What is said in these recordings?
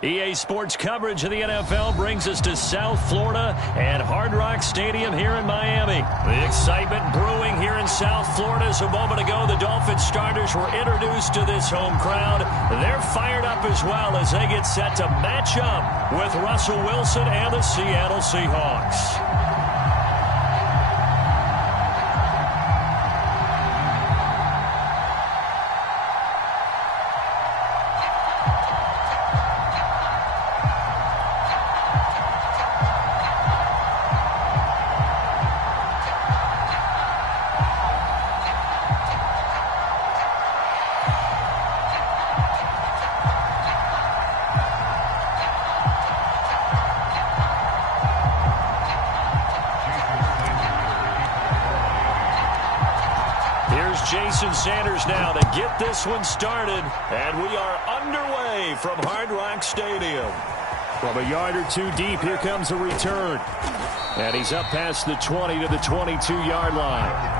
EA Sports coverage of the NFL brings us to South Florida and Hard Rock Stadium here in Miami. The excitement brewing here in South Florida as a moment ago. The Dolphins starters were introduced to this home crowd. They're fired up as well as they get set to match up with Russell Wilson and the Seattle Seahawks. Jason Sanders now to get this one started, and we are underway from Hard Rock Stadium. From a yard or two deep, here comes a return. And he's up past the 20 to the 22-yard line.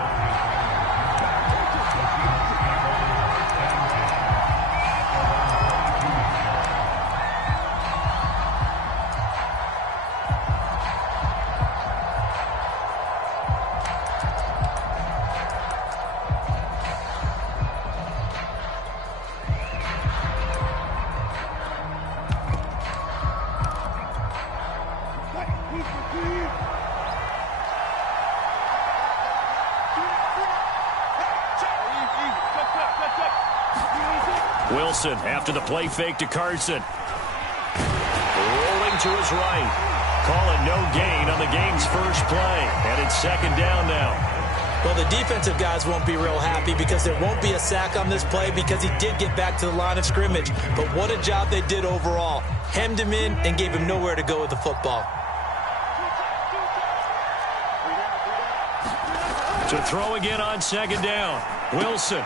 Wilson after the play fake to Carson. Rolling to his right. Calling no gain on the game's first play. And it's second down now. Well, the defensive guys won't be real happy because there won't be a sack on this play because he did get back to the line of scrimmage. But what a job they did overall. Hemmed him in and gave him nowhere to go with the football. To throw again on second down. Wilson.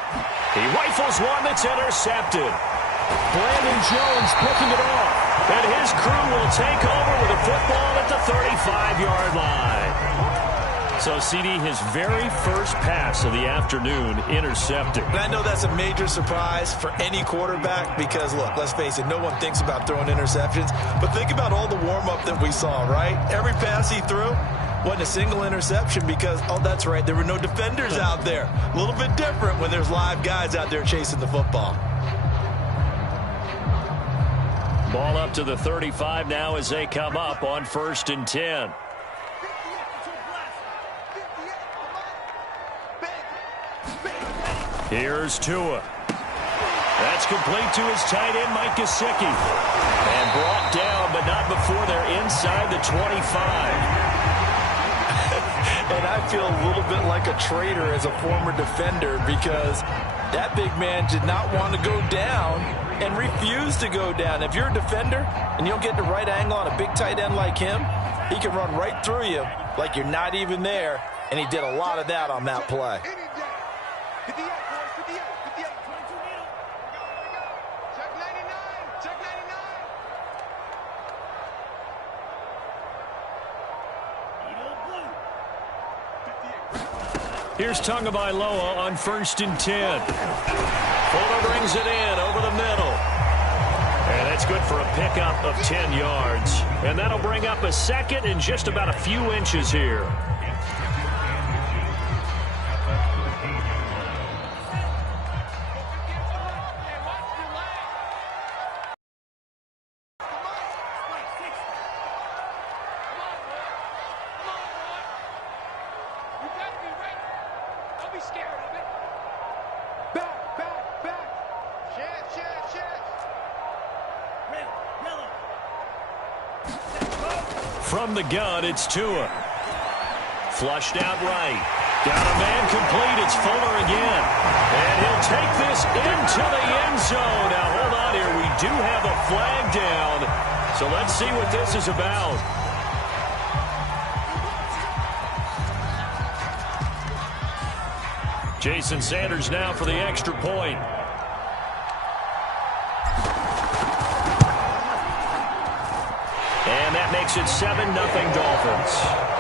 He rifles one that's intercepted. Brandon Jones picking it off. And his crew will take over with a football at the 35-yard line. So, CD, his very first pass of the afternoon intercepted. And I know that's a major surprise for any quarterback because, look, let's face it, no one thinks about throwing interceptions. But think about all the warm-up that we saw, right? Every pass he threw wasn't a single interception because, oh, that's right, there were no defenders out there. A little bit different when there's live guys out there chasing the football. Ball up to the 35 now as they come up on 1st and 10. Here's Tua. That's complete to his tight end, Mike Gesicki. And brought down, but not before they're inside the 25. And I feel a little bit like a traitor as a former defender because that big man did not want to go down and refused to go down. If you're a defender and you don't get the right angle on a big tight end like him, he can run right through you like you're not even there, and he did a lot of that on that play. Here's Tagovailoa on 1st and 10. Fuller brings it in over the middle. And that's good for a pickup of 10 yards. And that'll bring up a second and just about a few inches here. From the gun, it's Tua. Flushed out right. Got a man complete. It's Fuller again. And he'll take this into the end zone. Now, hold on here. We do have a flag down. So let's see what this is about. Jason Sanders now for the extra point. And that makes it 7-0 Dolphins.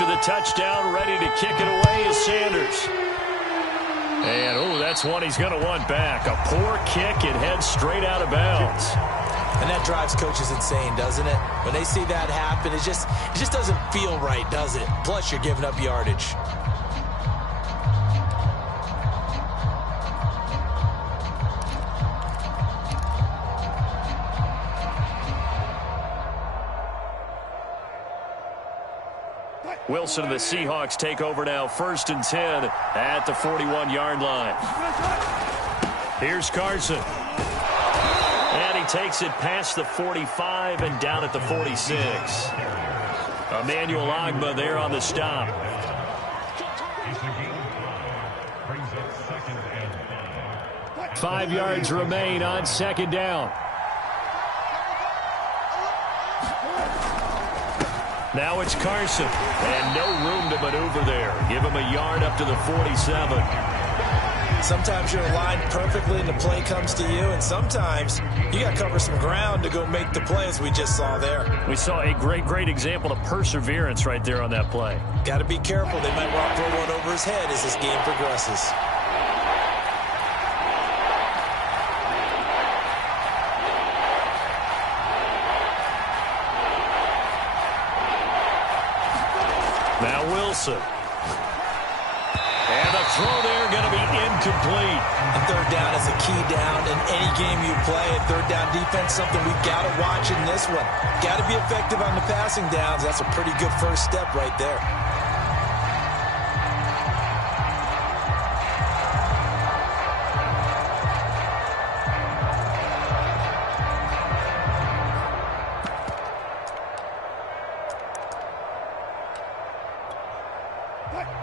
after the touchdown, ready to kick it away is Sanders. And, that's one he's going to want back. A poor kick, it heads straight out of bounds. And that drives coaches insane, doesn't it? When they see that happen, it just doesn't feel right, does it? Plus, you're giving up yardage. Wilson and the Seahawks take over now, 1st and 10 at the 41-yard line. Here's Carson. And he takes it past the 45 and down at the 46. Emmanuel Ogbah there on the stop. Five yards remain on 2nd down. Now it's Carson, and no room to maneuver there. Give him a yard up to the 47. Sometimes you're aligned perfectly and the play comes to you, and sometimes you got to cover some ground to go make the play, as we just saw there. We saw a great example of perseverance right there on that play. Got to be careful. They might want to throw one over his head as this game progresses. Now Wilson. And the throw there going to be incomplete. And 3rd down is a key down in any game you play. And 3rd down defense, something we've got to watch in this one. Got to be effective on the passing downs. That's a pretty good first step right there.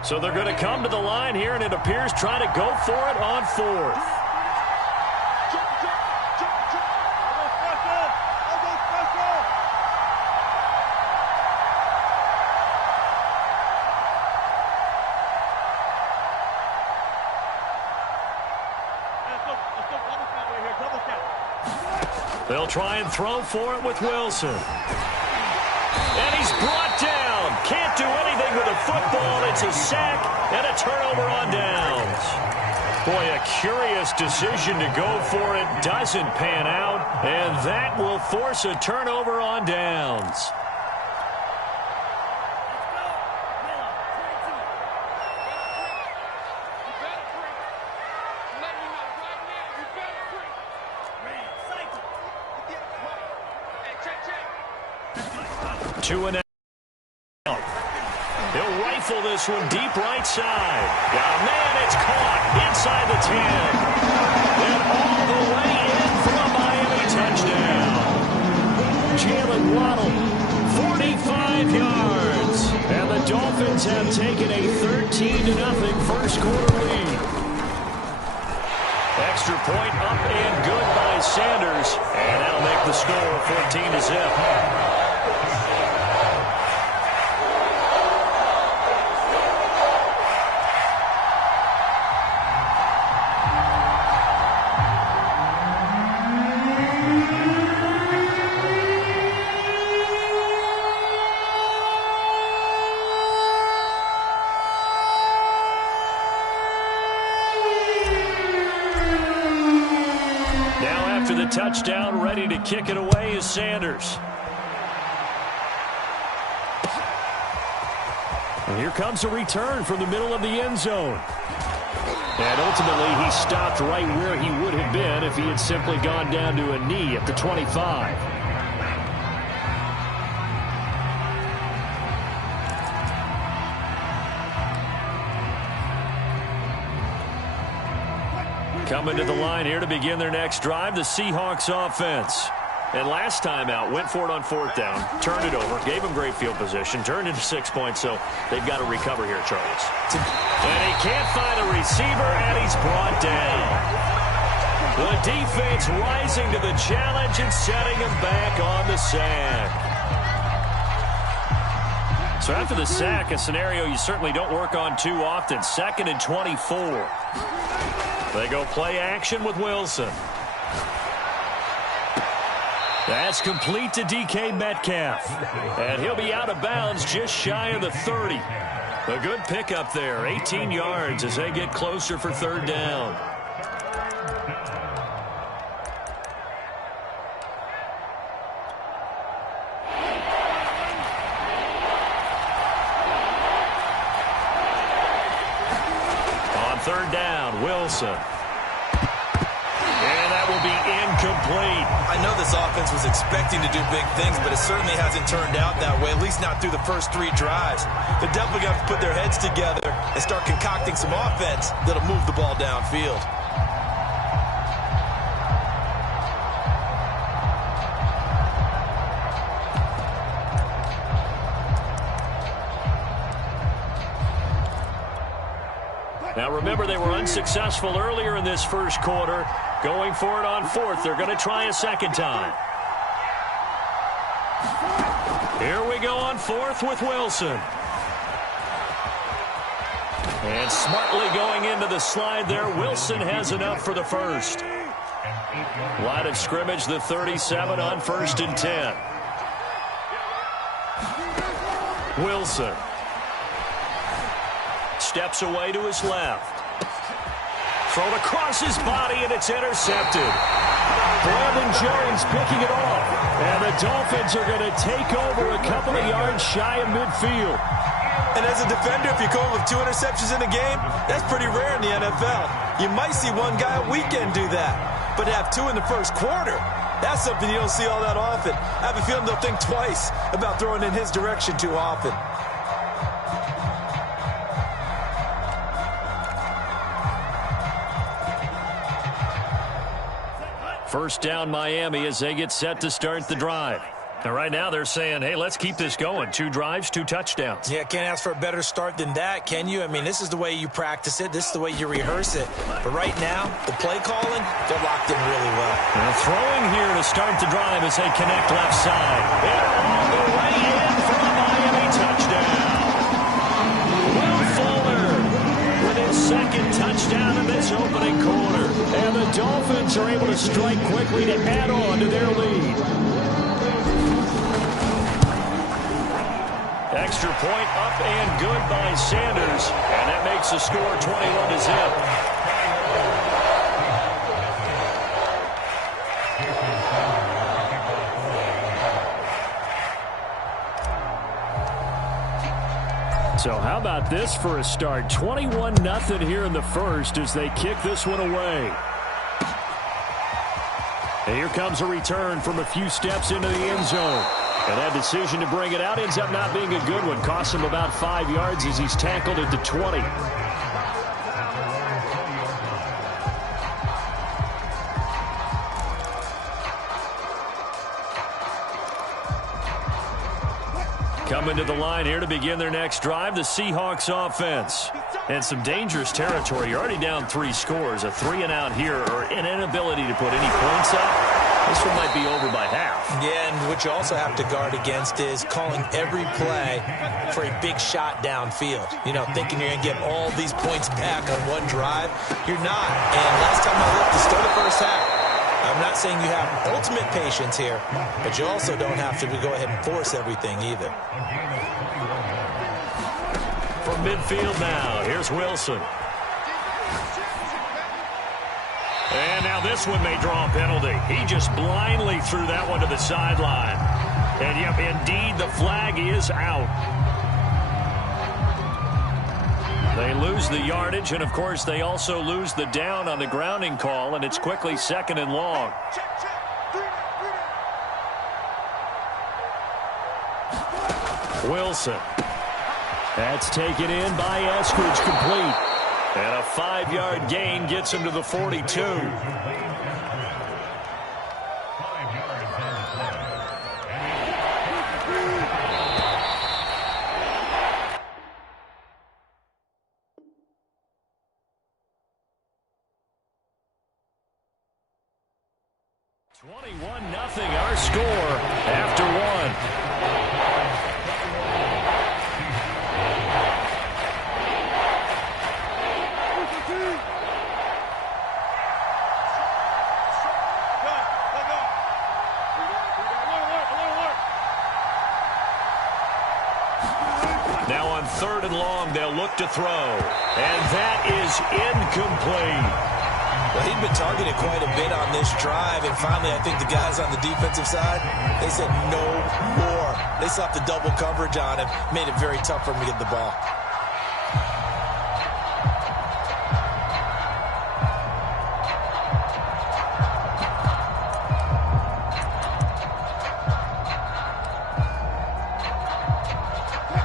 So they're going to come to the line here, and it appears trying to go for it on 4th. They'll try and throw for it with Wilson. And he's brought down. Can't do anything with a football. It's a sack and a turnover on downs. Boy, a curious decision to go for it. Doesn't pan out. And that will force a turnover on downs. Two and out. He'll rifle this one deep right side. Oh, man, it's caught inside the 10. And all the way in for a Miami touchdown. Jalen Waddle, 45 yards. And the Dolphins have taken a 13-0 first quarter lead. Extra point up and good by Sanders. And that'll make the score 14-0. Touchdown, ready to kick it away is Sanders. And here comes a return from the middle of the end zone. And ultimately, he stopped right where he would have been if he had simply gone down to a knee at the 25. Coming to the line here to begin their next drive, the Seahawks offense. And last time out, went for it on 4th down, turned it over, gave him great field position, turned into 6 points, so they've got to recover here, Charles. And he can't find a receiver, and he's brought down. The defense rising to the challenge and setting him back on the sack. So after the sack, a scenario you certainly don't work on too often. 2nd and 24. They go play action with Wilson. That's complete to DK Metcalf. And he'll be out of bounds just shy of the 30. A good pickup there, 18 yards as they get closer for third down. On third down, Wilson. And that will be incomplete. I know this offense was expecting to do big things, but it certainly hasn't turned out that way, at least not through the first 3 drives. They're definitely going to have to put their heads together and start concocting some offense that'll move the ball downfield. Now remember, they were unsuccessful earlier in this first quarter. Going for it on fourth. They're going to try a second time. Here we go on fourth with Wilson. And smartly going into the slide there. Wilson has enough for the first. Line of scrimmage, the 37 on 1st and 10. Wilson. Steps away to his left. Thrown across his body, and it's intercepted. Brandon Jones picking it off. And the Dolphins are going to take over a couple of yards shy of midfield. And as a defender, if you go with 2 interceptions in a game, that's pretty rare in the NFL. You might see one guy a weekend do that. But to have 2 in the first quarter, that's something you don't see all that often. I have a feeling they'll think twice about throwing in his direction too often. First down, Miami, as they get set to start the drive. Now, right now, they're saying, hey, let's keep this going. 2 drives, 2 touchdowns. Yeah, can't ask for a better start than that, can you? I mean, this is the way you practice it. This is the way you rehearse it. But right now, the play calling, they're locked in really well. Now throwing here to start the drive as they connect left side. And all the way in for a Miami touchdown. Will Fuller with his second touchdown in this opening quarter. And the Dolphins are able to strike quickly to add on to their lead. Extra point up and good by Sanders. And that makes the score 21-0. So how about this for a start? 21-0 here in the first as they kick this one away. And here comes a return from a few steps into the end zone. And that decision to bring it out ends up not being a good one. Costs him about 5 yards as he's tackled at the 20. Coming to the line here to begin their next drive, the Seahawks offense. And some dangerous territory. You're already down 3 scores. A 3-and-out here or an inability to put any points up. This one might be over by half. Yeah, and what you also have to guard against is calling every play for a big shot downfield. You know, thinking you're going to get all these points back on one drive. You're not. And last time I looked, it's still the first half. I'm not saying you have ultimate patience here, but you also don't have to go ahead and force everything either. From midfield now, here's Wilson. And now this one may draw a penalty. He just blindly threw that one to the sideline. And yep, indeed, the flag is out. They lose the yardage, and of course, they also lose the down on the grounding call, and it's quickly 2nd and long. Wilson. That's taken in by Eskridge, complete. And a 5-yard gain gets him to the 42. Nothing, our score after 1. Now on 3rd and long, they'll look to throw. And that is incomplete. Well, he'd been targeted quite a bit on this drive, and finally I think the guys on the defensive side, they said no more. They slapped the double coverage on him, made it very tough for him to get the ball.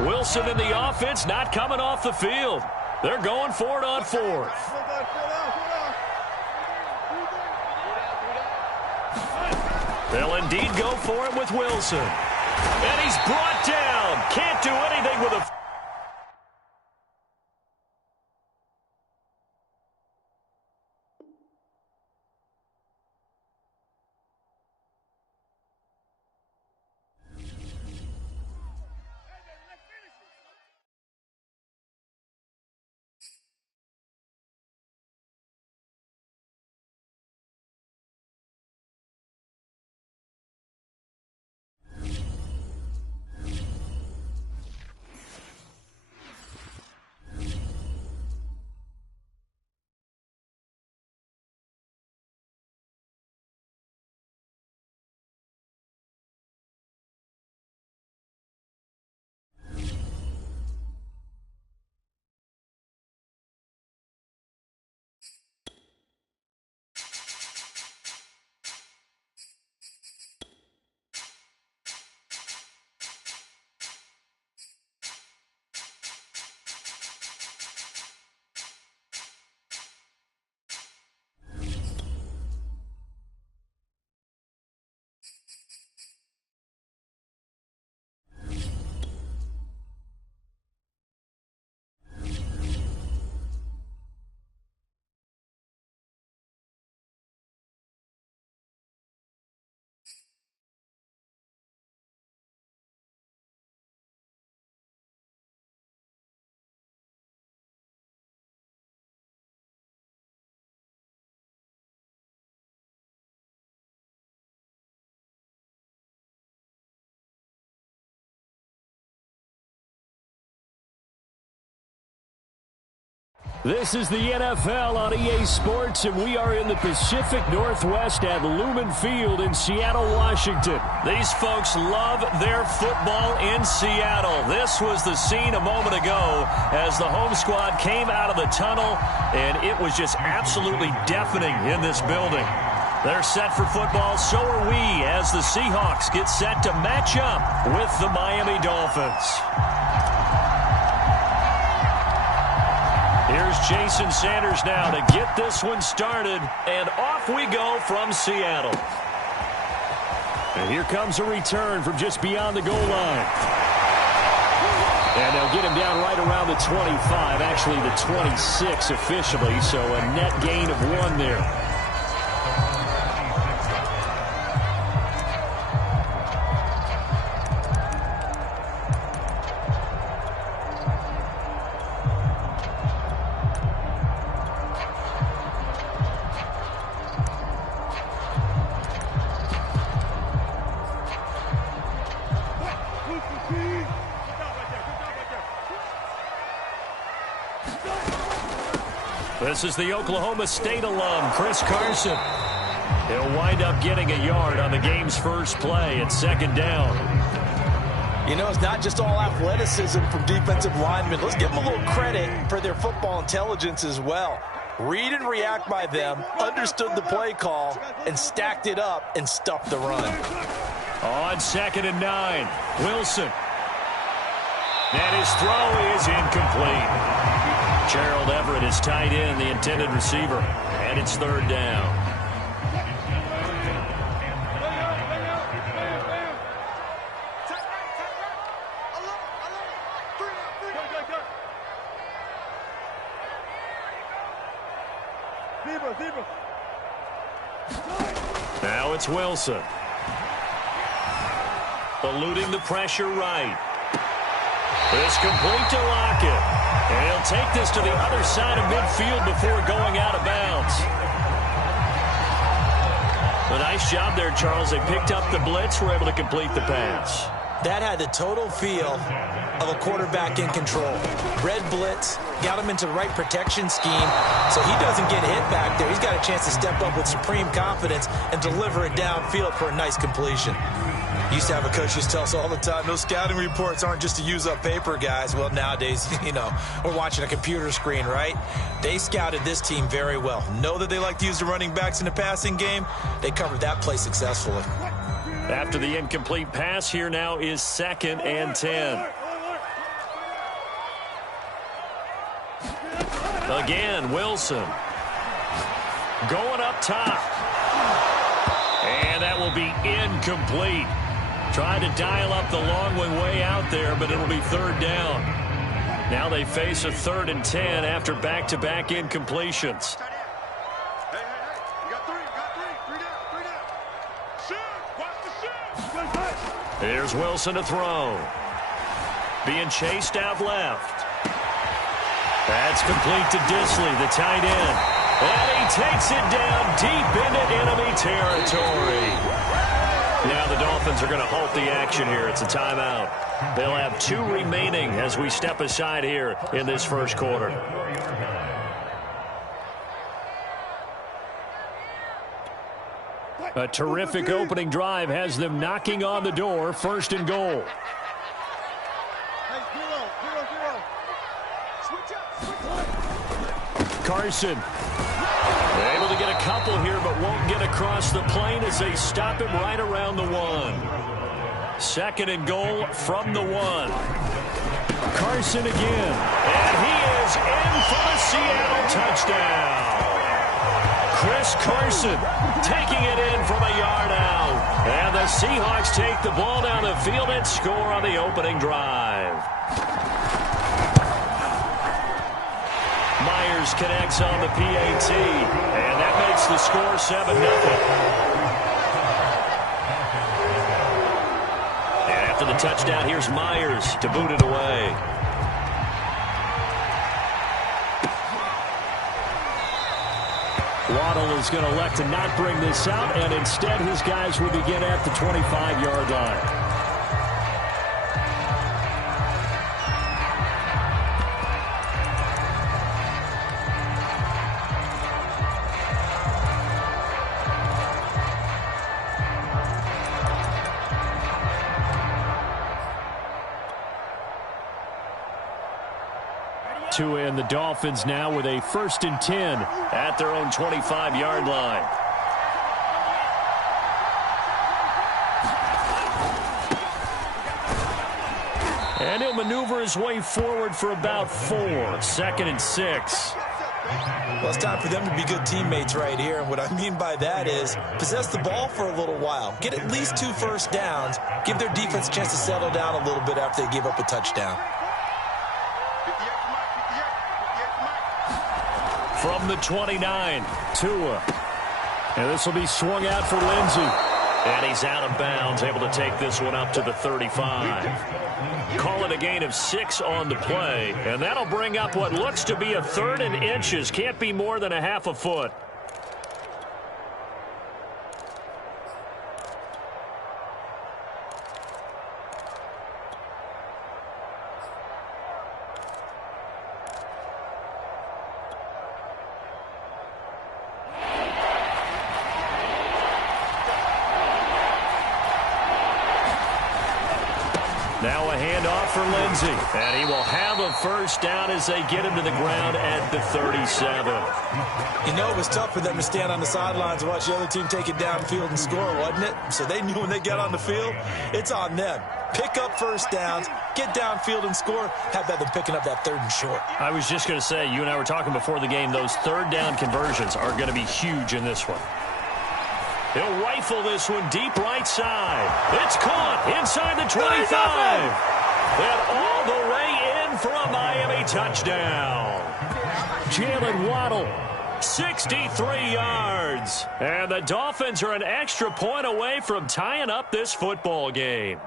Wilson in the offense not coming off the field. They're going for it on 4th. They'll indeed go for it with Wilson. And he's brought down. Can't do anything with a... This is the NFL on EA Sports, and we are in the Pacific Northwest at Lumen Field in Seattle, Washington. These folks love their football in Seattle. This was the scene a moment ago as the home squad came out of the tunnel, and it was just absolutely deafening in this building. They're set for football, so are we, as the Seahawks get set to match up with the Miami Dolphins. Here's Jason Sanders now to get this one started, and off we go from Seattle. And here comes a return from just beyond the goal line. And they'll get him down right around the 25, actually the 26 officially, so a net gain of 1 there. This is the Oklahoma State alum, Chris Carson. He'll wind up getting a yard on the game's first play at 2nd down. You know, it's not just all athleticism from defensive linemen. Let's give them a little credit for their football intelligence as well. Read and react by them, understood the play call, and stacked it up and stuffed the run. On 2nd and 9, Wilson. And his throw is incomplete. Gerald Everett is tied in, the intended receiver, and it's 3rd down. Now it's Wilson. Eluding the pressure right. It's complete to Lockett. And he'll take this to the other side of midfield before going out of bounds. A nice job there, Charles. They picked up the blitz, were able to complete the pass. That had the total feel of a quarterback in control. Red blitz, got him into the right protection scheme, so he doesn't get hit back there. He's got a chance to step up with supreme confidence and deliver it downfield for a nice completion. Used to have a coach just tell us all the time, those scouting reports aren't just to use up paper, guys. Well, nowadays, we're watching a computer screen, right? They scouted this team very well. Know that they like to use the running backs in the passing game. They covered that play successfully. After the incomplete pass, here now is 2nd and 10. Again, Wilson. Going up top. And that will be incomplete. Tried to dial up the long one way out there, but it'll be 3rd down. Now they face a 3rd and 10 after back-to-back incompletions. Here's Wilson to throw. Being chased out left. That's complete to Disley, the tight end. And he takes it down deep into enemy territory. Now the Dolphins are going to halt the action here. It's a timeout. They'll have 2 remaining as we step aside here in this first quarter. A terrific opening drive has them knocking on the door. 1st and goal. Carson. They're able to get a couple here, but won't get across the plane as they stop him right around the 1. 2nd and goal from the 1. Carson again. And he is in for the Seattle touchdown. Chris Carson taking it in from a yard out. And the Seahawks take the ball down the field and score on the opening drive. Myers connects on the PAT, and that makes the score 7-0. And after the touchdown, here's Myers to boot it away. Waddle is going to elect to not bring this out, and instead his guys will begin at the 25-yard line. And the Dolphins now with a 1st and 10 at their own 25-yard line. And he'll maneuver his way forward for about 4. 2nd and 6. Well, it's time for them to be good teammates right here. And what I mean by that is possess the ball for a little while. Get at least 2 first downs. Give their defense a chance to settle down a little bit after they give up a touchdown. From the 29, Tua. And this will be swung out for Lindsey. And he's out of bounds, able to take this one up to the 35. Call it a gain of 6 on the play. And that'll bring up what looks to be a 3rd and inches. Can't be more than a half a foot. Now a handoff for Lindsey. And he will have a first down as they get him to the ground at the 37. You know, it was tough for them to stand on the sidelines and watch the other team take it downfield and score, wasn't it? So they knew when they got on the field, it's on them. Pick up first downs, get downfield and score. How about them picking up that 3rd and short? I was just going to say, you and I were talking before the game, those 3rd down conversions are going to be huge in this one. He'll rifle this one deep right side. It's caught inside the 25. And all the way in for a Miami touchdown. Jalen Waddle, 63 yards. And the Dolphins are an extra point away from tying up this football game.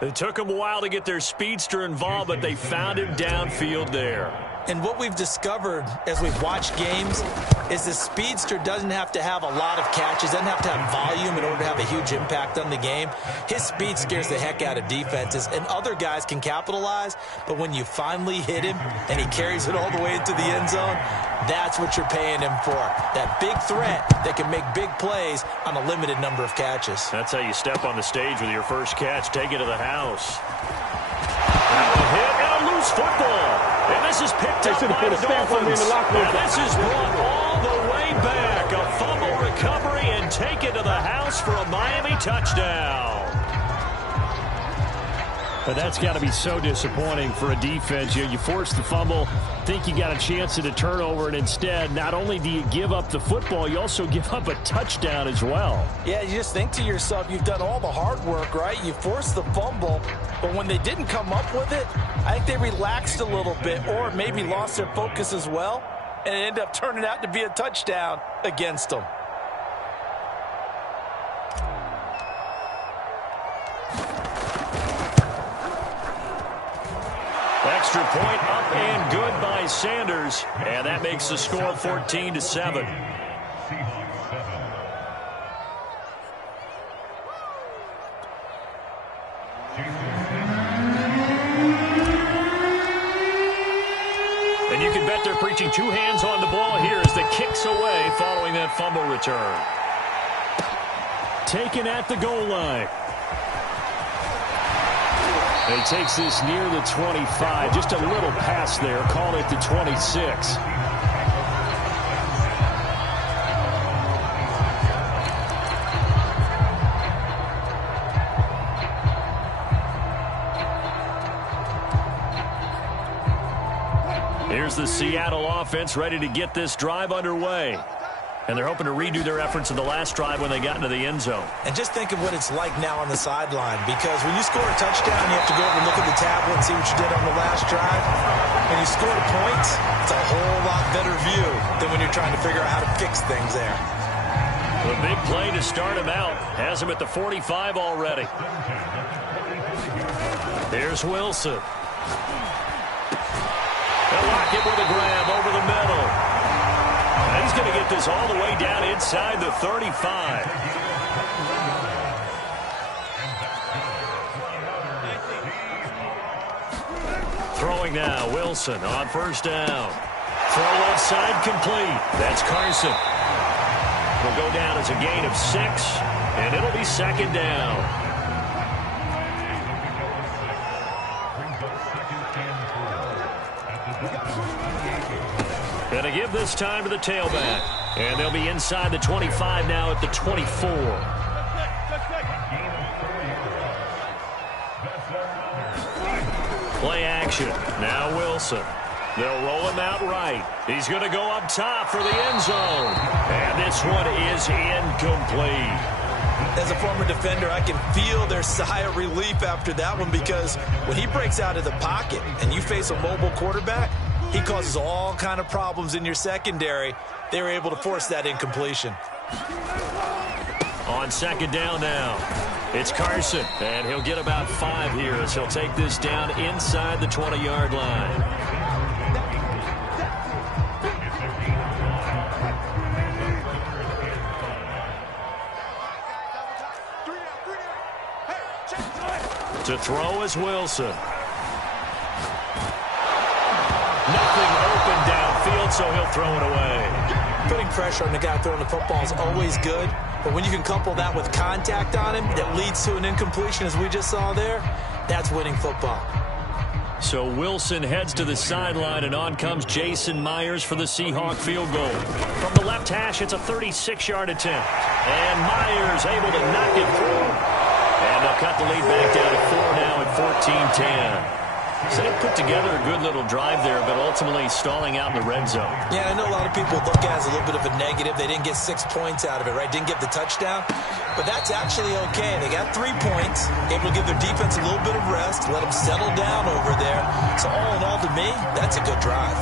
It took them a while to get their speedster involved, but they found him downfield there. And what we've discovered as we've watched games is the speedster doesn't have to have a lot of catches, doesn't have to have volume in order to have a huge impact on the game. His speed scares the heck out of defenses, and other guys can capitalize, but when you finally hit him and he carries it all the way into the end zone, that's what you're paying him for. That big threat that can make big plays on a limited number of catches. That's how you step on the stage with your first catch. Take it to the house. Now a hit and a loose football. And this is picked up by the Dolphins. And this is brought all the way back. A fumble recovery and taken to the house for a Miami touchdown. But that's got to be so disappointing for a defense. You force the fumble, think you got a chance at a turnover, and instead, not only do you give up the football, you also give up a touchdown as well. Yeah, you just think to yourself, you've done all the hard work, right? You forced the fumble, but when they didn't come up with it, I think they relaxed a little bit or maybe lost their focus as well, and it ended up turning out to be a touchdown against them. Extra point up and good by Sanders, and that makes the score 14-7. And you can bet they're preaching two hands on the ball here as the kick's away following that fumble return. Taken at the goal line. He takes this near the 25. Just a little pass there. Call it the 26. Here's the Seattle offense ready to get this drive underway. And they're hoping to redo their efforts in the last drive when they got into the end zone. And just think of what it's like now on the sideline, because when you score a touchdown, you have to go over and look at the tablet and see what you did on the last drive. When you score a point, it's a whole lot better view than when you're trying to figure out how to fix things there. The big play to start him out. Has him at the 45 already. Here's Wilson. They'll lock it with a grab over the middle. And he's going to get this all the way down inside the 35. Throwing now, Wilson on first down. Throw left side complete. That's Carson. Will go down as a gain of 6, and it'll be second down. Going to give this time to the tailback. And they'll be inside the 25 now at the 24. Play action. Now Wilson. They'll roll him out right. He's going to go up top for the end zone. And this one is incomplete. As a former defender, I can feel their sigh of relief after that one, because when he breaks out of the pocket and you face a mobile quarterback, he causes all kind of problems in your secondary. They were able to force that incompletion. On second down now, it's Carson, and he'll get about 5 here as he'll take this down inside the 20-yard line. To throw is Wilson. Nothing open downfield, so he'll throw it away. Putting pressure on the guy throwing the football is always good, but when you can couple that with contact on him that leads to an incompletion, as we just saw there, that's winning football. So Wilson heads to the sideline, and on comes Jason Myers for the Seahawk field goal. From the left hash, it's a 36-yard attempt. And Myers able to knock it through. And they'll cut the lead back down to 4 now at 14-10. So they put together a good little drive there, but ultimately stalling out in the red zone. Yeah, I know a lot of people look at it as a little bit of a negative. They didn't get 6 points out of it, right? Didn't get the touchdown. But that's actually okay. They got 3 points, able to give their defense a little bit of rest, let them settle down over there. So all in all, to me, that's a good drive.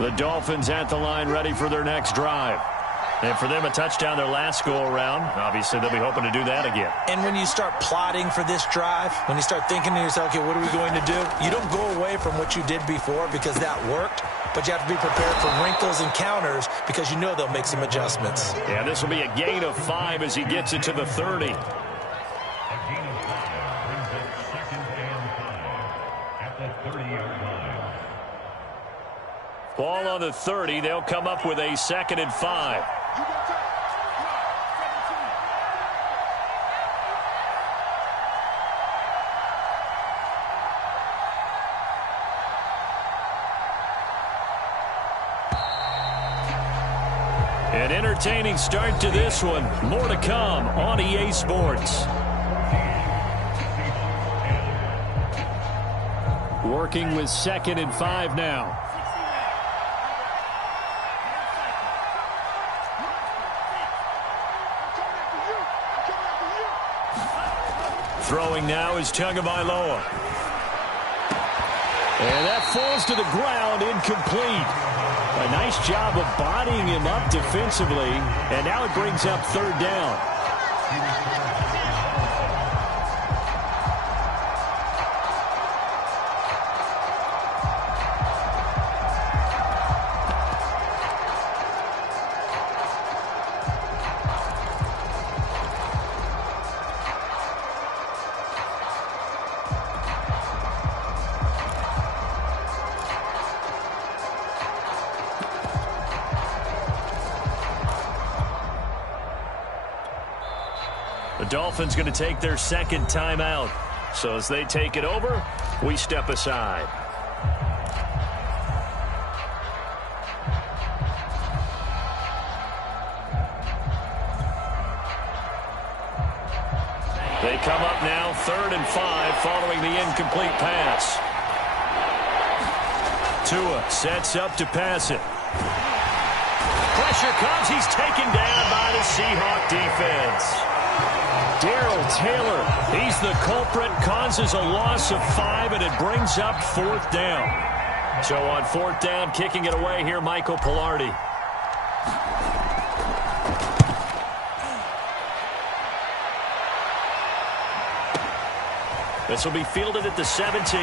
The Dolphins at the line ready for their next drive. And for them, a touchdown their last go-around. Obviously, they'll be hoping to do that again. And when you start plotting for this drive, when you start thinking to yourself, okay, what are we going to do? You don't go away from what you did before because that worked, but you have to be prepared for wrinkles and counters because you know they'll make some adjustments. Yeah, this will be a gain of 5 as he gets it to the 30. Ball on the 30. They'll come up with a 2nd and 5. An entertaining start to this one. More to come on EA Sports. Working with 2nd and 5 now. Throwing now is Tagovailoa. And that falls to the ground, incomplete. A nice job of bodying him up defensively, and now it brings up 3rd down. The Dolphins going to take their 2nd timeout. So as they take it over, we step aside. They come up now 3rd and 5 following the incomplete pass. Tua sets up to pass it. Pressure comes. He's taken down by the Seahawk defense. Darrell Taylor, he's the culprit, causes a loss of 5, and it brings up 4th down. So on 4th down, kicking it away here, Michael Pilardi. This will be fielded at the 17.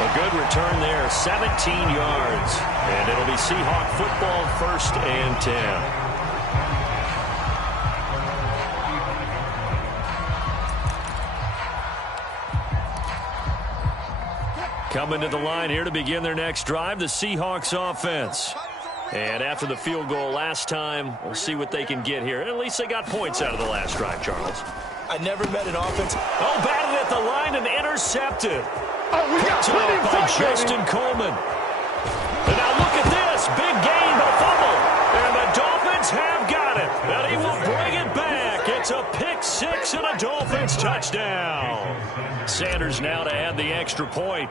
A good return there, 17 yards. And it'll be Seahawk football, 1st and 10. Coming to the line here to begin their next drive, the Seahawks offense. And after the field goal last time, we'll see what they can get here. And at least they got points out of the last drive, Charles. I never met an offense. Oh, batted at the line and intercepted. Oh, we got plenty of by time, Justin Coleman. And now look at this. Big gain, but fumble. And the Dolphins have got it. And he will bring it back. It's a pick-6 and a Dolphins touchdown. Sanders now to add the extra point.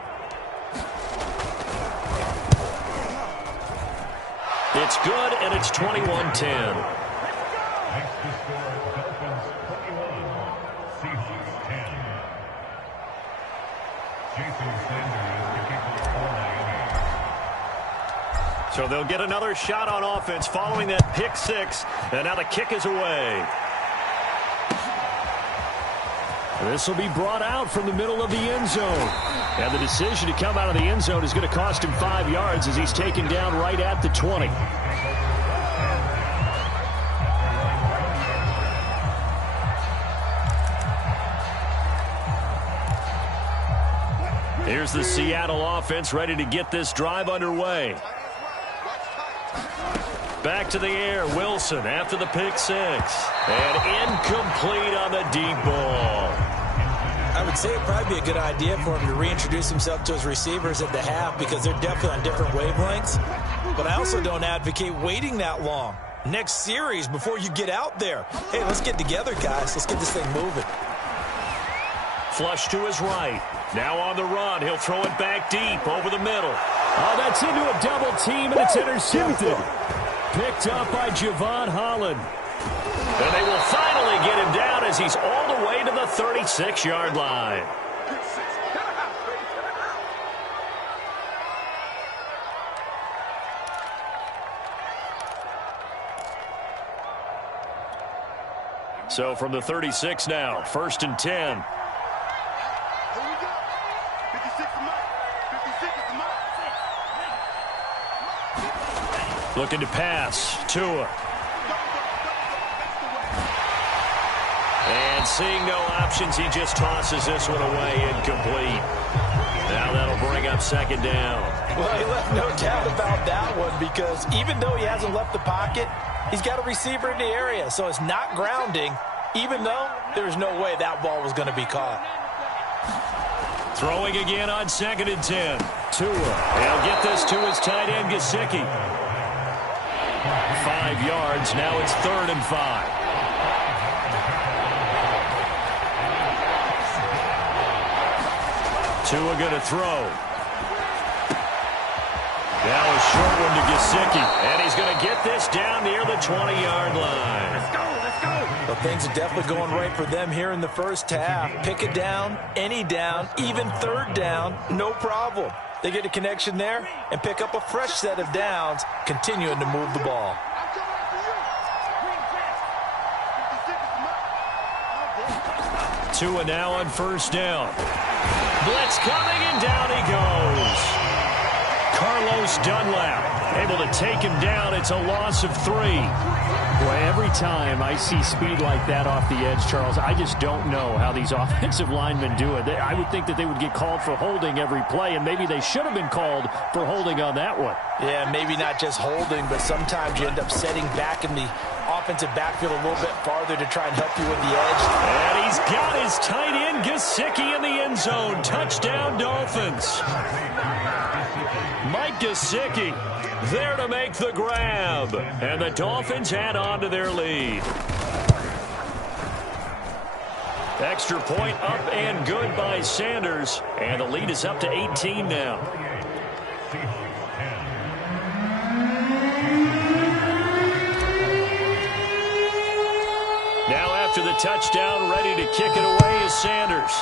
It's good, and it's 21-10. So they'll get another shot on offense following that pick-6, and now the kick is away. This will be brought out from the middle of the end zone. And the decision to come out of the end zone is going to cost him 5 yards as he's taken down right at the 20. Here's the Seattle offense ready to get this drive underway. Back to the air, Wilson after the pick-6. And incomplete on the deep ball. I would say it'd probably be a good idea for him to reintroduce himself to his receivers at the half because they're definitely on different wavelengths. But I also don't advocate waiting that long. Next series before you get out there. Hey, let's get together, guys. Let's get this thing moving. Flush to his right. Now on the run. He'll throw it back deep over the middle. Oh, that's into a double team, and it's intercepted. Picked up by Javon Holland. And they will finally get him down as he's all the way to the 36-yard line. So from the 36 now, 1st and 10. Looking to pass. Tua. And seeing no options, he just tosses this one away, incomplete. Now that'll bring up 2nd down. Well, he left no doubt about that one, because even though he hasn't left the pocket, he's got a receiver in the area, so it's not grounding, even though there's no way that ball was going to be caught. Throwing again on 2nd and 10. Tua. He'll get this to his tight end, Gesicki. 5 yards. Now it's 3rd and 5. Tua going to throw. Now a short one to Gesicki. And he's going to get this down near the 20-yard line. Let's go, let's go. Well, things are definitely going right for them here in the first half. Pick a down, any down, even 3rd down, no problem. They get a connection there and pick up a fresh set of downs, continuing to move the ball. Tua now on 1st down. Blitz coming, and down he goes. Carlos Dunlap able to take him down. It's a loss of 3. Boy, every time I see speed like that off the edge, Charles, I just don't know how these offensive linemen do it. I would think that they would get called for holding every play, and maybe they should have been called for holding on that one. Yeah, maybe not just holding, but sometimes you end up setting back in the offensive backfield a little bit farther to try and help you with the edge. And he's got his tight end, Gesicki, in the end zone. Touchdown, Dolphins. Mike Gesicki there to make the grab. And the Dolphins add on to their lead. Extra point up and good by Sanders. And the lead is up to 18 now. Now after the touchdown, ready to kick it away is Sanders.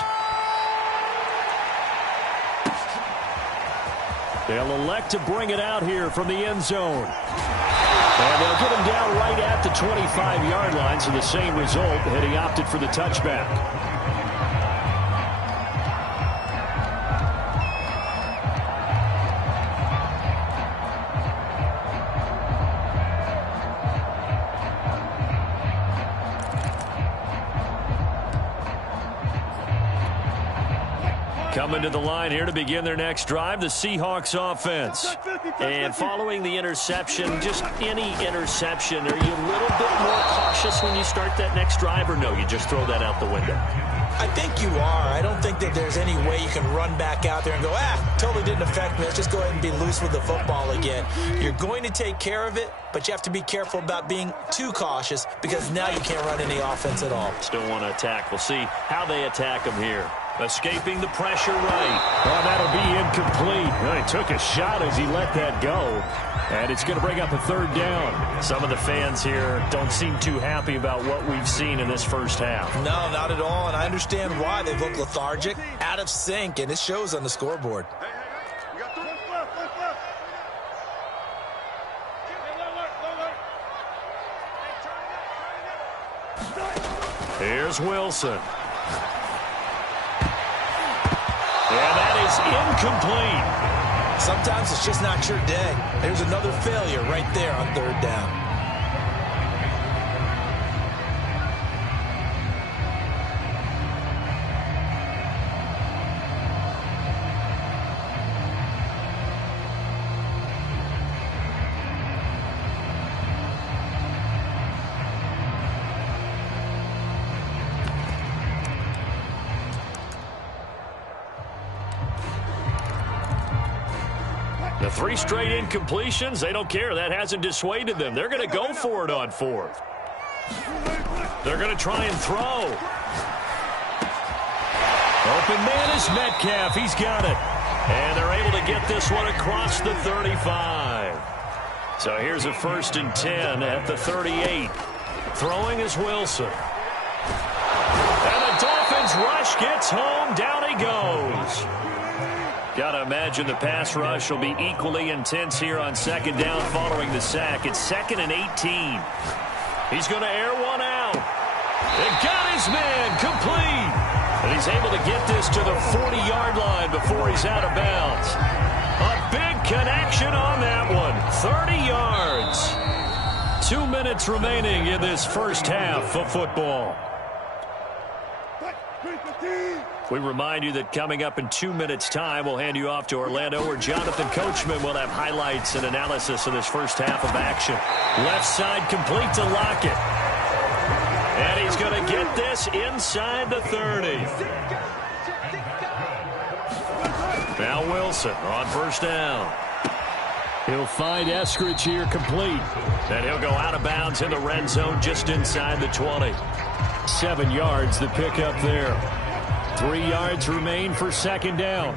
They'll elect to bring it out here from the end zone. And they'll get him down right at the 25-yard line, so the same result had he opted for the touchback. Coming to the line here to begin their next drive, the Seahawks offense. And following the interception, just any interception, are you a little bit more cautious when you start that next drive, or no, you just throw that out the window? I think you are. I don't think that there's any way you can run back out there and go, totally didn't affect me. Let's just go ahead and be loose with the football again. You're going to take care of it, but you have to be careful about being too cautious, because now you can't run any offense at all. Still want to attack. We'll see how they attack him here. Escaping the pressure right. Oh, that'll be incomplete. Well, he took a shot as he let that go. And it's going to bring up a 3rd down. Some of the fans here don't seem too happy about what we've seen in this first half. No, not at all, and I understand why. They look lethargic, out of sync, and it shows on the scoreboard. Here's Wilson. And that is incomplete. Sometimes it's just not your day. There's another failure right there on 3rd down. The 3 straight incompletions, they don't care. That hasn't dissuaded them. They're going to go for it on 4th. They're going to try and throw. Open man is Metcalf. He's got it. And they're able to get this one across the 35. So here's a 1st and 10 at the 38. Throwing is Wilson. And the Dolphins rush gets home. Down he goes. Got to imagine the pass rush will be equally intense here on 2nd down following the sack. It's 2nd and 18. He's going to air one out. It got his man complete. And he's able to get this to the 40-yard line before he's out of bounds. A big connection on that one. 30 yards. 2 minutes remaining in this first half of football. We remind you that coming up in 2 minutes' time, we'll hand you off to Orlando, where Jonathan Coachman will have highlights and analysis of this first half of action. Left side complete to Lockett. And he's going to get this inside the 30. Now Wilson on first down. He'll find Eskridge here complete. And he'll go out of bounds in the red zone just inside the 20. 7 yards the pickup there. 3 yards remain for second down.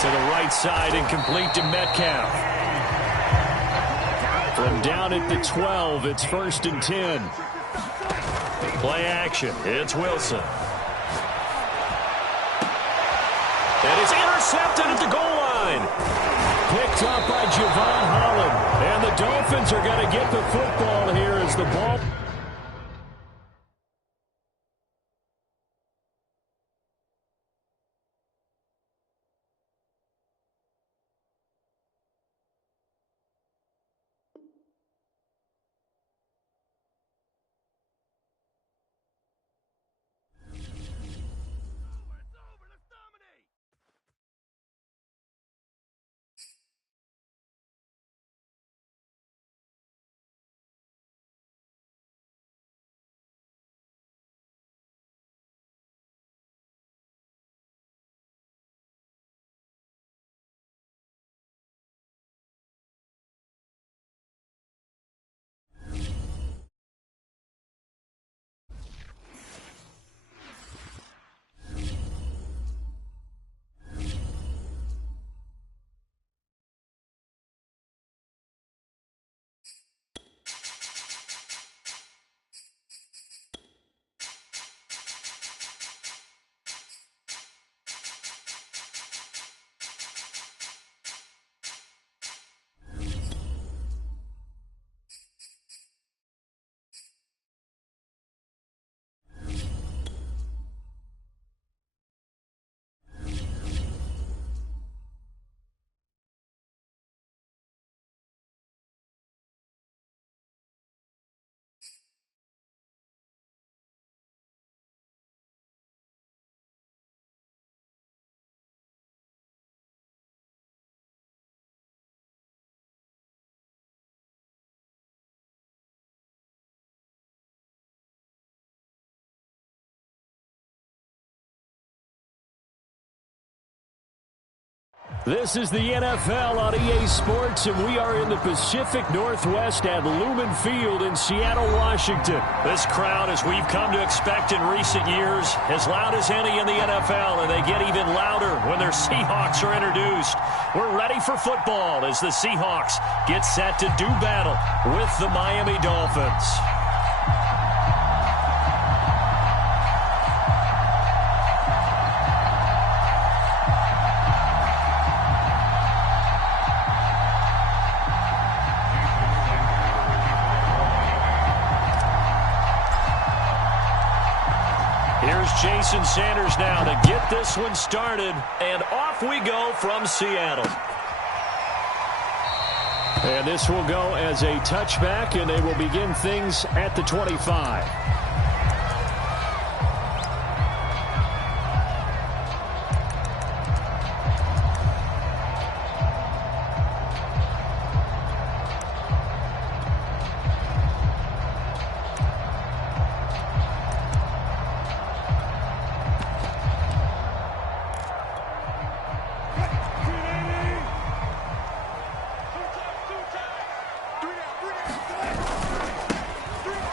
To the right side and complete to Metcalf. From down at the 12, it's 1st and 10. Play action. It's Wilson. And it's intercepted at the goal line. Picked up by Javon Holland. And the Dolphins are going to get the football here as the ball. This is the NFL on EA Sports, and we are in the Pacific Northwest at Lumen Field in Seattle, Washington. This crowd, as we've come to expect in recent years, as loud as any in the NFL, and they get even louder when their Seahawks are introduced. We're ready for football as the Seahawks get set to do battle with the Miami Dolphins. Jason Sanders now to get this one started, and off we go from Seattle. And this will go as a touchback, and they will begin things at the 25.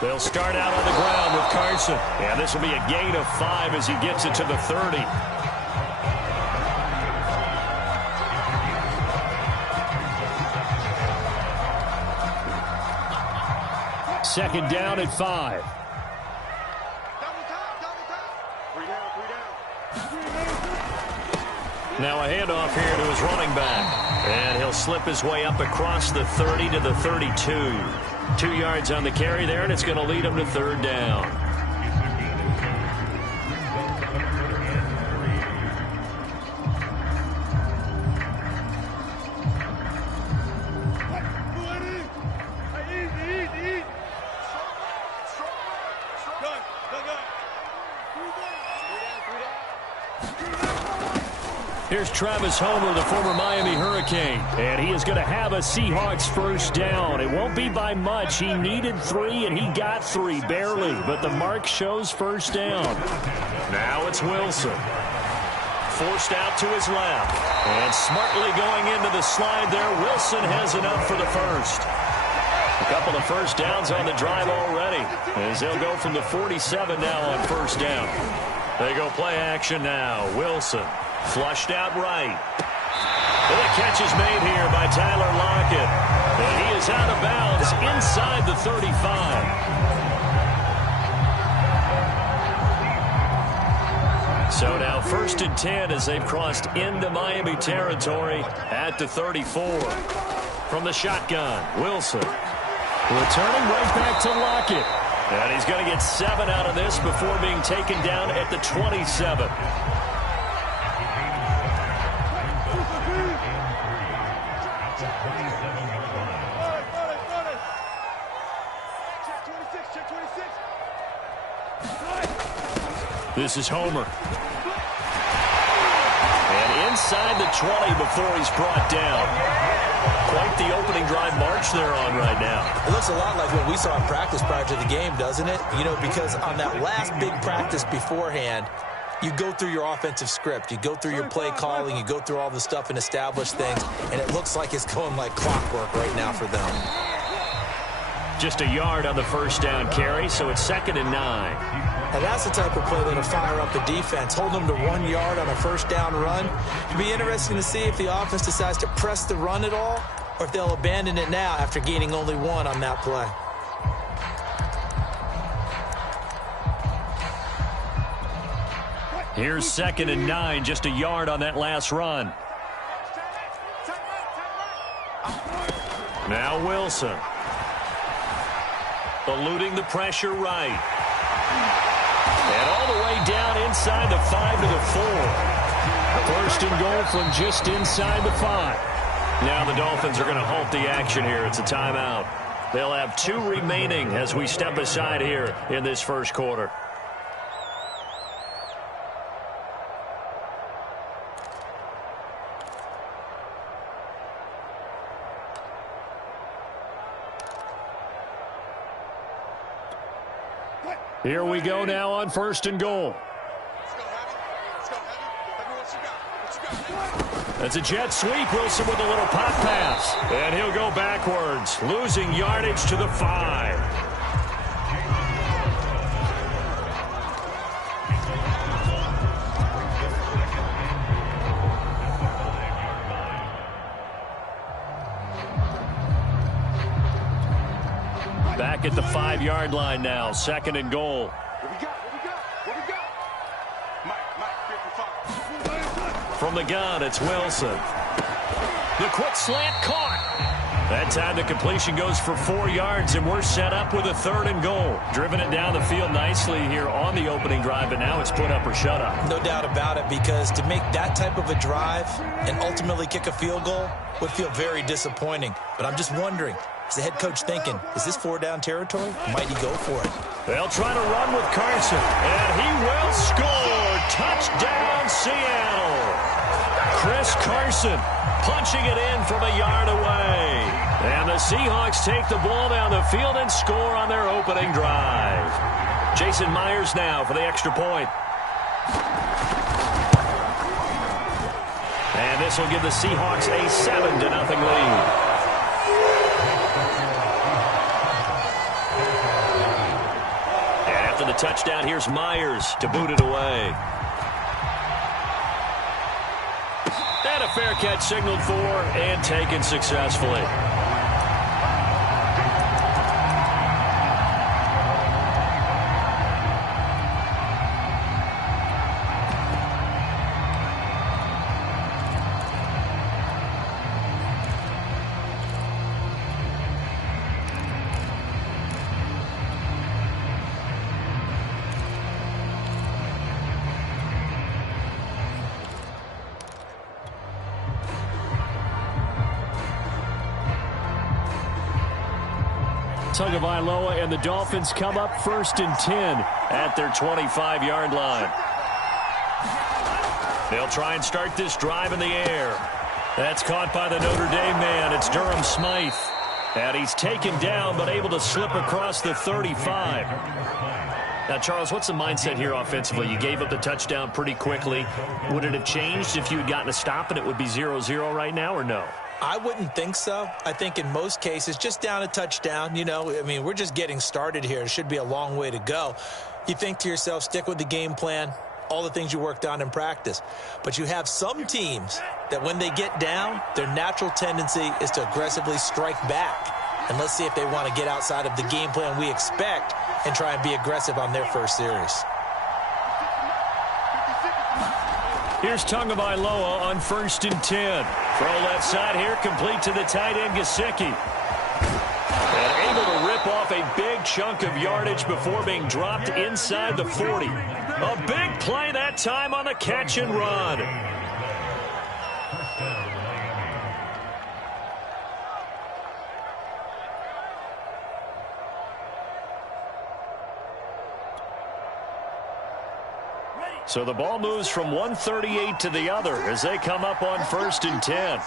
They'll start out on the ground with Carson. And this will be a gain of 5 as he gets it to the 30. Second down at 5. Now a handoff here to his running back. And he'll slip his way up across the 30 to the 32. 2 yards on the carry there, and it's going to lead him to third down. Here's Travis Homer, the former Miami Hurricane. And he is going to have a Seahawks first down. It won't be by much. He needed 3, and he got 3, barely. But the mark shows first down. Now it's Wilson. Forced out to his left. And smartly going into the slide there. Wilson has enough for the first. A couple of first downs on the drive already. As they'll go from the 47 now on first down. They go play action now. Wilson. Flushed out right. And the catch is made here by Tyler Lockett. And he is out of bounds inside the 35. So now 1st and 10 as they've crossed into Miami territory at the 34. From the shotgun, Wilson. Returning right back to Lockett. And he's going to get 7 out of this before being taken down at the 27. This is Homer. And inside the 20 before he's brought down. Quite the opening drive march they're on right now. It looks a lot like what we saw in practice prior to the game, doesn't it? You know, because on that last big practice beforehand, you go through your offensive script. You go through your play calling. You go through all the stuff and establish things. And it looks like it's going like clockwork right now for them. Just a yard on the first down carry, so it's 2nd and 9. And that's the type of play that'll fire up the defense. Hold them to 1 yard on a first down run. It'll be interesting to see if the offense decides to press the run at all or if they'll abandon it now after gaining only 1 on that play. Here's 2nd and 9, just a yard on that last run. Now Wilson. Eluding the pressure right. And all the way down inside the 5 to the 4. 1st and goal from just inside the 5. Now the Dolphins are going to halt the action here. It's a timeout. They'll have 2 remaining as we step aside here in this first quarter. Here we go now on 1st and goal. That's a jet sweep. Wilson with a little pop pass. And he'll go backwards, losing yardage to the 5. Back at the 5-yard line now, 2nd and goal. From the gun, it's Wilson. The quick slant caught. That time the completion goes for 4 yards, and we're set up with a 3rd and goal. Driven it down the field nicely here on the opening drive, but now it's put up or shut up. No doubt about it, because to make that type of a drive and ultimately kick a field goal would feel very disappointing. But I'm just wondering, is the head coach thinking, is this 4-down territory? Might he go for it? They'll try to run with Carson, and he will score. Touchdown, Seattle. Chris Carson punching it in from a yard away. And the Seahawks take the ball down the field and score on their opening drive. Jason Myers now for the extra point. And this will give the Seahawks a 7-0 lead. The touchdown, here's Myers to boot it away. And a fair catch signaled for and taken successfully. Tagovailoa and the Dolphins come up 1st and 10 at their 25-yard line. They'll try and start this drive in the air. That's caught by the Notre Dame man. It's Durham Smythe. And he's taken down but able to slip across the 35. Now, Charles, what's the mindset here offensively? You gave up the touchdown pretty quickly. Would it have changed if you had gotten a stop and it would be 0-0 right now, or no? I wouldn't think so. I think in most cases, just down a touchdown, you know, I mean, we're just getting started here. It should be a long way to go. You think to yourself, stick with the game plan, all the things you worked on in practice. But you have some teams that when they get down, their natural tendency is to aggressively strike back. And let's see if they want to get outside of the game plan we expect and try and be aggressive on their first series. Here's Tagovailoa on 1st and 10. Throw left side here, complete to the tight end, Gesicki. And able to rip off a big chunk of yardage before being dropped inside the 40. A big play that time on the catch and run. So the ball moves from 138 to the other as they come up on 1st and 10.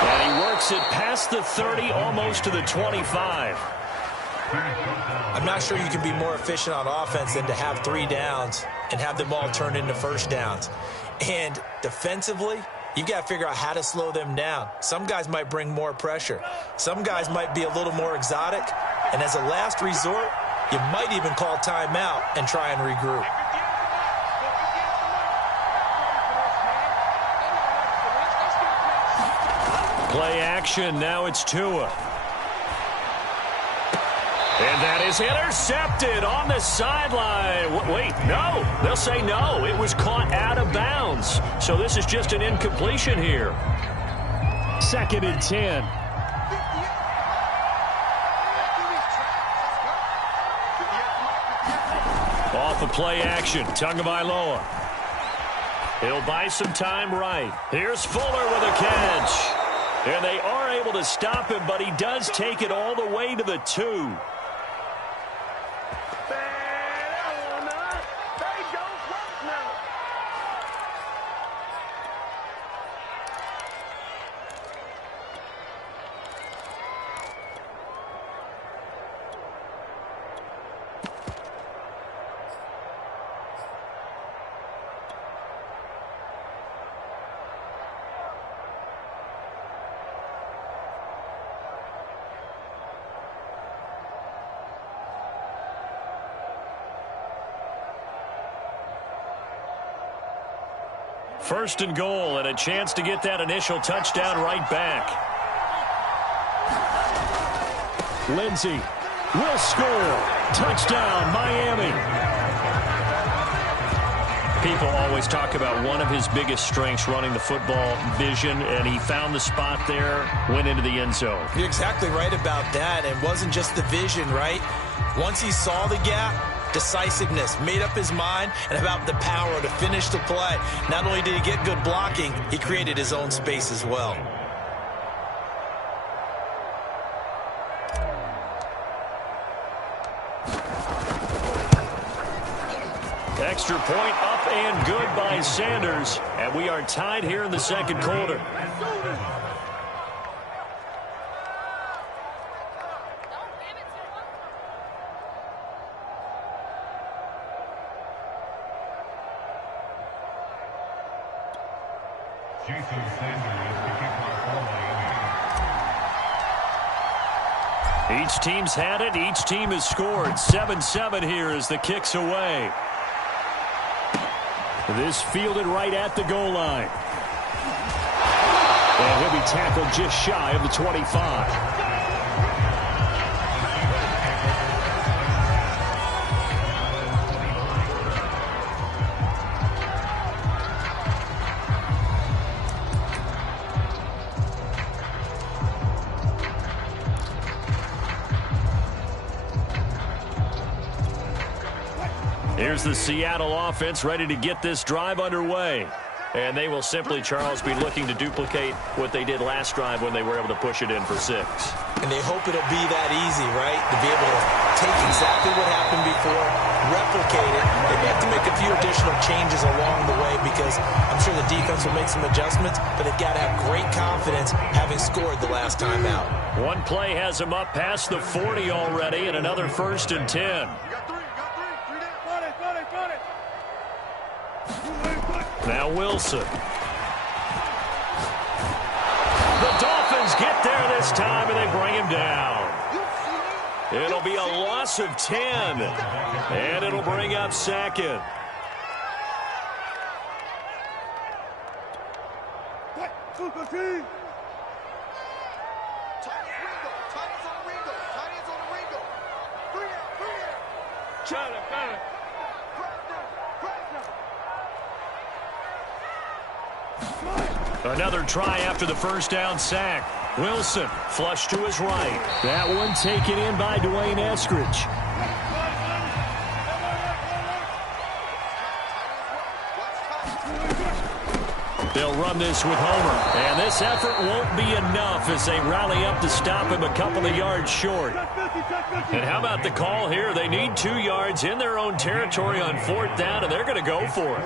And he works it past the 30, almost to the 25. I'm not sure you can be more efficient on offense than to have 3 downs and have them all turned into first downs. And defensively, you've got to figure out how to slow them down. Some guys might bring more pressure. Some guys might be a little more exotic. And as a last resort, you might even call timeout and try and regroup. Play action. Now it's Tua. And that is intercepted on the sideline. Wait, no. They'll say no. It was caught out of bounds. So this is just an incompletion here. 2nd and 10. Off of play action, Tagovailoa. He'll buy some time right. Here's Fuller with a catch. And they are able to stop him, but he does take it all the way to the 2. First and goal, and a chance to get that initial touchdown right back. Lindsey will score. Touchdown, Miami. People always talk about one of his biggest strengths, running the football, vision, and he found the spot there, went into the end zone. You're exactly right about that. It wasn't just the vision, right? Once he saw the gap, decisiveness, made up his mind, and about the power to finish the play. Not only did he get good blocking, he created his own space as well. Extra point up and good by Sanders, and we are tied here in the second quarter. Each team's had it. Each team has scored. 7-7 here as the kick's away. This fielded right at the goal line. And he'll be tackled just shy of the 25. Here's the Seattle offense ready to get this drive underway. And they will simply, Charles, be looking to duplicate what they did last drive when they were able to push it in for 6. And they hope it'll be that easy, right? To be able to take exactly what happened before, replicate it. They may have to make a few additional changes along the way because I'm sure the defense will make some adjustments, but they've got to have great confidence having scored the last time out. One play has them up past the 40 already, and another 1st and 10. Now Wilson. The Dolphins get there this time, and they bring him down. It'll be a loss of 10, and it'll bring up 2nd. Another try after the first down sack. Wilson flushed to his right. That one taken in by Dwayne Eskridge. They'll run this with Homer. And this effort won't be enough as they rally up to stop him a couple of yards short. And how about the call here? They need 2 yards in their own territory on 4th down, and they're going to go for it.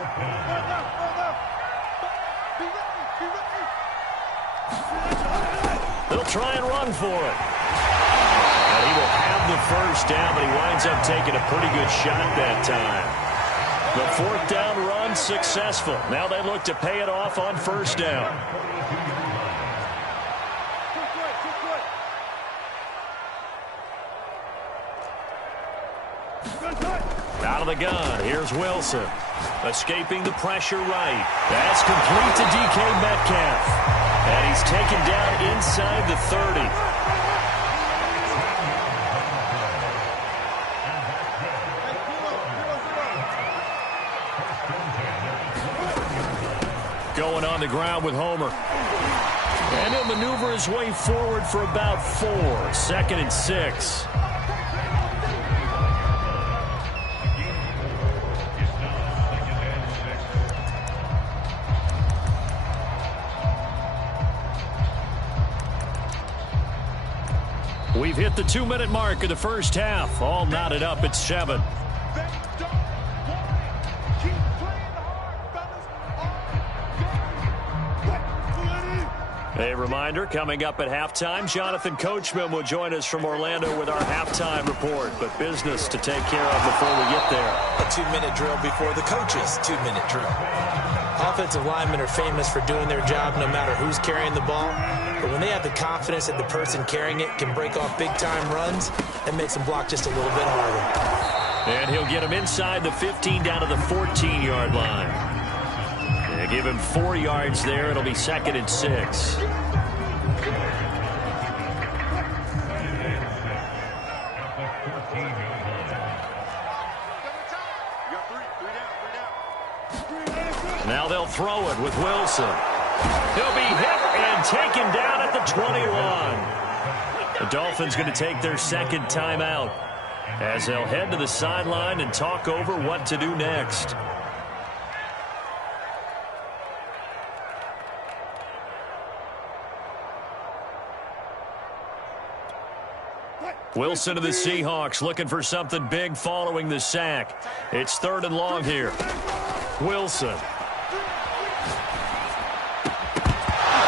They'll try and run for it. And he will have the first down, but he winds up taking a pretty good shot that time. The 4th down run successful. Now they look to pay it off on 1st down. Out of the gun, here's Wilson. Escaping the pressure right. That's complete to DK Metcalf. And he's taken down inside the 30. Going on the ground with Homer. And he'll maneuver his way forward for about 4. 2nd and 6. We've hit the 2-minute mark of the first half. All knotted up at 7. A reminder, coming up at halftime, Jonathan Coachman will join us from Orlando with our halftime report. But business to take care of before we get there. A 2-minute drill before the coach's 2-minute drill. Offensive linemen are famous for doing their job no matter who's carrying the ball. But when they have the confidence that the person carrying it can break off big-time runs, it makes them block just a little bit harder. And he'll get him inside the 15 down to the 14-yard line. They give him 4 yards there. It'll be 2nd and 6. Now they'll throw it with Wilson. He'll be hit and taken down at the 21. The Dolphins going to take their 2nd timeout as they'll head to the sideline and talk over what to do next. Wilson to the Seahawks looking for something big following the sack. It's 3rd and long here. Wilson.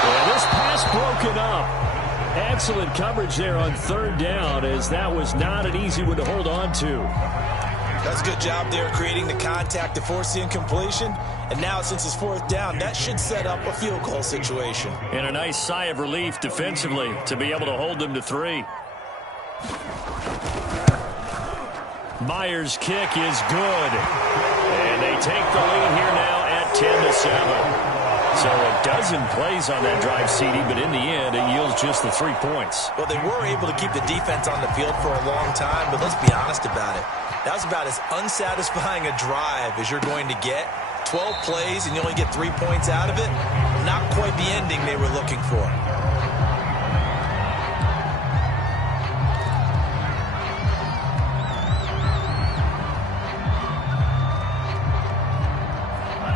And this pass broken up. Excellent coverage there on 3rd down as that was not an easy one to hold on to. That's a good job there creating the contact to force the incompletion. And now since it's 4th down, that should set up a field goal situation. And a nice sigh of relief defensively to be able to hold them to 3. Myers' kick is good. And they take the lead here now at 10-7. So a dozen plays on that drive, CD, but in the end, it yields just the 3 points. Well, they were able to keep the defense on the field for a long time, but let's be honest about it. That was about as unsatisfying a drive as you're going to get. 12 plays and you only get 3 points out of it. Not quite the ending they were looking for.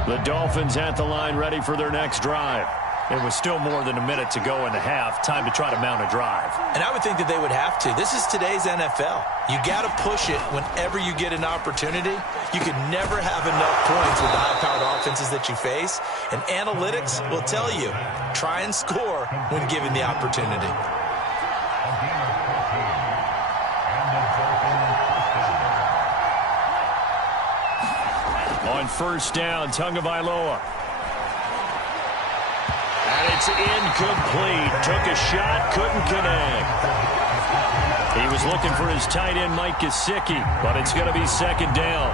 The Dolphins at the line ready for their next drive. It was still more than a minute to go in the half. Time to try to mount a drive. And I would think that they would have to. This is today's NFL. You got to push it whenever you get an opportunity. You could never have enough points with the high-powered offenses that you face. And analytics will tell you, try and score when given the opportunity. On first down, Tagovailoa. And it's incomplete. Took a shot, couldn't connect. He was looking for his tight end, Mike Gesicki, but it's going to be second down.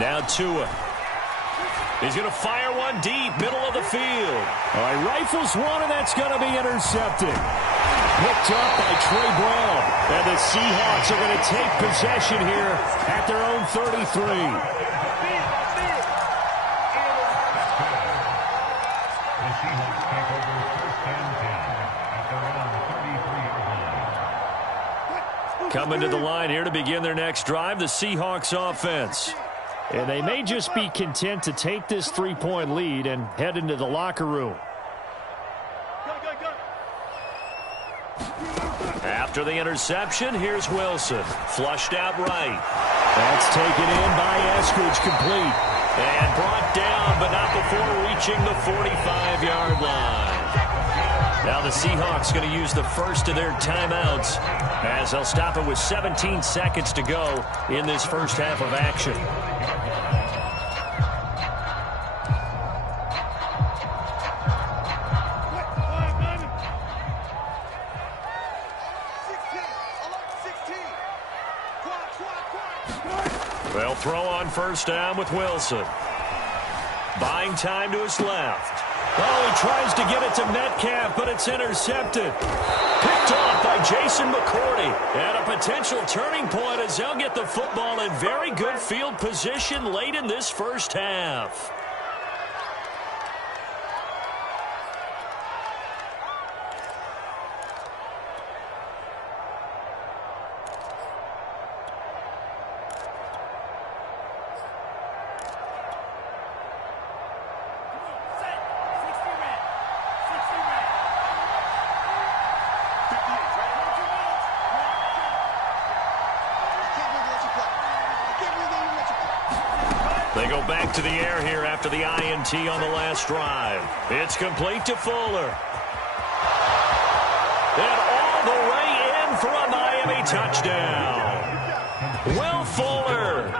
Now Tua. He's going to fire one deep, middle of the field. All right, rifles one, and that's going to be intercepted. Picked up by Trey Brown. And the Seahawks are going to take possession here at their own 33. Coming to the line here to begin their next drive, the Seahawks offense. And they may just be content to take this 3-point lead and head into the locker room. After the interception, here's Wilson. Flushed out right. That's taken in by Eskridge, complete. And brought down, but not before reaching the 45-yard line. Now the Seahawks going to use the first of their timeouts as they'll stop it with 17 seconds to go in this first half of action. They'll throw on first down with Wilson. Buying time to his left. Oh, he tries to get it to Metcalf, but it's intercepted. Picked off by Jason McCourty. And a potential turning point as they'll get the football in very good field position late in this first half. They go back to the air here after the INT on the last drive. It's complete to Fuller. And all the way in for a Miami touchdown. Will Fuller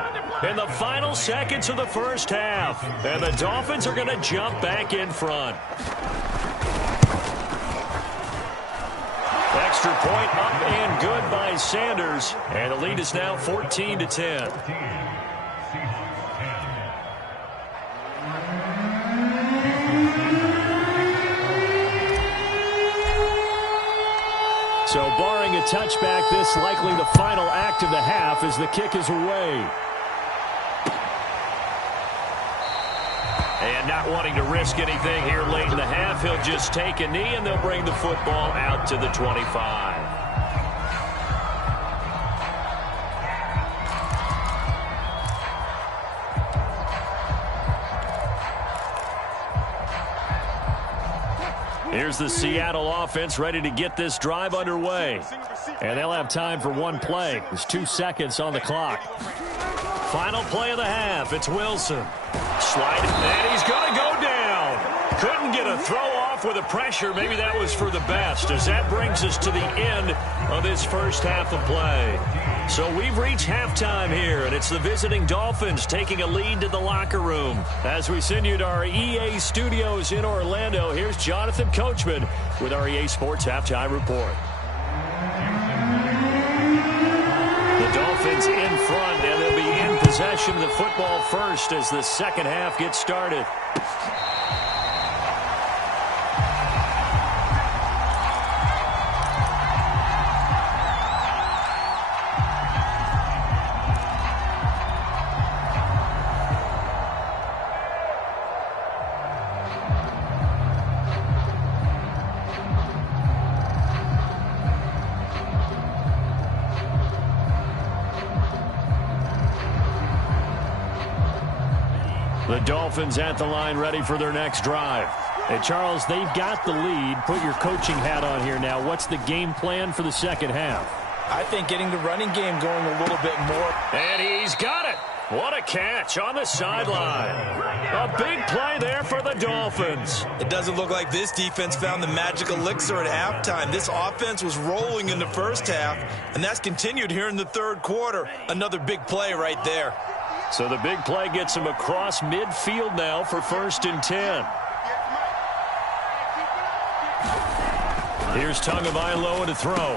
in the final seconds of the first half. And the Dolphins are going to jump back in front. Extra point up and good by Sanders. And the lead is now 14-10. So barring a touchback, this likely the final act of the half as the kick is away. And not wanting to risk anything here late in the half, he'll just take a knee and they'll bring the football out to the 25. Here's the Seattle offense ready to get this drive underway. And they'll have time for one play. There's 2 seconds on the clock. Final play of the half. It's Wilson. Slide, and he's going to go down. Couldn't get a throw off with the pressure. Maybe that was for the best, as that brings us to the end of this first half of play. So we've reached halftime here, and it's the visiting Dolphins taking a lead to the locker room. As we send you to our EA studios in Orlando, here's Jonathan Coachman with our EA Sports Halftime Report. The Dolphins in front, and they'll be in possession of the football first as the second half gets started. Dolphins at the line ready for their next drive. Hey, Charles, they've got the lead. Put your coaching hat on here now. What's the game plan for the second half? I think getting the running game going a little bit more. And he's got it. What a catch on the sideline. A big play there for the Dolphins. It doesn't look like this defense found the magic elixir at halftime. This offense was rolling in the first half, and that's continued here in the third quarter. Another big play right there. So the big play gets him across midfield now for 1st and 10. Here's Tagovailoa to throw.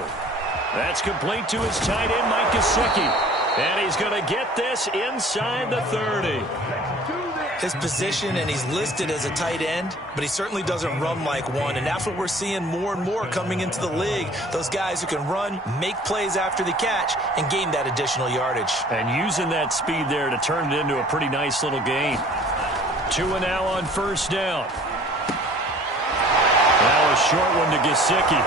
That's complete to his tight end, Mike Gesicki. And he's going to get this inside the 30. His position, and he's listed as a tight end, but he certainly doesn't run like one. And that's what we're seeing more and more coming into the league. Those guys who can run, make plays after the catch, and gain that additional yardage. And using that speed there to turn it into a pretty nice little gain. 2 and now on 1st down. Now a short one to Gesicki.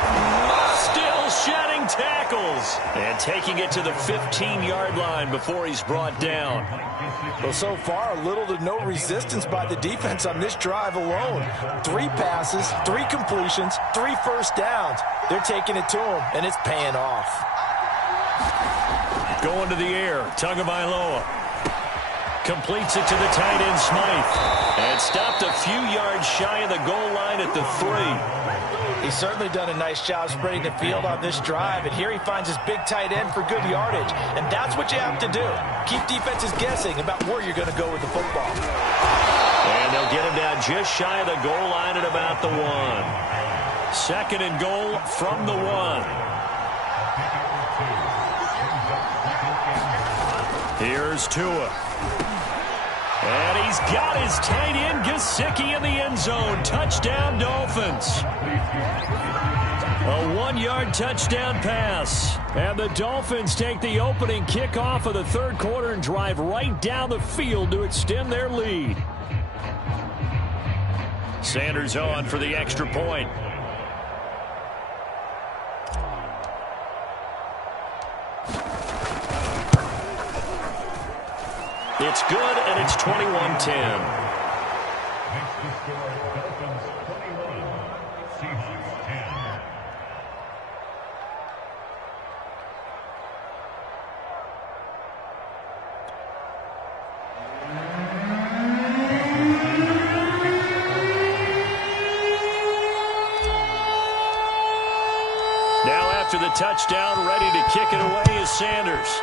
Still shedding tackles. And taking it to the 15-yard line before he's brought down. Well, so far, little to no resistance by the defense on this drive alone. 3 passes, 3 completions, 3 first downs. They're taking it to him, and it's paying off. Going to the air, Tagovailoa. Completes it to the tight end, Smythe. And stopped a few yards shy of the goal line at the 3. He's certainly done a nice job spreading the field on this drive, and here he finds his big tight end for good yardage. And that's what you have to do. Keep defenses guessing about where you're going to go with the football. And they'll get him down just shy of the goal line at about the 1. 2nd and goal from the 1. Here's Tua. And he's got his tight end, Gesicki, in the end zone. Touchdown, Dolphins. A 1-yard touchdown pass. And the Dolphins take the opening kickoff of the third quarter and drive right down the field to extend their lead. Sanders on for the extra point. It's good, and it's 21-10. Now after the touchdown, ready to kick it away is Sanders.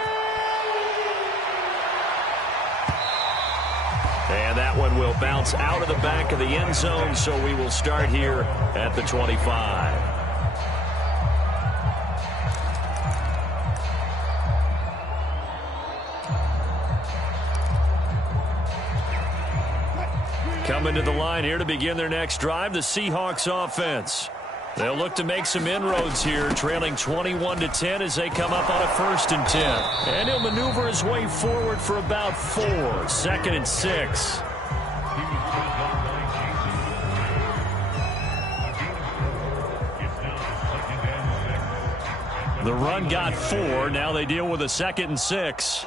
And that one will bounce out of the back of the end zone, so we will start here at the 25. Coming to the line here to begin their next drive, the Seahawks offense. They'll look to make some inroads here, trailing 21-10 as they come up on a 1st and 10. And he'll maneuver his way forward for about 4. 2nd and 6. The run got 4. Now they deal with a 2nd and 6.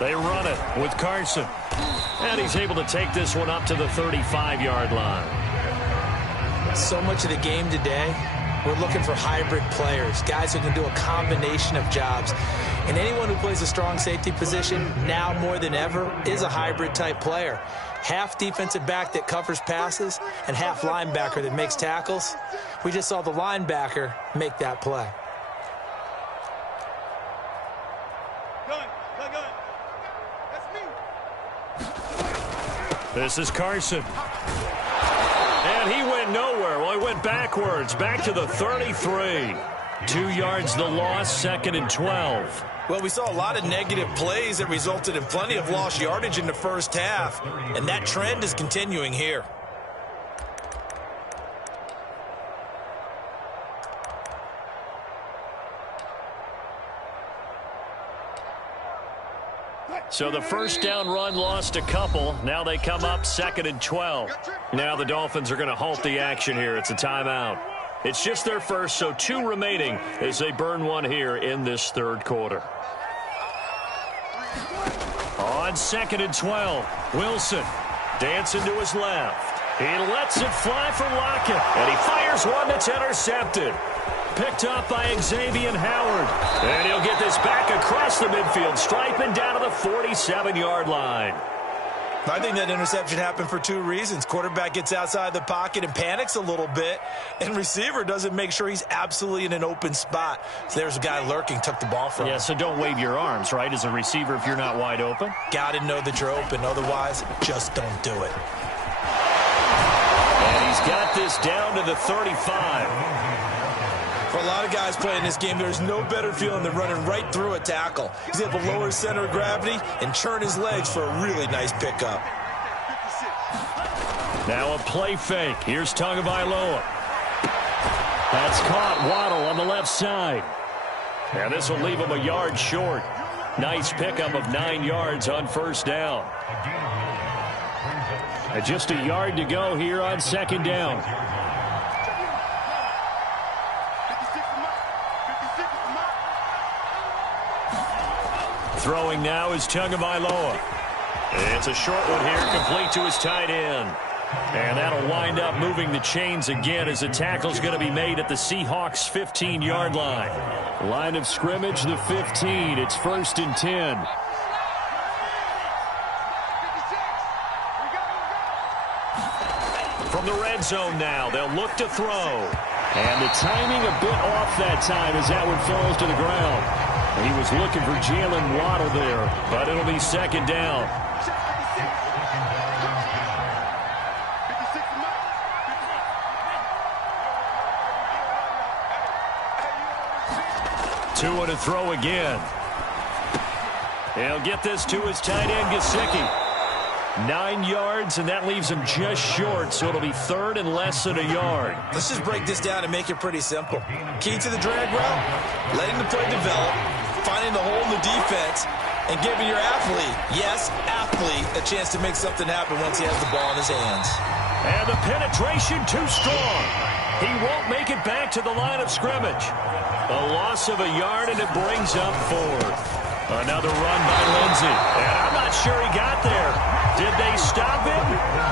They run it with Carson. And he's able to take this one up to the 35-yard line. So much of the game today, we're looking for hybrid players, guys who can do a combination of jobs. And anyone who plays a strong safety position, now more than ever, is a hybrid-type player. Half defensive back that covers passes and half linebacker that makes tackles. We just saw the linebacker make that play. This is Carson. And he went nowhere. Well, he went backwards, back to the 33. 2 yards the loss, 2nd and 12. Well, we saw a lot of negative plays that resulted in plenty of lost yardage in the first half, and that trend is continuing here. So the first down run lost a couple. Now they come up 2nd and 12. Now the Dolphins are going to halt the action here. It's a timeout. It's just their first, so 2 remaining as they burn one here in this third quarter. On 2nd and 12, Wilson dancing to his left. He lets it fly for Lockett, and he fires one that's intercepted. Picked up by Xavier Howard. And he'll get this back across the midfield stripe and down to the 47-yard line. I think that interception happened for two reasons. Quarterback gets outside the pocket and panics a little bit, and receiver doesn't make sure he's absolutely in an open spot. So there's a guy lurking, took the ball from him. Yeah, so don't wave your arms, right, as a receiver if you're not wide open. Got to know that you're open. Otherwise, just don't do it. And he's got this down to the 35. For a lot of guys playing this game, there's no better feeling than running right through a tackle. He's able to lower his center of gravity and churn his legs for a really nice pickup. Now a play fake. Here's Tagovailoa. That's caught. Waddle on the left side. And this will leave him a yard short. Nice pickup of 9 yards on first down. And just a yard to go here on 2nd down. Throwing now is Tagovailoa. It's a short one here, complete to his tight end. And that'll wind up moving the chains again as the tackle's going to be made at the Seahawks' 15-yard line. Line of scrimmage, the 15. It's 1st and 10. From the red zone now, they'll look to throw. And the timing a bit off that time as that one falls to the ground. He was looking for Jalen Waddle there, but it'll be 2nd down. Tua to throw again. He'll get this to his tight end, Gesicki. 9 yards, and that leaves him just short, so it'll be 3rd and less than a yard. Let's just break this down and make it pretty simple. Key to the drag route, letting the play develop, finding the hole in the defense, and giving your athlete, yes, athlete, a chance to make something happen once he has the ball in his hands. And the penetration too strong. He won't make it back to the line of scrimmage. A loss of a yard, and it brings up 4. Another run by Lindsey. And I'm not sure he got there. Did they stop him?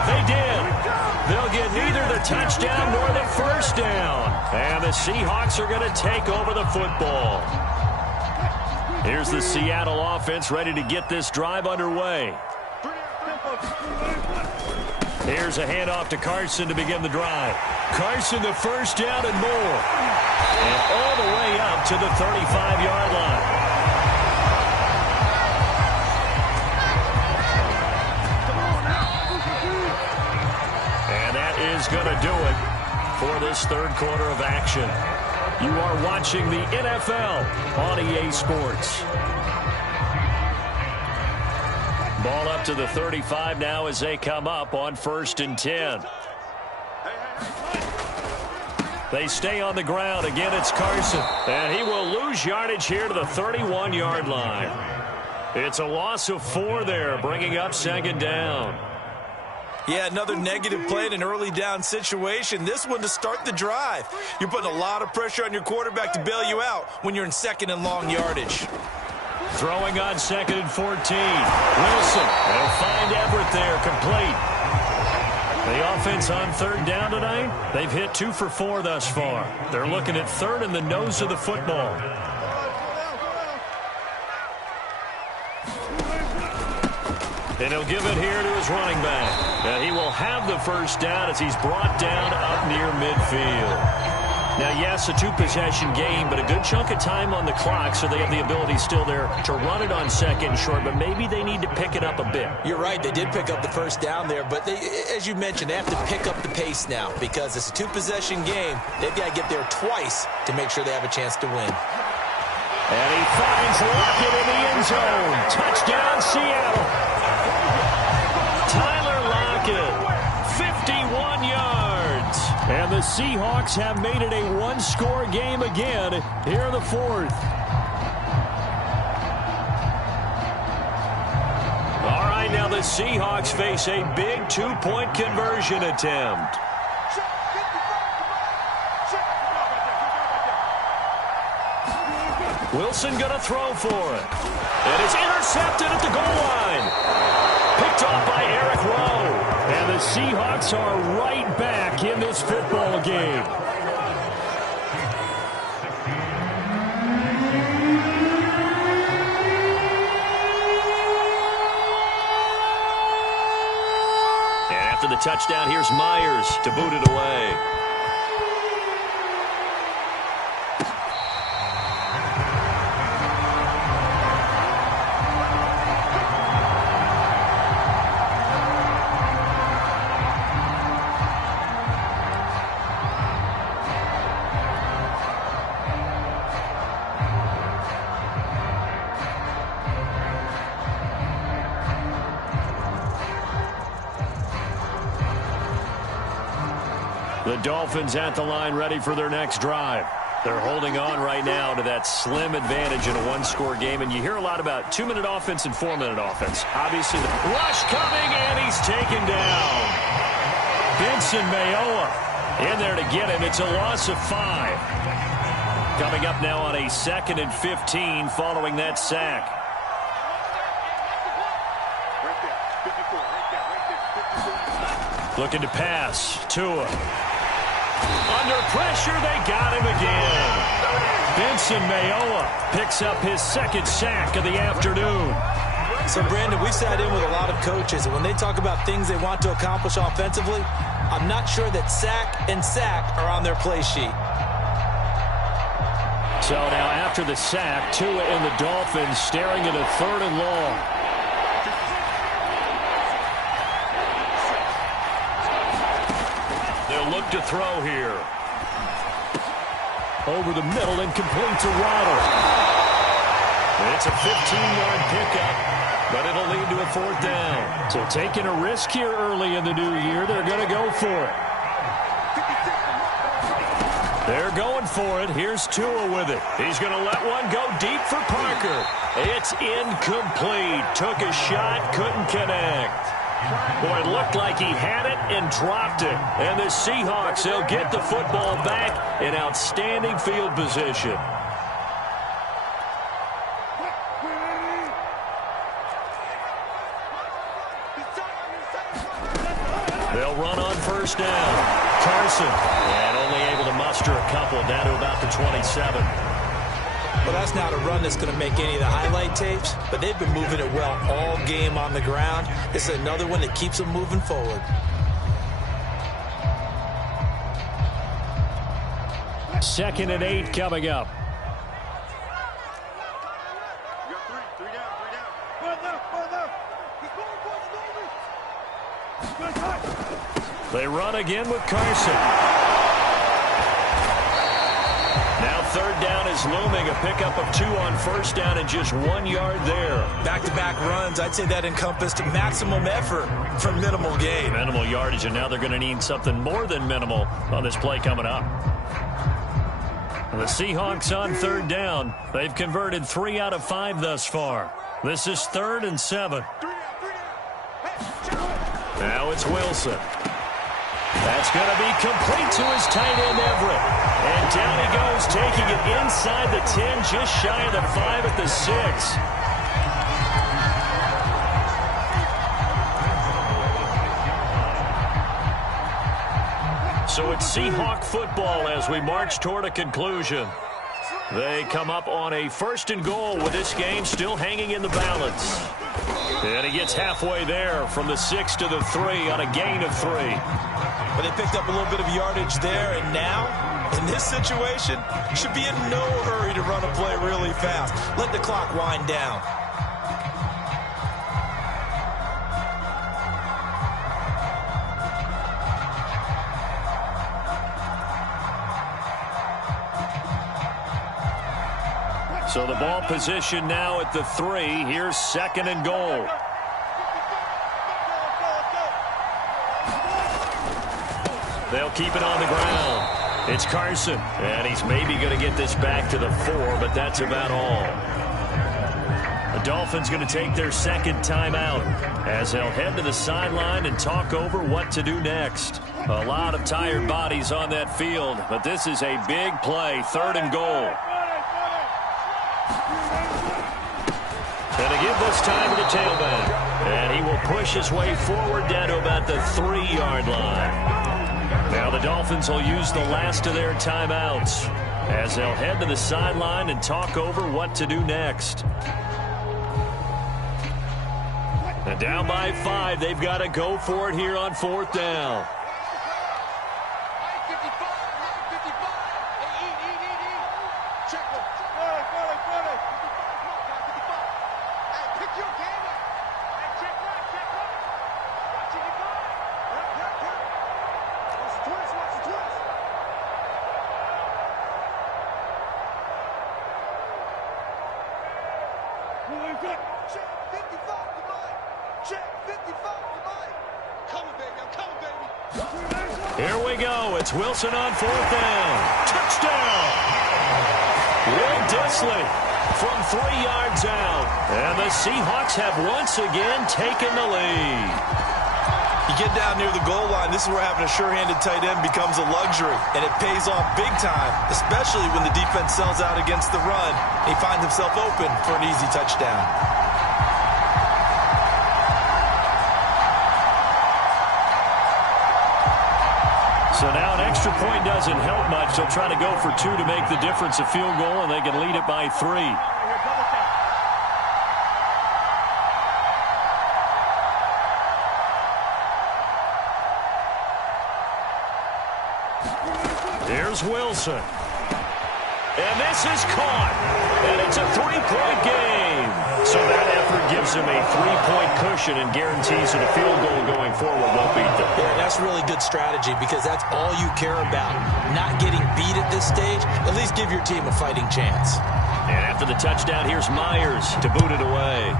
They did. They'll get neither the touchdown nor the first down. And the Seahawks are going to take over the football. Here's the Seattle offense ready to get this drive underway. Here's a handoff to Carson to begin the drive. Carson, the first down and more. And all the way up to the 35-yard line. Is going to do it for this 3rd quarter of action. You are watching the NFL on EA Sports. Ball up to the 35 now as they come up on 1st and 10. They stay on the ground. Again, it's Carson. And he will lose yardage here to the 31-yard line. It's a loss of 4 there, bringing up 2nd down. Yeah, another negative play in an early down situation. This one to start the drive. You're putting a lot of pressure on your quarterback to bail you out when you're in 2nd and long yardage. Throwing on 2nd and 14. Wilson. They'll find Everett there, complete. The offense on 3rd down tonight, they've hit 2 for 4 thus far. They're looking at 3rd in the nose of the football. And he'll give it here to his running back. Now he will have the first down as he's brought down up near midfield. Now, yes, a 2-possession game, but a good chunk of time on the clock, so they have the ability still there to run it on 2nd and short, but maybe they need to pick it up a bit. You're right. They did pick up the first down there, but they, as you mentioned, they have to pick up the pace now because it's a 2-possession game. They've got to get there twice to make sure they have a chance to win. And he finds Lockett in the end zone. Touchdown, Seattle. Tyler Lockett, 51 yards. And the Seahawks have made it a 1-score game again here in the 4th. All right, now the Seahawks face a big 2-point conversion attempt. Wilson going to throw for it. And it's intercepted at the goal line. Picked off by Eric Rowe. And the Seahawks are right back in this football game. And after the touchdown, here's Myers to boot it away. The Dolphins at the line ready for their next drive. They're holding on right now to that slim advantage in a one-score game, and you hear a lot about 2-minute offense and 4-minute offense. Obviously, the rush coming, and he's taken down. Benson Mayowa in there to get him. It's a loss of 5. Coming up now on a 2nd and 15 following that sack. Looking to pass. Tua. Under pressure, they got him again. Benson Mayowa picks up his 2nd sack of the afternoon. So, Brandon, we've sat in with a lot of coaches, and when they talk about things they want to accomplish offensively, I'm not sure that sack and sack are on their play sheet. So now after the sack, Tua and the Dolphins staring at a 3rd and long. Look to throw here. Over the middle and complete to Waddle. It's a 15-yard pickup, but it'll lead to a 4th down. So taking a risk here early in the new year, they're going to go for it. They're going for it. Here's Tua with it. He's going to let one go deep for Parker. It's incomplete. Took a shot, couldn't connect. Boy, it looked like he had it and dropped it. And the Seahawks, they'll get the football back in outstanding field position. They'll run on 1st down. Carson, and only able to muster a couple down to about the 27. Well, that's not a run that's going to make any of the highlight tapes, but they've been moving it well all game on the ground. This is another one that keeps them moving forward. 2nd and 8 coming up. They run again with Carson. Now 3rd down is looming. A pickup of 2 on 1st down and just 1 yard there. Back-to-back runs, I'd say that encompassed maximum effort for minimal gain. Minimal yardage, and now they're going to need something more than minimal on this play coming up. The Seahawks on 3rd down. They've converted 3 out of 5 thus far. This is 3rd and 7. Now it's Wilson. That's going to be complete to his tight end, Everett. And down he goes, taking it inside the 10, just shy of the 5 at the 6. So it's Seahawk football as we march toward a conclusion. They come up on a 1st and goal with this game still hanging in the balance. And he gets halfway there from the 6 to the 3 on a gain of 3. But they picked up a little bit of yardage there, and now, in this situation, should be in no hurry to run a play really fast. Let the clock wind down. So the ball position now at the 3. Here's 2nd and goal. They'll keep it on the ground. It's Carson, and he's maybe going to get this back to the 4, but that's about all. The Dolphins going to take their 2nd timeout as they'll head to the sideline and talk over what to do next. A lot of tired bodies on that field, but this is a big play, 3rd and goal. this time with the tailback. And he will push his way forward down to about the 3-yard line. Now the Dolphins will use the last of their timeouts as they'll head to the sideline and talk over what to do next. And down by 5, they've got to go for it here on 4th down. Here we go. It's Wilson on 4th down. Touchdown! Will Dissly from 3 yards out. And the Seahawks have once again taken the lead. You get down near the goal line, this is where having a sure-handed tight end becomes a luxury. And it pays off big time, especially when the defense sells out against the run. He finds himself open for an easy touchdown. So now an extra point doesn't help much. They'll try to go for 2 to make the difference a field goal, and they can lead it by 3. Here's Wilson. And this is caught. And it's a 3-point game. So that effort gives him a 3-point cushion and guarantees that a field goal going forward won't beat them. Yeah, that's really good strategy because that's all you care about. Not getting beat at this stage. At least give your team a fighting chance. And after the touchdown, here's Myers to boot it away.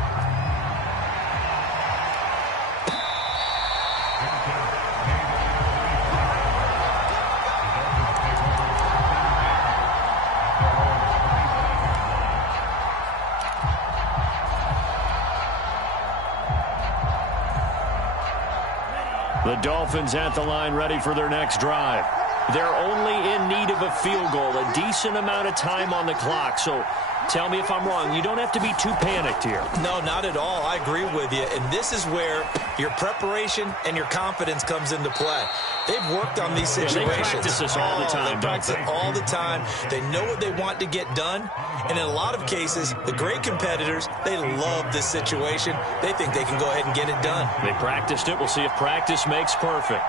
The Dolphins at the line ready for their next drive. They're only in need of a field goal, a decent amount of time on the clock. So tell me if I'm wrong. You don't have to be too panicked here. No, not at all. I agree with you. And this is where your preparation and your confidence comes into play. They've worked on these situations. They practice this all the time, They practice it all the time. They know what they want to get done. And in a lot of cases, the great competitors, they love this situation. They think they can go ahead and get it done. They practiced it. We'll see if practice makes perfect.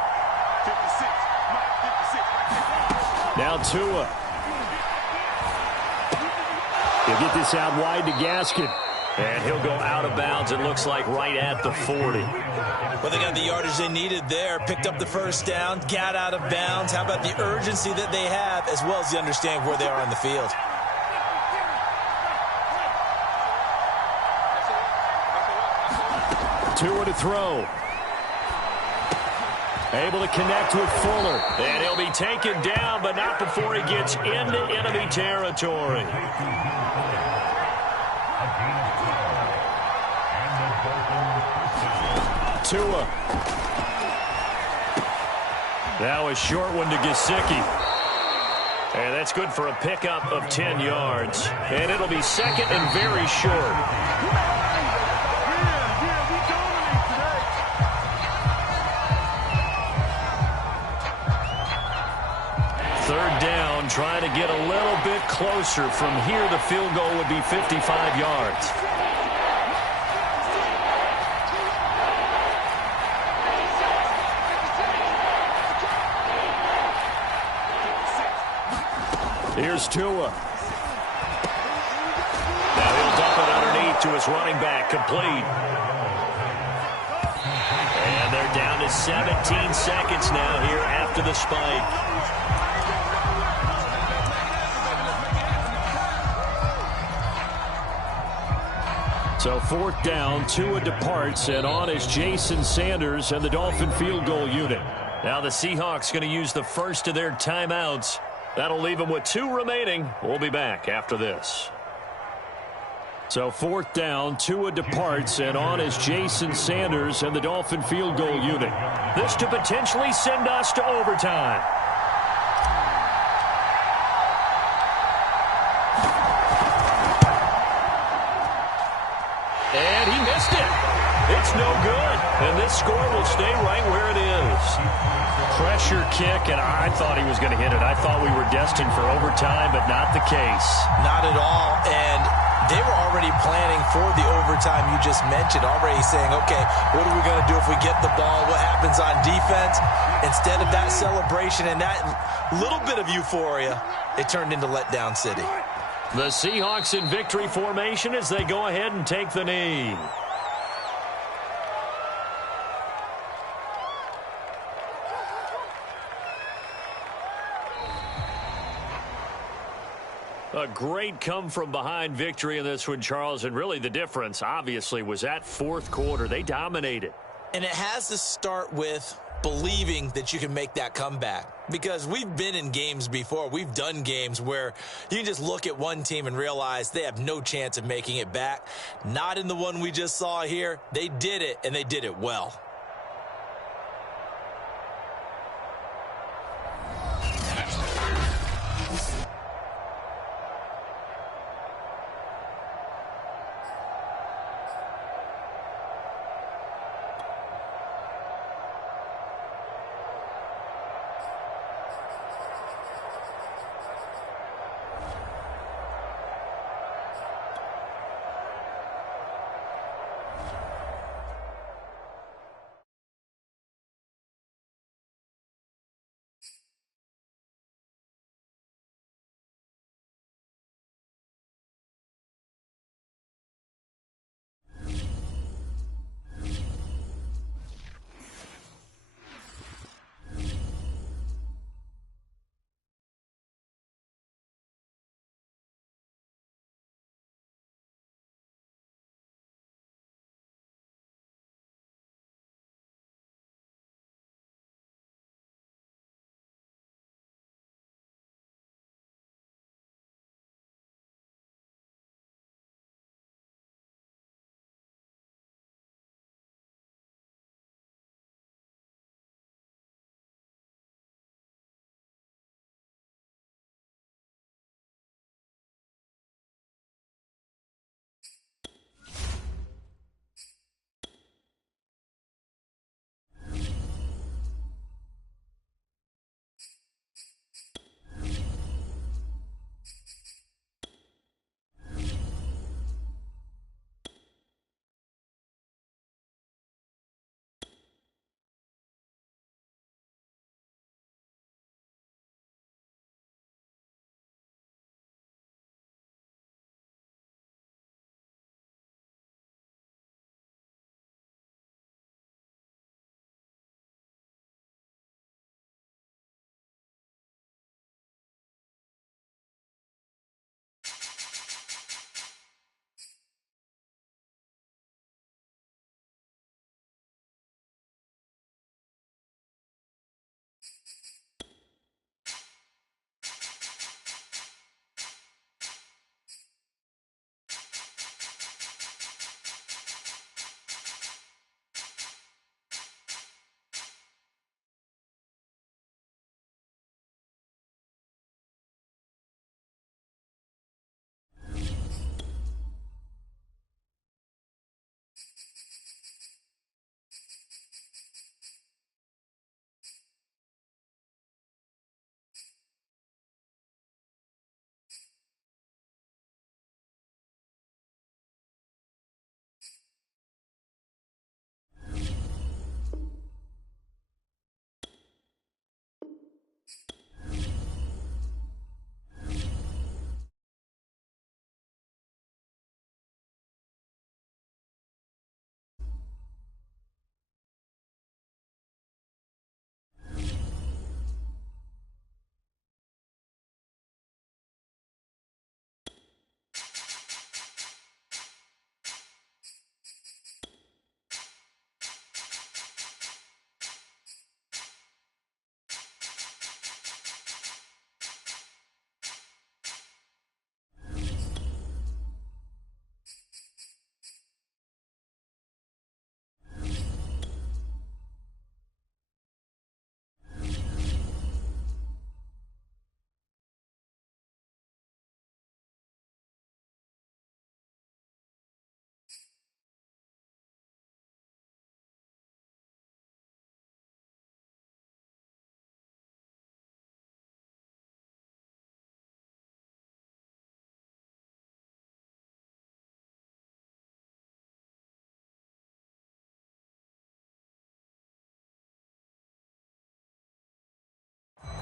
Now Tua. He'll get this out wide to Gaskin. And he'll go out of bounds, it looks like, right at the 40. Well, they got the yardage they needed there. Picked up the first down, got out of bounds. How about the urgency that they have, as well as the understanding where they are on the field? Tua to throw. Able to connect with Fuller. And he'll be taken down, but not before he gets into enemy territory. Tua. Now a short one to Gesicki. And that's good for a pickup of 10 yards. And it'll be second and very short. Third down, trying to get a little bit closer. From here, the field goal would be 55 yards. Here's Tua. Now he'll dump it underneath to his running back, complete. And they're down to 17 seconds now here after the spike. So fourth down, Tua departs, and on is Jason Sanders and the Dolphin field goal unit. Now the Seahawks going to use the first of their timeouts. That'll leave them with 2 remaining. We'll be back after this. So fourth down, Tua departs, and on is Jason Sanders and the Dolphin field goal unit. This to potentially send us to overtime. And he That's no good. And this score will stay right where it is. Pressure kick, and I thought he was going to hit it. I thought we were destined for overtime, but not the case. Not at all. And they were already planning for the overtime you just mentioned, already saying, okay, what are we going to do if we get the ball? What happens on defense? Instead of that celebration and that little bit of euphoria, it turned into letdown city. The Seahawks in victory formation as they go ahead and take the knee. A great come-from-behind victory in this one, Charles, and really the difference, obviously, was that fourth quarter. They dominated. And it has to start with believing that you can make that comeback. Because we've been in games before. We've done games where you can just look at one team and realize they have no chance of making it back. Not in the one we just saw here. They did it, and they did it well.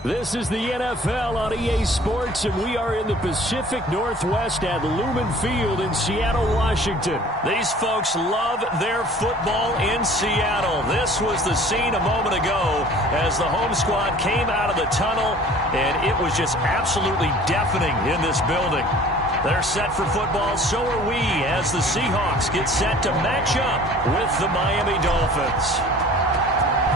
This is the NFL on EA Sports, and we are in the Pacific Northwest at Lumen Field in Seattle, Washington. These folks love their football in Seattle. This was the scene a moment ago as the home squad came out of the tunnel, and it was just absolutely deafening in this building. They're set for football, so are we, as the Seahawks get set to match up with the Miami Dolphins.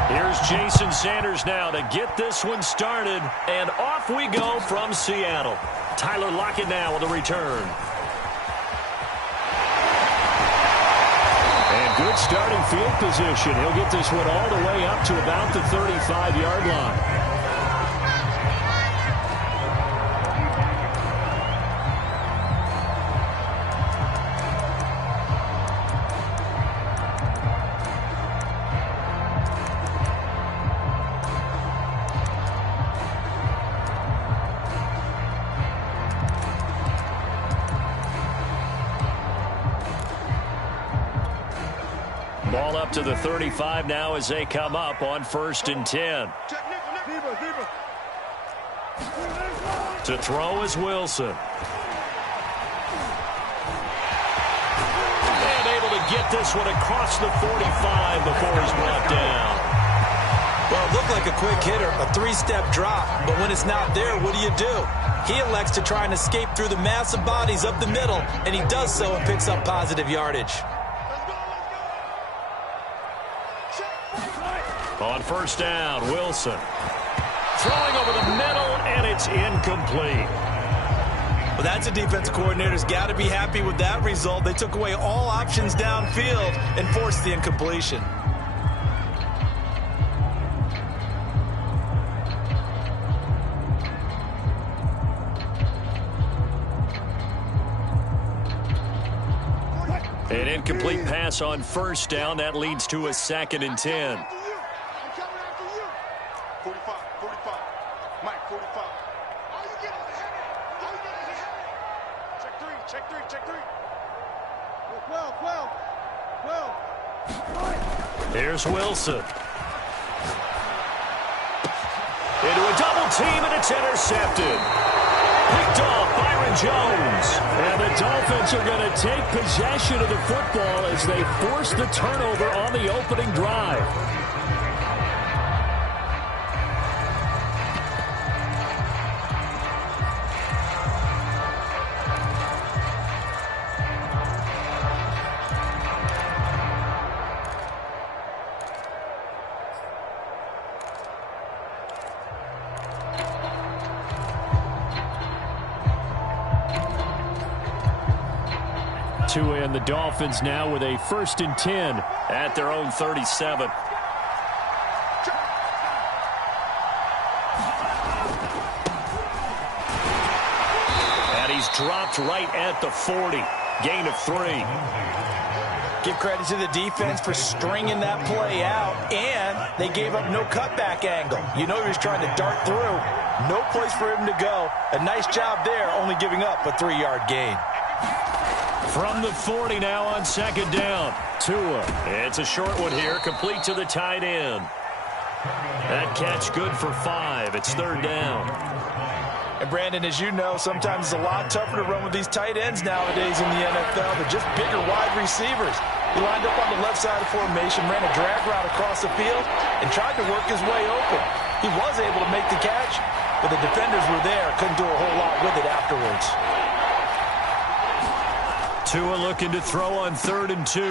Here's Jason Sanders now to get this one started, and off we go from Seattle. Tyler Lockett now with the return. And good starting field position. He'll get this one all the way up to about the 35-yard line. Ball up to the 35 now as they come up on 1st and 10. To throw is Wilson. And able to get this one across the 45 before he's brought down. Well, it looked like a quick hitter, a three-step drop, but when it's not there, what do? He elects to try and escape through the massive bodies up the middle, and he does so and picks up positive yardage. On 1st down, Wilson. Throwing over the middle, and it's incomplete. Well, that's a defensive coordinator's got to be happy with that result. They took away all options downfield and forced the incompletion. An incomplete pass on 1st down. That leads to a 2nd and 10. 45. Mike, 45. All you get is a header. Check three. 12. Here's Wilson. Into a double team, and it's intercepted. Picked off Byron Jones. And the Dolphins are going to take possession of the football as they force the turnover on the opening drive. And the Dolphins now with a 1st and 10 at their own 37. And he's dropped right at the 40. Gain of 3. Give credit to the defense for stringing that play out, and they gave up no cutback angle. You know he was trying to dart through. No place for him to go. A nice job there, only giving up a 3-yard gain. From the 40 now on 2nd down. Tua. It's a short one here, complete to the tight end. That catch good for 5. It's 3rd down. And Brandon, as you know, sometimes it's a lot tougher to run with these tight ends nowadays in the NFL. They're just bigger wide receivers. He lined up on the left side of formation, ran a drag route across the field, and tried to work his way open. He was able to make the catch, but the defenders were there. Couldn't do a whole lot with it afterwards. Tua looking to throw on 3rd and 2.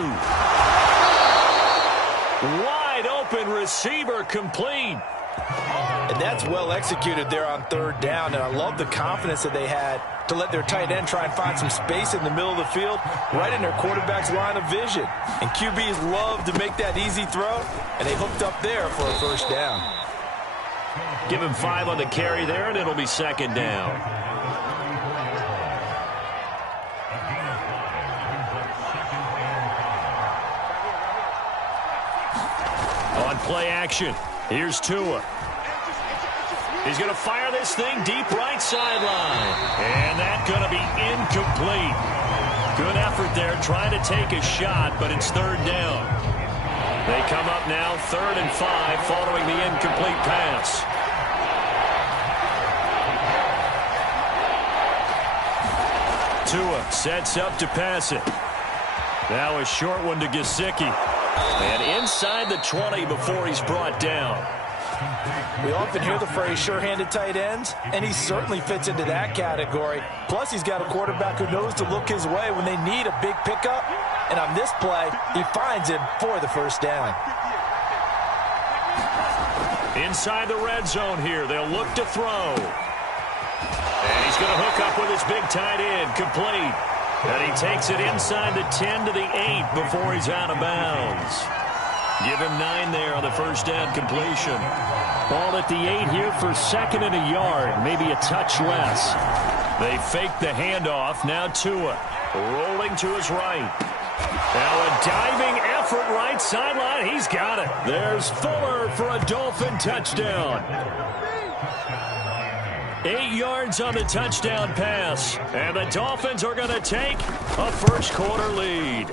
Wide open receiver complete. And that's well executed there on 3rd down, and I love the confidence that they had to let their tight end try and find some space in the middle of the field, right in their quarterback's line of vision. And QBs love to make that easy throw, and they hooked up there for a 1st down. Give him 5 on the carry there, and it'll be 2nd down. On play action, here's Tua. He's going to fire this thing deep right sideline. And that's going to be incomplete. Good effort there trying to take a shot, but it's 3rd down. They come up now 3rd and 5 following the incomplete pass. Tua sets up to pass it. Now a short one to Gesicki. And inside the 20 before he's brought down. We often hear the phrase sure-handed tight ends, and he certainly fits into that category. Plus, he's got a quarterback who knows to look his way when they need a big pickup. And on this play, he finds him for the first down. Inside the red zone here, they'll look to throw. And he's going to hook up with his big tight end, complete. And he takes it inside the 10 to the 8 before he's out of bounds. Give him 9 there on the first down completion. Ball at the 8 here for second and a yard, maybe a touch less. They fake the handoff. Now Tua rolling to his right. Now a diving effort right sideline. He's got it. There's Fuller for a Dolphin touchdown. 8 yards on the touchdown pass. And the Dolphins are going to take a first-quarter lead.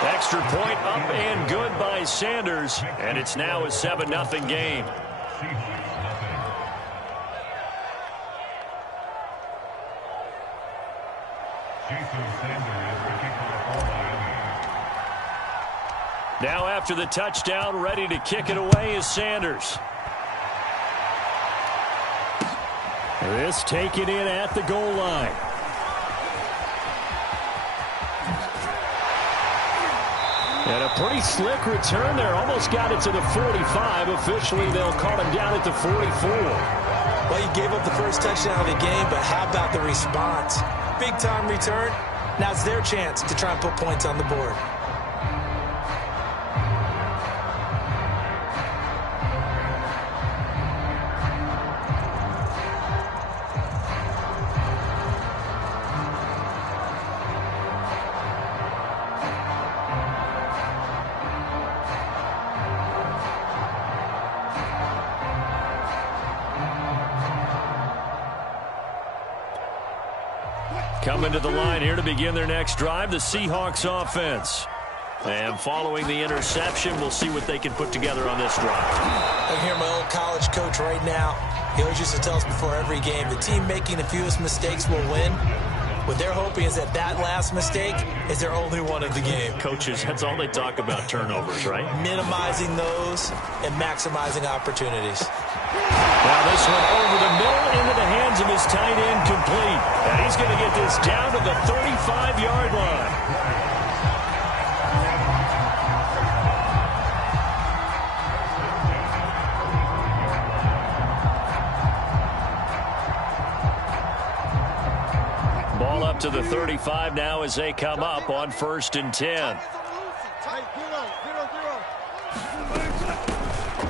Extra point up and good by Sanders. And it's now a 7-0 game. Now after the touchdown, ready to kick it away is Sanders. This taken in at the goal line. And a pretty slick return there. Almost got it to the 45. Officially, they'll call him down at the 44. Well, you gave up the first touchdown of the game, but how about the response? Big-time return. Now it's their chance to try and put points on the board. Coming to the line here to begin their next drive, the Seahawks offense. And following the interception, we'll see what they can put together on this drive. I hear my old college coach right now. He always used to tell us before every game, the team making the fewest mistakes will win. What they're hoping is that that last mistake is their only one of the game. Coaches, that's all they talk about, turnovers, right? Minimizing those and maximizing opportunities. Now this one over the middle into the hands of his tight end, complete. And he's going to get this down to the 35-yard line. Ball up to the 35 now as they come up on 1st and 10.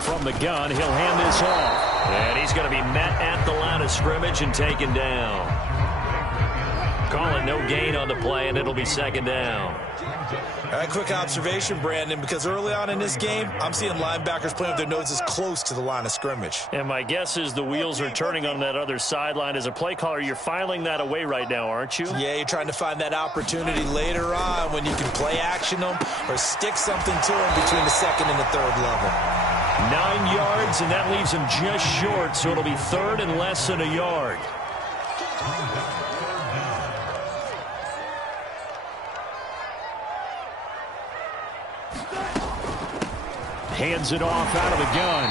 From the gun, he'll hand this off. And he's going to be met at the line of scrimmage and taken down. Call it no gain on the play, and it'll be 2nd down. All right, quick observation, Brandon, because early on in this game, I'm seeing linebackers playing with their noses close to the line of scrimmage. And my guess is the wheels are turning on that other sideline. As a play caller, you're filing that away right now, aren't you? Yeah, you're trying to find that opportunity later on when you can play action them or stick something to them between the 2nd and the 3rd level. 9 yards, and that leaves him just short, so it'll be 3rd and less than a yard. Hands it off out of the gun.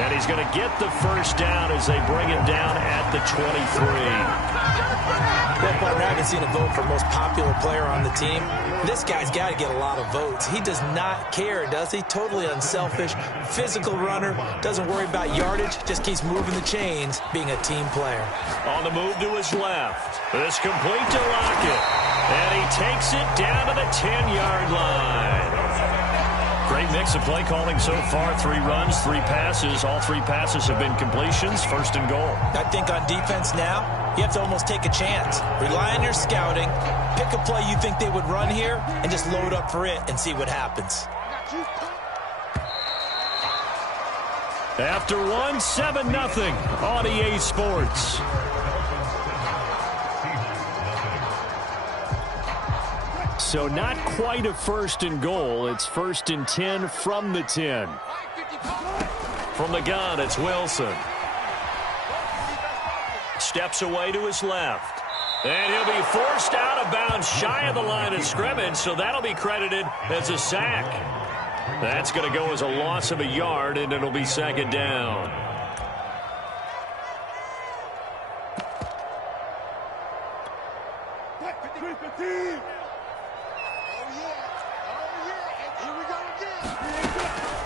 And he's going to get the first down as they bring him down at the 23. Well, partner, I haven't seen a vote for most popular player on the team. This guy's got to get a lot of votes. He does not care, does he? Totally unselfish, physical runner, doesn't worry about yardage, just keeps moving the chains, being a team player. On the move to his left. This complete to Lockett. And he takes it down to the 10-yard line. Great mix of play calling so far. 3 runs, 3 passes. All 3 passes have been completions. 1st and goal. I think on defense now, you have to almost take a chance. Rely on your scouting. Pick a play you think they would run here and just load up for it and see what happens. After 1, 7-0 on EA Sports. So not quite a 1st and goal. It's 1st and 10 from the 10. From the gun, it's Wilson. Steps away to his left. And he'll be forced out of bounds shy of the line of scrimmage, so that'll be credited as a sack. That's going to go as a loss of a yard, and it'll be second down.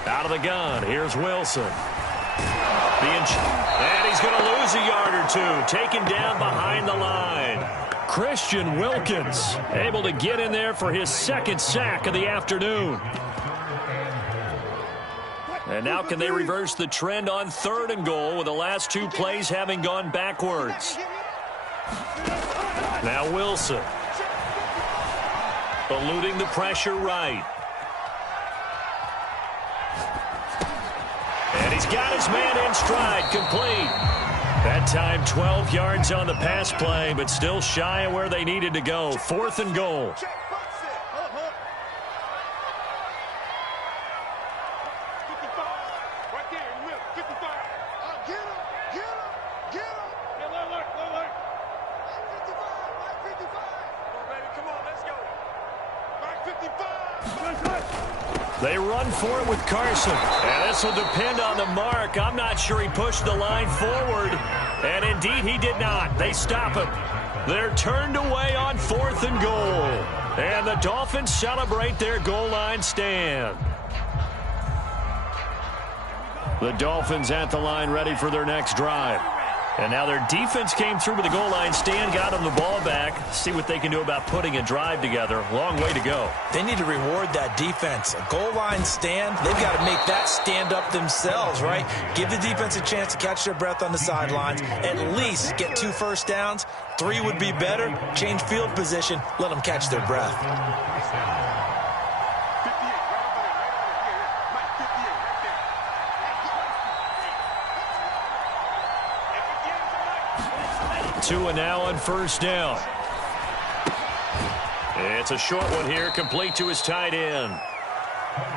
Out of the gun, here's Wilson. And he's going to lose a yard or two, taken down behind the line. Christian Wilkins able to get in there for his second sack of the afternoon. And now can they reverse the trend on 3rd and goal with the last 2 plays having gone backwards? Now Wilson. Eluding the pressure right. And he's got his man in stride, complete. That time 12 yards on the pass play, but still shy of where they needed to go. 4th and goal. They run for it with Carson. And this will depend on the mark. I'm not sure he pushed the line forward. And indeed, he did not. They stop him. They're turned away on 4th and goal. And the Dolphins celebrate their goal line stand. The Dolphins at the line ready for their next drive. And now their defense came through with the goal line stand, got them the ball back. See what they can do about putting a drive together. Long way to go. They need to reward that defense. A goal line stand, they've got to make that stand up themselves, right? Give the defense a chance to catch their breath on the sidelines. At least get 2 first downs. 3 would be better. Change field position. Let them catch their breath. 2 and now on 1st down. It's a short one here, complete to his tight end.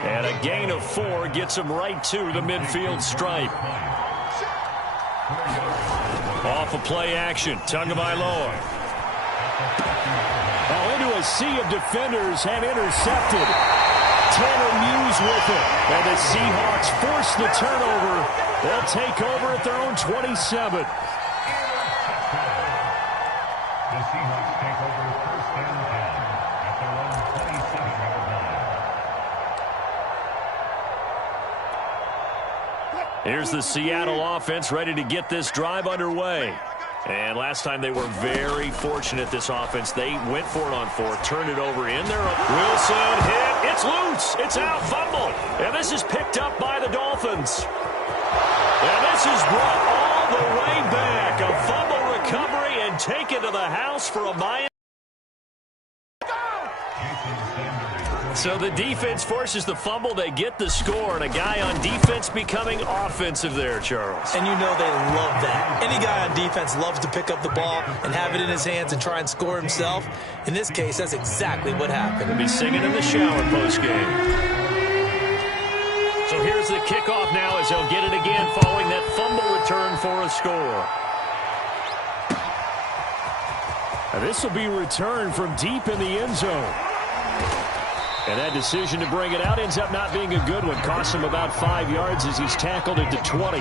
And a gain of 4 gets him right to the midfield stripe. Off of play action, Tagovailoa. Oh, into a sea of defenders and intercepted. Tanner Muse with it. And the Seahawks force the turnover. They'll take over at their own 27. Here's the Seattle offense ready to get this drive underway. And last time they were very fortunate, this offense. They went for it on 4th, turned it over in there. Wilson hit. It's loose. It's out. Fumble. And this is picked up by the Dolphins. And this is brought all the way back. A fumble recovery and taken to the house for a Miami. So the defense forces the fumble. They get the score, and a guy on defense becoming offensive there, Charles. And you know they love that. Any guy on defense loves to pick up the ball and have it in his hands and try and score himself. In this case, that's exactly what happened. He'll be singing in the shower postgame. So here's the kickoff now as he'll get it again following that fumble return for a score. Now this will be returned from deep in the end zone. And that decision to bring it out ends up not being a good one. Costs him about 5 yards as he's tackled at the 20.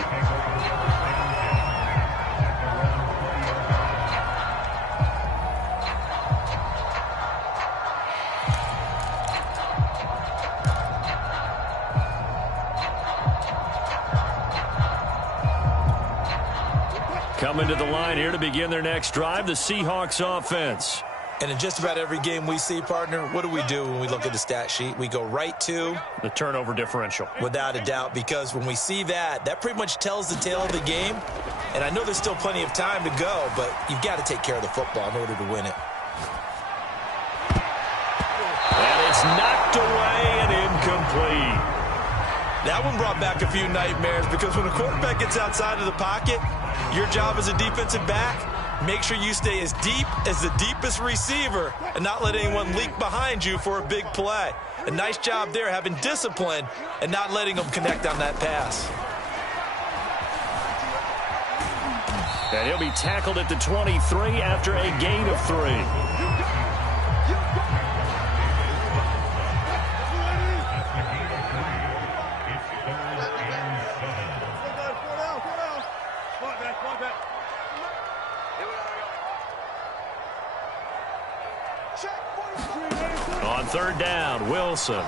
Coming to the line here to begin their next drive, the Seahawks offense. And in just about every game we see, partner, what do when we look at the stat sheet? We go right to the turnover differential. Without a doubt, because when we see that, that pretty much tells the tale of the game. And I know there's still plenty of time to go, but you've got to take care of the football in order to win it. And it's knocked away and incomplete. That one brought back a few nightmares because when a quarterback gets outside of the pocket, your job as a defensive back, make sure you stay as deep as the deepest receiver and not let anyone leak behind you for a big play. A nice job there having discipline and not letting them connect on that pass. And he'll be tackled at the 23 after a gain of 3. On third down, Wilson. And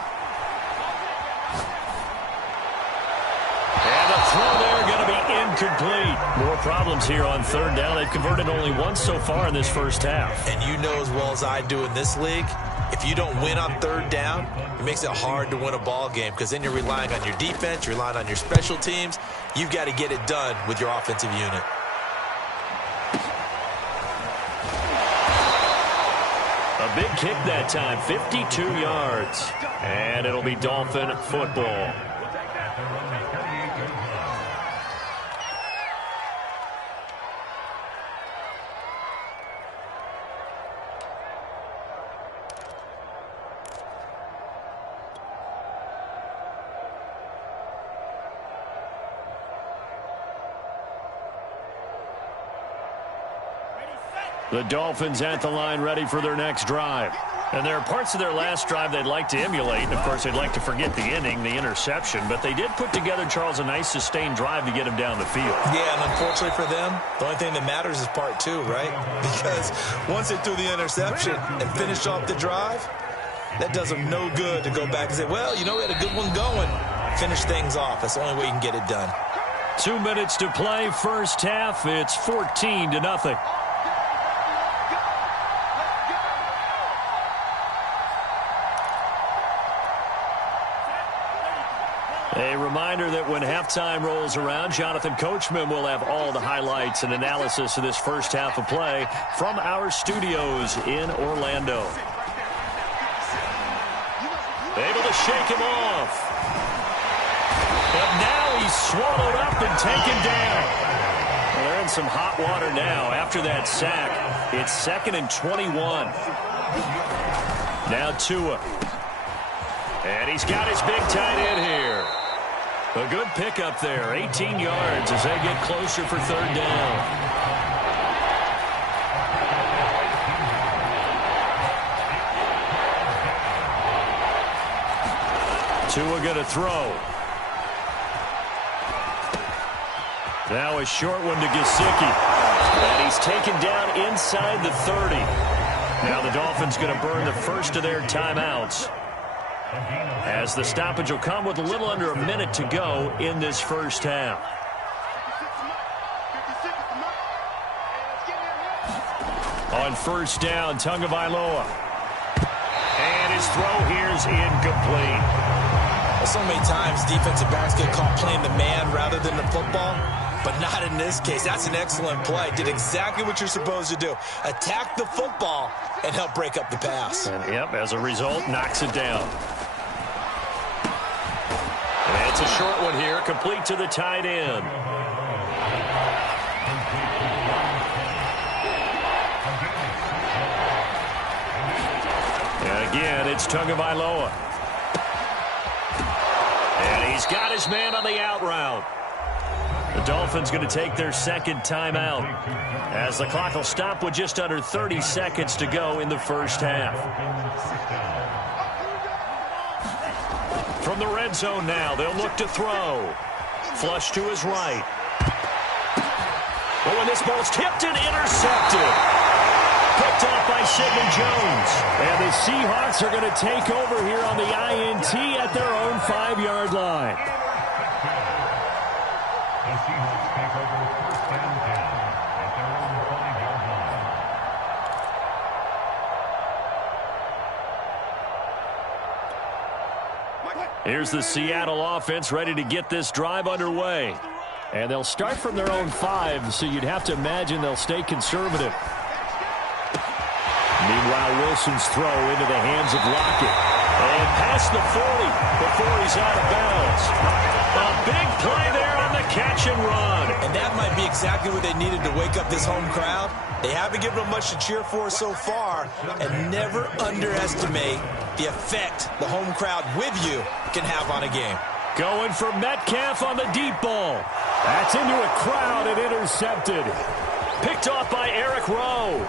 the throw there going to be incomplete. More problems here on third down. They've converted only once so far in this first half. And you know as well as I do in this league, if you don't win on third down, it makes it hard to win a ball game because then you're relying on your defense, you're relying on your special teams. You've got to get it done with your offensive unit. A big kick that time, 52 yards. And it'll be Dolphin football. The Dolphins at the line ready for their next drive. And there are parts of their last drive they'd like to emulate. And, of course, they'd like to forget the ending, the interception. But they did put together, Charles, a nice sustained drive to get him down the field. Yeah, and unfortunately for them, the only thing that matters is part 2, right? Because once they threw the interception and finished off the drive, that does them no good to go back and say, well, you know, we had a good one going. Finish things off. That's the only way you can get it done. 2 minutes to play, first half. It's 14-0. A reminder that when halftime rolls around, Jonathan Coachman will have all the highlights and analysis of this first half of play from our studios in Orlando. Able to shake him off. But now he's swallowed up and taken down. Well, they're in some hot water now after that sack. It's 2nd and 21. Now Tua. And he's got his big tight end here. A good pickup there, 18 yards as they get closer for third down. Tua going to throw. Now a short one to Gesicki. And he's taken down inside the 30. Now the Dolphins going to burn the first of their timeouts, as the stoppage will come with a little under a minute to go in this first half. On first down, Tagovailoa. And his throw here is incomplete. Well, so many times defensive backs get caught playing the man rather than the football, but not in this case. That's an excellent play. Did exactly what you're supposed to do. Attack the football and help break up the pass. And, yep, as a result, knocks it down. And it's a short one here, complete to the tight end. And again, it's Tagovailoa. And he's got his man on the out route. The Dolphins going to take their second timeout, as the clock will stop with just under 30 seconds to go in the first half. From the red zone now, they'll look to throw. Flush to his right. Oh, and this ball's tipped and intercepted. Picked off by Sidney Jones. And the Seahawks are going to take over here on the INT at their own 5-yard line. Here's the Seattle offense ready to get this drive underway. And they'll start from their own 5, so you'd have to imagine they'll stay conservative. Meanwhile, Wilson's throw into the hands of Lockett. And past the 40 before he's out of bounds. A big play there on the catch and run. And that might be exactly what they needed to wake up this home crowd. They haven't given them much to cheer for so far. And never underestimate the effect the home crowd with you can have on a game. Going for Metcalf on the deep ball. That's into a crowd and intercepted. Picked off by Eric Rowe.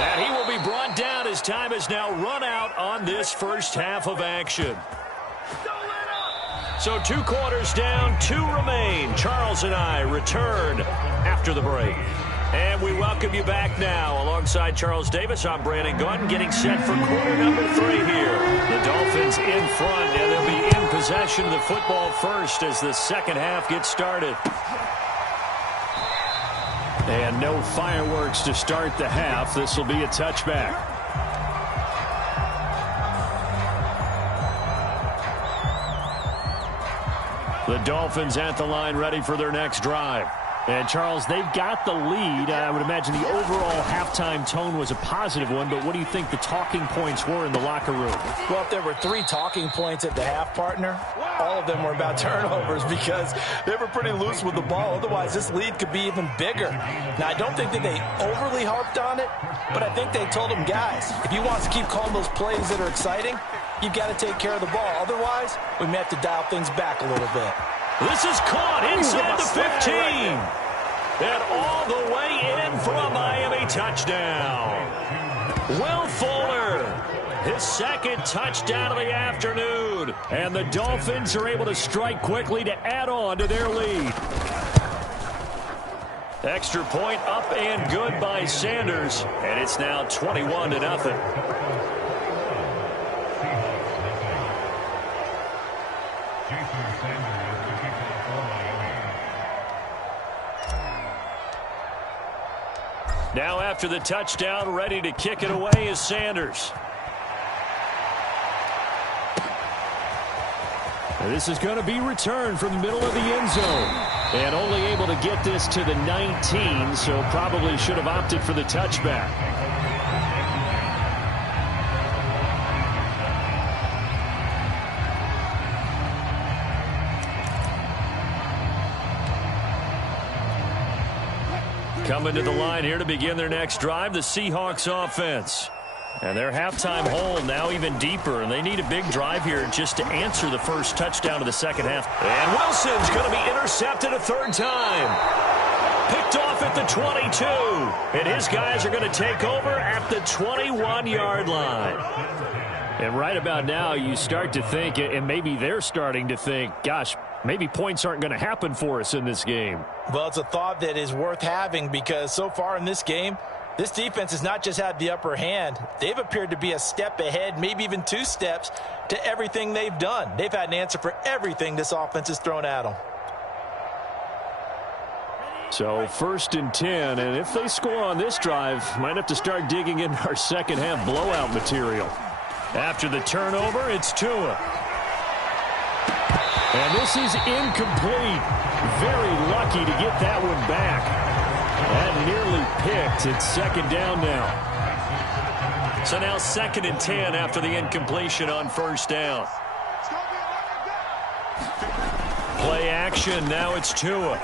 And he will be brought down as time has now run out on this first half of action. So 2 quarters down, 2 remain. Charles and I return after the break. And we welcome you back now. Alongside Charles Davis, I'm Brandon Gaudin, getting set for quarter number 3 here. The Dolphins in front, and they'll be in possession of the football first as the second half gets started. And no fireworks to start the half. This will be a touchback. The Dolphins at the line ready for their next drive. And, Charles, they've got the lead. I would imagine the overall halftime tone was a positive one, but what do you think the talking points were in the locker room? Well, if there were 3 talking points at the half, partner, all of them were about turnovers because they were pretty loose with the ball. Otherwise, this lead could be even bigger. Now, I don't think that they overly harped on it, but I think they told them, guys, if you want to keep calling those plays that are exciting, you've got to take care of the ball. Otherwise, we may have to dial things back a little bit. This is caught inside the 15. And all the way in for a Miami touchdown. Will Fuller, his second touchdown of the afternoon. And the Dolphins are able to strike quickly to add on to their lead. Extra point up and good by Sanders. And it's now 21-0. Now after the touchdown, ready to kick it away is Sanders. And this is going to be returned from the middle of the end zone. And only able to get this to the 19, so probably should have opted for the touchback. Coming to the line here to begin their next drive, the Seahawks offense. And their halftime hole now even deeper, and they need a big drive here just to answer the first touchdown of the second half. And Wilson's going to be intercepted a 3rd time. Picked off at the 22. And his guys are going to take over at the 21-yard line. And right about now, you start to think, and maybe they're starting to think, gosh, maybe points aren't going to happen for us in this game. Well, it's a thought that is worth having because so far in this game, this defense has not just had the upper hand. They've appeared to be a step ahead, maybe even 2 steps to everything they've done. They've had an answer for everything this offense has thrown at them. So 1st and 10, and if they score on this drive, might have to start digging into our second half blowout material. After the turnover, it's Tua. And this is incomplete. Very lucky to get that one back. That nearly picked. It's 2nd down now. So now 2nd and 10 after the incompletion on 1st down. Play action. Now it's Tua.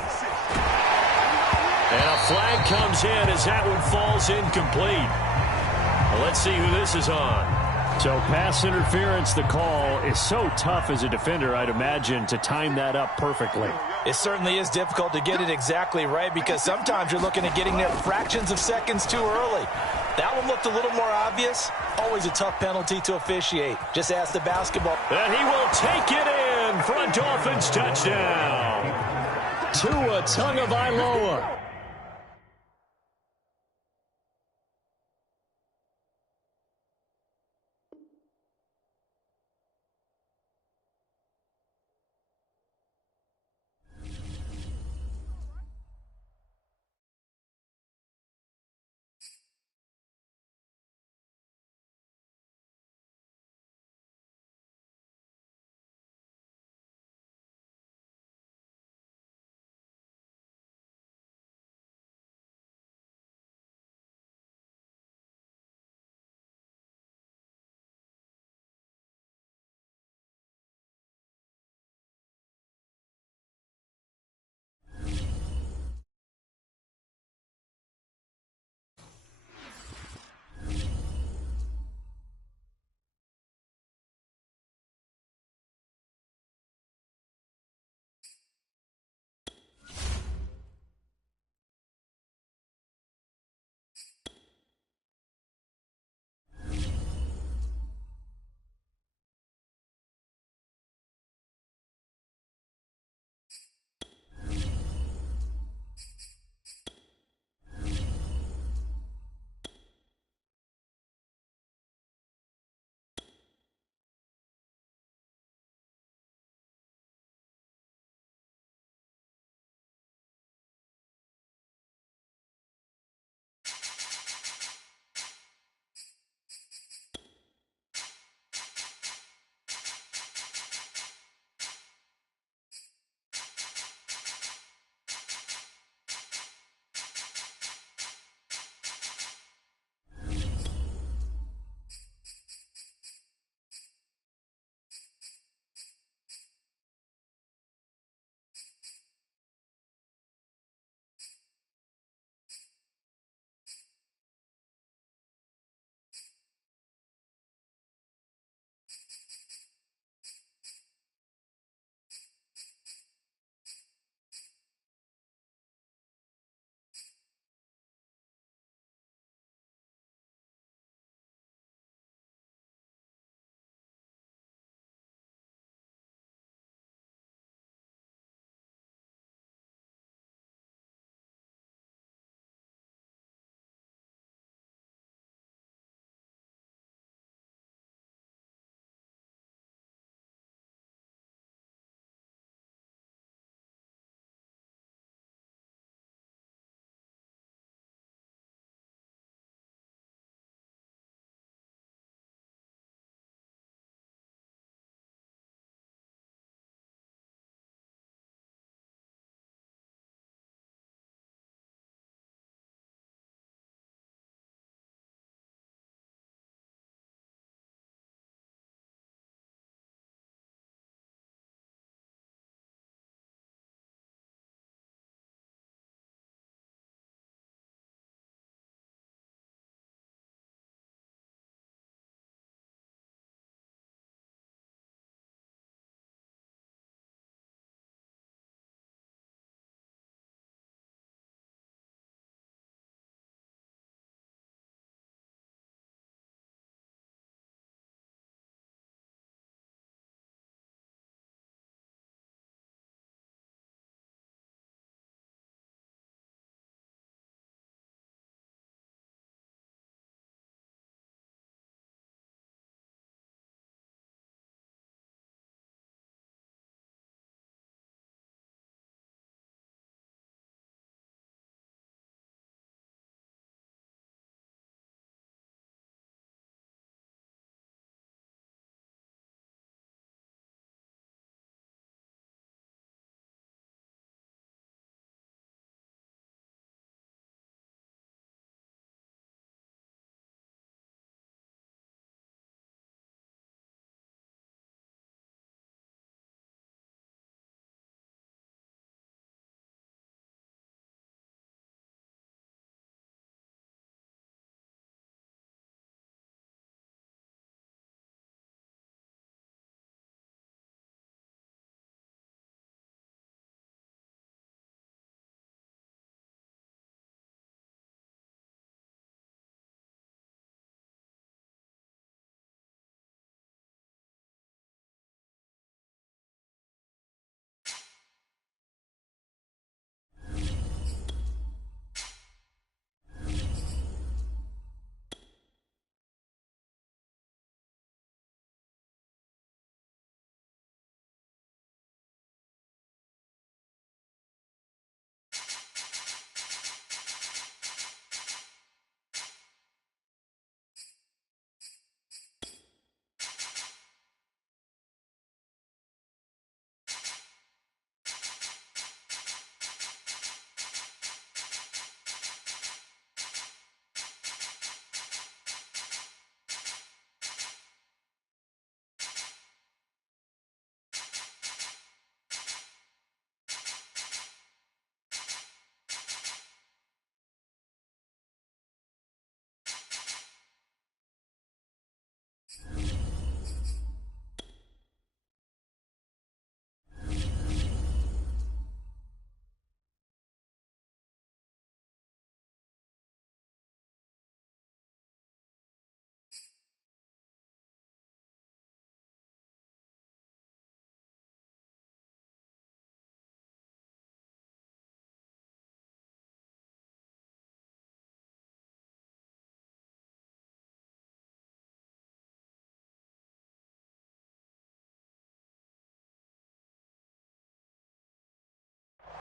And a flag comes in as that one falls incomplete. Well, let's see who this is on. So pass interference, the call is so tough as a defender, I'd imagine, to time that up perfectly. It certainly is difficult to get it exactly right because sometimes you're looking at getting there fractions of seconds too early. That one looked a little more obvious. Always a tough penalty to officiate. Just ask the basketball. And he will take it in for a Dolphins touchdown. Tua Tagovailoa.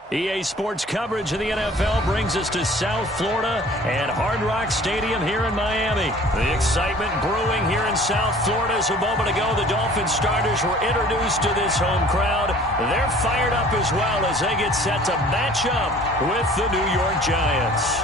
EA Sports coverage of the NFL brings us to South Florida and Hard Rock Stadium here in Miami. The excitement brewing here in South Florida as a moment ago the Dolphins starters were introduced to this home crowd. They're fired up as well as they get set to match up with the New York Giants.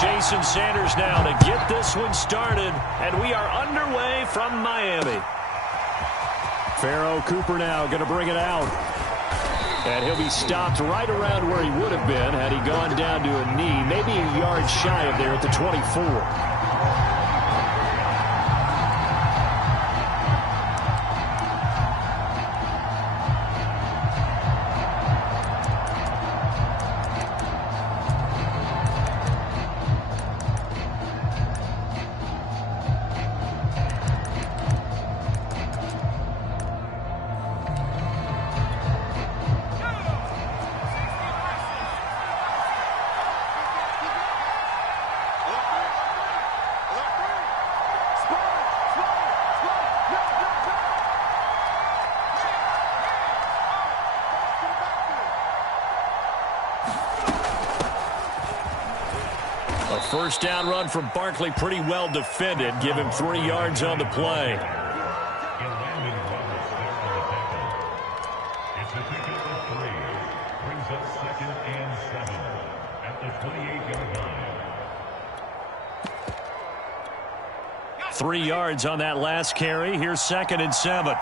Jason Sanders now to get this one started, and we are underway from Miami. Pharaoh Cooper now going to bring it out. And he'll be stopped right around where he would have been had he gone down to a knee, maybe a yard shy of there at the 24. First down run from Barkley, pretty well defended. Give him 3 yards on the play. It's a pickup of 3. Brings up 2nd and 7 at the 28-yard line. 3 yards on that last carry. Here's 2nd and 7.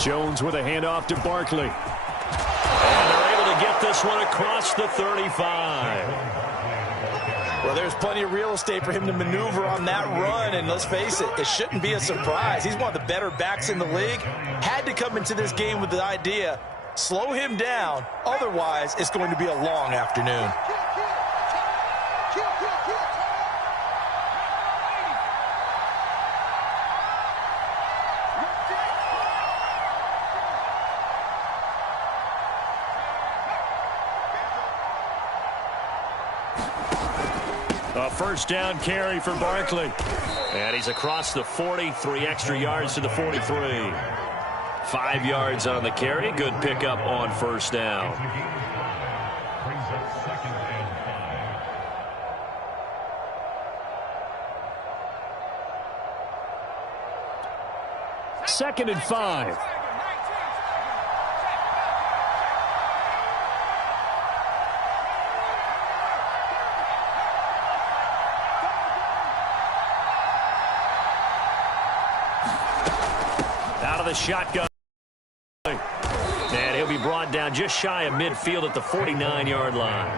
Jones with a handoff to Barkley. And they're able to get this one across the 35. Well, there's plenty of real estate for him to maneuver on that run, and let's face it, it shouldn't be a surprise. He's one of the better backs in the league. Had to come into this game with the idea, slow him down, otherwise it's going to be a long afternoon. A first down carry for Barkley. And he's across the 40, 3 extra yards to the 43. 5 yards on the carry. Good pickup on first down. Brings up 2nd and 5. 2nd and 5. Shotgun, and he'll be brought down just shy of midfield at the 49-yard line.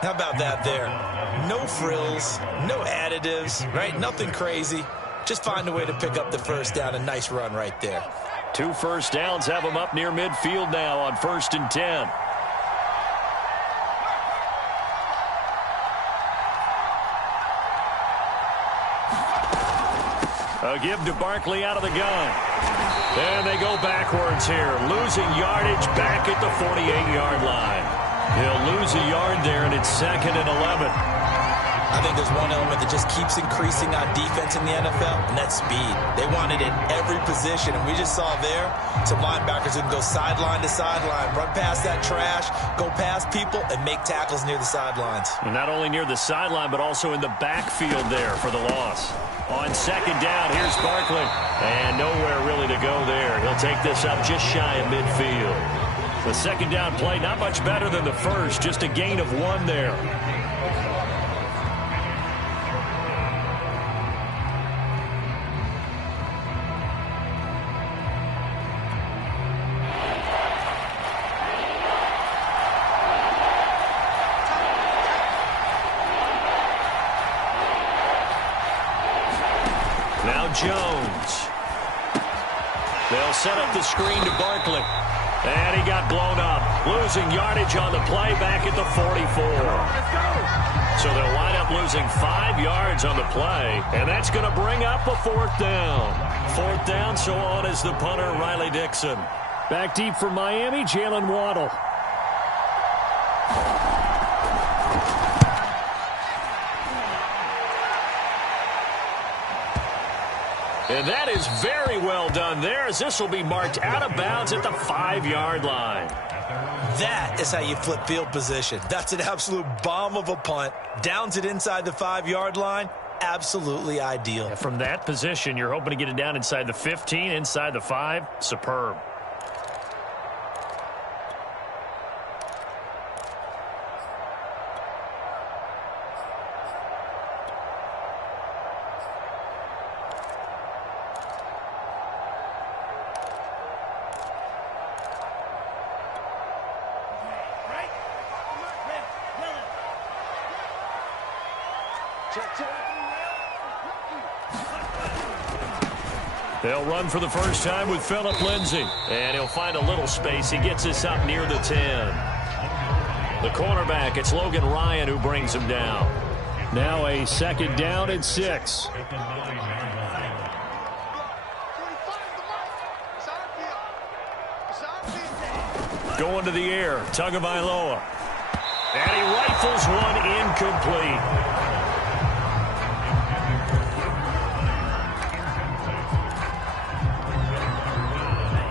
How about that there? No frills, no additives, right? Nothing crazy. Just find a way to pick up the first down. A nice run right there. 2 first downs have him up near midfield now on 1st and 10. A give to Barkley out of the gun. And they go backwards here. Losing yardage back at the 48-yard line. He'll lose a yard there, and it's 2nd and 11. I think there's one element that just keeps increasing on defense in the NFL, and that's speed. They want it in every position, and we just saw there some linebackers who can go sideline to sideline, run past that trash, go past people, and make tackles near the sidelines. And not only near the sideline, but also in the backfield there for the loss. On 2nd down, here's Barkley. And nowhere really to go there. He'll take this up just shy of midfield. The 2nd down play, not much better than the first, just a gain of 1 there. Jones. They'll set up the screen to Barkley. And he got blown up. Losing yardage on the play back at the 44. So they'll wind up losing 5 yards on the play. And that's going to bring up a 4th down. 4th down, so on is the punter, Riley Dixon. Back deep for Miami, Jalen Waddle. And that is very well done there, as this will be marked out of bounds at the 5-yard line. That is how you flip field position. That's an absolute bomb of a punt. Downs it inside the 5-yard line. Absolutely ideal. Yeah, from that position, you're hoping to get it down inside the 15, inside the 5. Superb. They'll run for the first time with Phillip Lindsay. And he'll find a little space. He gets us up near the 10. The cornerback, it's Logan Ryan who brings him down. Now a 2nd down and 6. Going to the air, Tagovailoa. And he rifles one incomplete.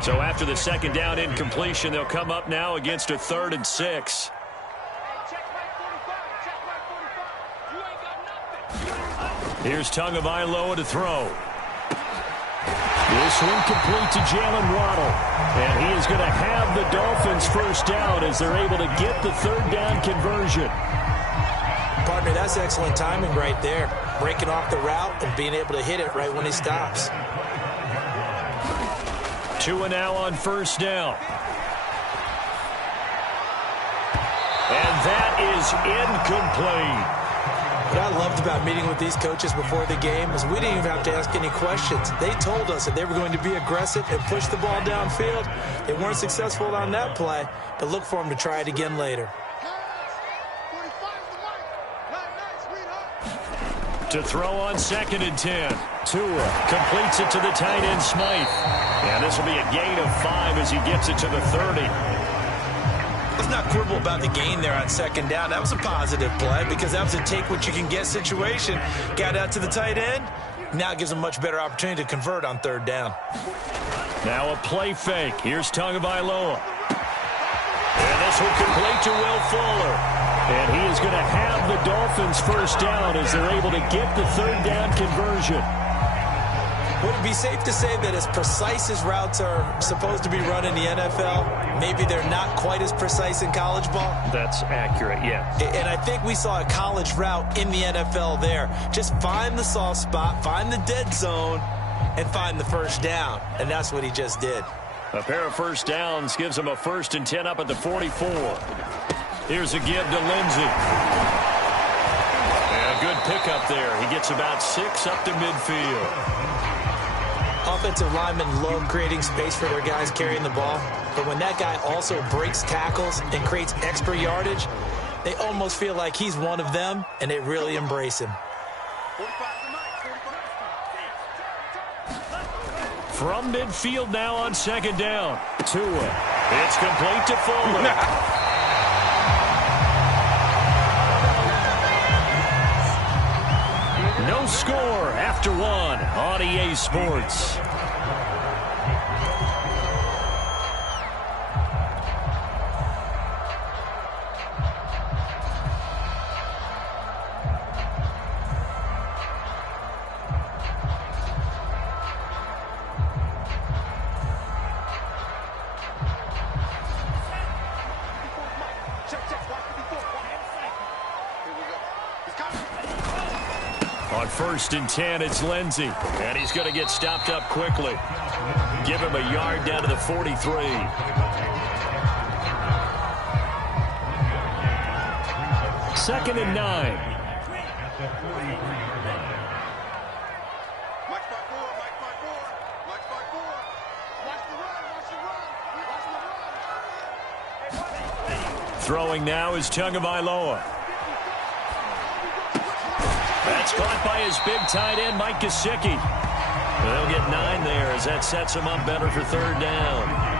So after the 2nd down incompletion, they'll come up now against a 3rd and 6. Here's Tagovailoa to throw. This one complete to Jalen Waddle. And he is going to have the Dolphins first down as they're able to get the 3rd down conversion. Partner, that's excellent timing right there. Breaking off the route and being able to hit it right when he stops. 2 and now on 1st down. And that is incomplete. What I loved about meeting with these coaches before the game is we didn't even have to ask any questions. They told us that they were going to be aggressive and push the ball downfield. They weren't successful on that play, but look for them to try it again later. To throw on 2nd and 10. Tua completes it to the tight end Smythe. And this will be a gain of 5 as he gets it to the 30. Let's not quibble about the gain there on 2nd down. That was a positive play because that was a take-what-you-can-get situation. Got out to the tight end. Now it gives him a much better opportunity to convert on 3rd down. Now a play fake. Here's Tagovailoa. And this will complete to Will Fuller. And he is going to have the Dolphins first down as they're able to get the 3rd down conversion. Would it be safe to say that as precise as routes are supposed to be run in the NFL, maybe they're not quite as precise in college ball? That's accurate, yeah. And I think we saw a college route in the NFL there. Just find the soft spot, find the dead zone, and find the first down. And that's what he just did. A pair of first downs gives him a 1st and 10 up at the 44. Here's a give to Lindsay. And a good pickup there. He gets about 6 up to midfield. Offensive linemen love creating space for their guys carrying the ball. But when that guy also breaks tackles and creates extra yardage, they almost feel like he's one of them, and they really embrace him. From midfield now on 2nd down. Tua. It's complete to Fuller. No score after 1 on EA Sports. On 1st and 10, it's Lindsay. And he's going to get stopped up quickly. Give him a yard down to the 43. Second and 9. Throwing now is Tagovailoa. That's caught by his big tight end, Mike Gesicki. They'll get 9 there as that sets him up better for third down.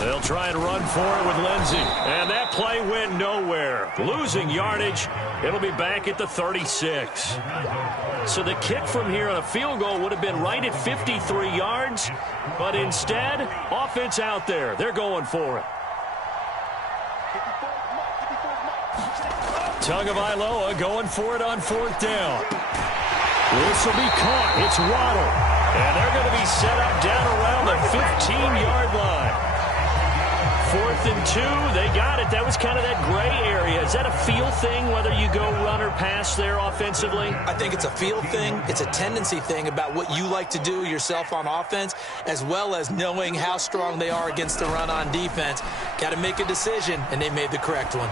They'll try and run for it with Lindsey. And that play went nowhere. Losing yardage. It'll be back at the 36. So the kick from here on a field goal would have been right at 53 yards. But instead, offense out there. They're going for it. Tagovailoa going for it on fourth down. This will be caught. It's Waddle. And they're going to be set up down around the 15-yard line. 4th and 2, they got it. That was kind of that gray area. Is that a feel thing, whether you go run or pass there offensively? I think it's a feel thing. It's a tendency thing about what you like to do yourself on offense, as well as knowing how strong they are against the run on defense. Got to make a decision, and they made the correct one.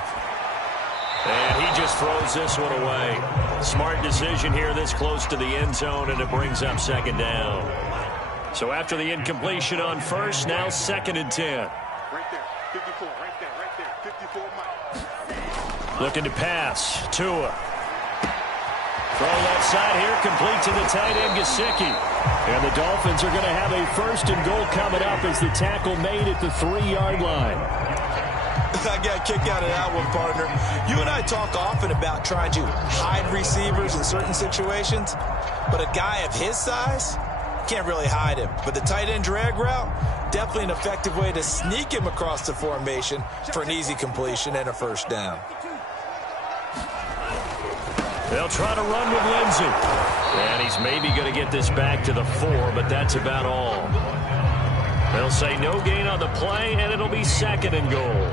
And he just throws this one away. Smart decision here this close to the end zone, and it brings up second down. So after the incompletion on first, now 2nd and 10. Right there, 54, right there, 54 Mike. Looking to pass. Tua. Throw left side here, complete to the tight end, Gesicki. And the Dolphins are going to have a 1st and goal coming up as the tackle made at the 3-yard line. I got a kick out of that one, partner. You and I talk often about trying to hide receivers in certain situations, but a guy of his size can't really hide him. But the tight end drag route, definitely an effective way to sneak him across the formation for an easy completion and a first down. They'll try to run with Lindsey. And he's maybe going to get this back to the 4, but that's about all. They'll say no gain on the play, and it'll be 2nd and goal.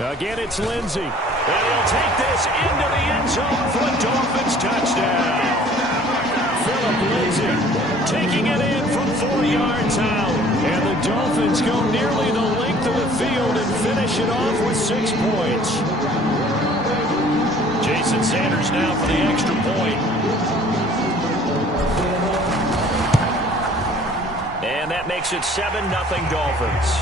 Again, it's Lindsey. And he'll take this into the end zone for a Dolphins touchdown. Philip Lindsey Taking it in from 4 yards out. And the Dolphins go nearly the length of the field and finish it off with 6 points. Jason Sanders now for the extra point. And that makes it 7-0 Dolphins.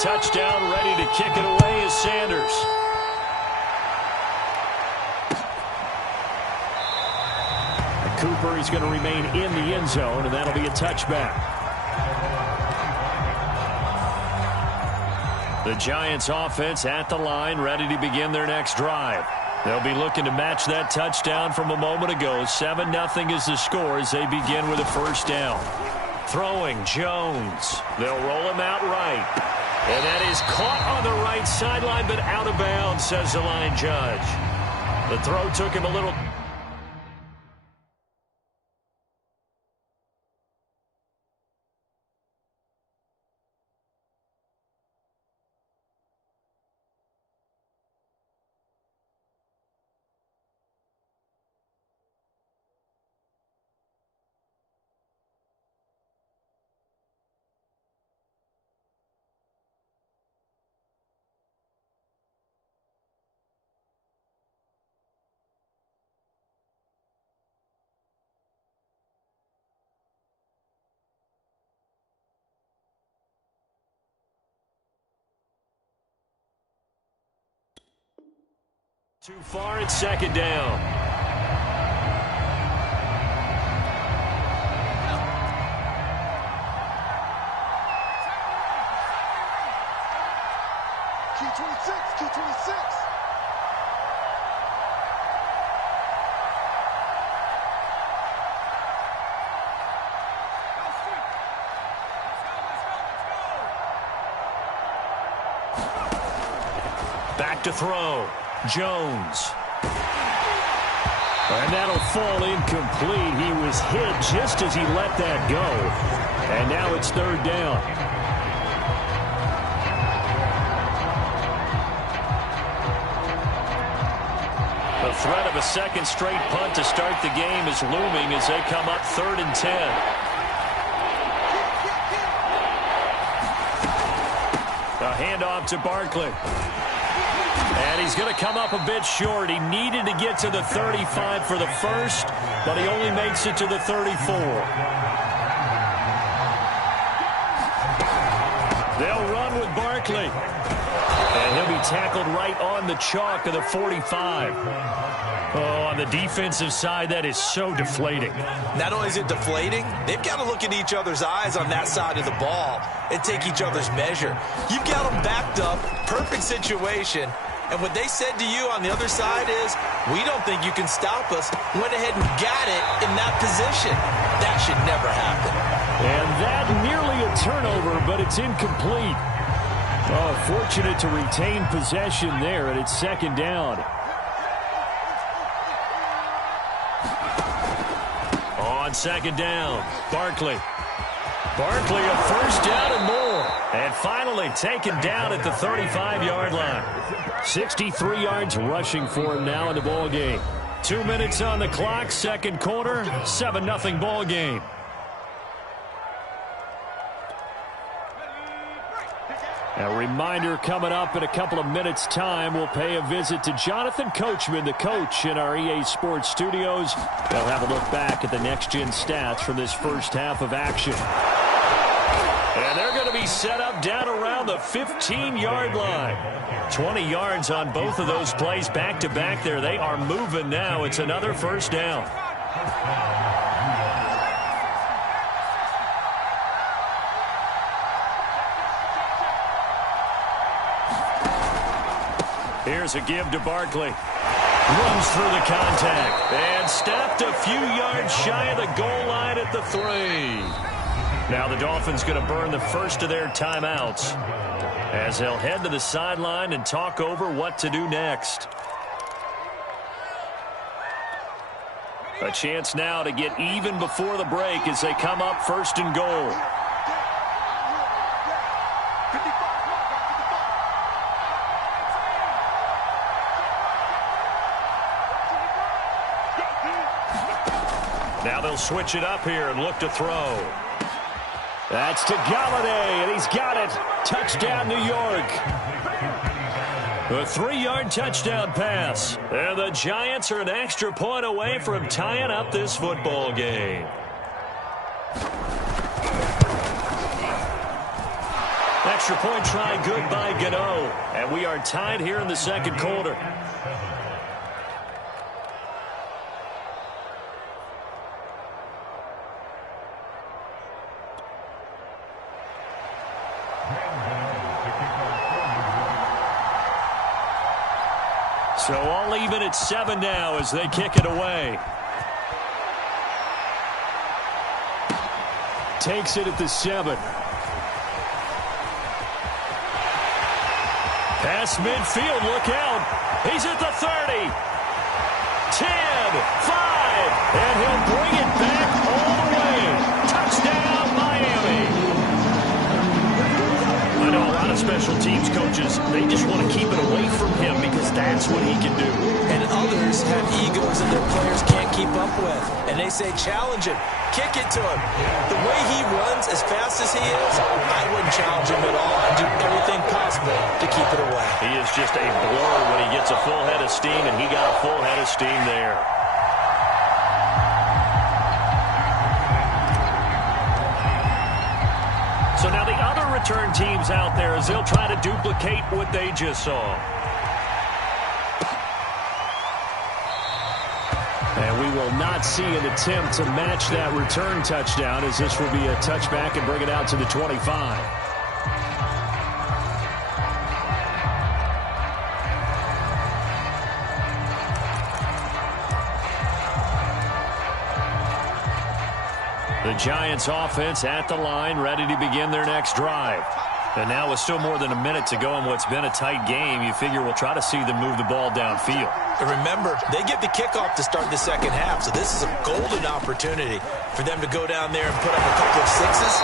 Touchdown, ready to kick it away is Sanders. Cooper is going to remain in the end zone, and that'll be a touchback. The Giants offense at the line, ready to begin their next drive. They'll be looking to match that touchdown from a moment ago. 7-0 is the score as they begin with a first down. Throwing, Jones. They'll roll him out right. And that is caught on the right sideline, but out of bounds, says the line judge. The throw took him a little... Too far, it's 2nd down. Q26. Back to throw. Jones. And that'll fall incomplete. He was hit just as he let that go. And now it's third down. The threat of a second straight punt to start the game is looming as they come up 3rd and 10. A handoff to Barkley. And he's going to come up a bit short. He needed to get to the 35 for the first, but he only makes it to the 34. They'll run with Barkley. And he'll be tackled right on the chalk of the 45. Oh, on the defensive side, that is so deflating. Not only is it deflating, they've got to look in each other's eyes on that side of the ball and take each other's measure. You've got them backed up, perfect situation, and what they said to you on the other side is, we don't think you can stop us. Went ahead and got it in that position. That should never happen. And that nearly a turnover, but it's incomplete. Oh, fortunate to retain possession there, and it's second down. On second down, Barkley. Barkley a first down and more. And finally taken down at the 35-yard line. 63 yards rushing for him now in the ball game. 2 minutes on the clock, second quarter, 7-0 ball game. A reminder coming up in a couple of minutes' time. We'll pay a visit to Jonathan Coachman, the coach in our EA Sports studios. They'll have a look back at the next-gen stats from this first half of action. And they're going to be set up down around the 15-yard line. 20 yards on both of those plays back-to-back there. They are moving now. It's another first down. Here's a give to Barkley. Runs through the contact. And stopped a few yards shy of the goal line at the 3. Now the Dolphins going to burn the first of their timeouts as they'll head to the sideline and talk over what to do next. A chance now to get even before the break as they come up 1st and goal. Now they'll switch it up here and look to throw. That's to Galladay, and he's got it. Touchdown, New York. A 3-yard touchdown pass. And the Giants are an extra point away from tying up this football game. Extra point try good by Gano. And we are tied here in the second quarter. So all even at 7 now as they kick it away. Takes it at the 7. Pass midfield, look out. He's at the 30. 10, 5, and he'll bring it back all the way. Touchdown, Miami. I know a lot of special teams coaches, they just want to keep it away from him because that's what he can do. And others have egos that their players can't keep up with. And they say, challenge him. Kick it to him. The way he runs as fast as he is, I wouldn't challenge him at all. I'd do everything possible to keep it away. He is just a blur when he gets a full head of steam, and he got a full head of steam there. So now the other return teams out there as they'll try to duplicate what they just saw. And we will not see an attempt to match that return touchdown as this will be a touchback and bring it out to the 25. The Giants offense at the line, ready to begin their next drive. And now with still more than a minute to go in what's been a tight game, you figure we'll try to see them move the ball downfield. And remember, they get the kickoff to start the second half, so this is a golden opportunity for them to go down there and put up a couple of sixes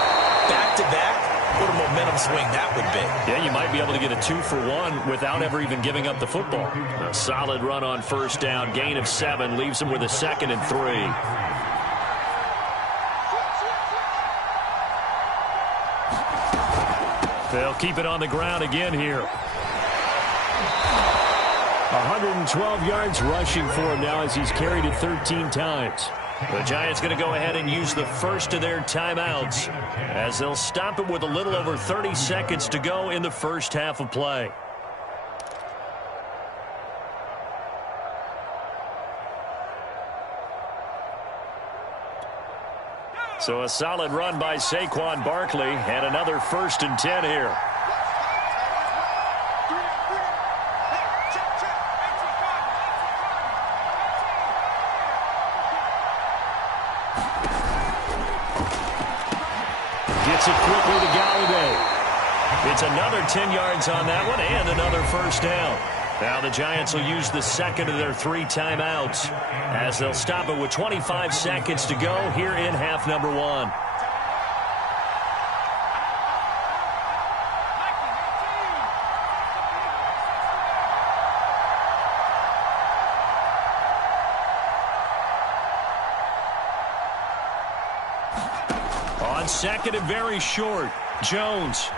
back-to-back. What a momentum swing that would be. Yeah, you might be able to get a 2-for-1 without ever even giving up the football. A solid run on first down. Gain of 7 leaves them with a 2nd and 3. They'll keep it on the ground again here. 112 yards rushing for him now as he's carried it 13 times. The Giants going to go ahead and use the first of their timeouts as they'll stop it with a little over 30 seconds to go in the first half of play. So a solid run by Saquon Barkley and another 1st and 10 here. Gets it quickly to Galladay. It's another 10 yards on that one and another first down. Now the Giants will use the second of their 3 timeouts as they'll stop it with 25 seconds to go here in half number 1. On second and very short, Jones.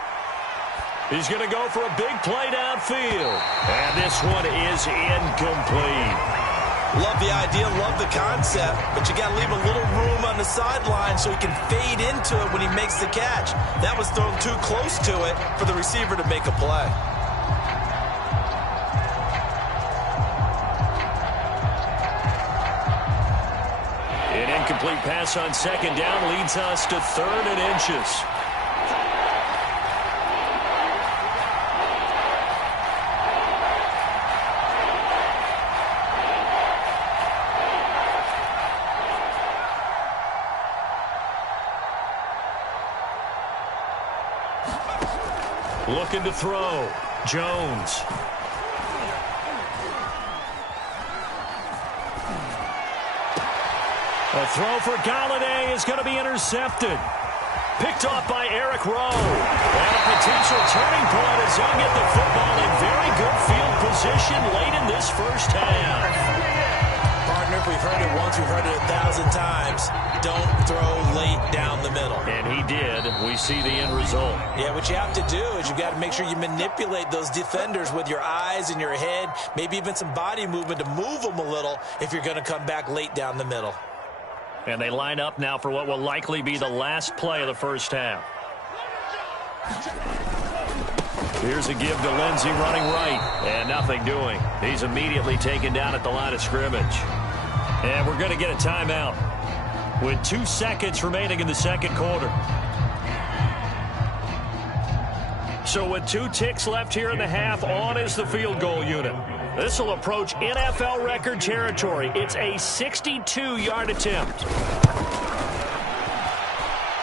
He's going to go for a big play downfield. And this one is incomplete. Love the idea, love the concept, but you got to leave a little room on the sideline so he can fade into it when he makes the catch. That was thrown too close to it for the receiver to make a play. An incomplete pass on second down leads us to 3rd and inches. Looking to throw. Jones. A throw for Galladay is going to be intercepted. Picked off by Eric Rowe. And a potential turning point as they'll get the football in very good field position late in this first half. Partner, if we've heard it once, we've heard it 1,000 times. Don't throw late down the middle. And he did. We see the end result. Yeah, what you have to do is you've got to make sure you manipulate those defenders with your eyes and your head, maybe even some body movement to move them a little if you're going to come back late down the middle. And they line up now for what will likely be the last play of the first half. Here's a give to Lindsey running right. And nothing doing. He's immediately taken down at the line of scrimmage. And we're going to get a timeout with 2 seconds remaining in the second quarter. So with 2 ticks left here in the half, on is the field goal unit. This will approach NFL record territory. It's a 62-yard attempt.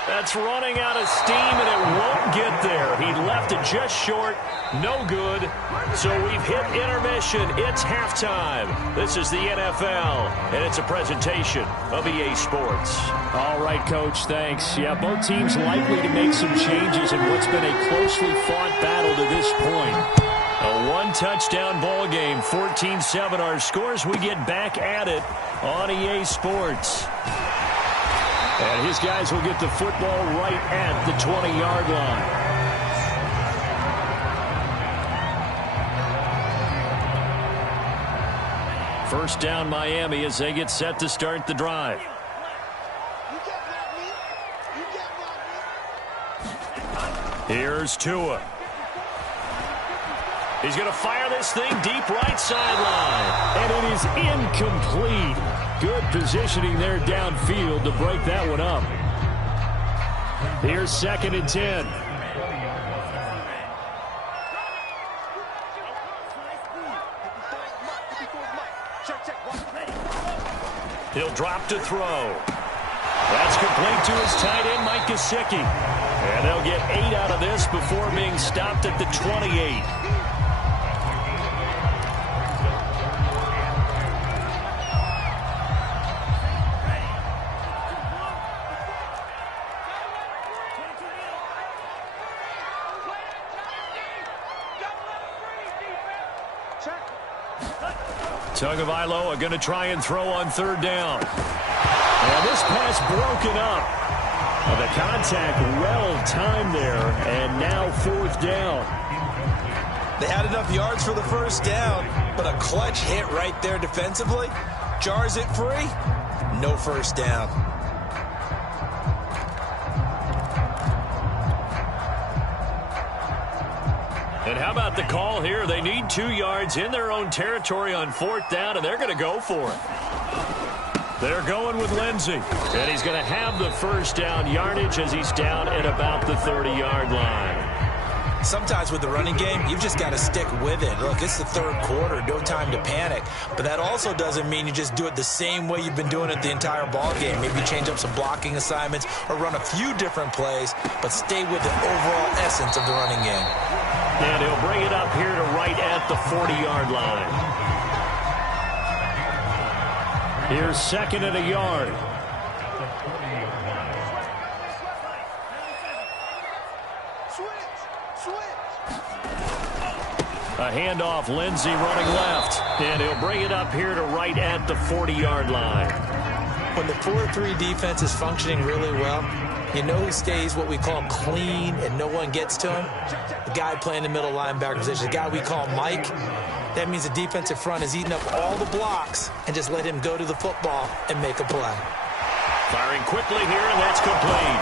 That's running out of steam, and it won't get there. He left it just short. No good. So we've hit intermission. It's halftime. This is the NFL, and it's a presentation of EA Sports. All right, Coach, thanks. Yeah, both teams likely to make some changes in what's been a closely fought battle to this point. A 1-touchdown ball game, 14-7 our scores. We get back at it on EA Sports. And his guys will get the football right at the 20-yard line. First down Miami as they get set to start the drive. Here's Tua. He's going to fire this thing deep right sideline. And it is incomplete. Good positioning there downfield to break that one up. Here's 2nd and 10. He'll drop to throw. That's complete to his tight end, Mike Gesicki. And they'll get 8 out of this before being stopped at the 28. Tagovailoa going to try and throw on third down. And this pass broken up. Well, the contact well-timed there, and now fourth down. They had enough yards for the first down, but a clutch hit right there defensively jars it free. No first down. And how about the call here? They need 2 yards in their own territory on fourth down, and they're going to go for it. They're going with Lindsey, and he's going to have the first down yardage as he's down at about the 30-yard line. Sometimes with the running game, you've just got to stick with it. Look, it's the third quarter, no time to panic. But that also doesn't mean you just do it the same way you've been doing it the entire ball game. Maybe change up some blocking assignments or run a few different plays, but stay with the overall essence of the running game. And he'll bring it up here to right at the 40-yard line. Here's second and a yard. A handoff, Lindsey running left. And he'll bring it up here to right at the 40-yard line. When the 4-3 defense is functioning really well, you know who stays what we call clean and no one gets to him? The guy playing the middle linebacker position, the guy we call Mike. That means the defensive front is eating up all the blocks and just let him go to the football and make a play. Firing quickly here, and that's complete.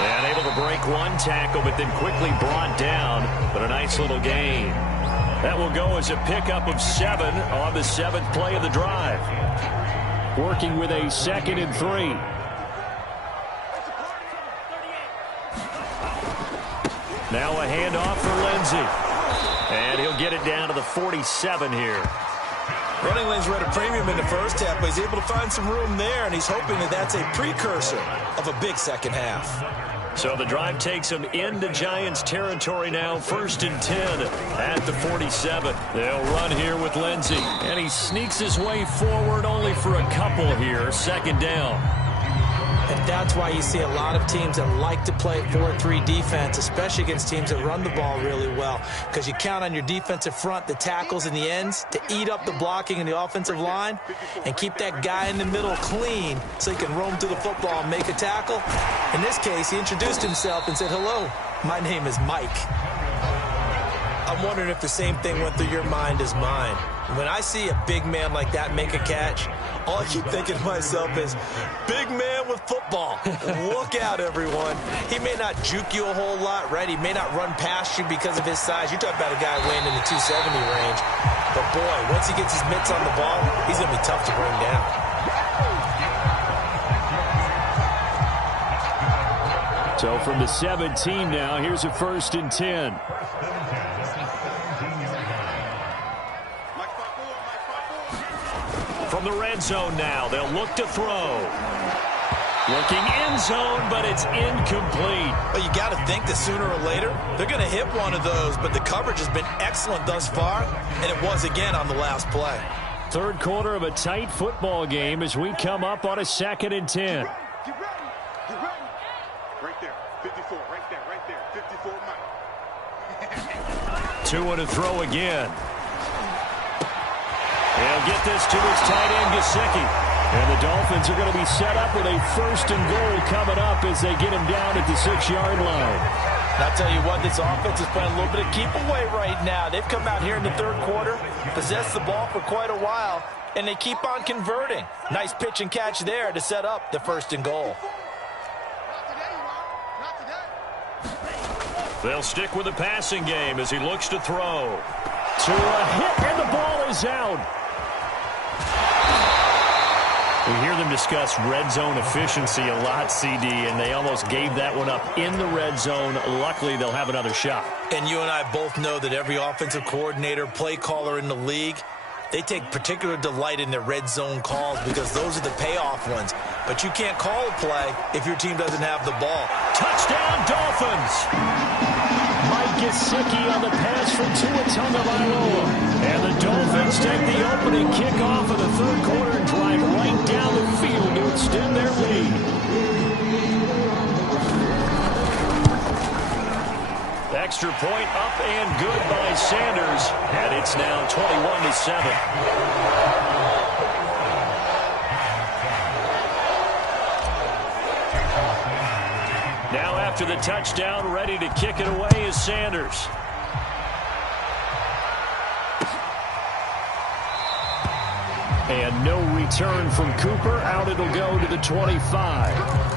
And able to break one tackle, but then quickly brought down. But a nice little gain. That will go as a pickup of 7 on the 7th play of the drive. Working with a 2nd and 3. Now a handoff for Lindsey. And he'll get it down to the 47 here. Running lanes were at a premium in the first half, but he's able to find some room there, and he's hoping that that's a precursor of a big second half. So the drive takes him into Giants territory now, 1st and 10 at the 47. They'll run here with Lindsey, and he sneaks his way forward only for a couple here, 2nd down. And that's why you see a lot of teams that like to play 4-3 defense, especially against teams that run the ball really well, because you count on your defensive front, the tackles and the ends, to eat up the blocking in the offensive line and keep that guy in the middle clean so he can roam through the football and make a tackle. In this case, he introduced himself and said, "Hello, my name is Mike." I'm wondering if the same thing went through your mind as mine. When I see a big man like that make a catch, all I keep thinking to myself is, big man with football. Look out, everyone. He may not juke you a whole lot, right? He may not run past you because of his size. You're talking about a guy weighing in the 270 range. But, boy, once he gets his mitts on the ball, he's going to be tough to bring down. So from the 17 now, here's a 1st and 10. From the red zone now, they'll look to throw. Looking end zone, but it's incomplete. Well, you got to think that sooner or later, they're going to hit one of those, but the coverage has been excellent thus far, and it was again on the last play. 3rd quarter of a tight football game as we come up on a 2nd and 10. Get ready. Get ready. Right there. 54. Right there. 54 Mike. 2 to throw again. He'll get this to his tight end, Gesicki. And the Dolphins are going to be set up with a 1st and goal coming up as they get him down at the 6-yard line. And I'll tell you what, this offense is playing a little bit of keep away right now. They've come out here in the 3rd quarter, possessed the ball for quite a while, and they keep on converting. Nice pitch and catch there to set up the 1st and goal. They'll stick with the passing game as he looks to throw. To a hit, and the ball is out. We hear them discuss red zone efficiency a lot, CD, and they almost gave that one up in the red zone. Luckily, they'll have another shot. And you and I both know that every offensive coordinator, play caller in the league, they take particular delight in their red zone calls because those are the payoff ones. But you can't call a play if your team doesn't have the ball. Touchdown, Dolphins! Mike Gesicki on the pass from Tagovailoa. And the Dolphins take the opening kickoff of the 3rd quarter and drive right down the field to extend their lead. Extra point up and good by Sanders. And it's now 21-7. Now after the touchdown, ready to kick it away is Sanders. And no return from Cooper. Out it'll go to the 25.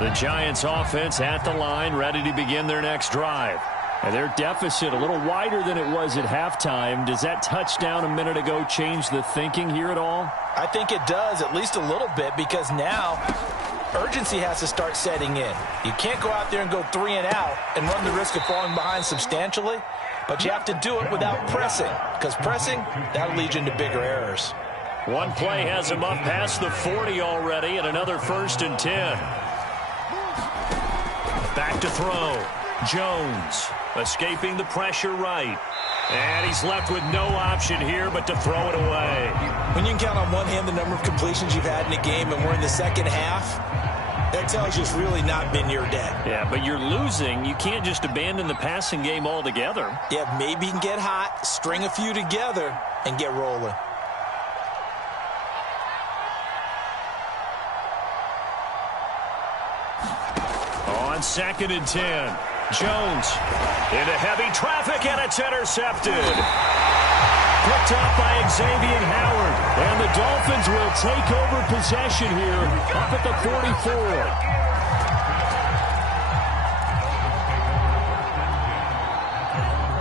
The Giants offense at the line, ready to begin their next drive. And their deficit a little wider than it was at halftime. Does that touchdown a minute ago change the thinking here at all? I think it does, at least a little bit, because now urgency has to start setting in. You can't go out there and go 3 and out and run the risk of falling behind substantially, but you have to do it without pressing, because pressing, that'll lead you into bigger errors. One play has him up past the 40 already, and another 1st and 10. Back to throw. Jones escaping the pressure right. And he's left with no option here but to throw it away. When you can count on one hand the number of completions you've had in a game and we're in the second half, that tells you it's really not been your day. Yeah, but you're losing. You can't just abandon the passing game altogether. Yeah, maybe you can get hot, string a few together, and get rolling. On 2nd and 10. Jones into heavy traffic, and it's intercepted. Picked up by Xavier Howard. And the Dolphins will take over possession here up at the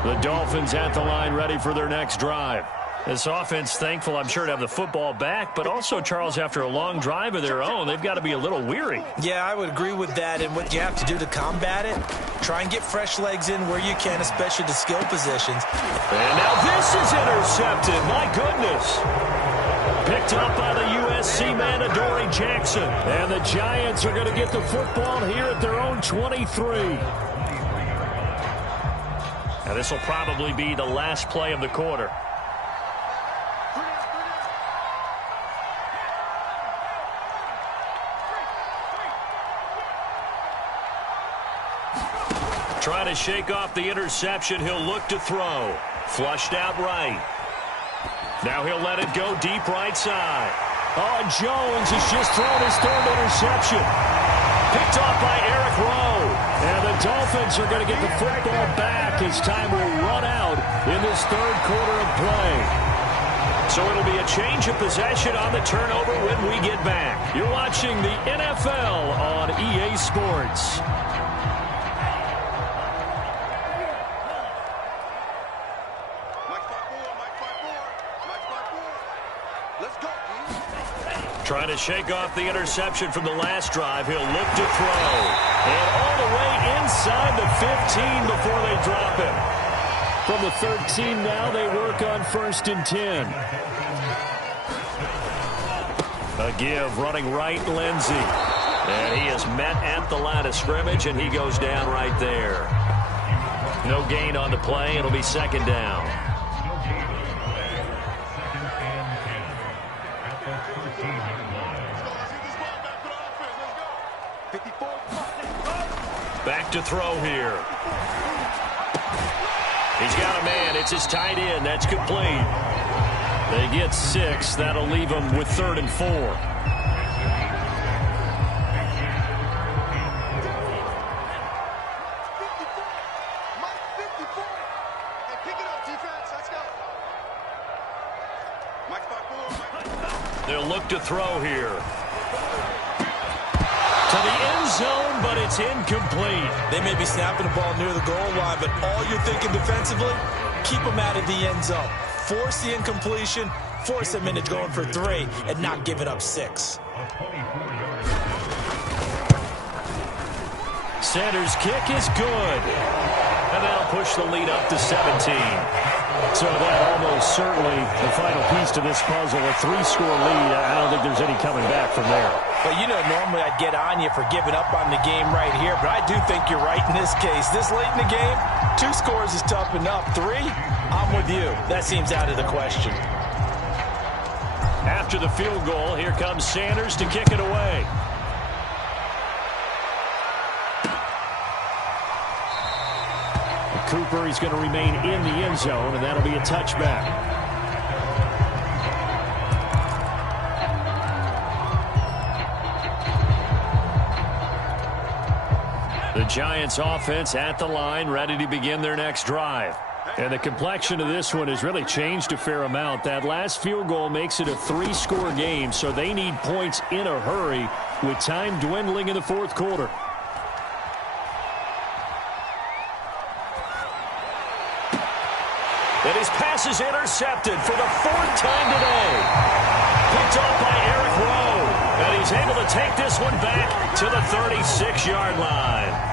44. The Dolphins at the line ready for their next drive. This offense thankful, I'm sure, to have the football back, but also, Charles, after a long drive of their own, they've got to be a little weary. Yeah, I would agree with that, and what you have to do to combat it, try and get fresh legs in where you can, especially the skill positions. And now this is intercepted. My goodness. Picked up by the USC man, Adoree Jackson. And the Giants are going to get the football here at their own 23. Now this will probably be the last play of the quarter. Trying to shake off the interception. He'll look to throw. Flushed out right. Now he'll let it go deep right side. Oh, Jones has just thrown his 3rd interception. Picked off by Eric Rowe. And the Dolphins are going to get the football back as time will run out in this 3rd quarter of play. So it'll be a change of possession on the turnover when we get back. You're watching the NFL on EA Sports. Trying to shake off the interception from the last drive. He'll look to throw. And all the way inside the 15 before they drop him. From the 13 now, they work on 1st and 10. A give running right, Lindsey. And he is met at the line of scrimmage, and he goes down right there. No gain on the play. It'll be 2nd down. Back to throw here. He's got a man. It's his tight end. That's complete. They get 6. That'll leave them with 3rd and 4. They'll look to throw here. To the end zone, but it's incomplete. They may be snapping the ball near the goal line, but all you're thinking defensively, keep them out of the end zone. Force the incompletion, force them into going for 3, and not give it up 6. Sanders' kick is good. And that'll push the lead up to 17. So that almost certainly the final piece to this puzzle. A 3-score lead. I don't think there's any coming back from there. But, you know, normally I'd get on you for giving up on the game right here, but I do think you're right in this case. This late in the game, 2 scores is tough enough. 3, I'm with you. That seems out of the question. After the field goal, here comes Sanders to kick it away. Cooper, he's going to remain in the end zone, and that'll be a touchback. The Giants offense at the line, ready to begin their next drive. And the complexion of this one has really changed a fair amount. That last field goal makes it a 3-score game, so they need points in a hurry with time dwindling in the fourth quarter. And his pass is intercepted for the 4th time today. Picked off by Eric Rowe. And he's able to take this one back to the 36-yard line.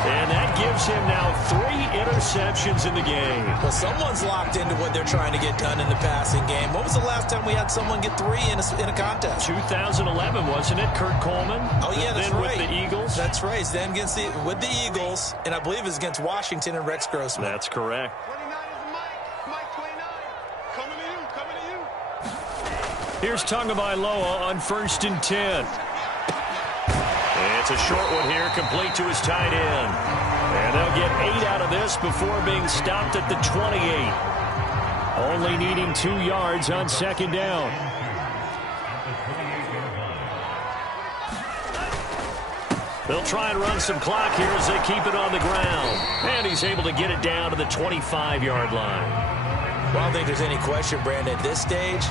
And that gives him now 3 interceptions in the game. Well, someone's locked into what they're trying to get done in the passing game. When was the last time we had someone get 3 in a contest? 2011, wasn't it? Kurt Coleman? Oh, yeah, that's then right. With the Eagles? That's right. Then with the Eagles, and I believe it's against Washington and Rex Grossman. That's correct. 29 is Mike 29. Coming to you. Here's Tagovailoa on 1st and 10. It's a short one here, complete to his tight end. And they'll get 8 out of this before being stopped at the 28. Only needing 2 yards on 2nd down. They'll try and run some clock here as they keep it on the ground. And he's able to get it down to the 25-yard line. Well, I don't think there's any question, Brandon, at this stage,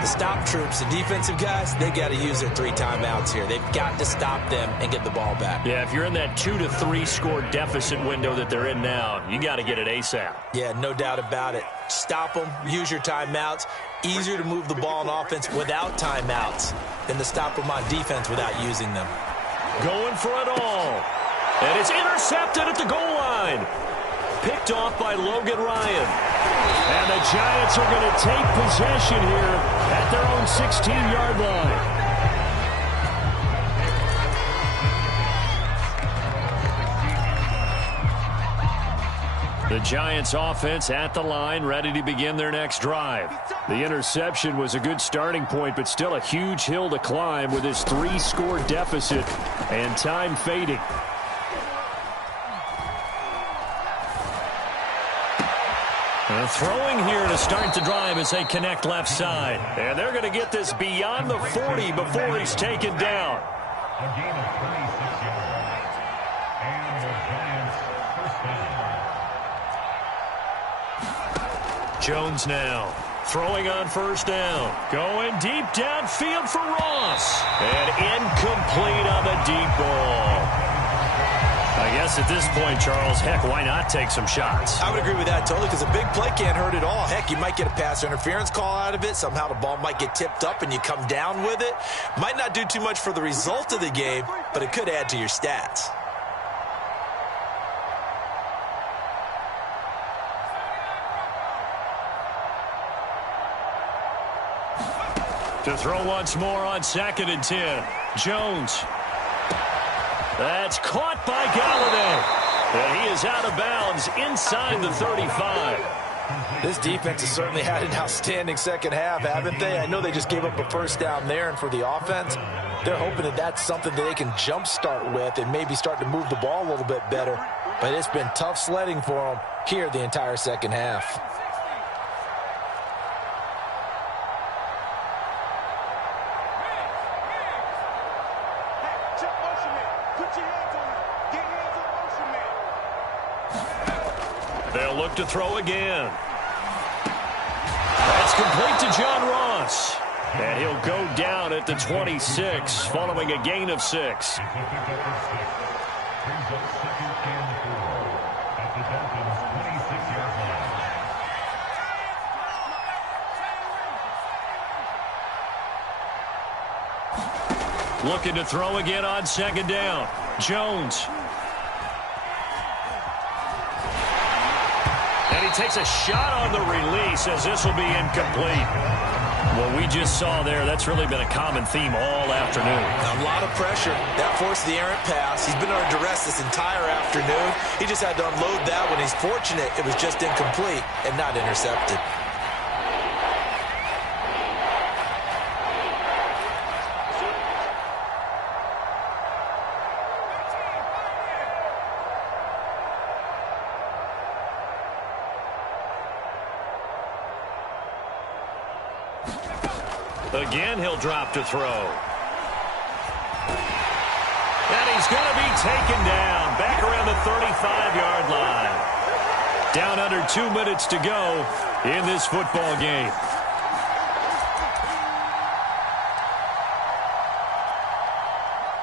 the stop troops, the defensive guys, they got to use their 3 timeouts here. They've got to stop them and get the ball back. Yeah, if you're in that 2 to 3 score deficit window that they're in now, you got to get it ASAP. Yeah, no doubt about it. Stop them, use your timeouts. Easier to move the ball on offense without timeouts than to stop them on defense without using them. Going for it all. And it's intercepted at the goal line. Picked off by Logan Ryan. And the Giants are going to take possession here at their own 16-yard line. The Giants offense at the line, ready to begin their next drive. The interception was a good starting point, but still a huge hill to climb with his 3-score deficit and time fading. Throwing here to start the drive as they connect left side. And they're going to get this beyond the 40 before he's taken down. A gain of 26 yards. And the Giants first down. Jones now throwing on 1st down. Going deep downfield for Ross. And incomplete on the deep ball. I guess at this point, Charles, heck, why not take some shots? I would agree with that totally, because a big play can't hurt at all. Heck, you might get a pass interference call out of it. Somehow the ball might get tipped up and you come down with it. Might not do too much for the result of the game, but it could add to your stats. To throw once more on 2nd and 10. Jones. That's caught by Galladay. And he is out of bounds inside the 35. This defense has certainly had an outstanding second half, haven't they? I know they just gave up a 1st down there, and for the offense, they're hoping that that's something that they can jumpstart with and maybe start to move the ball a little bit better. But it's been tough sledding for them here the entire second half. They'll look to throw again. That's complete to John Ross. And he'll go down at the 26 following a gain of 6. Brings up 2nd and 4 at the Dolphins' 26-yard line. Looking to throw again on 2nd down. Jones. And he takes a shot on the release as this will be incomplete. What we just saw there, that's really been a common theme all afternoon. A lot of pressure. That forced the errant pass. He's been under duress this entire afternoon. He just had to unload that one. He's fortunate it was just incomplete and not intercepted. Again, he'll drop to throw. And he's going to be taken down back around the 35-yard line. Down under 2 minutes to go in this football game.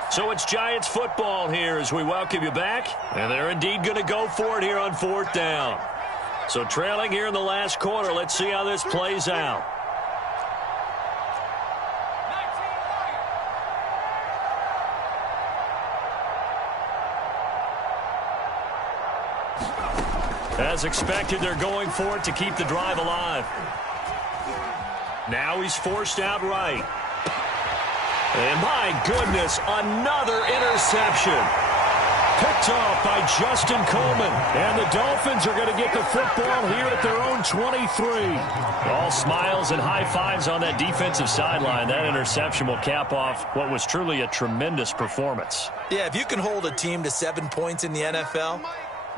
So it's Giants football here as we welcome you back. And they're indeed going to go for it here on 4th down. So trailing here in the last quarter. Let's see how this plays out. As expected, they're going for it to keep the drive alive. Now he's forced out right. And my goodness, another interception. Picked off by Justin Coleman. And the Dolphins are going to get the football here at their own 23. All smiles and high fives on that defensive sideline. That interception will cap off what was truly a tremendous performance. Yeah, if you can hold a team to 7 points in the NFL,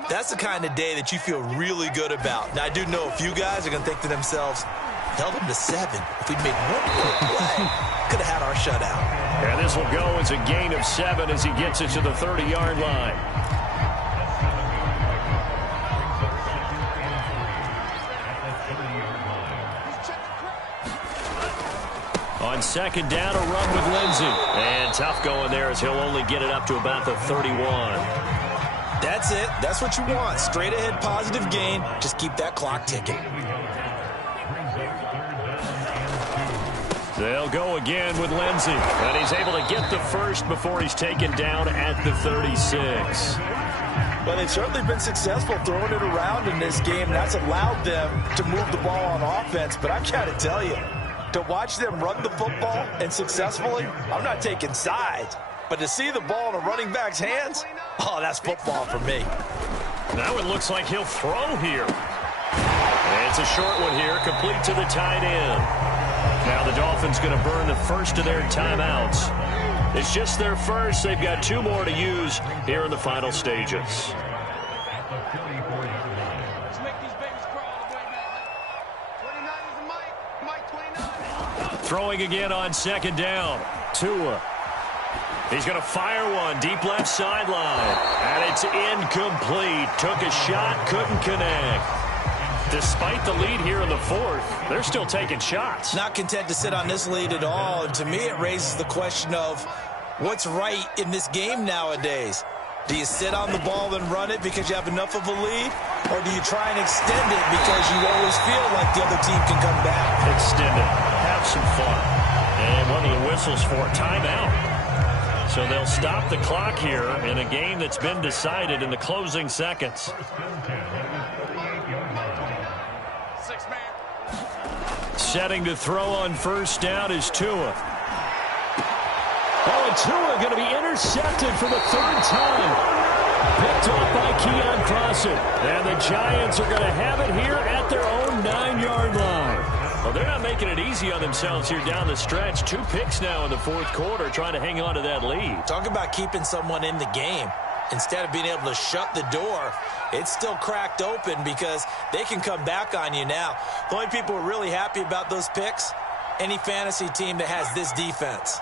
that's the kind of day that you feel really good about. Now, I do know a few guys are going to think to themselves, held them to 7. If we'd made one more play, could have had our shutout. And this will go as a gain of 7 as he gets it to the 30-yard line. On 2nd down, a run with Lindsey. And tough going there as he'll only get it up to about the 31. That's it. That's what you want. Straight ahead positive gain. Just keep that clock ticking. They'll go again with Lindsey. And he's able to get the first before he's taken down at the 36. Well, they've certainly been successful throwing it around in this game. That's allowed them to move the ball on offense. But I've got to tell you, to watch them run the football and successfully, I'm not taking sides. But to see the ball in a running back's hands, oh, that's football for me. Now it looks like he'll throw here. And it's a short one here, complete to the tight end. Now the Dolphins going to burn the first of their timeouts. It's just their first. They've got 2 more to use here in the final stages. Throwing again on 2nd down. Tua. He's going to fire one deep left sideline. And it's incomplete. Took a shot, couldn't connect. Despite the lead here in the 4th, they're still taking shots. Not content to sit on this lead at all. And to me, it raises the question of what's right in this game nowadays. Do you sit on the ball and run it because you have enough of a lead? Or do you try and extend it because you always feel like the other team can come back? Extend it. Have some fun. And one of the whistles for timeout. So they'll stop the clock here in a game that's been decided in the closing seconds. Setting to throw on 1st down is Tua. Oh, and Tua going to be intercepted for the 3rd time. Picked off by Keon Crossen. And the Giants are going to have it here at their own 9-yard line. Well, they're not making it easy on themselves here down the stretch. 2 picks now in the 4th quarter trying to hang on to that lead. Talk about keeping someone in the game. Instead of being able to shut the door, it's still cracked open because they can come back on you now. The only people who are really happy about those picks, any fantasy team that has this defense.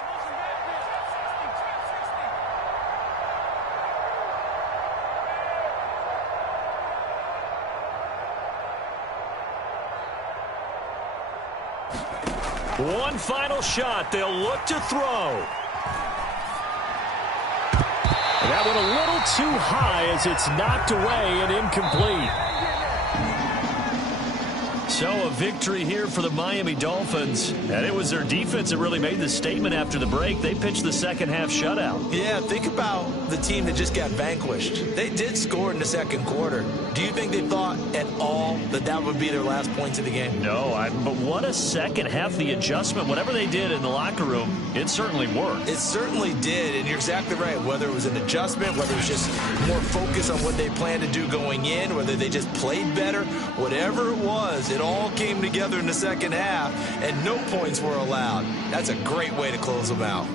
One final shot. They'll look to throw. That one a little too high as it's knocked away and incomplete. So a victory here for the Miami Dolphins. And it was their defense that really made the statement after the break. They pitched the second-half shutout. Yeah, think about the team that just got vanquished. They did score in the 2nd quarter. Do you think they thought at all that that would be their last points of the game? No, but what a second half. The adjustment, whatever they did in the locker room, it certainly worked. It certainly did, and you're exactly right. Whether it was an adjustment, whether it was just more focus on what they planned to do going in, whether they just played better, whatever it was, it all came together in the 2nd half, and no points were allowed. That's a great way to close them out.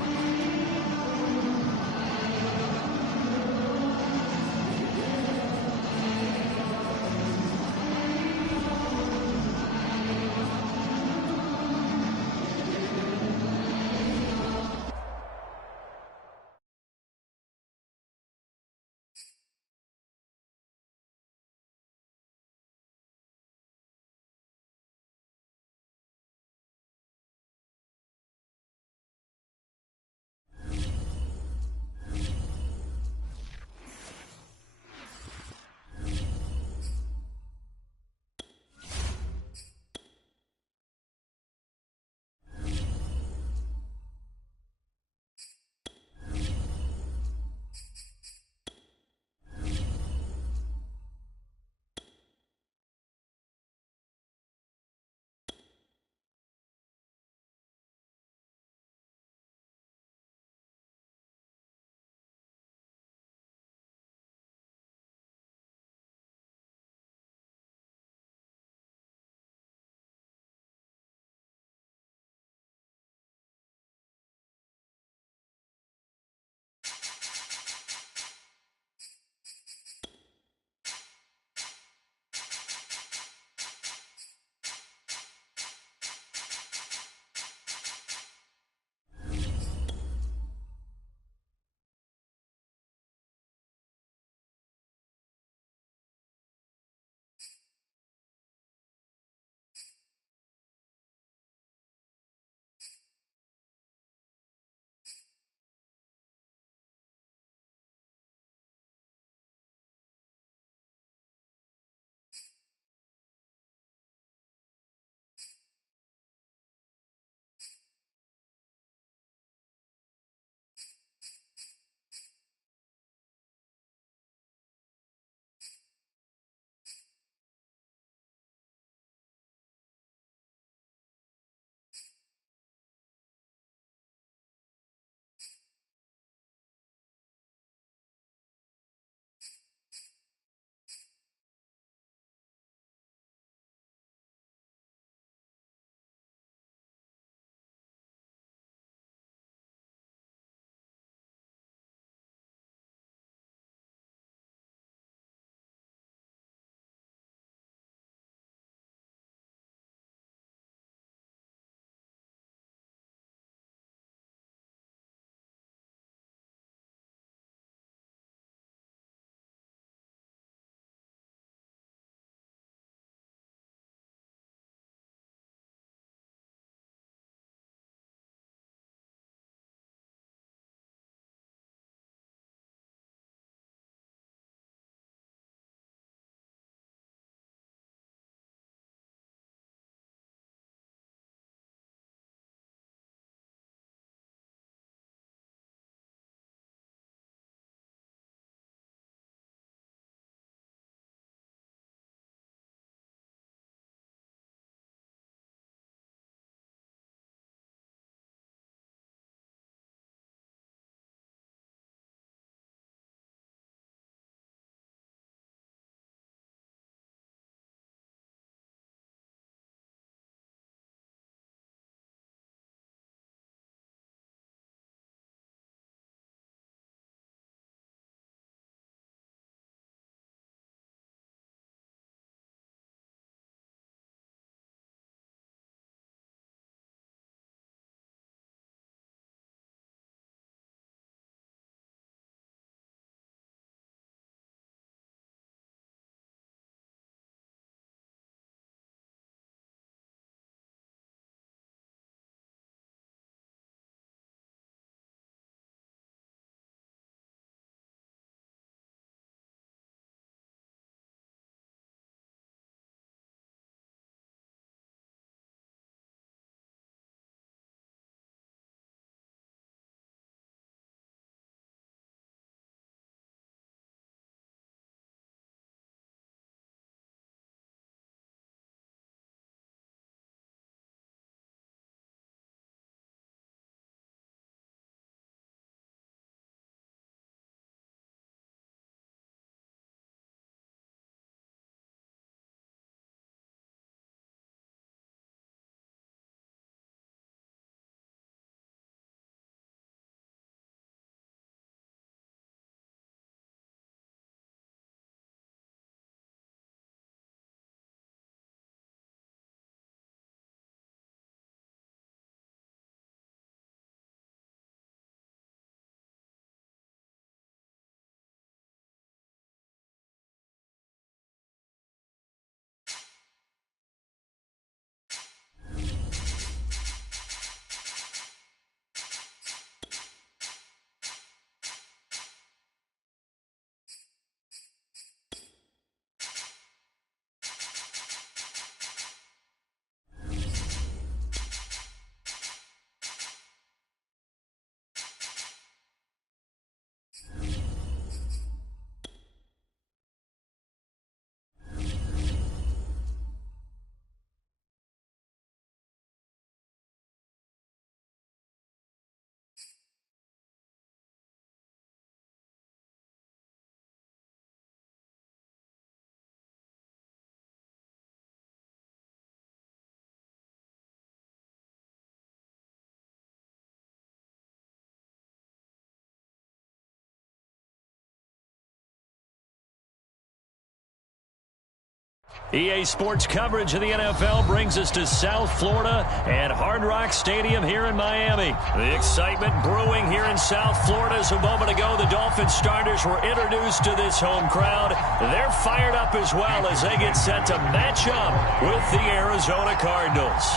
EA Sports coverage of the NFL brings us to South Florida and Hard Rock Stadium here in Miami. The excitement brewing here in South Florida as a moment ago the Dolphins starters were introduced to this home crowd. They're fired up as well as they get set to match up with the Arizona Cardinals.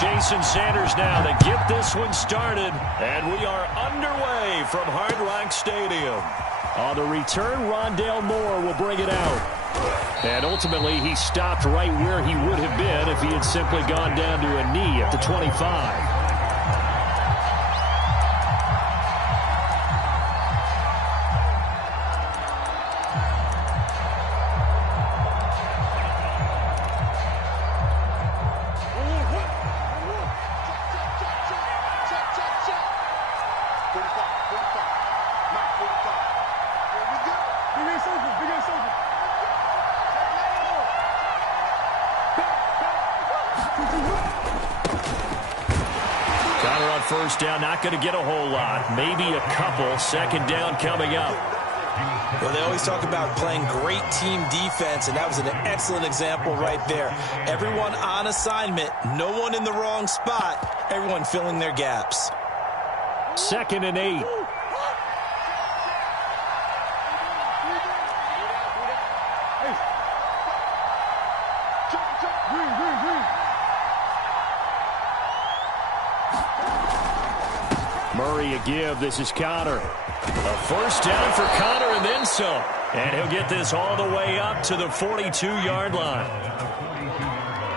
Jason Sanders now to get this one started, and we are underway from Hard Rock Stadium. On the return, Rondale Moore will bring it out. And ultimately, he stopped right where he would have been if he had simply gone down to a knee at the 25. First down, not going to get a whole lot. Maybe a couple. Second down coming up. Well, they always talk about playing great team defense, and that was an excellent example right there. Everyone on assignment, no one in the wrong spot, everyone filling their gaps. 2nd and 8. Murray a give. This is Connor. A first down for Connor and then some. And he'll get this all the way up to the 42-yard line.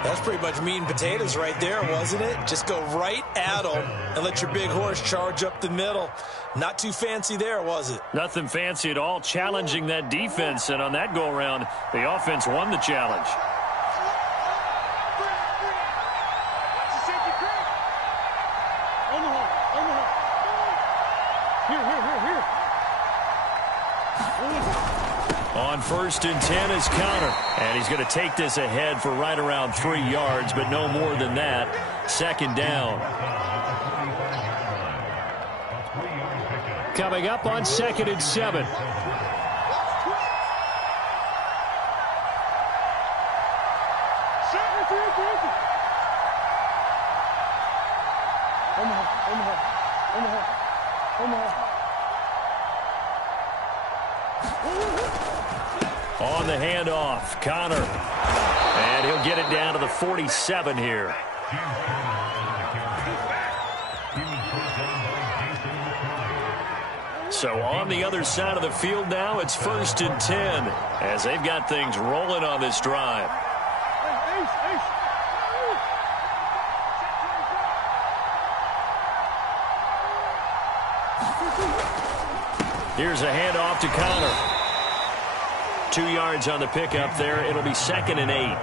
That's pretty much meat and potatoes right there, wasn't it? Just go right at them and let your big horse charge up the middle. Not too fancy there, was it? Nothing fancy at all. Challenging that defense. And on that go-around, the offense won the challenge. On 1st and 10 is Connor. And he's going to take this ahead for right around 3 yards, but no more than that. 2nd down. Coming up on 2nd and 7. On the handoff, Connor. And he'll get it down to the 47 here. So on the other side of the field now, it's 1st and 10 as they've got things rolling on this drive. Here's a handoff to Connor. 2 yards on the pickup there. It'll be 2nd and 8.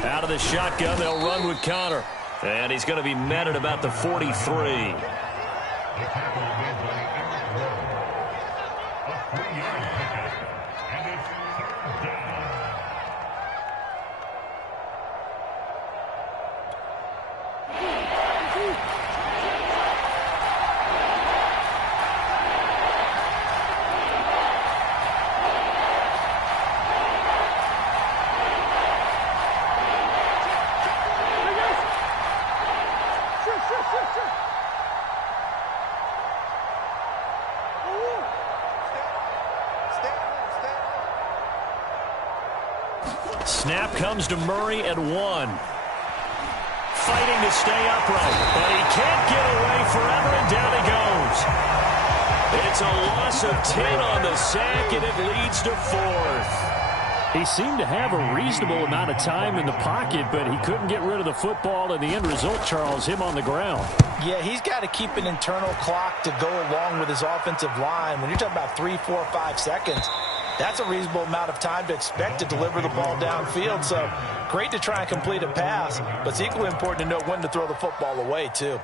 Out of the shotgun, they'll run with Connor. And he's going to be met at about the 43. Snap comes to Murray at 1. Fighting to stay upright, but he can't get away forever, and down he goes. It's a loss of 10 on the sack, and it leads to 4th. He seemed to have a reasonable amount of time in the pocket, but he couldn't get rid of the football, and the end result, Charles, him on the ground. Yeah, he's got to keep an internal clock to go along with his offensive line. When you're talking about 3, 4, 5 seconds, that's a reasonable amount of time to expect to deliver the ball downfield. So great to try and complete a pass, but it's equally important to know when to throw the football away, too.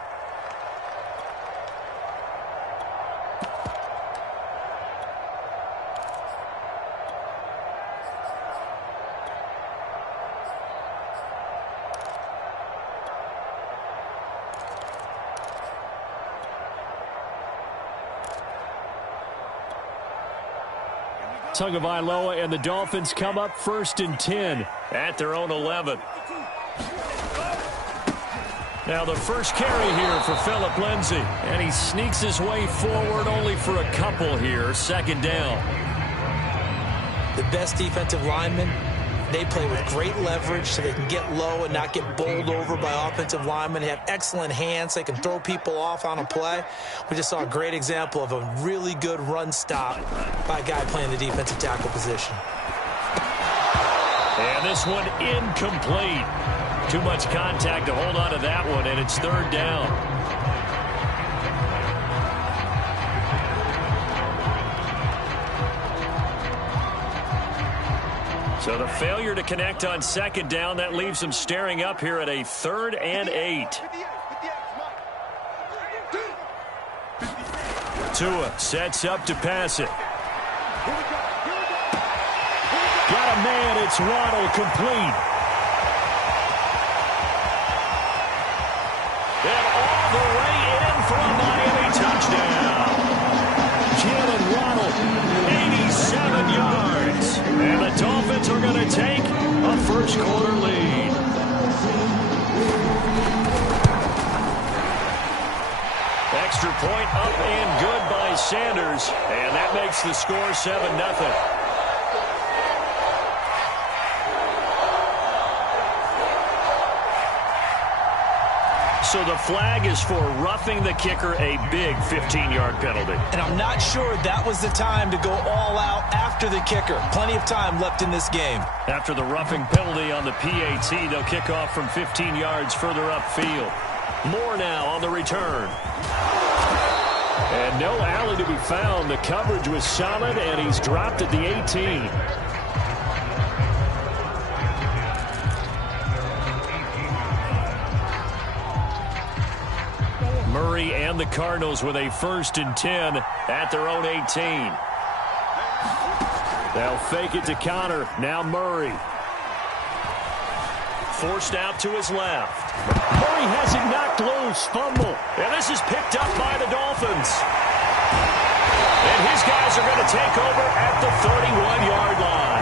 Tagovailoa and the Dolphins come up 1st and 10 at their own 11. Now the first carry here for Phillip Lindsay, and he sneaks his way forward only for a couple here. 2nd down. The best defensive linemen, they play with great leverage so they can get low and not get bowled over by offensive linemen. They have excellent hands. They can throw people off on a play. We just saw a great example of a really good run stop by a guy playing the defensive tackle position. And this one incomplete. Too much contact to hold on to that one, and it's 3rd down. So the failure to connect on 2nd down, that leaves him staring up here at a 3rd and 8. Tua sets up to pass it. Got a man, it's Waddle, complete. And all the way in for a Miami touchdown. Jalen Waddle, 87 yards. And the Dolphins are going to take a first-quarter lead. Extra point up and good by Sanders. And that makes the score 7-0. So the flag is for roughing the kicker, a big 15-yard penalty. And I'm not sure that was the time to go all out after the kicker. Plenty of time left in this game. After the roughing penalty on the PAT, they'll kick off from 15 yards further upfield. More now on the return. And no alley to be found. The coverage was solid, and he's dropped at the 18. Murray and the Cardinals with a 1st and 10 at their own 18. They'll fake it to counter. Now Murray. Forced out to his left. Murray has it knocked loose. Fumble. And this is picked up by the Dolphins. And his guys are going to take over at the 31-yard line.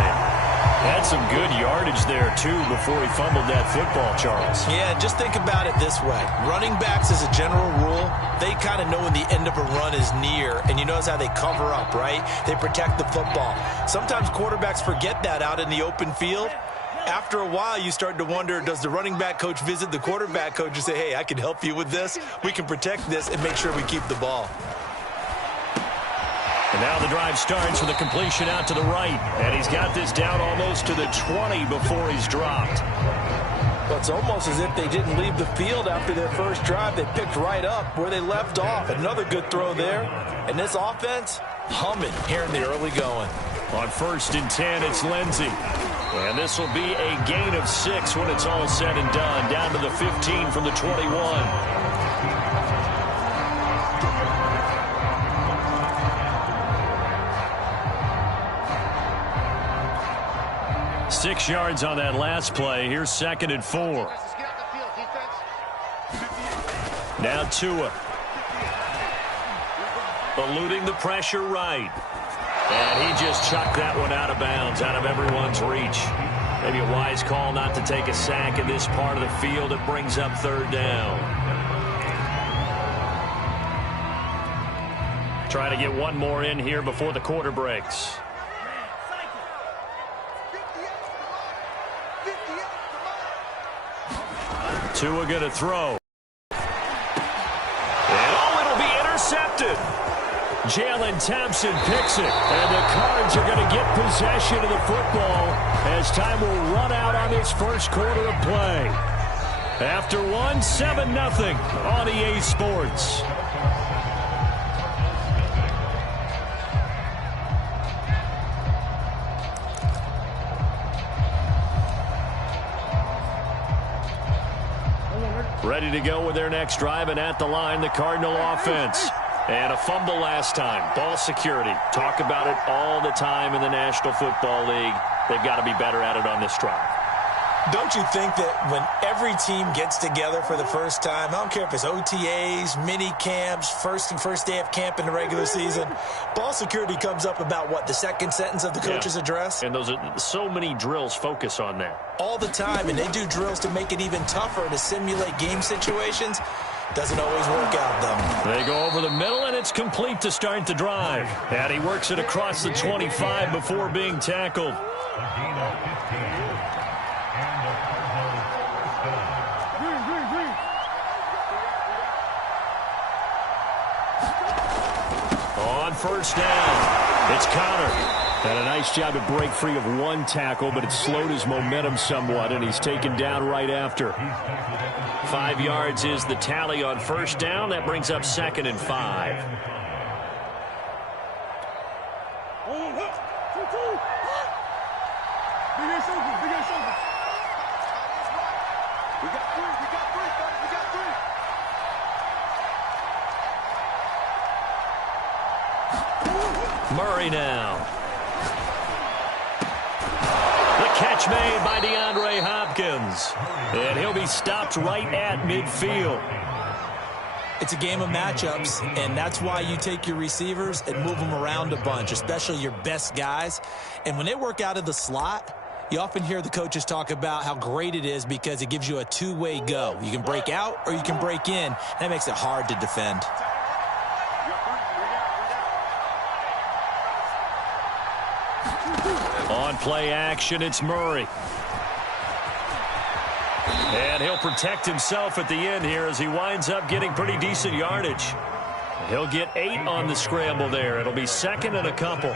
Had some good yardage there, too, before he fumbled that football, Charles. Yeah, just think about it this way. Running backs, as a general rule, they kind of know when the end of a run is near, and you notice how they cover up, right? They protect the football. Sometimes quarterbacks forget that out in the open field. After a while, you start to wonder, does the running back coach visit the quarterback coach and say, hey, I can help you with this? We can protect this and make sure we keep the ball. And now the drive starts with a completion out to the right. And he's got this down almost to the 20 before he's dropped. Well, it's almost as if they didn't leave the field after their first drive. They picked right up where they left off. Another good throw there. And this offense, humming here in the early going. On 1st and 10, it's Lindsay. And this will be a gain of 6 when it's all said and done. Down to the 15 from the 21. 6 yards on that last play. Here's 2nd and 4. Now Tua. Eluding the pressure right. And he just chucked that one out of bounds, out of everyone's reach. Maybe a wise call not to take a sack in this part of the field. It brings up 3rd down. Trying to get one more in here before the quarter breaks. Tua going to throw. And it'll be intercepted. Jalen Thompson picks it, and the Cards are going to get possession of the football as time will run out on this first quarter of play. After 7-0 on EA Sports. Ready to go with their next drive, and at the line, the Cardinal offense. And a fumble last time. Ball security. Talk about it all the time in the National Football League. They've got to be better at it on this drive. Don't you think that when every team gets together for the first time, I don't care if it's OTAs, mini camps, first day of camp in the regular season, ball security comes up about what, the second sentence of the coach's address? And those are so many drills focus on that. All the time, and they do drills to make it even tougher to simulate game situations. Doesn't always work out, though. They go over the middle, and it's complete to start the drive. And he works it across the 25 before being tackled. On first down, it's Connor. Had a nice job to break free of one tackle, but it slowed his momentum somewhat, and he's taken down right after. 5 yards is the tally on first down. That brings up 2nd and 5. Murray now. The catch made by DeAndre Hopkins. And he'll be stopped right at midfield. It's a game of matchups, and that's why you take your receivers and move them around a bunch, especially your best guys. And when they work out of the slot, you often hear the coaches talk about how great it is because it gives you a two-way go. You can break out or you can break in. That makes it hard to defend. On play action, it's Murray. And he'll protect himself at the end here as he winds up getting pretty decent yardage. He'll get 8 on the scramble there. It'll be 2nd and a couple.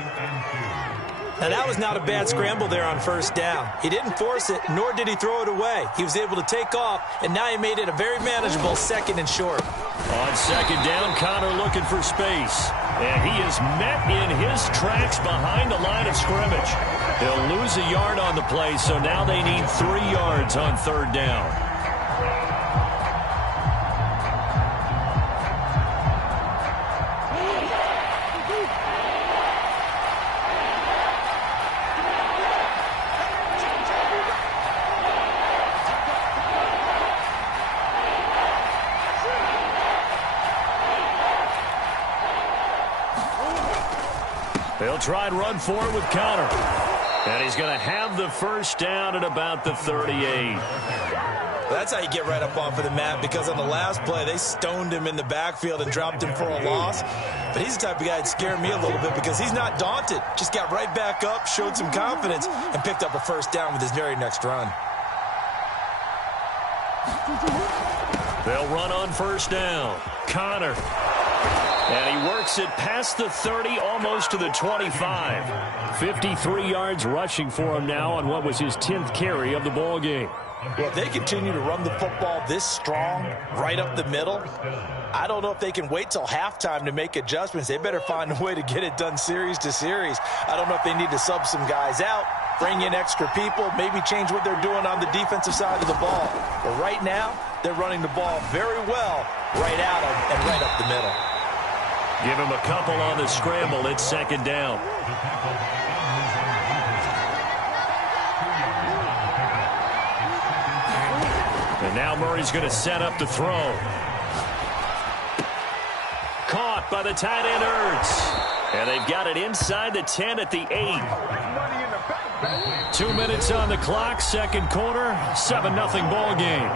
Now, that was not a bad scramble there on first down. He didn't force it, nor did he throw it away. He was able to take off, and now he made it a very manageable 2nd and short. On 2nd down, Connor looking for space. And he is met in his tracks behind the line of scrimmage. He'll lose a yard on the play, so now they need 3 yards on 3rd down. They'll try and run for it with Connor. And he's going to have the first down at about the 38. That's how you get right up off of the mat, because on the last play, they stoned him in the backfield and dropped him for a loss. But he's the type of guy that scared me a little bit because he's not daunted. Just got right back up, showed some confidence, and picked up a first down with his very next run. They'll run on first down. Connor. And he works it past the 30, almost to the 25. 53 yards rushing for him now on what was his 10th carry of the ball game. Well, if they continue to run the football this strong, right up the middle, I don't know if they can wait till halftime to make adjustments. They better find a way to get it done series to series. I don't know if they need to sub some guys out, bring in extra people, maybe change what they're doing on the defensive side of the ball. But right now, they're running the ball very well right at them and right up the middle. Give him a couple on the scramble. It's 2nd down. And now Murray's going to set up the throw. Caught by the tight end Ertz. And they've got it inside the 10 at the 8. 2 minutes on the clock, 2nd quarter, 7-0 ball game.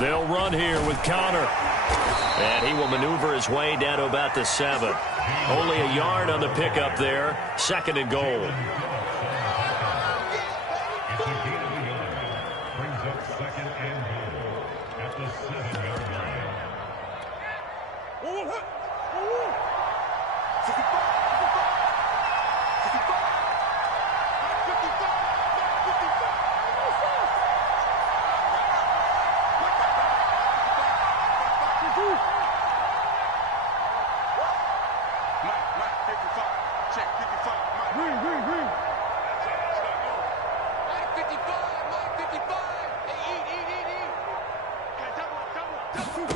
They'll run here with Connor. And he will maneuver his way down to about the 7. Only a yard on the pickup there. 2nd and goal. Brings up 2nd and goal at the 7-yard line.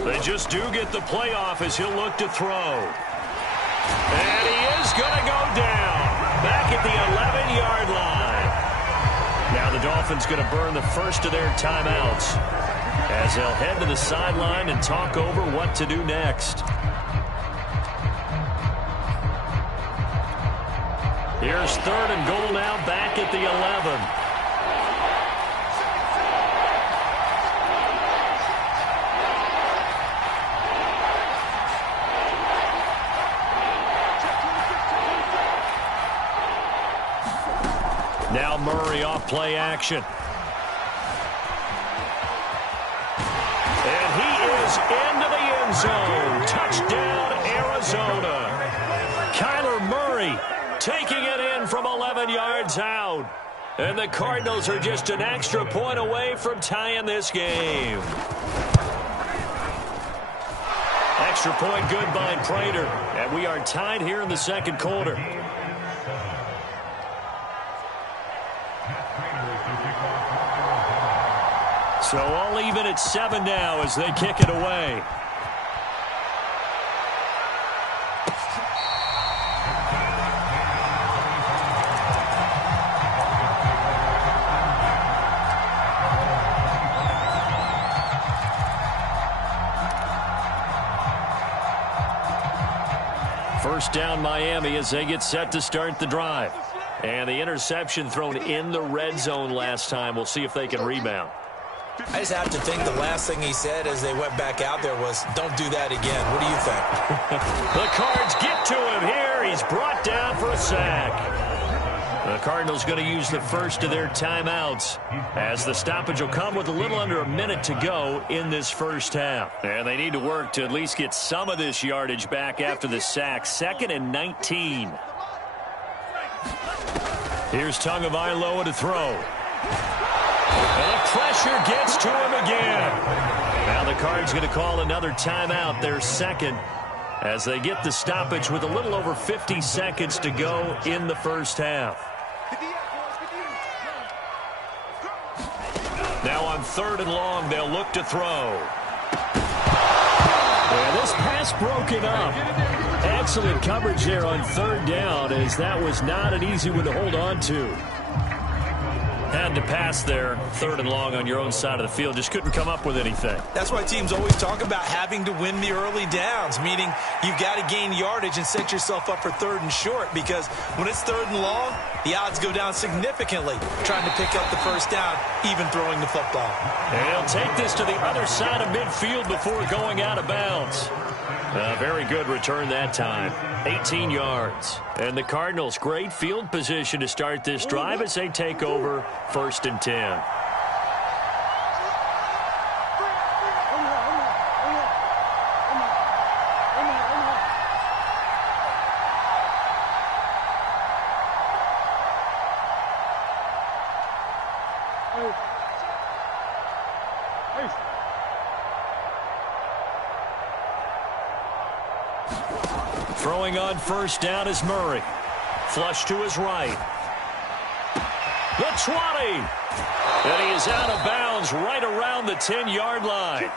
They just do get the playoff as he'll look to throw. And he is going to go down. Back at the 11-yard line. Now the Dolphins going to burn the first of their timeouts as they'll head to the sideline and talk over what to do next. Here's 3rd and goal now, back at the 11. Now Murray off play action. And he is into the end zone. Touchdown, Arizona. Kyler Murray taking it in from 11 yards out. And the Cardinals are just an extra point away from tying this game. Extra point good by Prater. And we are tied here in the 2nd quarter. So all even at 7 now as they kick it away. First down Miami as they get set to start the drive. And the interception thrown in the red zone last time. We'll see if they can rebound. I just have to think the last thing he said as they went back out there was, don't do that again. What do you think? The Cards get to him here. He's brought down for a sack. The Cardinals going to use the first of their timeouts as the stoppage will come with a little under a minute to go in this first half. And they need to work to at least get some of this yardage back after the sack. 2nd and 19. Here's Tagovailoa to throw. And the pressure gets to him again. Now the Cards going to call another timeout, their 2nd, as they get the stoppage with a little over 50 seconds to go in the first half. Now on 3rd and long, they'll look to throw. And this pass broken up. Excellent coverage there on 3rd down, as that was not an easy one to hold on to. Had to pass there, 3rd and long on your own side of the field. Just couldn't come up with anything. That's why teams always talk about having to win the early downs, meaning you've got to gain yardage and set yourself up for 3rd and short, because when it's 3rd and long, the odds go down significantly trying to pick up the first down, even throwing the football. And he'll take this to the other side of midfield before going out of bounds. A very good return that time. 18 yards. And the Cardinals, great field position to start this drive as they take over 1st and 10. Throwing on 1st down is Murray. Flush to his right. The 20. And he is out of bounds right around the 10-yard line.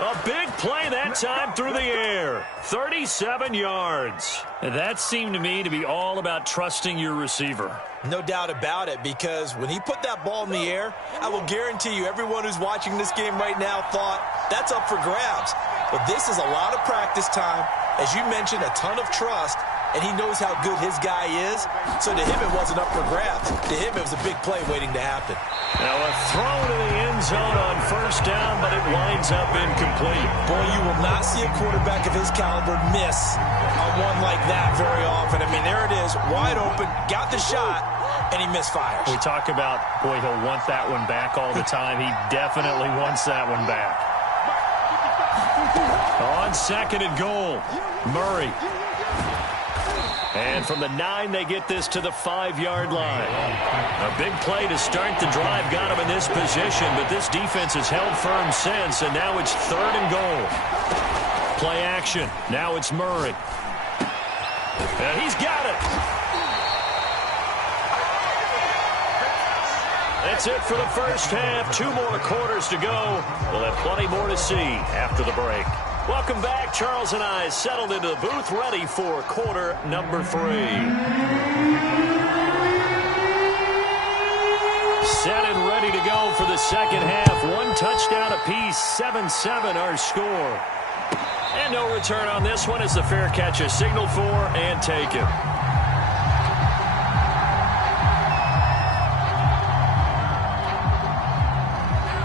A big play that time through the air. 37 yards. And that seemed to me to be all about trusting your receiver. No doubt about it, because when he put that ball in the air, I will guarantee you everyone who's watching this game right now thought that's up for grabs. But this is a lot of practice time. As you mentioned, a ton of trust, and he knows how good his guy is. So to him, it wasn't up for grabs. To him, it was a big play waiting to happen. Now a throw to the end zone on first down, but it winds up incomplete. Boy, you will not see a quarterback of his caliber miss on one like that very often. I mean, there it is, wide open, got the shot, and he misfires. We talk about, boy, he'll want that one back all the time. He definitely wants that one back. On second and goal, Murray. And from the 9, they get this to the 5-yard line. A big play to start the drive got him in this position, but this defense has held firm since, and now it's 3rd and goal. Play action. Now it's Murray. And he's got it. That's it for the first half. 2 more quarters to go. We'll have plenty more to see after the break. Welcome back. Charles and I settled into the booth, ready for quarter number 3. Set and ready to go for the second half. 1 touchdown apiece, 7-7 our score. And no return on this one as the fair catch is signaled for and taken.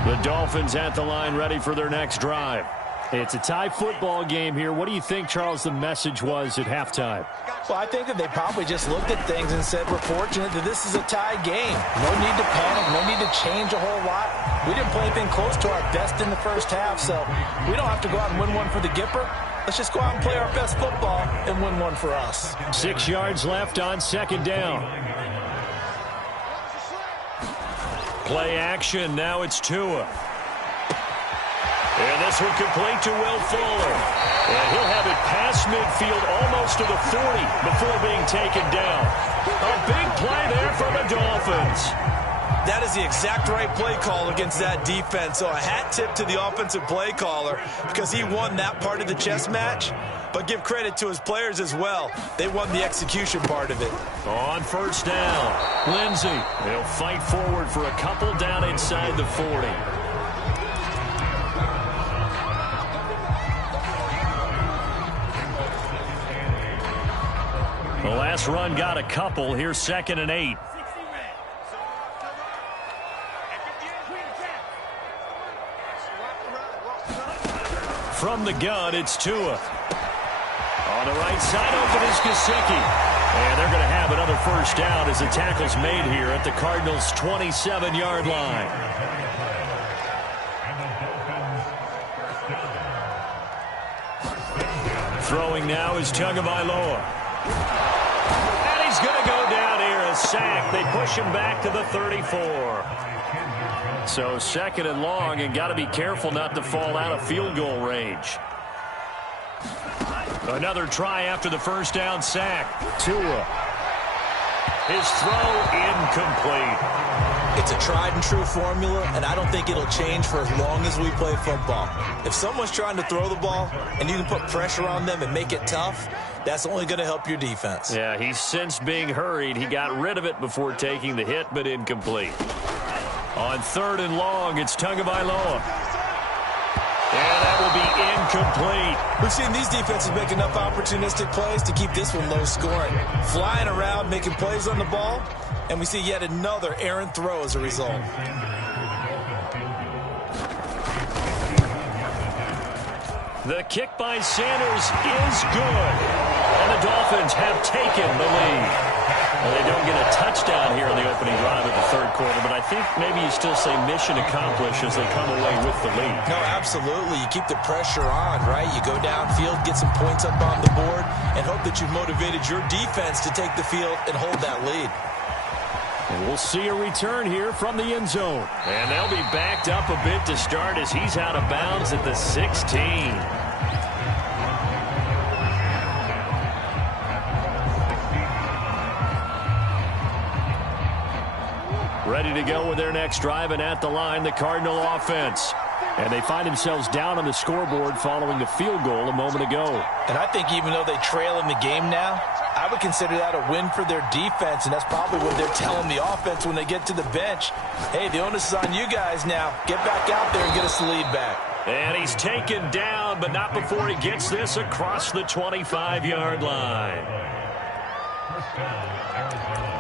The Dolphins at the line ready for their next drive. It's a tie football game here. What do you think, Charles, the message was at halftime? Well, I think that they probably just looked at things and said, we're fortunate that this is a tie game. No need to panic, no need to change a whole lot. We didn't play anything close to our best in the first half, so we don't have to go out and win one for the Gipper. Let's just go out and play our best football and win one for us. 6 yards left on second down. Play action. Now it's Tua. And this one complete to Will Fuller. And he'll have it past midfield almost to the 40 before being taken down. A big play there for the Dolphins. That is the exact right play call against that defense. So a hat tip to the offensive play caller because he won that part of the chess match. But give credit to his players as well. They won the execution part of it. On first down, Lindsey. He'll fight forward for a couple down inside the 40. The last run got a couple. Here's 2nd and 8. From the gun, it's Tua. On the right side, open is Gesicki. And they're going to have another first down as the tackle's made here at the Cardinals' 27-yard line. Throwing now is Tagovailoa. And he's going to go down here, a sack. They push him back to the 34. So 2nd and long, and got to be careful not to fall out of field goal range. Another try after the first down sack. Tua. His throw incomplete. It's a tried and true formula, and I don't think it'll change for as long as we play football. If someone's trying to throw the ball and you can put pressure on them and make it tough, that's only going to help your defense. Yeah, he's since being hurried. He got rid of it before taking the hit, but incomplete. On 3rd and long, it's Tagovailoa. And that will be incomplete. We've seen these defenses make enough opportunistic plays to keep this one low scoring. Flying around, making plays on the ball, and we see yet another errant throw as a result. The kick by Sanders is good. And the Dolphins have taken the lead. Well, they don't get a touchdown here in the opening drive of the 3rd quarter, but I think maybe you still say mission accomplished as they come away with the lead. No, absolutely. You keep the pressure on, right? You go downfield, get some points up on the board, and hope that you've motivated your defense to take the field and hold that lead. And we'll see a return here from the end zone. And they'll be backed up a bit to start as he's out of bounds at the 16. Ready to go with their next drive, and at the line, the Cardinal offense. And they find themselves down on the scoreboard following the field goal a moment ago. And I think even though they trail in the game now, I would consider that a win for their defense, and that's probably what they're telling the offense when they get to the bench. Hey, the onus is on you guys now. Get back out there and get us the lead back. And he's taken down, but not before he gets this across the 25-yard line. First down, Arizona.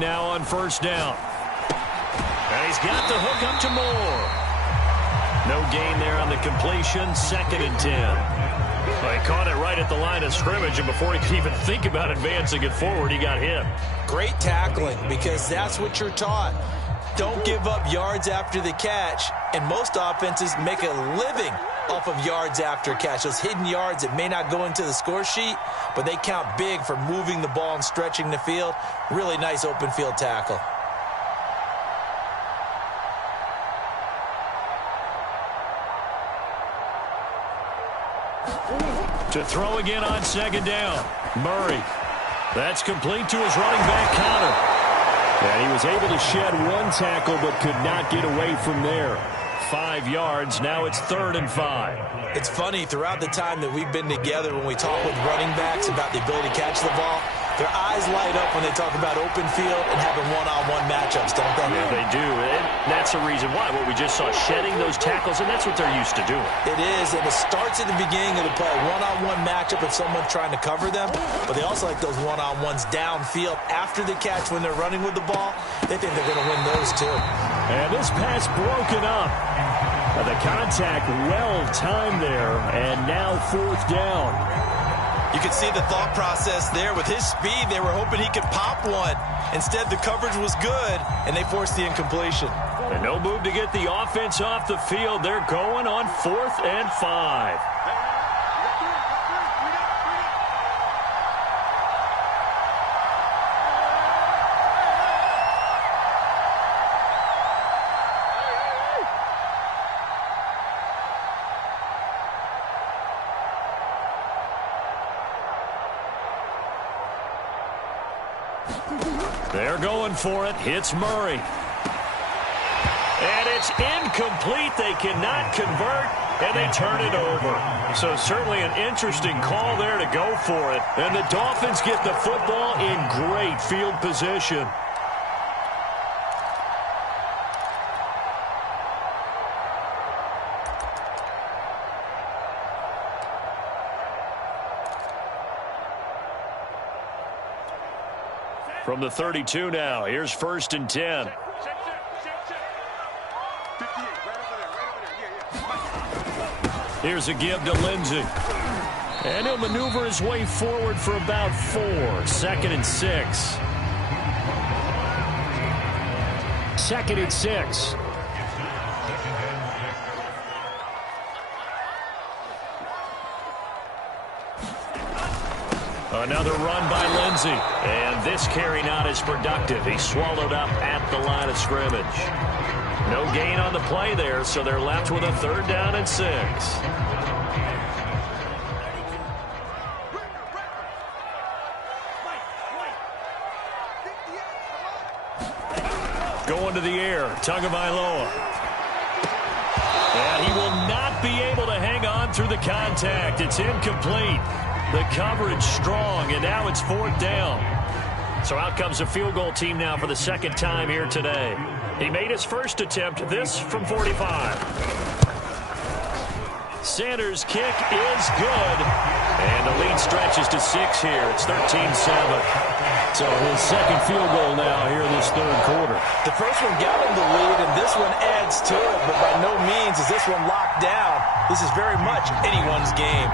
Now on first down. And he's got the hook up to Moore. No gain there on the completion. 2nd and 10. Well, he caught it right at the line of scrimmage, and before he could even think about advancing it forward, he got hit. Great tackling, because that's what you're taught. Don't give up yards after the catch, and most offenses make a living off of yards after catch. Those hidden yards that may not go into the score sheet, but they count big for moving the ball and stretching the field. Really nice open field tackle. To throw again on 2nd down. Murray. That's complete to his running back Connor. And he was able to shed one tackle but could not get away from there. 5 yards. Now it's 3rd and 5. It's funny, throughout the time that we've been together, when we talk with running backs about the ability to catch the ball, their eyes light up when they talk about open field and having one-on-one matchups, don't they? Yeah, they do. And that's the reason why. What we just saw, shedding those tackles, and that's what they're used to doing. It is, and it starts at the beginning of the play. One-on-one matchup if someone's trying to cover them, but they also like those one-on-ones downfield after the catch when they're running with the ball. They think they're going to win those too. And this pass broken up. The contact well timed there, and now 4th down. You can see the thought process there. With his speed, they were hoping he could pop one. Instead, the coverage was good, and they forced the incompletion. And no move to get the offense off the field. They're going on 4th and 5. They're going for it. Hits Murray. And it's incomplete. They cannot convert, and they turn it over. So certainly an interesting call there to go for it. And the Dolphins get the football in great field position. From the 32 now, here's 1st and 10. Here's a give to Lindsey. And he'll maneuver his way forward for about 4. 2nd and 6. 2nd and 6. Another run by Lindsey. And this carry not as productive. He swallowed up at the line of scrimmage. No gain on the play there, so they're left with a 3rd down and 6. Going to the air, Tagovailoa. And he will not be able to hang on through the contact. It's incomplete. The coverage strong, and now it's 4th down. So out comes a field goal team now for the 2nd time here today. He made his first attempt, this from 45. Sanders' kick is good. And the lead stretches to 6 here. It's 13-7. So his 2nd field goal now here in this 3rd quarter. The first one got him the lead, and this one adds to it, but by no means is this one locked down. This is very much anyone's game.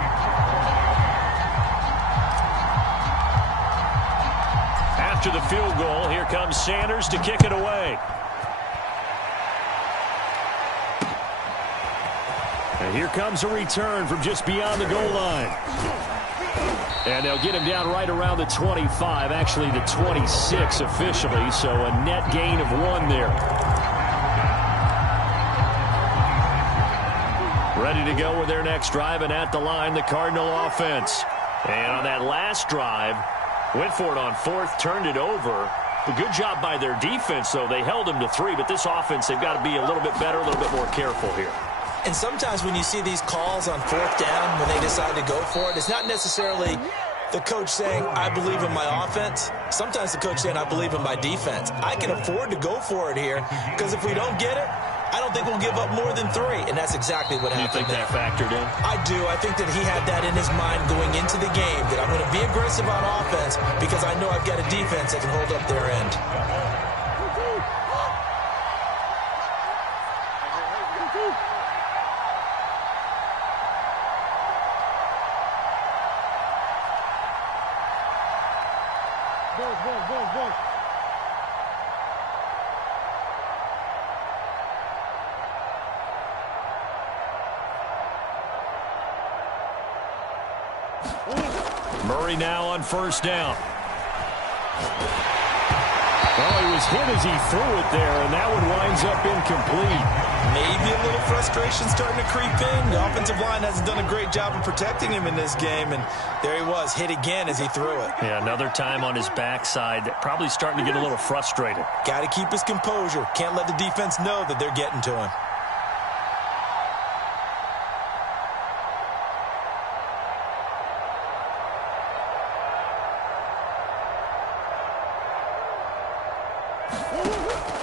After the field goal, here comes Sanders to kick it away. And here comes a return from just beyond the goal line. And they'll get him down right around the 25, actually the 26 officially, so a net gain of 1 there. Ready to go with their next drive, and at the line, the Cardinal offense. And on that last drive, went for it on 4th, turned it over. A good job by their defense, though. They held them to 3, but this offense, they've got to be a little bit better, a little bit more careful here. And sometimes when you see these calls on 4th down, when they decide to go for it, it's not necessarily the coach saying, I believe in my offense. Sometimes the coach saying, I believe in my defense. I can afford to go for it here because if we don't get it, I don't think we'll give up more than 3. And that's exactly what happened. You think that factored in? I do. I think that he had that in his mind going into the game, that I'm going to be aggressive on offense because I know I've got a defense that can hold up their end. Murray now on 1st down. Well, he was hit as he threw it there, and that one winds up incomplete. Maybe a little frustration starting to creep in. The offensive line hasn't done a great job of protecting him in this game, and there he was, hit again as he threw it. Yeah, another time on his backside, probably starting to get a little frustrated. Got to keep his composure. Can't let the defense know that they're getting to him.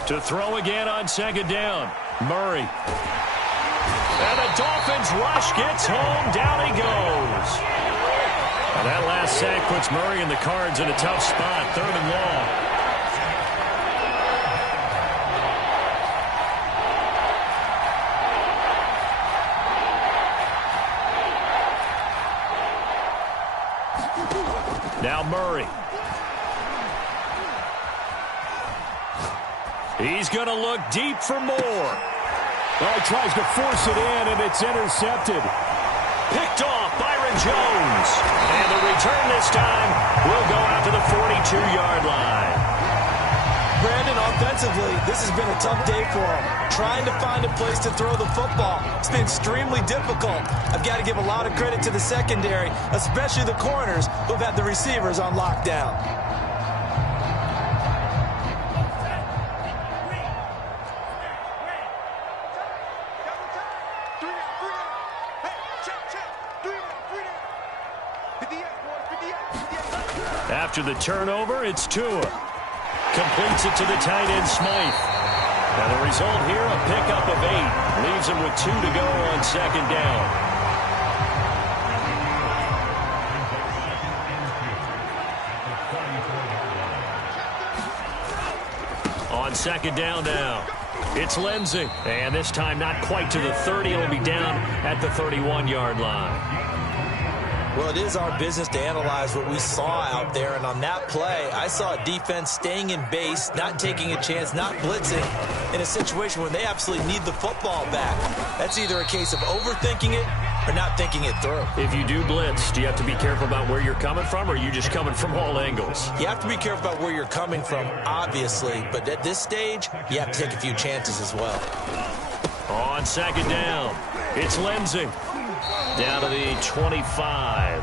To throw again on 2nd down. Murray. And the Dolphins rush gets home. Down he goes. Now that last sack puts Murray and the Cards in a tough spot. 3rd and long. Now Murray. He's going to look deep for more. Well, he tries to force it in, and it's intercepted. Picked off Byron Jones. And the return this time will go out to the 42-yard line. Brandon, offensively, this has been a tough day for him. Trying to find a place to throw the football. It's been extremely difficult. I've got to give a lot of credit to the secondary, especially the corners who've had the receivers on lockdown. After the turnover, it's Tua. Completes it to the tight end, Smythe. Now the result here, a pickup of 8. Leaves him with 2 to go on 2nd down. On 2nd down now, it's Lindsey. And this time not quite to the 30. It'll be down at the 31-yard line. Well, it is our business to analyze what we saw out there, and on that play, I saw a defense staying in base, not taking a chance, not blitzing, in a situation where they absolutely need the football back. That's either a case of overthinking it or not thinking it through. If you do blitz, do you have to be careful about where you're coming from, or are you just coming from all angles? You have to be careful about where you're coming from, obviously, but at this stage, you have to take a few chances as well. On 2nd down, it's Lindsey. Down to the 25.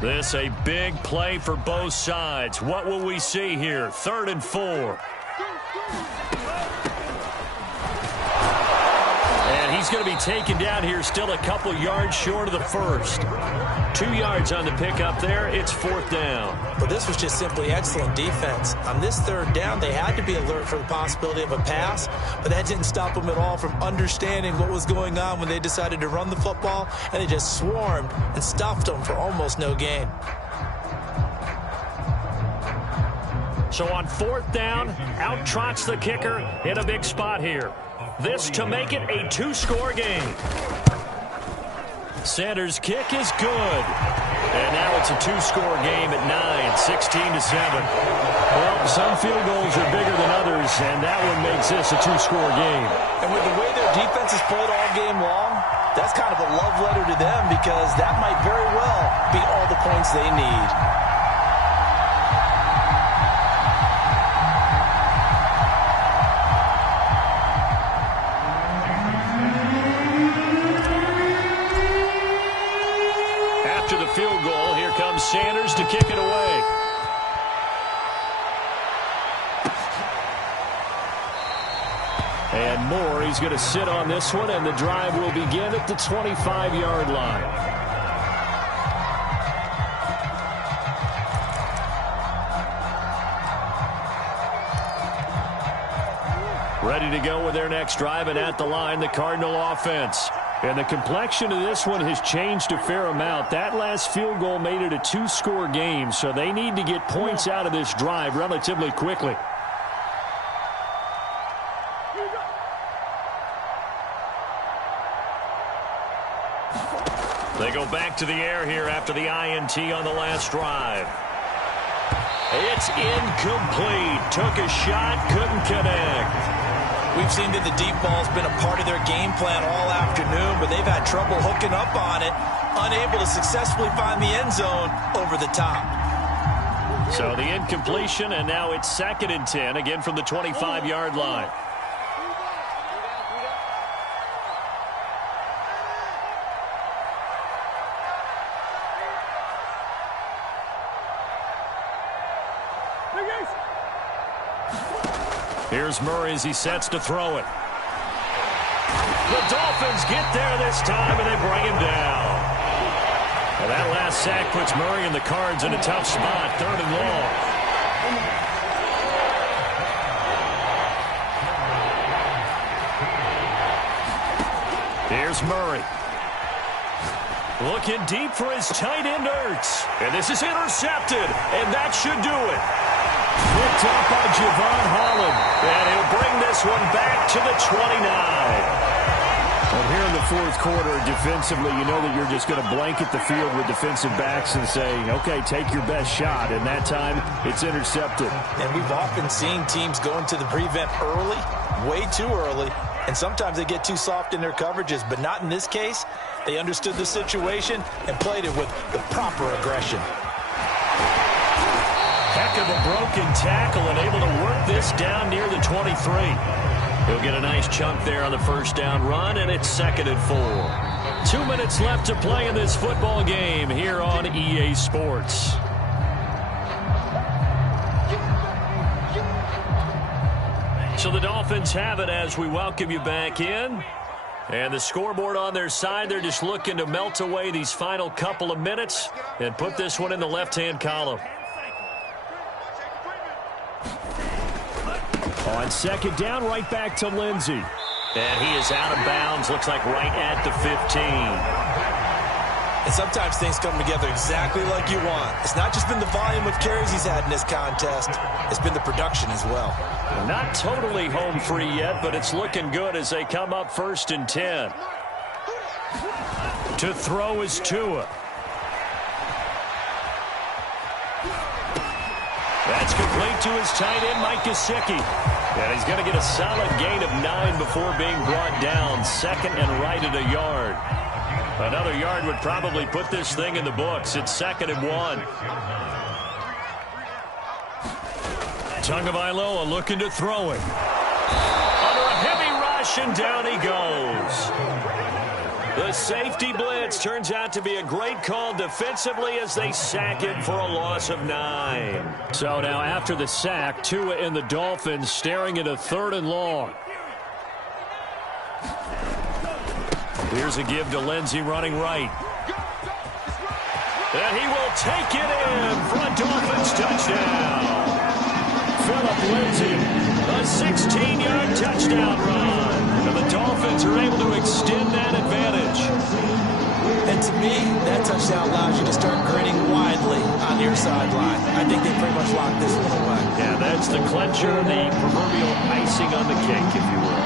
This a big play for both sides. What will we see here? 3rd and 4. He's going to be taken down here, still a couple yards short of the first. 2 yards on the pickup there. It's 4th down. But this was just simply excellent defense. On this 3rd down, they had to be alert for the possibility of a pass, but that didn't stop them at all from understanding what was going on when they decided to run the football, and they just swarmed and stuffed them for almost no gain. So on 4th down, out trots the kicker in a big spot here. This to make it a 2-score game. Sanders' kick is good. And now it's a 2-score game at 9, 16-7. Well, some field goals are bigger than others, and that one makes this a 2-score game. And with the way their defense has played all game long, that's kind of a love letter to them because that might very well be all the points they need. comes Sanders to kick it away. And Moore, he's going to sit on this one, and the drive will begin at the 25-yard line. Ready to go with their next drive, and at the line, the Cardinal offense. And the complexion of this one has changed a fair amount. That last field goal made it a two-score game, so they need to get points out of this drive relatively quickly. They go back to the air here after the INT on the last drive. It's incomplete. Took a shot, couldn't connect. We've seen that the deep ball's been a part of their game plan all afternoon, but they've had trouble hooking up on it, unable to successfully find the end zone over the top. So the incompletion, and now it's 2nd and 10, again from the 25-yard line. Here's Murray as he sets to throw it. The Dolphins get there this time, and they bring him down. And that last sack puts Murray and the Cards in a tough spot, 3rd and long. Here's Murray. Looking deep for his tight end, Ertz. And this is intercepted, and that should do it. Picked up by Javon Holland, and he'll bring this one back to the 29. And here in the 4th quarter, defensively, you know that you're just going to blanket the field with defensive backs and say, okay, take your best shot. And that time, it's intercepted. And we've often seen teams go into the prevent early, way too early, and sometimes they get too soft in their coverages, but not in this case. They understood the situation and played it with the proper aggression. Heck of a broken tackle and able to work this down near the 23. He'll get a nice chunk there on the first down run, and it's 2nd and 4. 2 minutes left to play in this football game here on EA Sports. So the Dolphins have it as we welcome you back in. And the scoreboard on their side, they're just looking to melt away these final couple of minutes and put this one in the left-hand column. On 2nd down, right back to Lindsey. And he is out of bounds, looks like right at the 15. And sometimes things come together exactly like you want. It's not just been the volume of carries he's had in this contest. It's been the production as well. Not totally home free yet, but it's looking good as they come up 1st and 10. To throw is Tua. That's complete to his tight end, Mike Gesicki. And he's going to get a solid gain of 9 before being brought down. 2nd and right at a yard. Another yard would probably put this thing in the books. It's 2nd and 1. Tagovailoa looking to throw it. Under a heavy rush, and down he goes. The safety blitz turns out to be a great call defensively as they sack him for a loss of 9. So now after the sack, Tua and the Dolphins staring at a 3rd and long. Here's a give to Lindsey running right. And he will take it in for a Dolphins touchdown. Philip Lindsey, a 16-yard touchdown run. And the Dolphins are able to extend that advantage. And to me, that touchdown allows you to start grinning widely on your sideline. I think they pretty much locked this one away. Yeah, that's the clincher, the proverbial icing on the cake, if you will.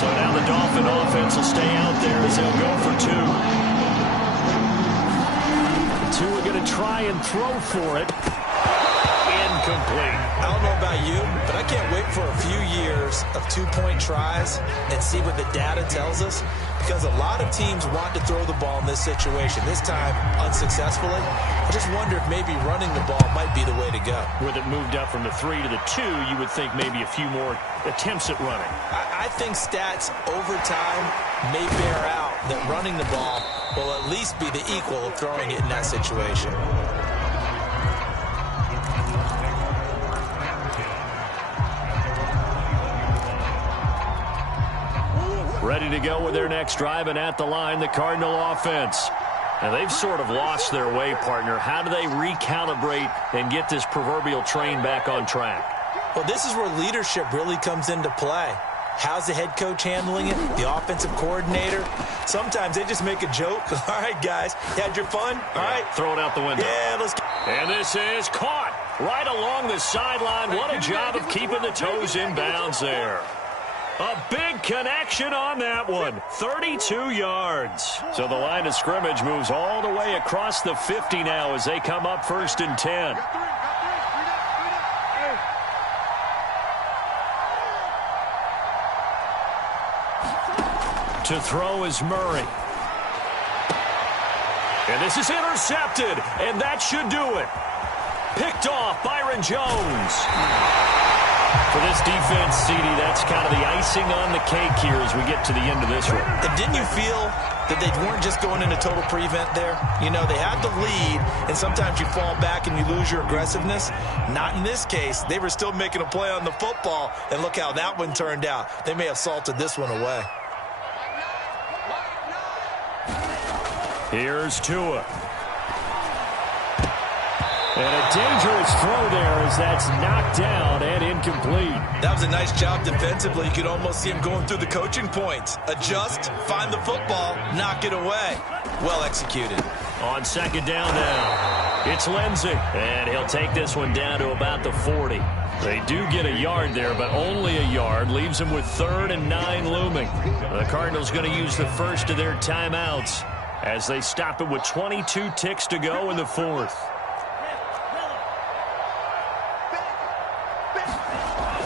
So now the Dolphin offense will stay out there as they'll go for 2. 2 are going to try and throw for it. incomplete. I don't know about you, but I can't wait for a few years of two-point tries and see what the data tells us, because a lot of teams want to throw the ball in this situation, this time unsuccessfully. I just wonder if maybe running the ball might be the way to go. With it moved up from the 3 to the 2, you would think maybe a few more attempts at running. I think stats over time may bear out that running the ball will at least be the equal of throwing it in that situation. Ready to go with their next drive, and at the line, the Cardinal offense. And they've sort of lost their way, partner. How do they recalibrate and get this proverbial train back on track? Well, this is where leadership really comes into play. How's the head coach handling it? The offensive coordinator? Sometimes they just make a joke. All right, guys, you had your fun? All right. Throw it out the window. Yeah, let's go. And this is caught right along the sideline. What a job of keeping the toes in bounds there. A big connection on that one. 32 yards. So the line of scrimmage moves all the way across the 50 now as they come up 1st and 10. To throw is Murray. And this is intercepted, and that should do it. Picked off Byron Jones. For this defense, CD, that's kind of the icing on the cake here as we get to the end of this one. And didn't you feel that they weren't just going into total prevent there? You know, they had the lead, and sometimes you fall back and you lose your aggressiveness. Not in this case. They were still making a play on the football, and look how that one turned out. They may have salted this one away. Here's Tua. And a dangerous throw there as that's knocked down and incomplete. That was a nice job defensively. You could almost see him going through the coaching points. Adjust, find the football, knock it away. Well executed. On 2nd down now, it's Lindsey. And he'll take this one down to about the 40. They do get a yard there, but only a yard. Leaves them with 3rd and 9 looming. The Cardinals going to use the first of their timeouts as they stop it with 22 ticks to go in the 4th.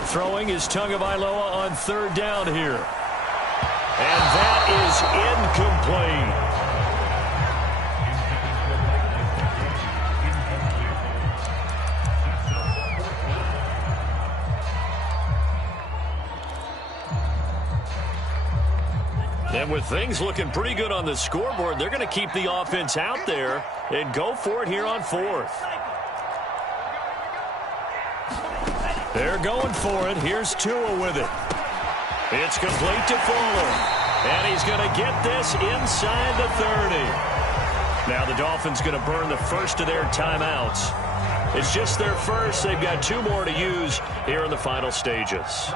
Throwing is Tagovailoa on 3rd down here. And that is incomplete. And with things looking pretty good on the scoreboard, they're going to keep the offense out there and go for it here on 4th. They're going for it. Here's Tua with it. It's complete to Fuller. And he's going to get this inside the 30. Now the Dolphins going to burn the first of their timeouts. It's just their first. They've got 2 more to use here in the final stages.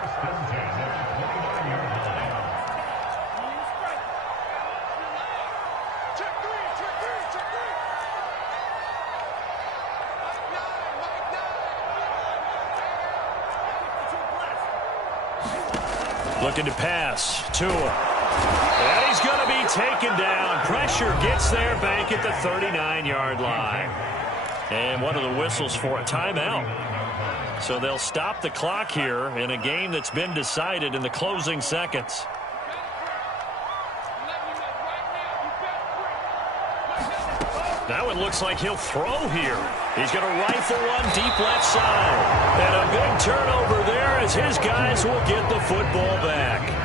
Looking to pass. Tua. And he's going to be taken down. Pressure gets there back at the 39-yard line. And one of the whistles for a timeout. So they'll stop the clock here in a game that's been decided in the closing seconds. Now it looks like he'll throw here. He's going to rifle one deep left side. And a big turnover there as his guys will get the football back.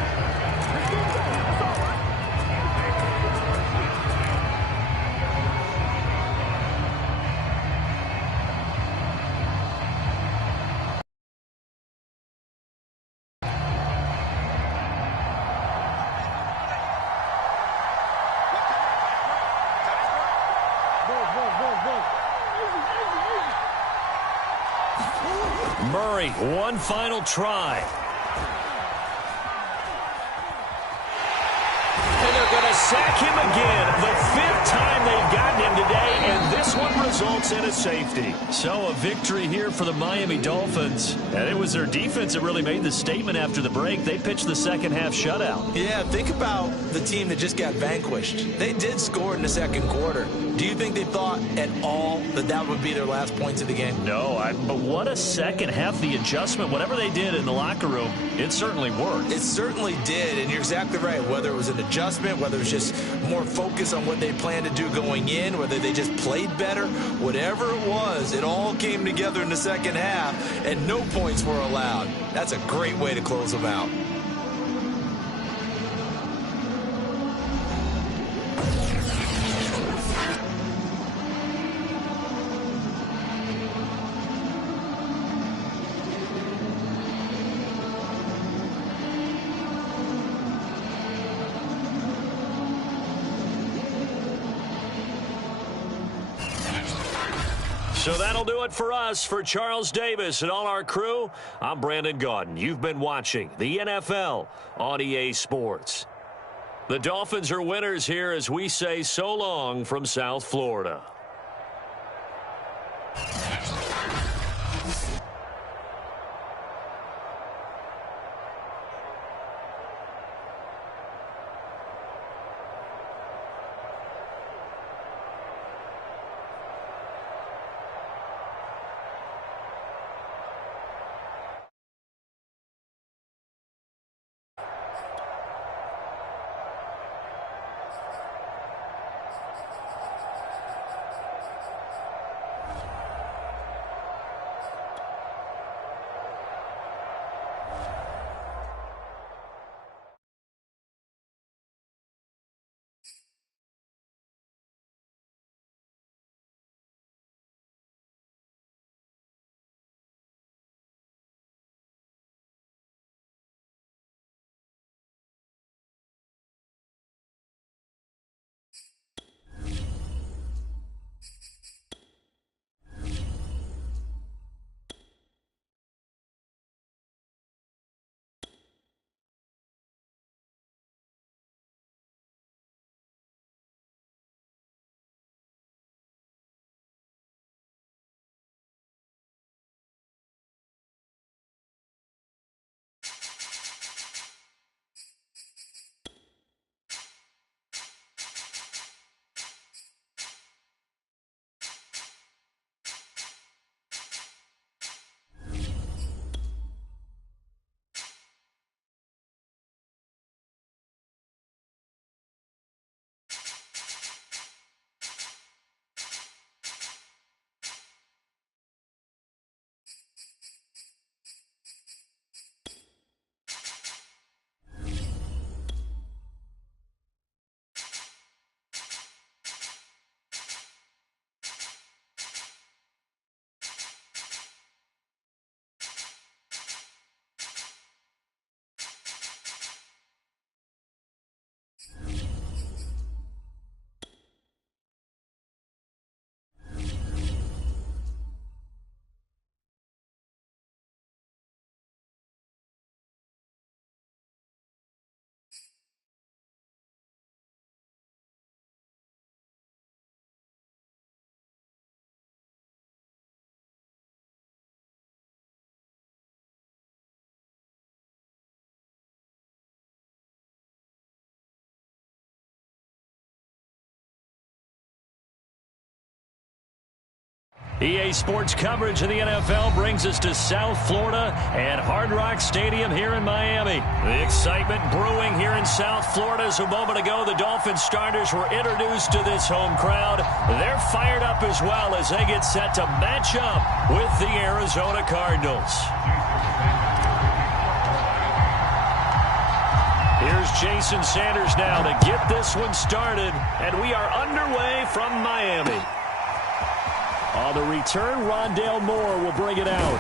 Murray, one final try. And they're going to sack him again. The 5th time they've gotten him today, and this one results in a safety. So a victory here for the Miami Dolphins. And it was their defense that really made the statement after the break. They pitched the second half shutout. Yeah, think about the team that just got vanquished. They did score in the 2nd quarter. Do you think they thought at all that that would be their last points of the game? No, but what a second half, the adjustment. Whatever they did in the locker room, it certainly worked. It certainly did, and you're exactly right. Whether it was an adjustment, whether it was just more focus on what they planned to do going in, whether they just played better, whatever it was, it all came together in the second half, and no points were allowed. That's a great way to close them out. So that'll do it for us. For Charles Davis and all our crew, I'm Brandon Gaudin. You've been watching the NFL on EA Sports. The Dolphins are winners here as we say so long from South Florida. EA Sports coverage of the NFL brings us to South Florida and Hard Rock Stadium here in Miami. The excitement brewing here in South Florida as a moment ago the Dolphins starters were introduced to this home crowd. They're fired up as well as they get set to match up with the Arizona Cardinals. Here's Jason Sanders now to get this one started, and we are underway from Miami. On the return, Rondale Moore will bring it out.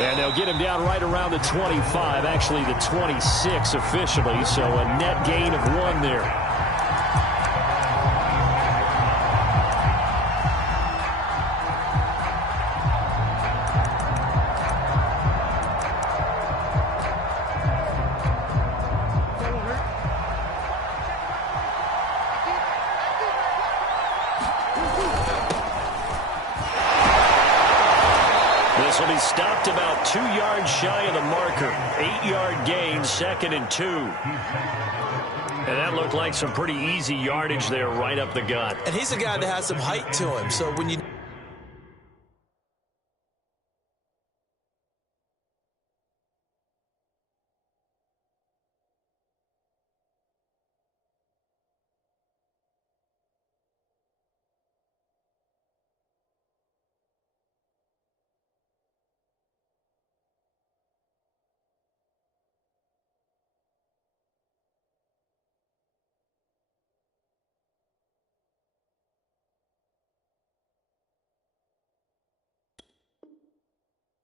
And they'll get him down right around the 25, actually the 26 officially, so a net gain of 1 there. This will be stopped about 2 yards shy of the marker. 8-yard gain, 2nd and 2. And that looked like some pretty easy yardage there right up the gut. And he's a guy that has some height to him. So when you...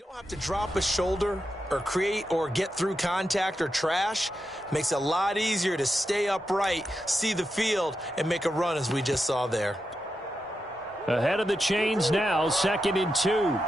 don't have to drop a shoulder or create or get through contact or trash. Makes it a lot easier to stay upright, see the field, and make a run as we just saw there. Ahead of the chains now, 2nd and 2.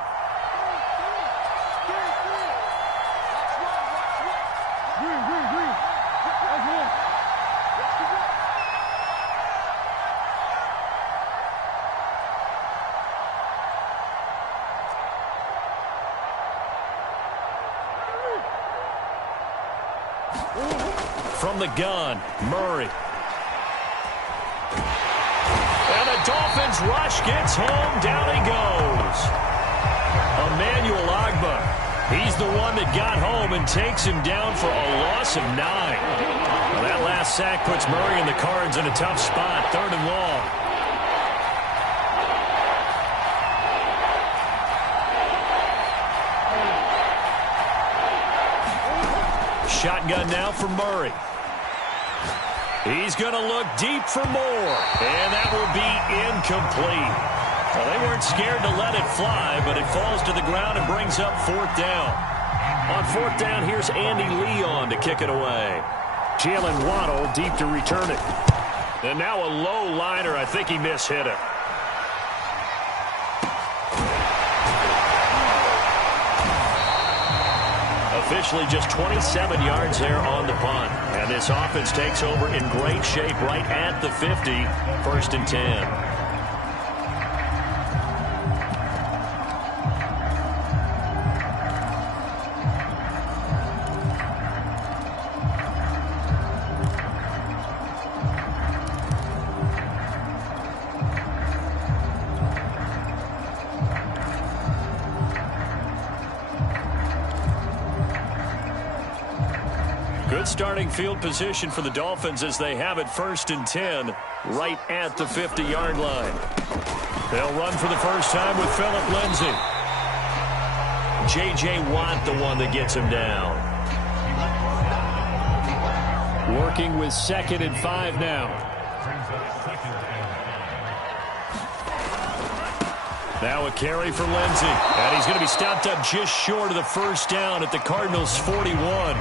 From the gun, Murray. And the Dolphins rush gets home. Down he goes. Emmanuel Ogbah. He's the one that got home and takes him down for a loss of 9. Well, that last sack puts Murray and the Cards in a tough spot. 3rd and long. Shotgun now for Murray. He's going to look deep for more, and that will be incomplete. Well, they weren't scared to let it fly, but it falls to the ground and brings up 4th down. On 4th down, here's Andy Leon to kick it away. Jalen Waddle deep to return it. And now a low liner. I think he mishit it. Officially just 27 yards there on the punt. And this offense takes over in great shape right at the 50. 1st and 10. Good starting field position for the Dolphins as they have it 1st and 10 right at the 50-yard line. They'll run for the first time with Phillip Lindsay. J.J. Watt the one that gets him down. Working with 2nd and 5 now. Now a carry for Lindsay. And he's going to be stopped up just short of the first down at the Cardinals' 41.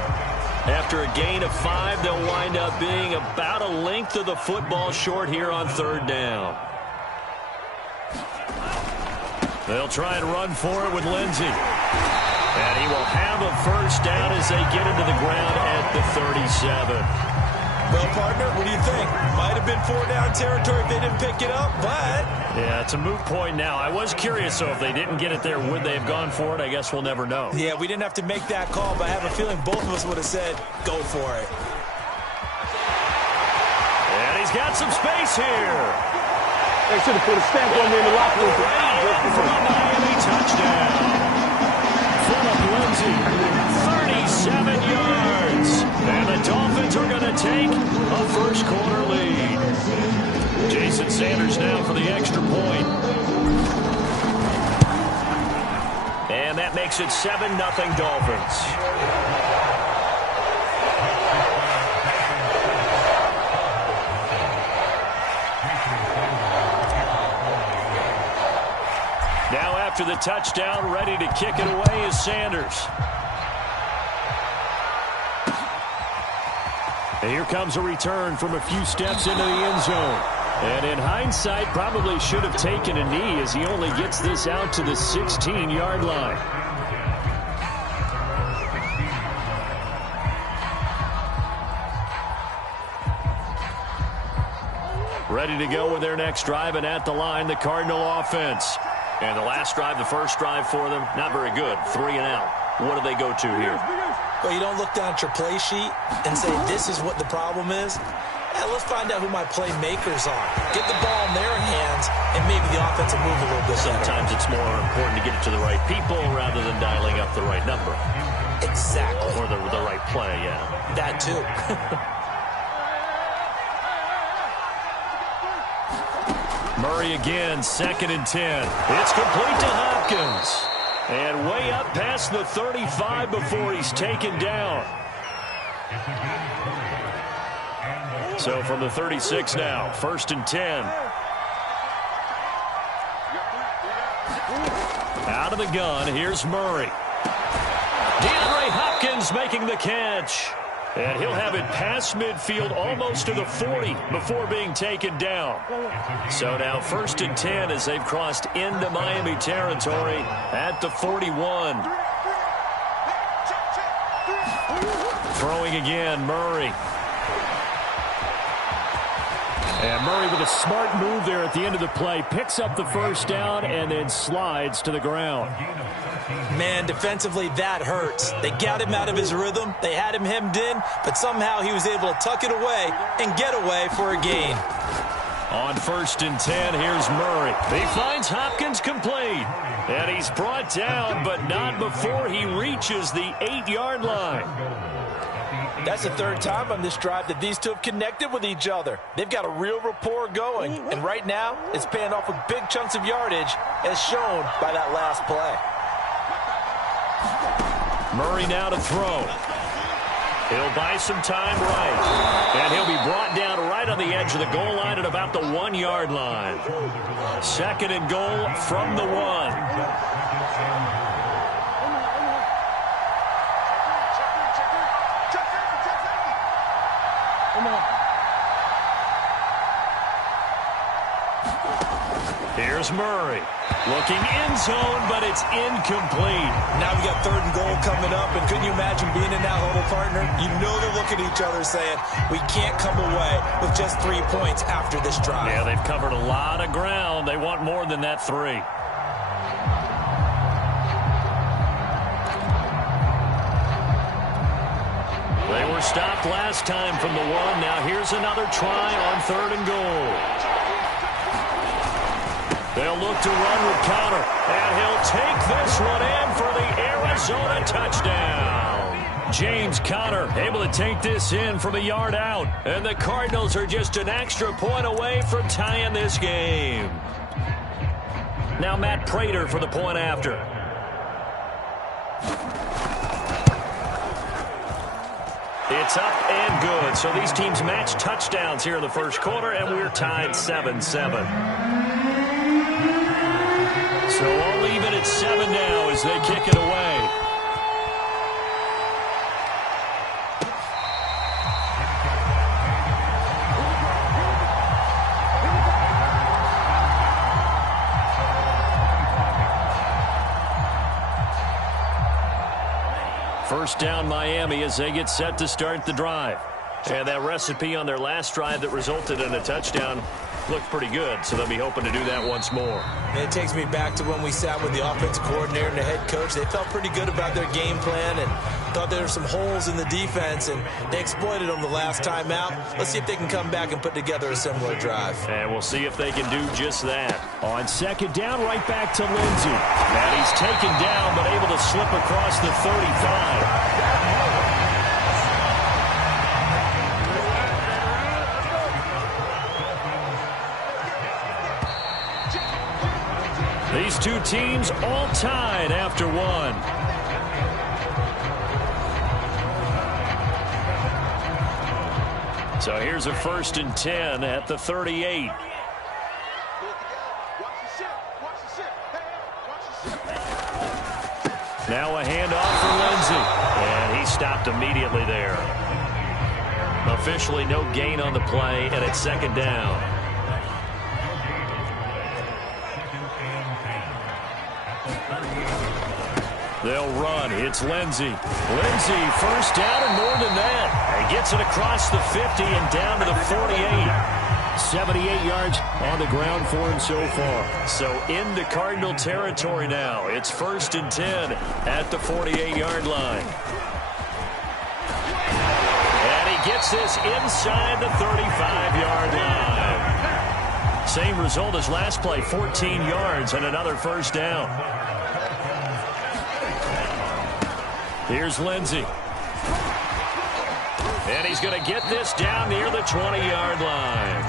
After a gain of 5, they'll wind up being about a length of the football short here on 3rd down. They'll try and run for it with Lindsay. And he will have a first down as they get into the ground at the 37. Well, partner, what do you think? Might have been 4-down territory if they didn't pick it up, but... Yeah, it's a moot point now. I was curious, so if they didn't get it there, would they have gone for it? I guess we'll never know. Yeah, we didn't have to make that call, but I have a feeling both of us would have said, go for it. And he's got some space here. They should have put a stamp on me in the locker room. For a Miami touchdown. Phillip Lindsay, 37 yards. And the Dolphins are going to take a first-quarter lead. Jason Sanders now for the extra point. And that makes it 7-0 Dolphins. Now after the touchdown, ready to kick it away is Sanders. And here comes a return from a few steps into the end zone. And in hindsight, probably should have taken a knee as he only gets this out to the 16-yard line. Ready to go with their next drive, and at the line, the Cardinal offense. And the last drive, the first drive for them, not very good. 3 and out. What do they go to here? Well, you don't look down at your play sheet and say this is what the problem is. let's find out who my playmakers are. Get the ball in their hands, and maybe the offense will move a little bit better. Sometimes it's more important to get it to the right people rather than dialing up the right number. Exactly. Or the right play, yeah. That too. Murray again, 2nd and 10. It's complete to Hopkins. And way up past the 35 before he's taken down. So from the 36 now, 1st and 10. Out of the gun, here's Murray. DeAndre Hopkins making the catch. And he'll have it past midfield almost to the 40 before being taken down. So now 1st and 10 as they've crossed into Miami territory at the 41. Throwing again, Murray. And Murray with a smart move there at the end of the play. Picks up the first down and then slides to the ground. Man, defensively, that hurts. They got him out of his rhythm. They had him hemmed in, but somehow he was able to tuck it away and get away for a gain. On 1st and 10, here's Murray. He finds Hopkins complete. And he's brought down, but not before he reaches the 8-yard line. That's the 3rd time on this drive that these two have connected with each other. They've got a real rapport going. And right now, it's paying off with big chunks of yardage, as shown by that last play. Murray now to throw. He'll buy some time right. And he'll be brought down right on the edge of the goal line at about the 1-yard line. 2nd and goal from the 1. Here's Murray. Looking end zone, but it's incomplete. Now we got 3rd and goal coming up, and couldn't you imagine being in that huddle, partner? You know they're looking at each other saying, we can't come away with just 3 points after this drive. Yeah, they've covered a lot of ground. They want more than that 3. They were stopped last time from the 1. Now here's another try on 3rd and goal. They'll look to run with Conner, and he'll take this one in for the Arizona touchdown. James Conner able to take this in from a yard out, and the Cardinals are just an extra point away from tying this game. Now Matt Prater for the point after. It's up and good. So these teams match touchdowns here in the first quarter, and we're tied 7-7. So all even at 7 now as they kick it away. First down Miami as they get set to start the drive. And that recipe on their last drive that resulted in a touchdown looked pretty good, so they'll be hoping to do that once more. And it takes me back to when we sat with the offensive coordinator and the head coach. They felt pretty good about their game plan and thought there were some holes in the defense, and they exploited them the last time out. Let's see if they can come back and put together a similar drive. And we'll see if they can do just that. On 2nd down, right back to Lindsey. And he's taken down, but able to slip across the 35. These two teams all tied after 1. So here's a 1st and 10 at the 38. Now a handoff for Lindsey. And he stopped immediately there. Officially no gain on the play, and it's 2nd down. They'll run. It's Lindsey. Lindsey, first down and more than that. He gets it across the 50 and down to the 48. 78 yards on the ground for him so far. So into Cardinal territory now. It's 1st and 10 at the 48-yard line. And he gets takes this inside the 35-yard line. Same result as last play, 14 yards and another first down. Here's Lindsey. And he's going to get this down near the 20-yard line.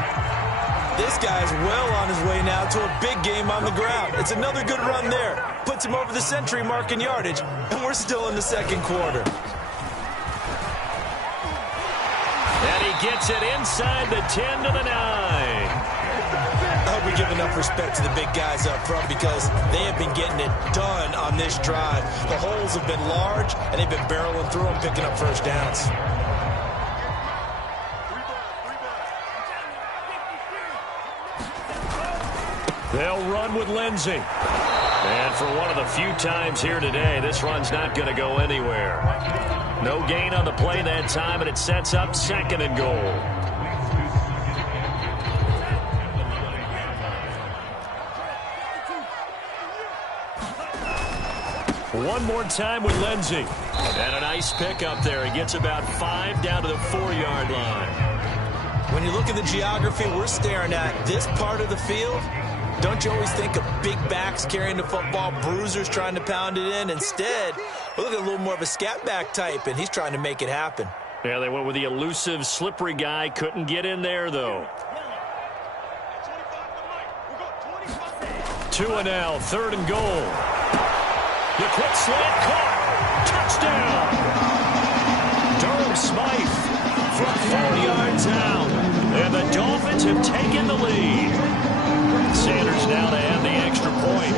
This guy's well on his way now to a big game on the ground. It's another good run there. Puts him over the century mark in yardage, and we're still in the second quarter. And he gets it inside the 10 to the 9. I hope we give enough respect to the big guys up front because they have been getting it done on this drive. The holes have been large, and they've been barreling through them, picking up first downs. They'll run with Lindsey. And for one of the few times here today, this run's not going to go anywhere. No gain on the play that time, and it sets up 2nd and goal. One more time with Lindsey. And a nice pick up there. He gets about 5 down to the 4-yard line. When you look at the geography we're staring at, this part of the field, don't you always think of big backs carrying the football, bruisers trying to pound it in? Instead, we look at a little more of a scat back type, and he's trying to make it happen. Yeah, they went with the elusive, slippery guy. Couldn't get in there, though. 2 and now, 3rd and goal. The quick slant caught. Touchdown. Durham Smythe from 4 yards out. And the Dolphins have taken the lead. Sanders now to add the extra point.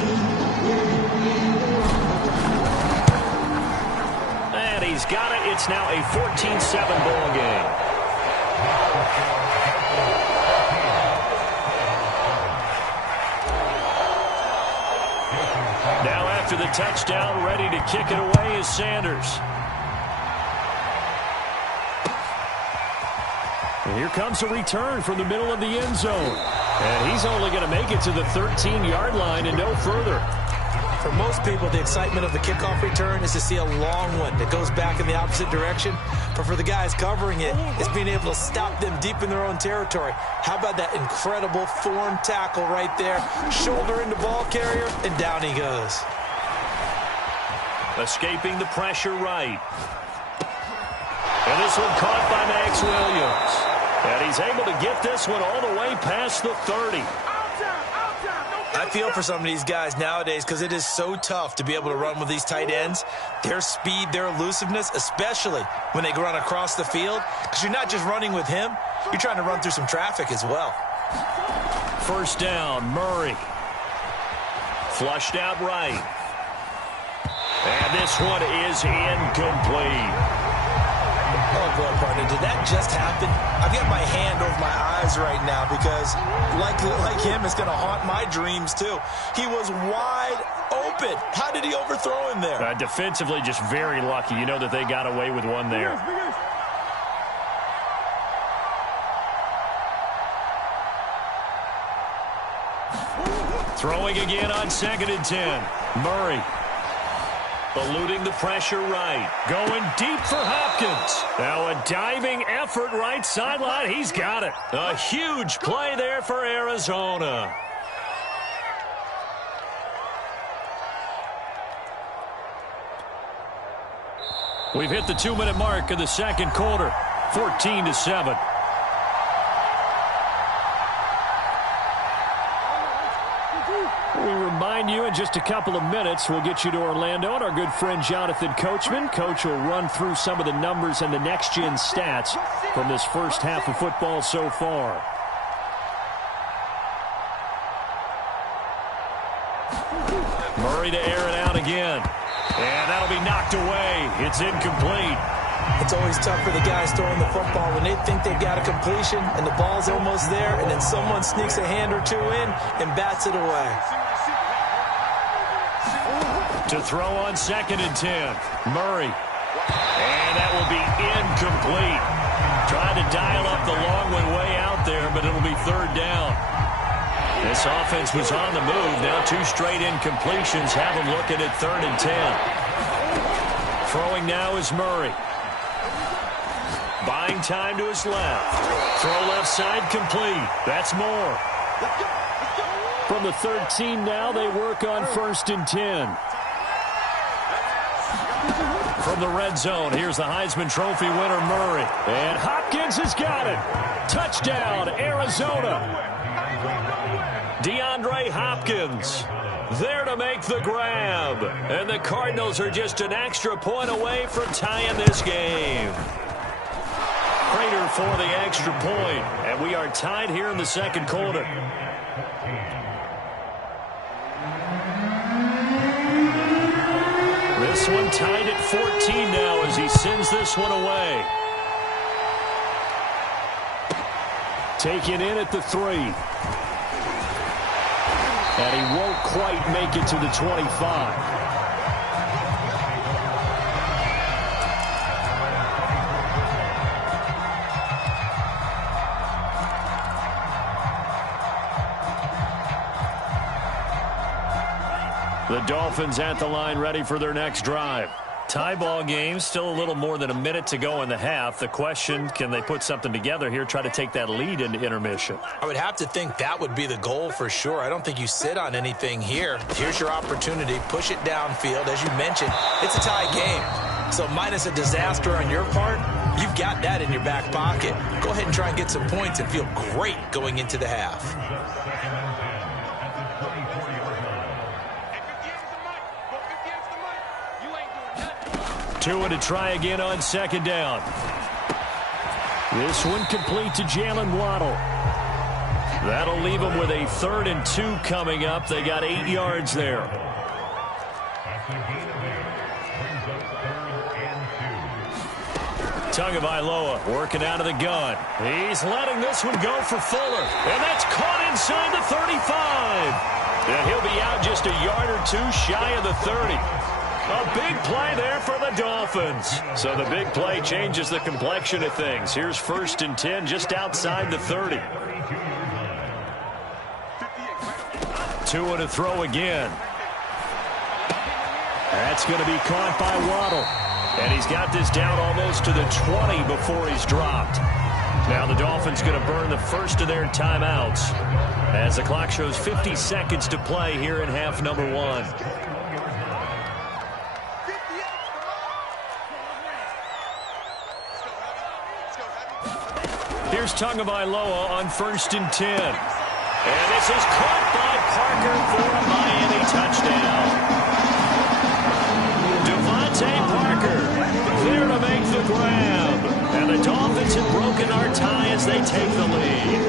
And he's got it. It's now a 14-7 ball game. Now after the touchdown, ready to kick it away is Sanders. And here comes a return from the middle of the end zone. And he's only going to make it to the 13-yard line and no further. For most people, the excitement of the kickoff return is to see a long one that goes back in the opposite direction. But for the guys covering it, it's being able to stop them deep in their own territory. How about that incredible form tackle right there? Shoulder into ball carrier, and down he goes. Escaping the pressure right. And this one caught by Max Williams. And he's able to get this one all the way past the 30. I feel for some of these guys nowadays because it is so tough to be able to run with these tight ends. Their speed, their elusiveness, especially when they run across the field. Because you're not just running with him, you're trying to run through some traffic as well. First down, Murray. Flushed out right. And this one is incomplete. Oh, boy, partner, did that just happen? I've got my hand over my eyes right now because, like him, it's going to haunt my dreams, too. He was wide open. How did he overthrow him there? Defensively, just very lucky. You know that they got away with one there. Throwing again on 2nd and 10. Murray. Eluding the pressure right. Going deep for Hopkins. Now a diving effort right sideline. He's got it. A huge play there for Arizona. We've hit the 2-minute mark of the second quarter. 14-7. We remind you in just a couple of minutes, we'll get you to Orlando and our good friend Jonathan Coachman. Coach will run through some of the numbers and the next-gen stats from this first half of football so far. Murray to air it out again. And that'll be knocked away. It's incomplete. It's always tough for the guys throwing the football when they think they've got a completion and the ball's almost there, and then someone sneaks a hand or two in and bats it away. To throw on 2nd and 10. Murray. And that will be incomplete. Trying to dial up the long one way out there, but it'll be 3rd down. This offense was on the move. Now 2 straight incompletions have them looking at 3rd and 10. Throwing now is Murray. Buying time to his left. Throw left side complete. That's more. From the 13 now, they work on 1st and 10. From the red zone, here's the Heisman Trophy winner, Murray. And Hopkins has got it. Touchdown, Arizona. DeAndre Hopkins there to make the grab. And the Cardinals are just an extra point away from tying this game. Prater for the extra point. And we are tied here in the second quarter. This one tied at 14 now as he sends this one away. Taken in at the 3. And he won't quite make it to the 25. The Dolphins at the line ready for their next drive. Tie ball game, still a little more than a minute to go in the half. The question, can they put something together here, try to take that lead into intermission? I would have to think that would be the goal for sure. I don't think you sit on anything here. Here's your opportunity. Push it downfield. As you mentioned, it's a tie game. So minus a disaster on your part, you've got that in your back pocket. Go ahead and try and get some points and feel great going into the half. Tua to try again on second down. This one complete to Jalen Waddle. That'll leave them with a 3rd and 2 coming up. They got 8 yards there. Tagovailoa working out of the gun. He's letting this one go for Fuller. And that's caught inside the 35. And he'll be out just a yard or 2 shy of the 30. A big play there for the Dolphins. So the big play changes the complexion of things. Here's 1st and 10 just outside the 30. Tua to throw again. That's going to be caught by Waddle. And he's got this down almost to the 20 before he's dropped. Now the Dolphins going to burn the first of their timeouts as the clock shows 50 seconds to play here in half number 1. Here's Tagovailoa on 1st and 10. And this is caught by Parker for a Miami touchdown. Devontae Parker there to make the grab. And the Dolphins have broken our tie as they take the lead.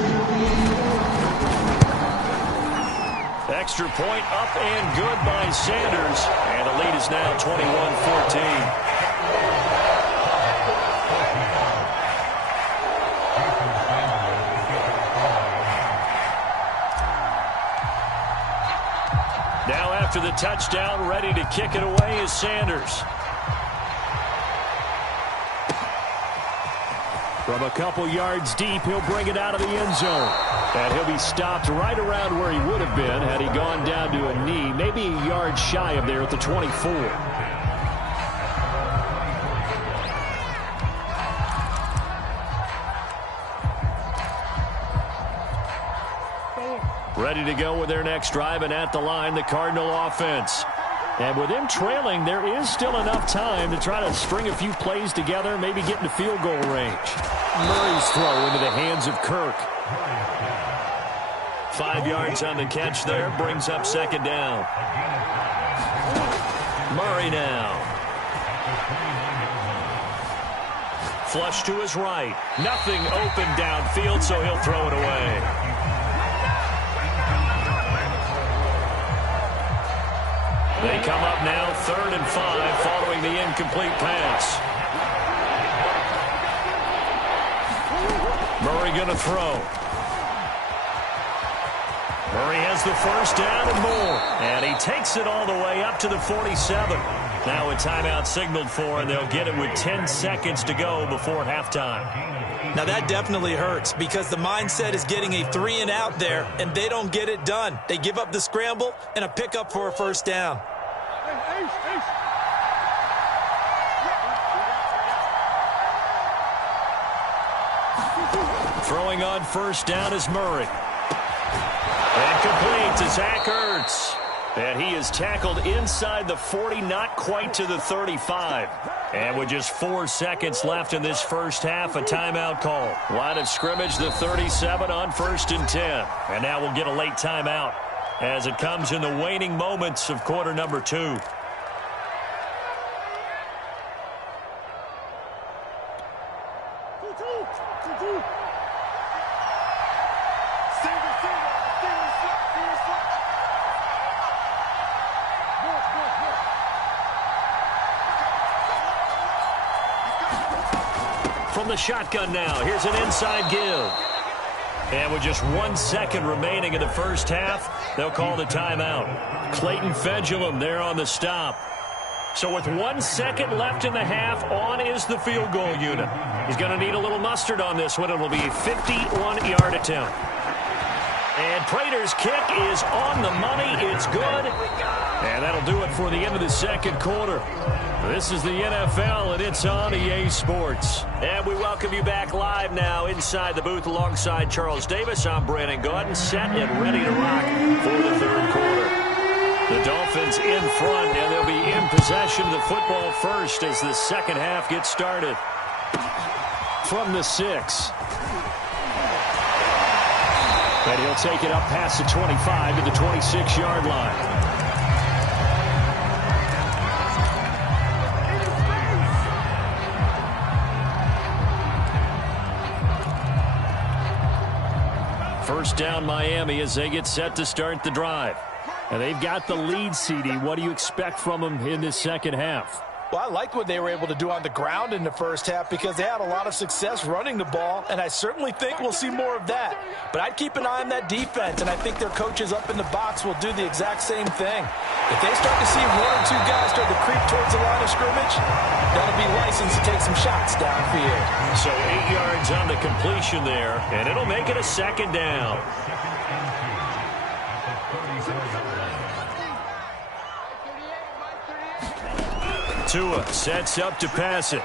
Extra point up and good by Sanders. And the lead is now 21-14. Now after the touchdown, ready to kick it away is Sanders. From a couple yards deep, he'll bring it out of the end zone. And he'll be stopped right around where he would have been had he gone down to a knee, maybe a yard shy of there at the 24. Ready to go with their next drive, and at the line, the Cardinal offense. And with them trailing, there is still enough time to try to string a few plays together, maybe get into field goal range. Murray's throw into the hands of Kirk. 5 yards on the catch there, brings up second down. Murray now. Flush to his right. Nothing open downfield, so he'll throw it away. They come up now 3rd and 5 following the incomplete pass. Murray going to throw. Murray has the first down and more. And he takes it all the way up to the 47. Now a timeout signaled for, and they'll get it with 10 seconds to go before halftime. Now that definitely hurts because the mindset is getting a 3 and out there, and they don't get it done. They give up the scramble and a pickup for a first down. Throwing on first down is Murray. And complete to Zach Ertz. And he is tackled inside the 40, not quite to the 35. And with just 4 seconds left in this first half, a timeout call. Line of scrimmage, the 37 on 1st and 10. And now we'll get a late timeout as it comes in the waning moments of quarter number 2. From the shotgun now, here's an inside give. And with just 1 second remaining in the first half, they'll call the timeout. Clayton Fedulum there on the stop. So with 1 second left in the half, on is the field goal unit. He's going to need a little mustard on this one. It will be a 51-yard attempt. And Prater's kick is on the money. It's good. And that'll do it for the end of the second quarter. This is the NFL, and it's on EA Sports. And we welcome you back live now inside the booth alongside Charles Davis. I'm Brandon Gaudin, set and ready to rock for the third quarter. The Dolphins in front, and they'll be in possession of the football first as the second half gets started. From the 6. And he'll take it up past the 25 to the 26-yard line. First down Miami as they get set to start the drive. And they've got the lead, CD. What do you expect from them in this second half? Well, I liked what they were able to do on the ground in the first half because they had a lot of success running the ball, and I certainly think we'll see more of that. But I'd keep an eye on that defense, and I think their coaches up in the box will do the exact same thing. If they start to see 1 or 2 guys start to creep towards the line of scrimmage, that'll be licensed to take some shots downfield. So 8 yards on the completion there, and it'll make it a second down. Tua sets up to pass it.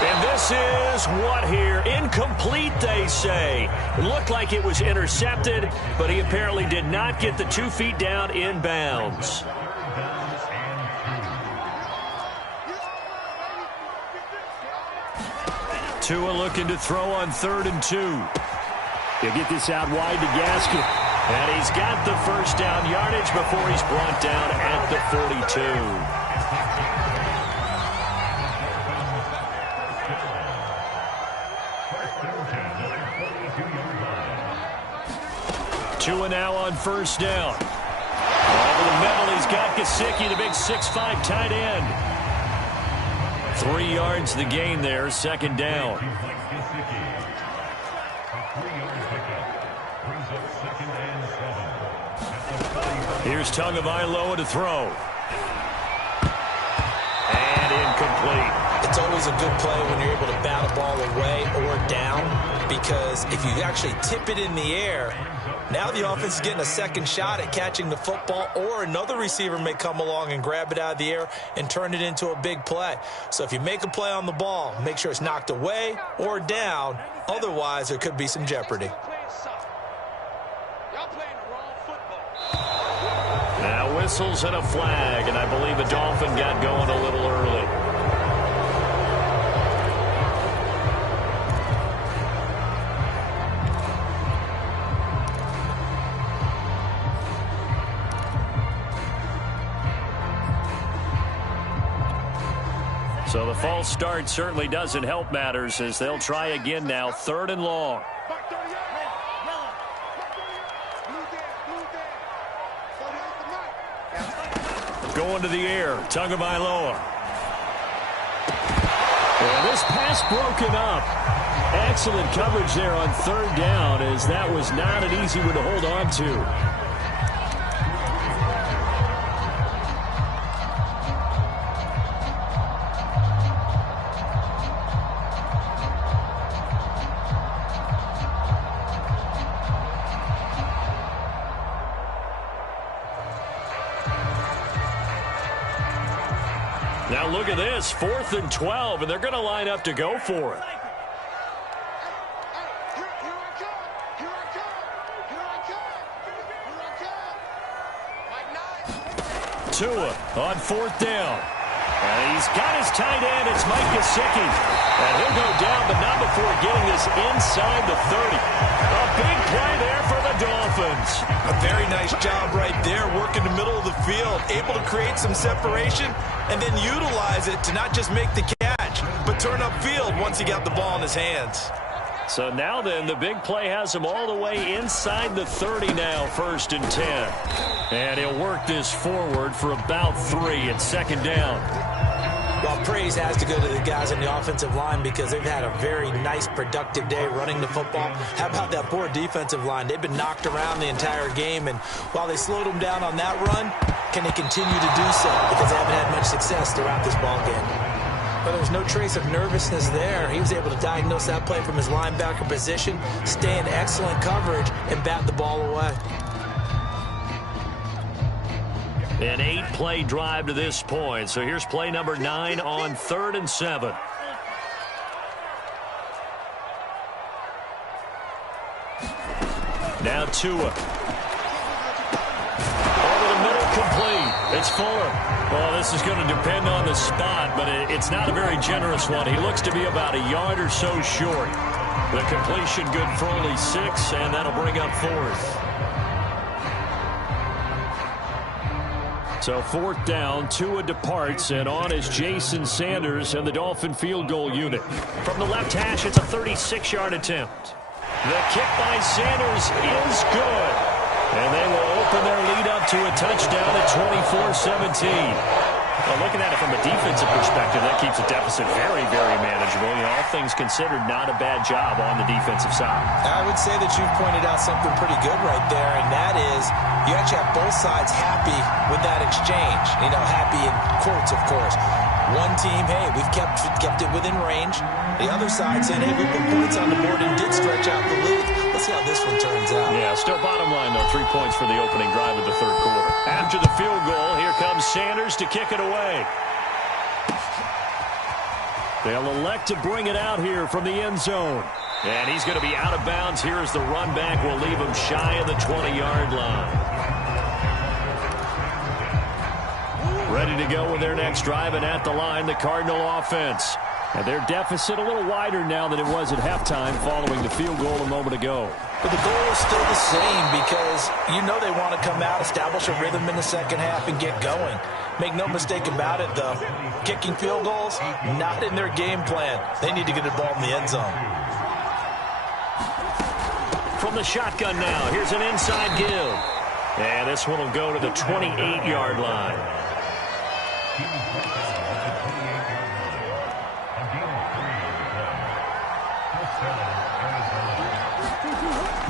And this is what here? Incomplete, they say. It looked like it was intercepted, but he apparently did not get the 2 feet down in bounds. Tua looking to throw on 3rd and 2. He'll get this out wide to Gaskin. And he's got the first down yardage before he's brought down at the 42. Tua now on first down. Over the middle, he's got Gesicki, the big 6'5" tight end. 3 yards the gain there, second down. Here's Tagovailoa to throw. And incomplete. It's always a good play when you're able to bat a ball away or down, because if you actually tip it in the air, now the offense is getting a second shot at catching the football, or another receiver may come along and grab it out of the air and turn it into a big play. So if you make a play on the ball, make sure it's knocked away or down. Otherwise, there could be some jeopardy. Now whistles and a flag, and I believe the Dolphin got going a little early. So the false start certainly doesn't help matters as they'll try again now, 3rd and long. Going to the air, Tagovailoa. And this pass broken up. Excellent coverage there on 3rd down, as that was not an easy one to hold on to. Now look at this, 4th and 12, and they're going to line up to go for it. Tua on 4th down. And he's got his tight end. It's Mike Gesicki. And he'll go down, but not before getting this inside the 30. A big play there for the Dolphins. A very nice job right there, working the middle of the field, able to create some separation, and then utilize it to not just make the catch, but turn upfield once he got the ball in his hands. So now then, the big play has him all the way inside the 30 now, 1st and 10. And he'll work this forward for about 3 at 2nd down. Well, praise has to go to the guys on the offensive line because they've had a very nice, productive day running the football. How about that poor defensive line? They've been knocked around the entire game, and while they slowed them down on that run, can they continue to do so? Because they haven't had much success throughout this ball game. But there was no trace of nervousness there. He was able to diagnose that play from his linebacker position, stay in excellent coverage, and bat the ball away. An 8-play drive to this point. So here's play number 9 on 3rd and 7. Now Tua. Over the middle, complete. It's Fuller. Well, this is going to depend on the spot, but it's not a very generous one. He looks to be about a yard or so short. The completion good for only 6, and that'll bring up 4th. So 4th down, Tua departs, and on is Jason Sanders and the Dolphin field goal unit. From the left hash, it's a 36-yard attempt. The kick by Sanders is good. And they will open their lead up to a touchdown at 24-17. Well, looking at it from a defensive perspective, that keeps the deficit very, very manageable. You know, all things considered, not a bad job on the defensive side. I would say that you've pointed out something pretty good right there, and that is you actually have both sides happy with that exchange. You know, happy in quotes, of course. One team, hey, we've kept it within range. The other side saying, hey, we put points on the board and did stretch out the lead. Let's see how this one turns out. Yeah, still bottom line, though, 3 points for the opening drive of the 3rd quarter. After the field goal, here comes Sanders to kick it away. They'll elect to bring it out here from the end zone. And he's going to be out of bounds here as the run back will leave him shy of the 20-yard line. Ready to go with their next drive, and at the line, the Cardinal offense. And their deficit a little wider now than it was at halftime following the field goal a moment ago. But the goal is still the same because you know they want to come out, establish a rhythm in the second half, and get going. Make no mistake about it, though. Kicking field goals, not in their game plan. They need to get the ball in the end zone. From the shotgun now, here's an inside give. And this one will go to the 28-yard line.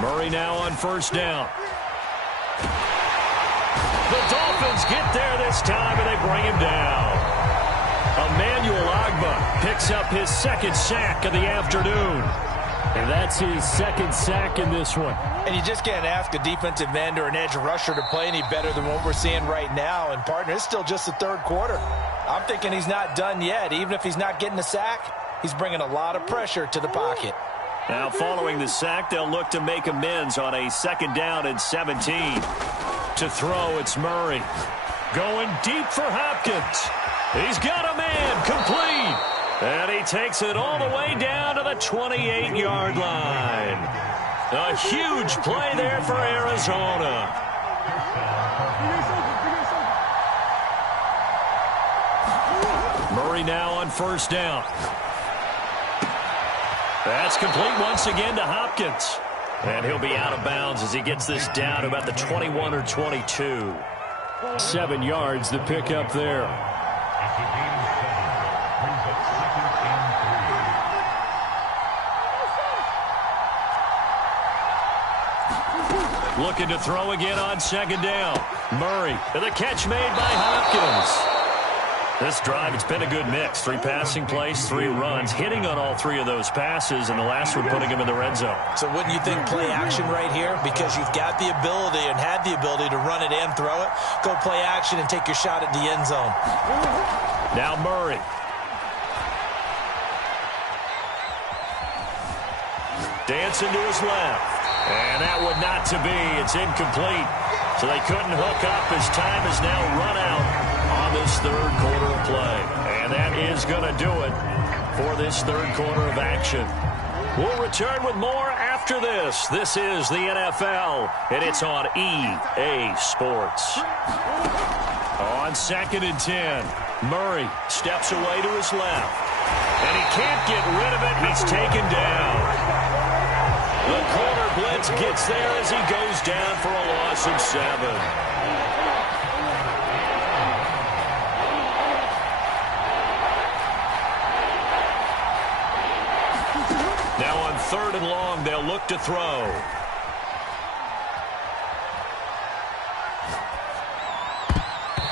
Murray now on 1st down. The Dolphins get there this time, and they bring him down. Emmanuel Ogbah picks up his 2nd sack of the afternoon. And that's his 2nd sack in this one. And you just can't ask a defensive end or an edge rusher to play any better than what we're seeing right now. And, partner, it's still just the 3rd quarter. I'm thinking he's not done yet. Even if he's not getting a sack, he's bringing a lot of pressure to the pocket. Now, following the sack, they'll look to make amends on a 2nd down and 17. To throw, it's Murray. Going deep for Hopkins. He's got a man, complete. And he takes it all the way down to the 28-yard line. A huge play there for Arizona. Murray now on 1st down. That's complete once again to Hopkins. And he'll be out of bounds as he gets this down to about the 21 or 22. 7 yards, the pickup there. Looking to throw again on 2nd down. Murray, the catch made by Hopkins. This drive, it's been a good mix. 3 passing plays, 3 runs, hitting on all 3 of those passes, and the last one putting him in the red zone. So wouldn't you think play action right here? Because you've got the ability and had the ability to run it and throw it. Go play action and take your shot at the end zone. Now Murray. Dancing to his left. And that would not to be. It's incomplete. So they couldn't hook up as time is now run out. this third quarter of play. And that is going to do it for this third quarter of action. We'll return with more after this. This is the NFL, and it's on EA Sports. On 2nd and 10, Murray steps away to his left. And he can't get rid of it. He's taken down. The corner blitz gets there as he goes down for a loss of 7. Now on 3rd and long, they'll look to throw.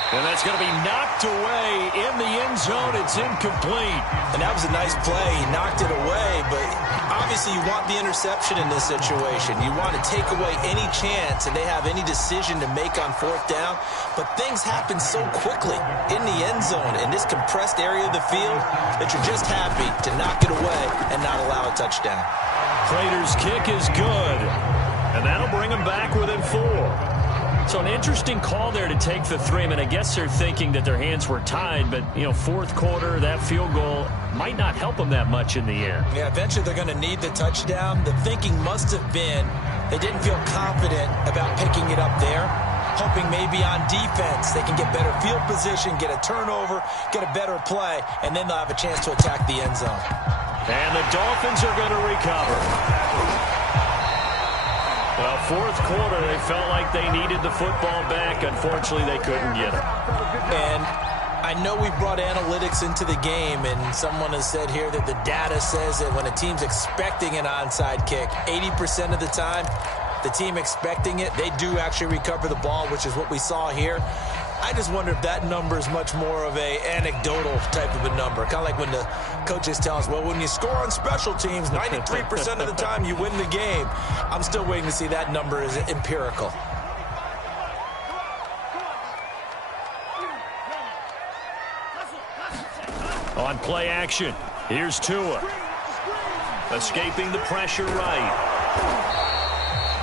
And that's going to be knocked away in the end zone. It's incomplete. And that was a nice play. He knocked it away, but obviously you want the interception in this situation. You want to take away any chance and they have any decision to make on 4th down. But things happen so quickly in the end zone in this compressed area of the field that you're just happy to knock it away and not allow a touchdown. Prater's kick is good. And that'll bring him back within 4. So an interesting call there to take the 3. I mean, I guess they're thinking that their hands were tied, but, you know, 4th quarter, that field goal might not help them that much in the end. Yeah, eventually they're going to need the touchdown. The thinking must have been they didn't feel confident about picking it up there, hoping maybe on defense they can get better field position, get a turnover, get a better play, and then they'll have a chance to attack the end zone. And the Dolphins are going to recover. Well, 4th quarter, they felt like they needed the football back. Unfortunately, they couldn't get it. And I know we brought analytics into the game, and someone has said here that the data says that when a team's expecting an onside kick, 80% of the time, the team expecting it, they do actually recover the ball, which is what we saw here. I just wonder if that number is much more of a anecdotal type of a number. Kind of like when the coaches tell us, well, when you score on special teams, 93% of the time you win the game. I'm still waiting to see that number is empirical. On play action, here's Tua. Escaping the pressure right.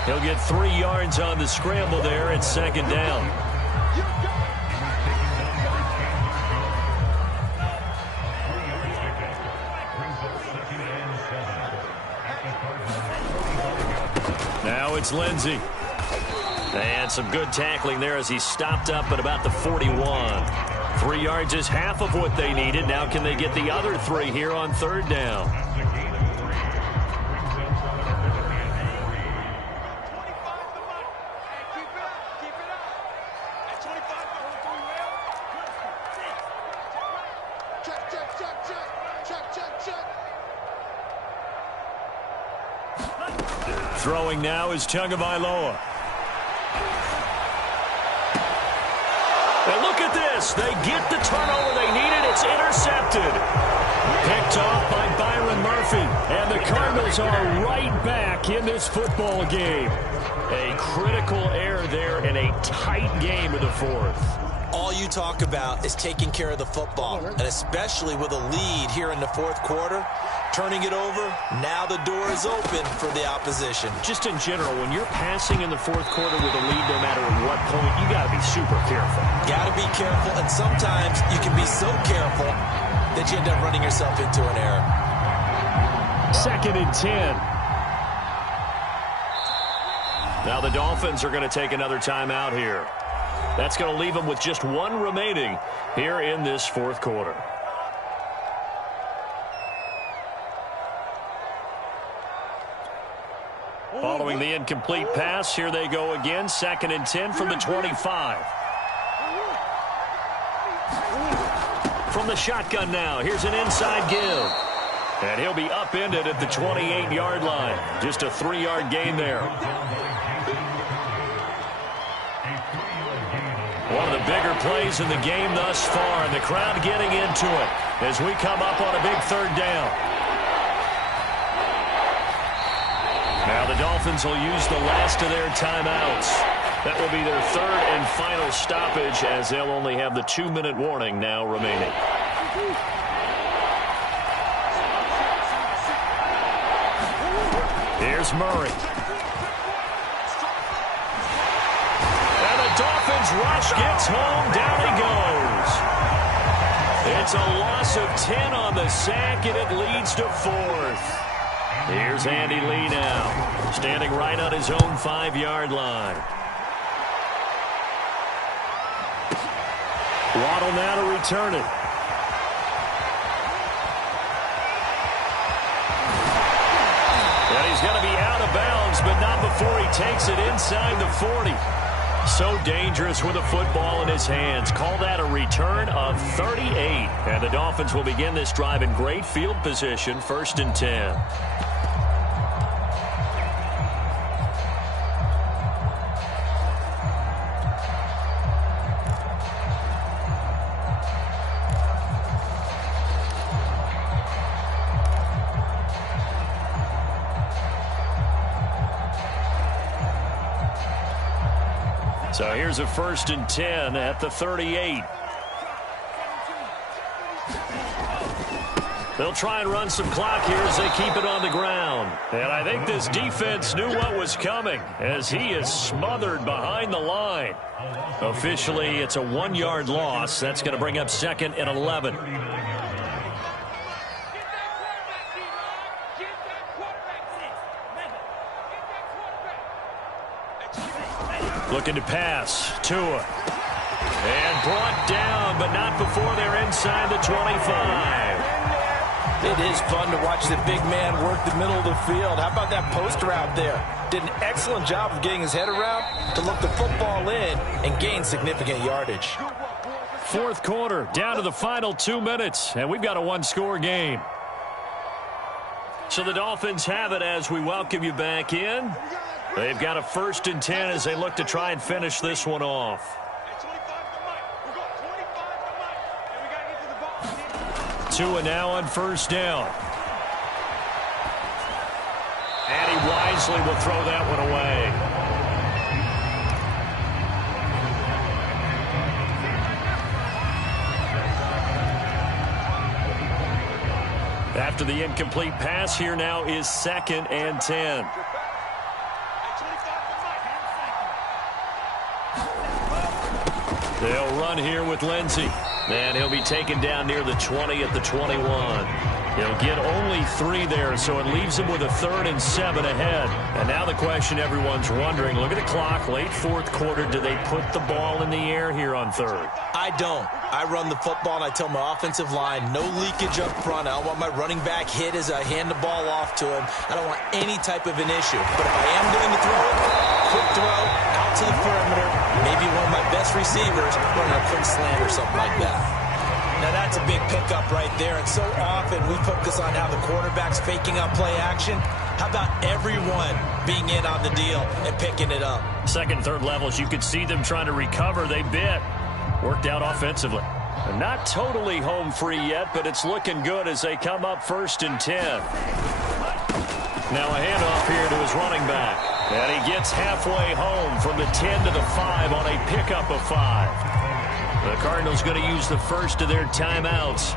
He'll get 3 yards on the scramble there at 2nd down. Now it's Lindsey. And some good tackling there as he stopped up at about the 41. 3 yards is half of what they needed. Now can they get the other 3 here on 3rd down? Throwing now is Tagovailoa. And look at this. They get the turnover they needed. It's intercepted. Picked off by Byron Murphy. And the Cardinals are right back in this football game. A critical error there in a tight game in the 4th. All you talk about is taking care of the football, and especially with a lead here in the 4th quarter. Turning it over, now the door is open for the opposition. Just in general, when you're passing in the 4th quarter with a lead, no matter at what point, you got to be super careful. Got to be careful, and sometimes you can be so careful that you end up running yourself into an error. 2nd and 10. Now the Dolphins are going to take another timeout here. That's going to leave them with just 1 remaining here in this 4th quarter. Following the incomplete pass, here they go again. 2nd and 10 from the 25. From the shotgun now, here's an inside give. And he'll be upended at the 28-yard line. Just a 3-yard gain there. One of the bigger plays in the game thus far, and the crowd getting into it as we come up on a big 3rd down. Now the Dolphins will use the last of their timeouts. That will be their 3rd and final stoppage as they'll only have the 2-minute warning now remaining. Here's Murray. And the Dolphins rush gets home. Down he goes. It's a loss of 10 on the sack, and it leads to 4th. Here's Andy Lee now, standing right on his own 5-yard line. Waddle now to return it. And he's going to be out of bounds, but not before he takes it inside the 40. So dangerous with a football in his hands. Call that a return of 38. And the Dolphins will begin this drive in great field position, 1st and 10. So here's a 1st and 10 at the 38. They'll try and run some clock here as they keep it on the ground. And I think this defense knew what was coming as he is smothered behind the line. Officially, it's a 1-yard loss. That's going to bring up 2nd and 11. Looking to pass. Tua. And brought down, but not before they're inside the 25. It is fun to watch the big man work the middle of the field. How about that post route there? Did an excellent job of getting his head around to look the football in and gain significant yardage. 4th quarter, down to the final 2 minutes, and we've got a 1-score game. So the Dolphins have it as we welcome you back in. They've got a 1st and 10 as they look to try and finish this one off. Tua now on 1st down. And he wisely will throw that one away. After the incomplete pass, here now is 2nd and 10. They'll run here with Lindsey. And he'll be taken down near the 20 at the 21. He'll get only 3 there, so it leaves him with a 3rd and 7 ahead. And now the question everyone's wondering, look at the clock, late 4th quarter, do they put the ball in the air here on 3rd? I don't. I run the football, and I tell my offensive line, no leakage up front. I don't want my running back hit as I hand the ball off to him. I don't want any type of an issue. But if I am going to throw it, quick throw, out to the perimeter, maybe one of my best receivers running a quick slant or something like that. Now that's a big pickup right there, and so often we focus on how the quarterback's faking up play action. How about everyone being in on the deal and picking it up? 2nd, 3rd levels, you could see them trying to recover. They bit. Worked out offensively. They're not totally home free yet, but it's looking good as they come up 1st and 10. Now a handoff here to his running back. And he gets halfway home from the 10 to the 5 on a pickup of 5. The Cardinals going to use the first of their timeouts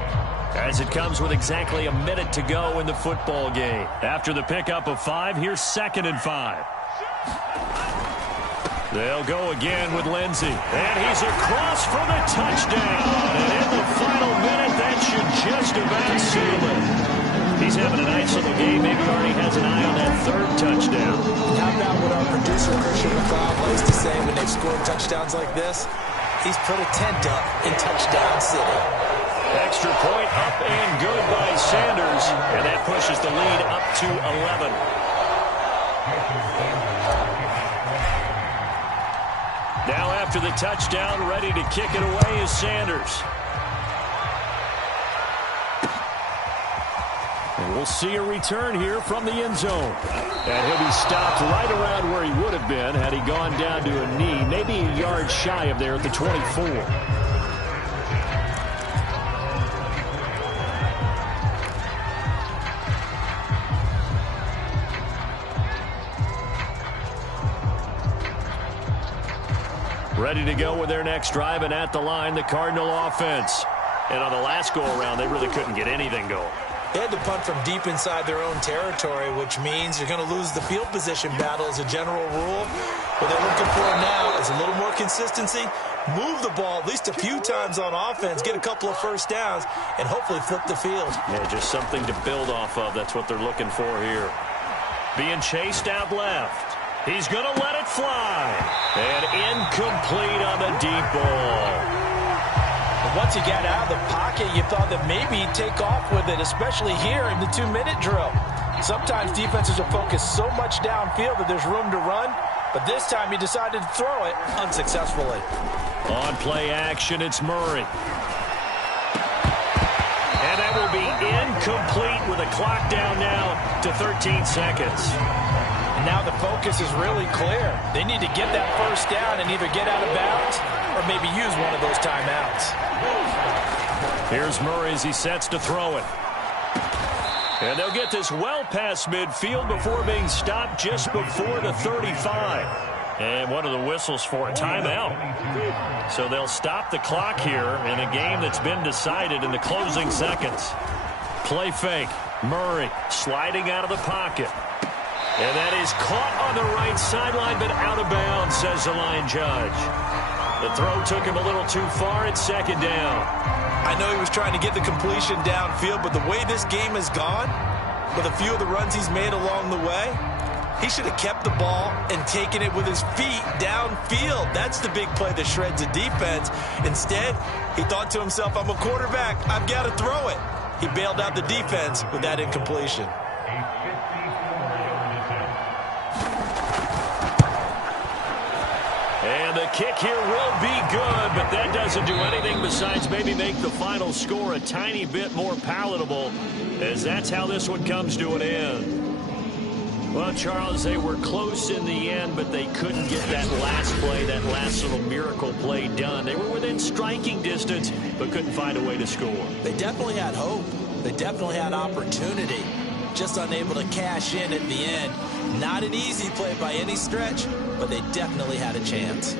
as it comes with exactly a minute to go in the football game. After the pickup of 5, here's 2nd and 5. They'll go again with Lindsey. And he's across for the touchdown. And in the final minute, that should just about seal it. He's having a nice little game. Maybe already has an eye on that 3rd touchdown. How about what our producer, Christian McLeod, likes to say when they've scored touchdowns like this? He's put a tent up in Touchdown City. Extra point up and good by Sanders. And that pushes the lead up to 11. Now after the touchdown, ready to kick it away is Sanders. And we'll see a return here from the end zone. And he'll be stopped right around where he would have been had he gone down to a knee, maybe a yard shy of there at the 24. Ready to go with their next drive, and at the line, the Cardinal offense. And on the last go-around, they really couldn't get anything going. They had to punt from deep inside their own territory, which means you're going to lose the field position battle as a general rule. What they're looking for now is a little more consistency, move the ball at least a few times on offense, get a couple of first downs, and hopefully flip the field. Yeah, just something to build off of. That's what they're looking for here. Being chased out left. He's going to let it fly. And incomplete on the deep ball. And once he got out of the pocket, you thought that maybe he'd take off with it, especially here in the 2-minute drill. Sometimes defenses are focused so much downfield that there's room to run, but this time he decided to throw it unsuccessfully. On play action, it's Murray. And that will be incomplete with a clock down now to 13 seconds. And now the focus is really clear. They need to get that first down and either get out of bounds or maybe use one of those timeouts. Here's Murray as he sets to throw it. And they'll get this well past midfield before being stopped just before the 35. And one of the whistles for a timeout. So they'll stop the clock here in a game that's been decided in the closing seconds. Play fake. Murray sliding out of the pocket. And that is caught on the right sideline, but out of bounds, says the line judge. The throw took him a little too far. It's second down. I know he was trying to get the completion downfield, but the way this game has gone, with a few of the runs he's made along the way, he should have kept the ball and taken it with his feet downfield. That's the big play that shreds a defense. Instead, he thought to himself, I'm a quarterback. I've got to throw it. He bailed out the defense with that incompletion. And the kick here will be good, but that doesn't do anything besides maybe make the final score a tiny bit more palatable, as that's how this one comes to an end. Well, Charles, they were close in the end, but they couldn't get that last play, that last little miracle play done. They were within striking distance, but couldn't find a way to score. They definitely had hope. They definitely had opportunity. Just unable to cash in at the end. Not an easy play by any stretch, but they definitely had a chance.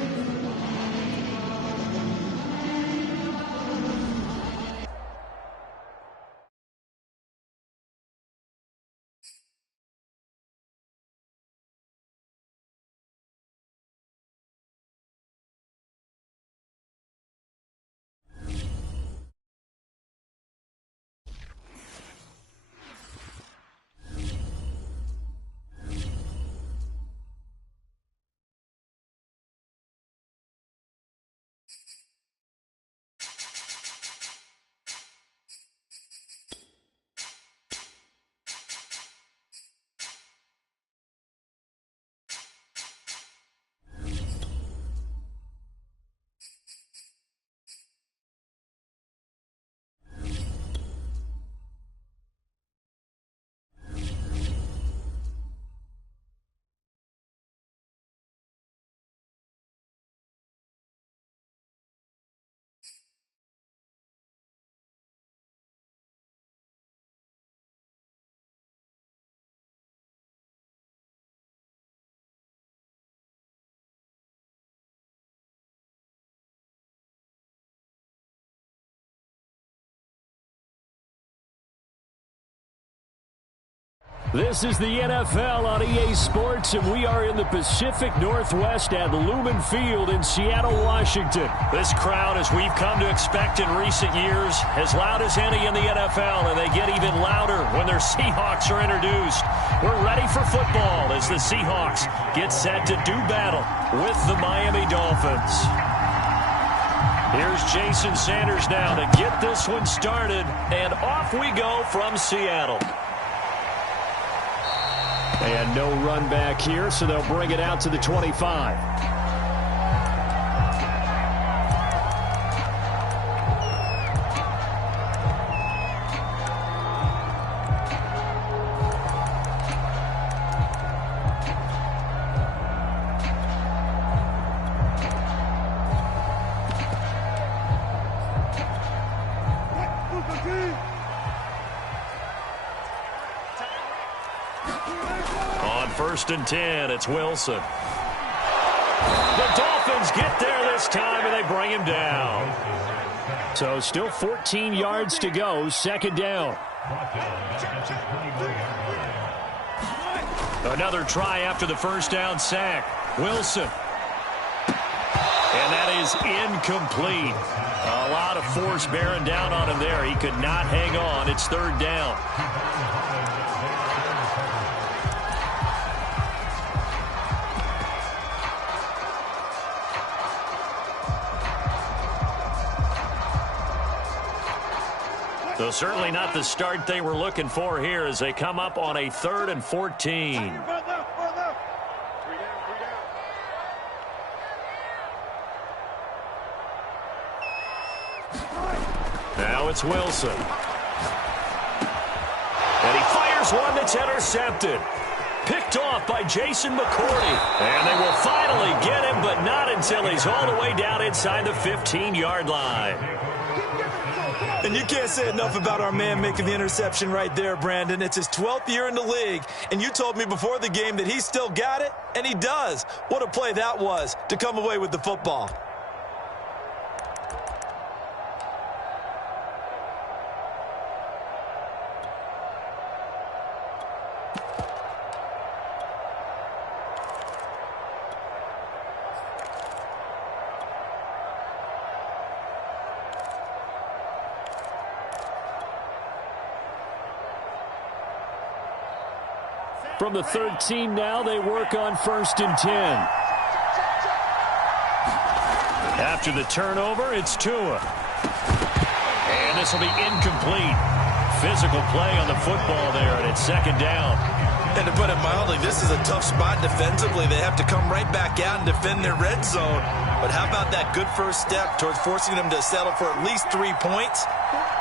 This is the NFL on EA Sports, and we are in the Pacific Northwest at Lumen Field in Seattle, Washington. This crowd, as we've come to expect in recent years, as loud as any in the NFL, and they get even louder when their Seahawks are introduced. We're ready for football as the Seahawks get set to do battle with the Miami Dolphins. Here's Jason Sanders now to get this one started, and off we go from Seattle. And no run back here, so they'll bring it out to the 25. First and 10, it's Wilson. The Dolphins get there this time, and they bring him down. So still 14 yards to go, second down. Another try after the first down sack. Wilson. And that is incomplete. A lot of force bearing down on him there. He could not hang on. It's third down. So certainly not the start they were looking for here as they come up on a 3rd and 14. Now it's Wilson. And he fires one that's intercepted. Picked off by Jason McCourty. And they will finally get him, but not until he's all the way down inside the 15-yard line. And you can't say enough about our man making the interception right there, Brandon. It's his 12th year in the league, and you told me before the game that he still got it, and he does. What a play that was to come away with the football. From the 13 now, they work on 1st and 10. After the turnover, it's Tua. And this will be incomplete. Physical play on the football there, and it's 2nd down. And to put it mildly, this is a tough spot defensively. They have to come right back out and defend their red zone. But how about that good first step towards forcing them to settle for at least 3 points?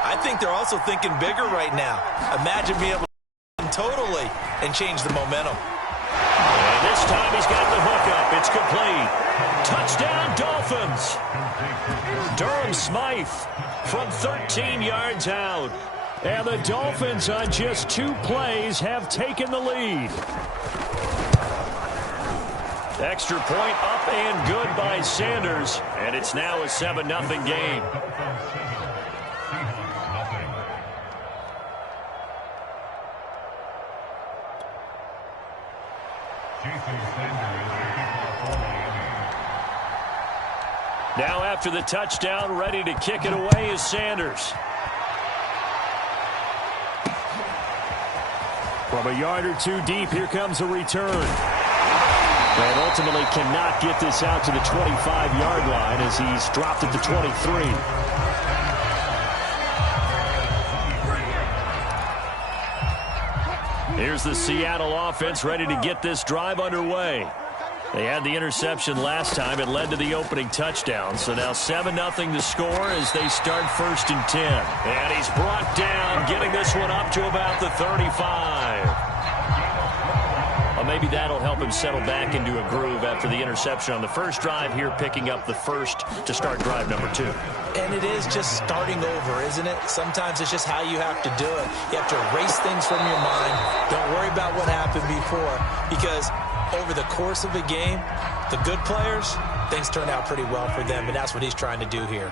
I think they're also thinking bigger right now. Imagine being able to totally and change the momentum. And this time he's got the hook up. It's complete. Touchdown, Dolphins. Durham Smythe from 13 yards out. And the Dolphins on just 2 plays have taken the lead. Extra point up and good by Sanders. And it's now a 7-0 game. Now after the touchdown, ready to kick it away is Sanders. From a yard or 2 deep, here comes a return. And ultimately cannot get this out to the 25-yard line as he's dropped at the 23. Here's the Seattle offense ready to get this drive underway. They had the interception last time. It led to the opening touchdown. So now 7-0 the score as they start 1st and 10. And he's brought down, getting this one up to about the 35. Well, maybe that'll help him settle back into a groove after the interception on the first drive here, picking up the first to start drive number 2. And it is just starting over, isn't it? Sometimes it's just how you have to do it. You have to erase things from your mind. Don't worry about what happened before, because over the course of a game, the good players, things turn out pretty well for them, and that's what he's trying to do here.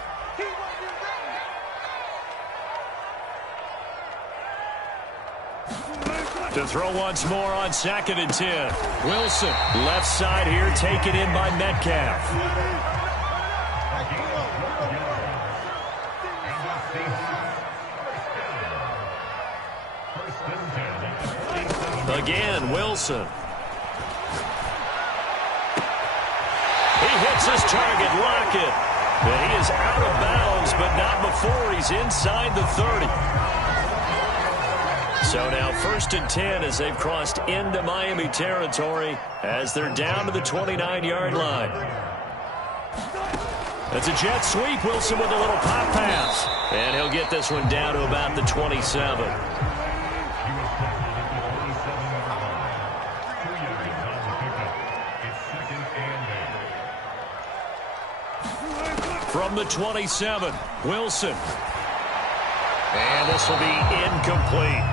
To throw once more on 2nd and 10. Wilson, left side here, taken in by Metcalf. Again, Wilson. He hits his target, Lockett. And he is out of bounds, but not before he's inside the 30. So now 1st and 10 as they've crossed into Miami territory as they're down to the 29-yard line. That's a jet sweep. Wilson with a little pop pass. And he'll get this one down to about the 27. From the 27, Wilson. And this will be incomplete.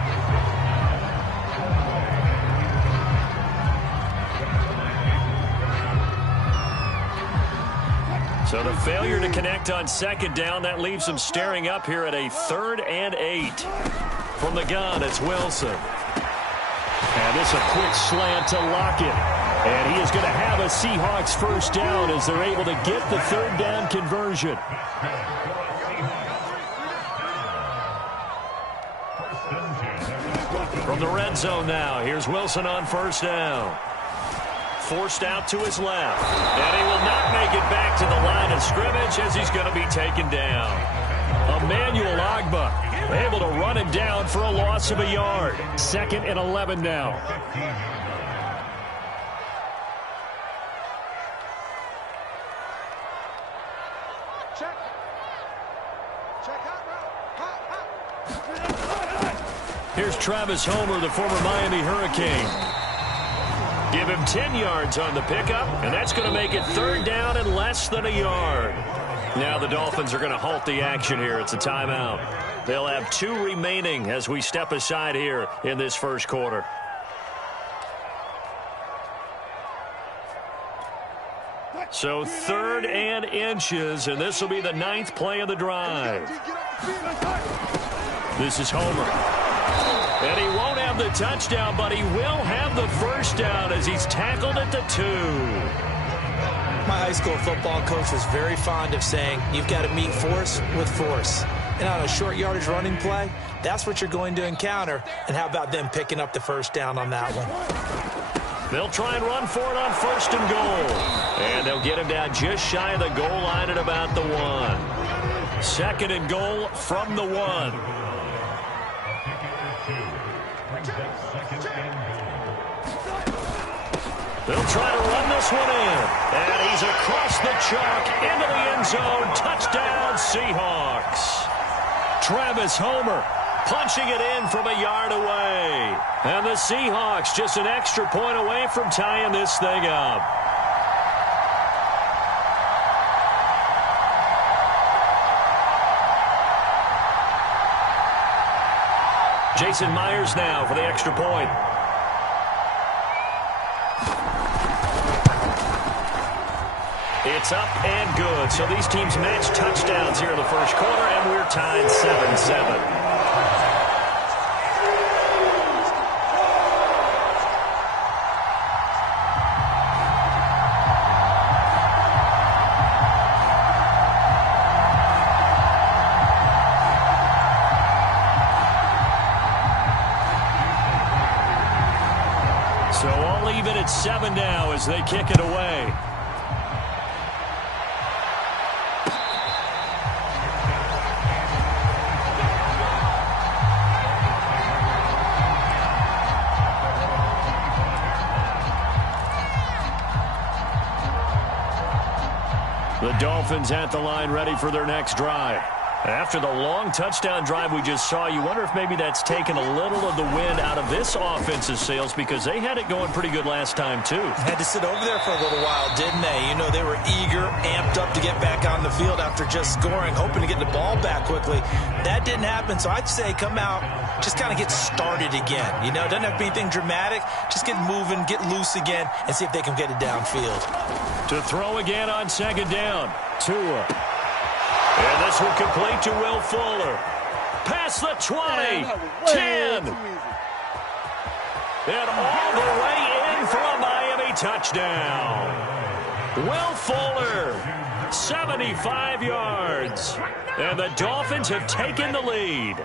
So the failure to connect on 2nd down, that leaves them staring up here at a 3rd and 8. From the gun, it's Wilson. And this a quick slant to Lockett. And he is going to have a Seahawks first down as they're able to get the third down conversion. From the red zone now, here's Wilson on first down. Forced out to his left. And he will not make it back to the line of scrimmage as he's going to be taken down. Emmanuel Ogbah able to run him down for a loss of a yard. 2nd and 11 now. Here's Travis Homer, the former Miami Hurricane. Give him 10 yards on the pickup, and that's going to make it third down and less than a yard. Now the Dolphins are going to halt the action here. It's a timeout. They'll have 2 remaining as we step aside here in this first quarter. So 3rd and inches, and this will be the 9th play of the drive. This is Homer. And he won't have the touchdown, but he will have the first down as he's tackled at the 2. My high school football coach was very fond of saying, you've got to meet force with force. And on a short yardage running play, that's what you're going to encounter. And how about them picking up the first down on that one? They'll try and run for it on 1st and goal. And they'll get him down just shy of the goal line at about the 1. 2nd and goal from the 1. They'll try to run this one in. And he's across the chalk into the end zone. Touchdown, Seahawks. Travis Homer punching it in from a yard away. And the Seahawks just an extra point away from tying this thing up. Jason Myers now for the extra point. It's up and good. So these teams match touchdowns here in the first quarter, and we're tied 7-7. So all even at 7 now as they kick it away. The Dolphins at the line ready for their next drive. After the long touchdown drive we just saw, you wonder if maybe that's taken a little of the wind out of this offense's sails because they had it going pretty good last time, too. Had to sit over there for a little while, didn't they? You know, they were eager, amped up to get back on the field after just scoring, hoping to get the ball back quickly. That didn't happen, so I'd say come out, just kind of get started again. You know, doesn't have to be anything dramatic. Just get moving, get loose again, and see if they can get it downfield. To throw again on 2nd down. Tua. And this will complete to Will Fuller. Past the 20. 10. And all the way in for a Miami touchdown. Will Fuller, 75 yards. And the Dolphins have taken the lead.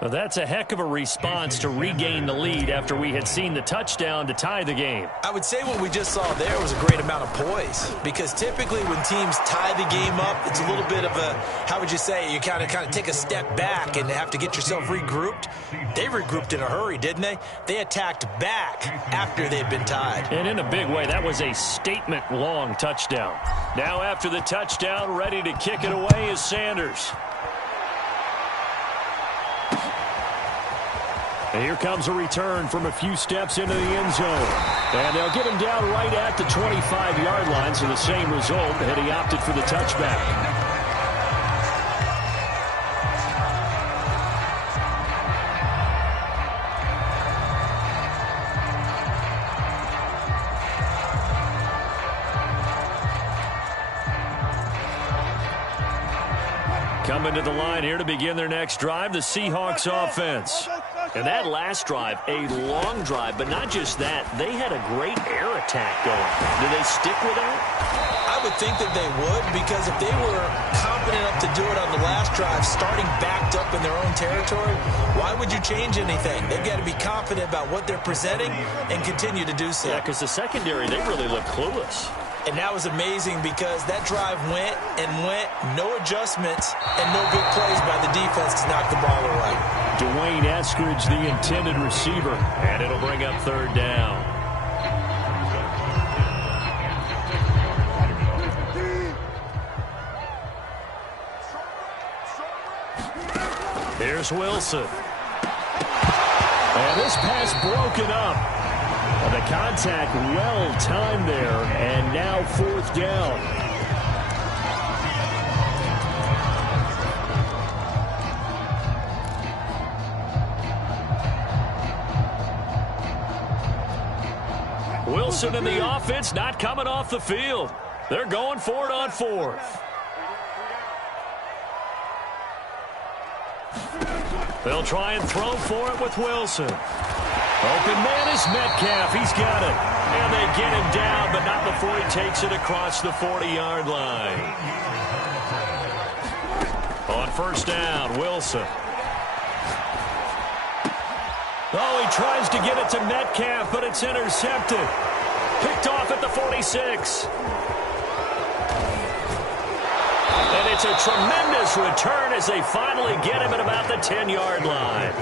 Well, that's a heck of a response to regain the lead after we had seen the touchdown to tie the game. I would say what we just saw there was a great amount of poise, because typically when teams tie the game up, it's a little bit of a, how would you say, you kind of take a step back and have to get yourself regrouped. They regrouped in a hurry, didn't they? They attacked back after they'd been tied. And in a big way, that was a statement-long touchdown. Now after the touchdown, ready to kick it away is Sanders. And here comes a return from a few steps into the end zone. And they'll get him down right at the 25-yard line, so the same result, and he opted for the touchback. Coming to the line here to begin their next drive, the Seahawks offense. And that last drive, a long drive, but not just that. They had a great air attack going. Do they stick with that? I would think that they would, because if they were confident enough to do it on the last drive, starting backed up in their own territory, why would you change anything? They've got to be confident about what they're presenting and continue to do so. Yeah, because the secondary, they really look clueless. And that was amazing because that drive went and went, no adjustments, and no big plays by the defense to knock the ball away. Dwayne Eskridge, the intended receiver, and it'll bring up third down. Here's Wilson. And this pass broken up. The contact well timed there, and now fourth down. Wilson and the offense not coming off the field. They're going for it on fourth. They'll try and throw for it with Wilson. Open man is Metcalf. He's got it. And they get him down, but not before he takes it across the 40-yard line. On first down, Wilson. Oh, he tries to get it to Metcalf, but it's intercepted. Picked off at the 46. And it's a tremendous return as they finally get him at about the 10-yard line.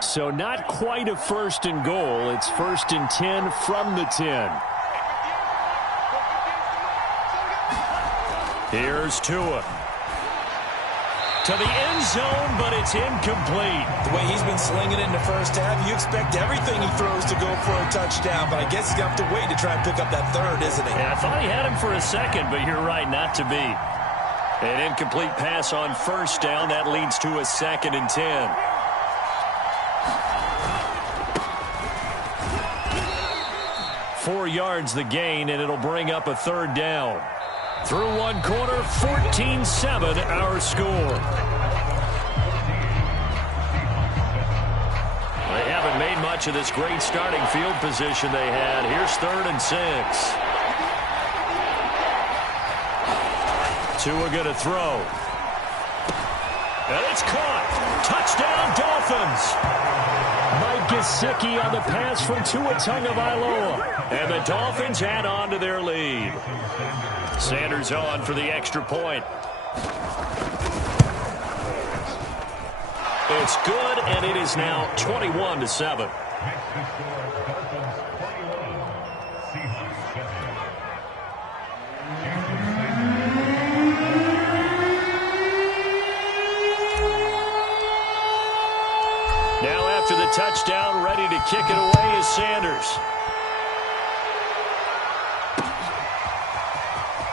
So not quite a first and goal. It's first and 10 from the 10. Here's Tua. To the end zone, but it's incomplete. The way he's been slinging it in the first half, you expect everything he throws to go for a touchdown, but I guess he's going to have to wait to try and pick up that third, isn't he? Yeah, I thought he had him for a second, but you're right, not to be. An incomplete pass on first down. That leads to a second and 10. Four yards the gain, and it'll bring up a third down. Through one quarter, 14-7 our score. They haven't made much of this great starting field position they had. Here's third and 6. Tua going to throw. And it's caught. Touchdown, Dolphins. Mike Gesicki on the pass from Tua Tagovailoa. And the Dolphins add on to their lead. Sanders on for the extra point. It's good, and it is now 21-7. Now after the touchdown, ready to kick it away is Sanders.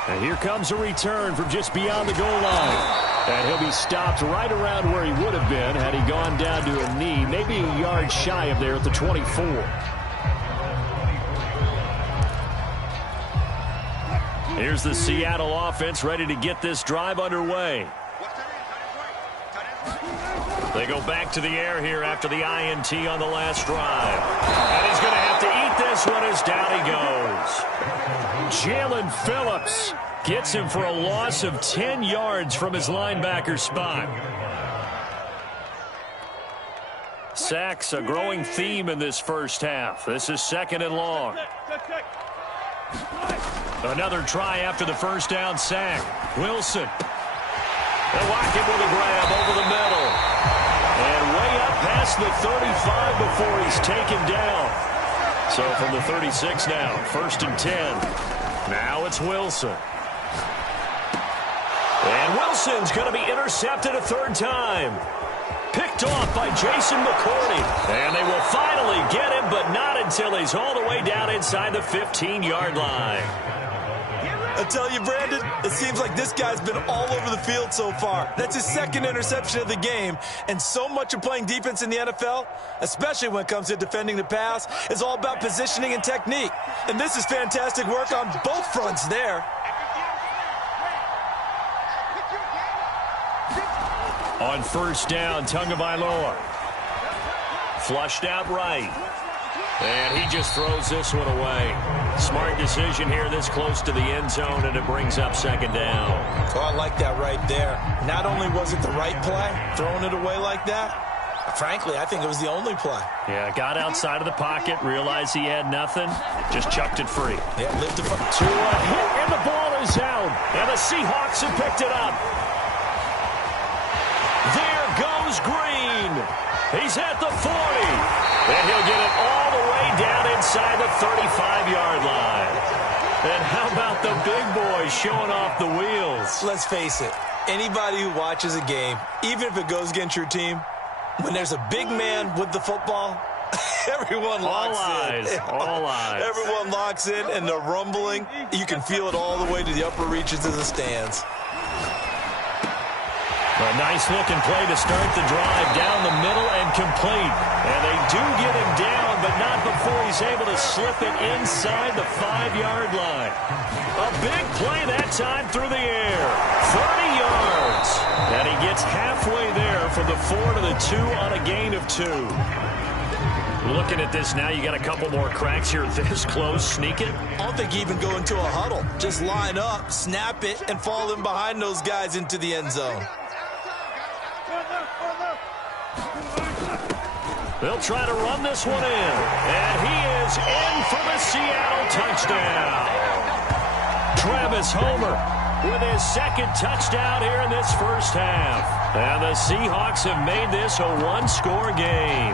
And here comes a return from just beyond the goal line. And he'll be stopped right around where he would have been had he gone down to a knee, maybe a yard shy of there at the 24. Here's the Seattle offense ready to get this drive underway. They go back to the air here after the INT on the last drive. And he's going to have to eat this one as down he goes. Jalen Phillips gets him for a loss of 10 yards from his linebacker spot. Sacks, a growing theme in this first half. This is second and long. Another try after the first down sack. Wilson. They'll lock him with a grab over the middle. And way up past the 35 before he's taken down. So from the 36 now, first and 10. Now it's Wilson. And Wilson's going to be intercepted a third time. Picked off by Jason McCourty. And they will finally get him, but not until he's all the way down inside the 15-yard line. I tell you, Brandon, it seems like this guy's been all over the field so far. That's his second interception of the game. And so much of playing defense in the NFL, especially when it comes to defending the pass, is all about positioning and technique. And this is fantastic work on both fronts there. On first down, Tagovailoa. Flushed out right. And he just throws this one away. Smart decision here this close to the end zone, and it brings up second down. Oh, I like that right there. Not only was it the right play, throwing it away like that, frankly, I think it was the only play. Yeah, got outside of the pocket, realized he had nothing, just chucked it free. Yeah, lived to To a hit, and the ball is out. And the Seahawks have picked it up. There goes Green. He's at the 40. And he'll get it all the way down inside the 35-yard line. And how about the big boys showing off the wheels? Let's face it, anybody who watches a game, even if it goes against your team, when there's a big man with the football, everyone locks in. All eyes. Everyone locks in, and the rumbling, you can feel it all the way to the upper reaches of the stands. A nice-looking play to start the drive down the middle and complete. And they do get him down, but not before he's able to slip it inside the 5-yard line. A big play that time through the air. 30 yards. And he gets halfway there from the 4 to the 2 on a gain of 2. Looking at this now, you got a couple more cracks here this close. Sneak it. I don't think you even go into a huddle. Just line up, snap it, and fall in behind those guys into the end zone. They'll try to run this one in. And he is in for the Seattle touchdown. Travis Homer with his second touchdown here in this first half. And the Seahawks have made this a one-score game.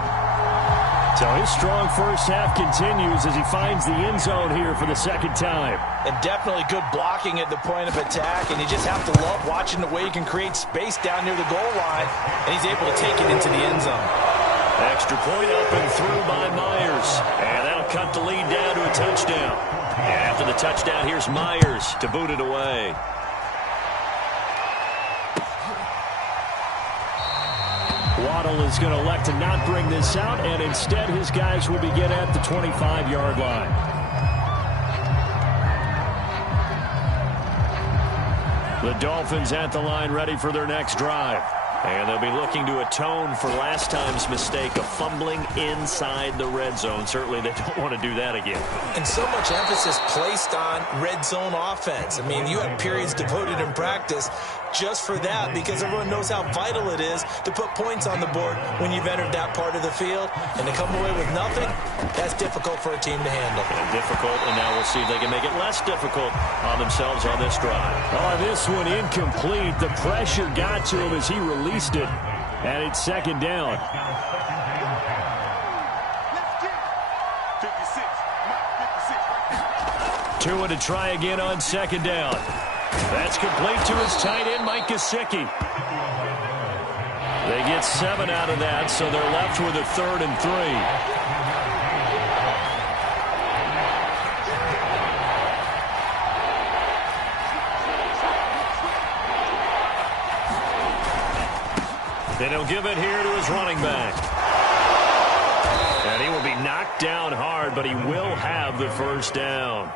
So his strong first half continues as he finds the end zone here for the second time. And definitely good blocking at the point of attack. And you just have to love watching the way he can create space down near the goal line. And he's able to take it into the end zone. Extra point up and through by Myers. And that'll cut the lead down to a touchdown. And after the touchdown, here's Myers to boot it away. Waddle is going to elect to not bring this out, and instead his guys will begin at the 25-yard line. The Dolphins at the line ready for their next drive. And they'll be looking to atone for last time's mistake of fumbling inside the red zone. Certainly they don't want to do that again. And so much emphasis placed on red zone offense. I mean, you have periods devoted in practice just for that because everyone knows how vital it is to put points on the board when you've entered that part of the field. And to come away with nothing, that's difficult for a team to handle. And difficult, and now we'll see if they can make it less difficult on themselves on this drive. Oh, this one incomplete. The pressure got to him as he released it. And it's second down. 56. Tua to try again on second down. That's complete to his tight end, Mike Gesicki. They get 7 out of that, so they're left with a 3rd and 3. And he'll give it here to his running back. And he will be knocked down hard, but he will have the first down.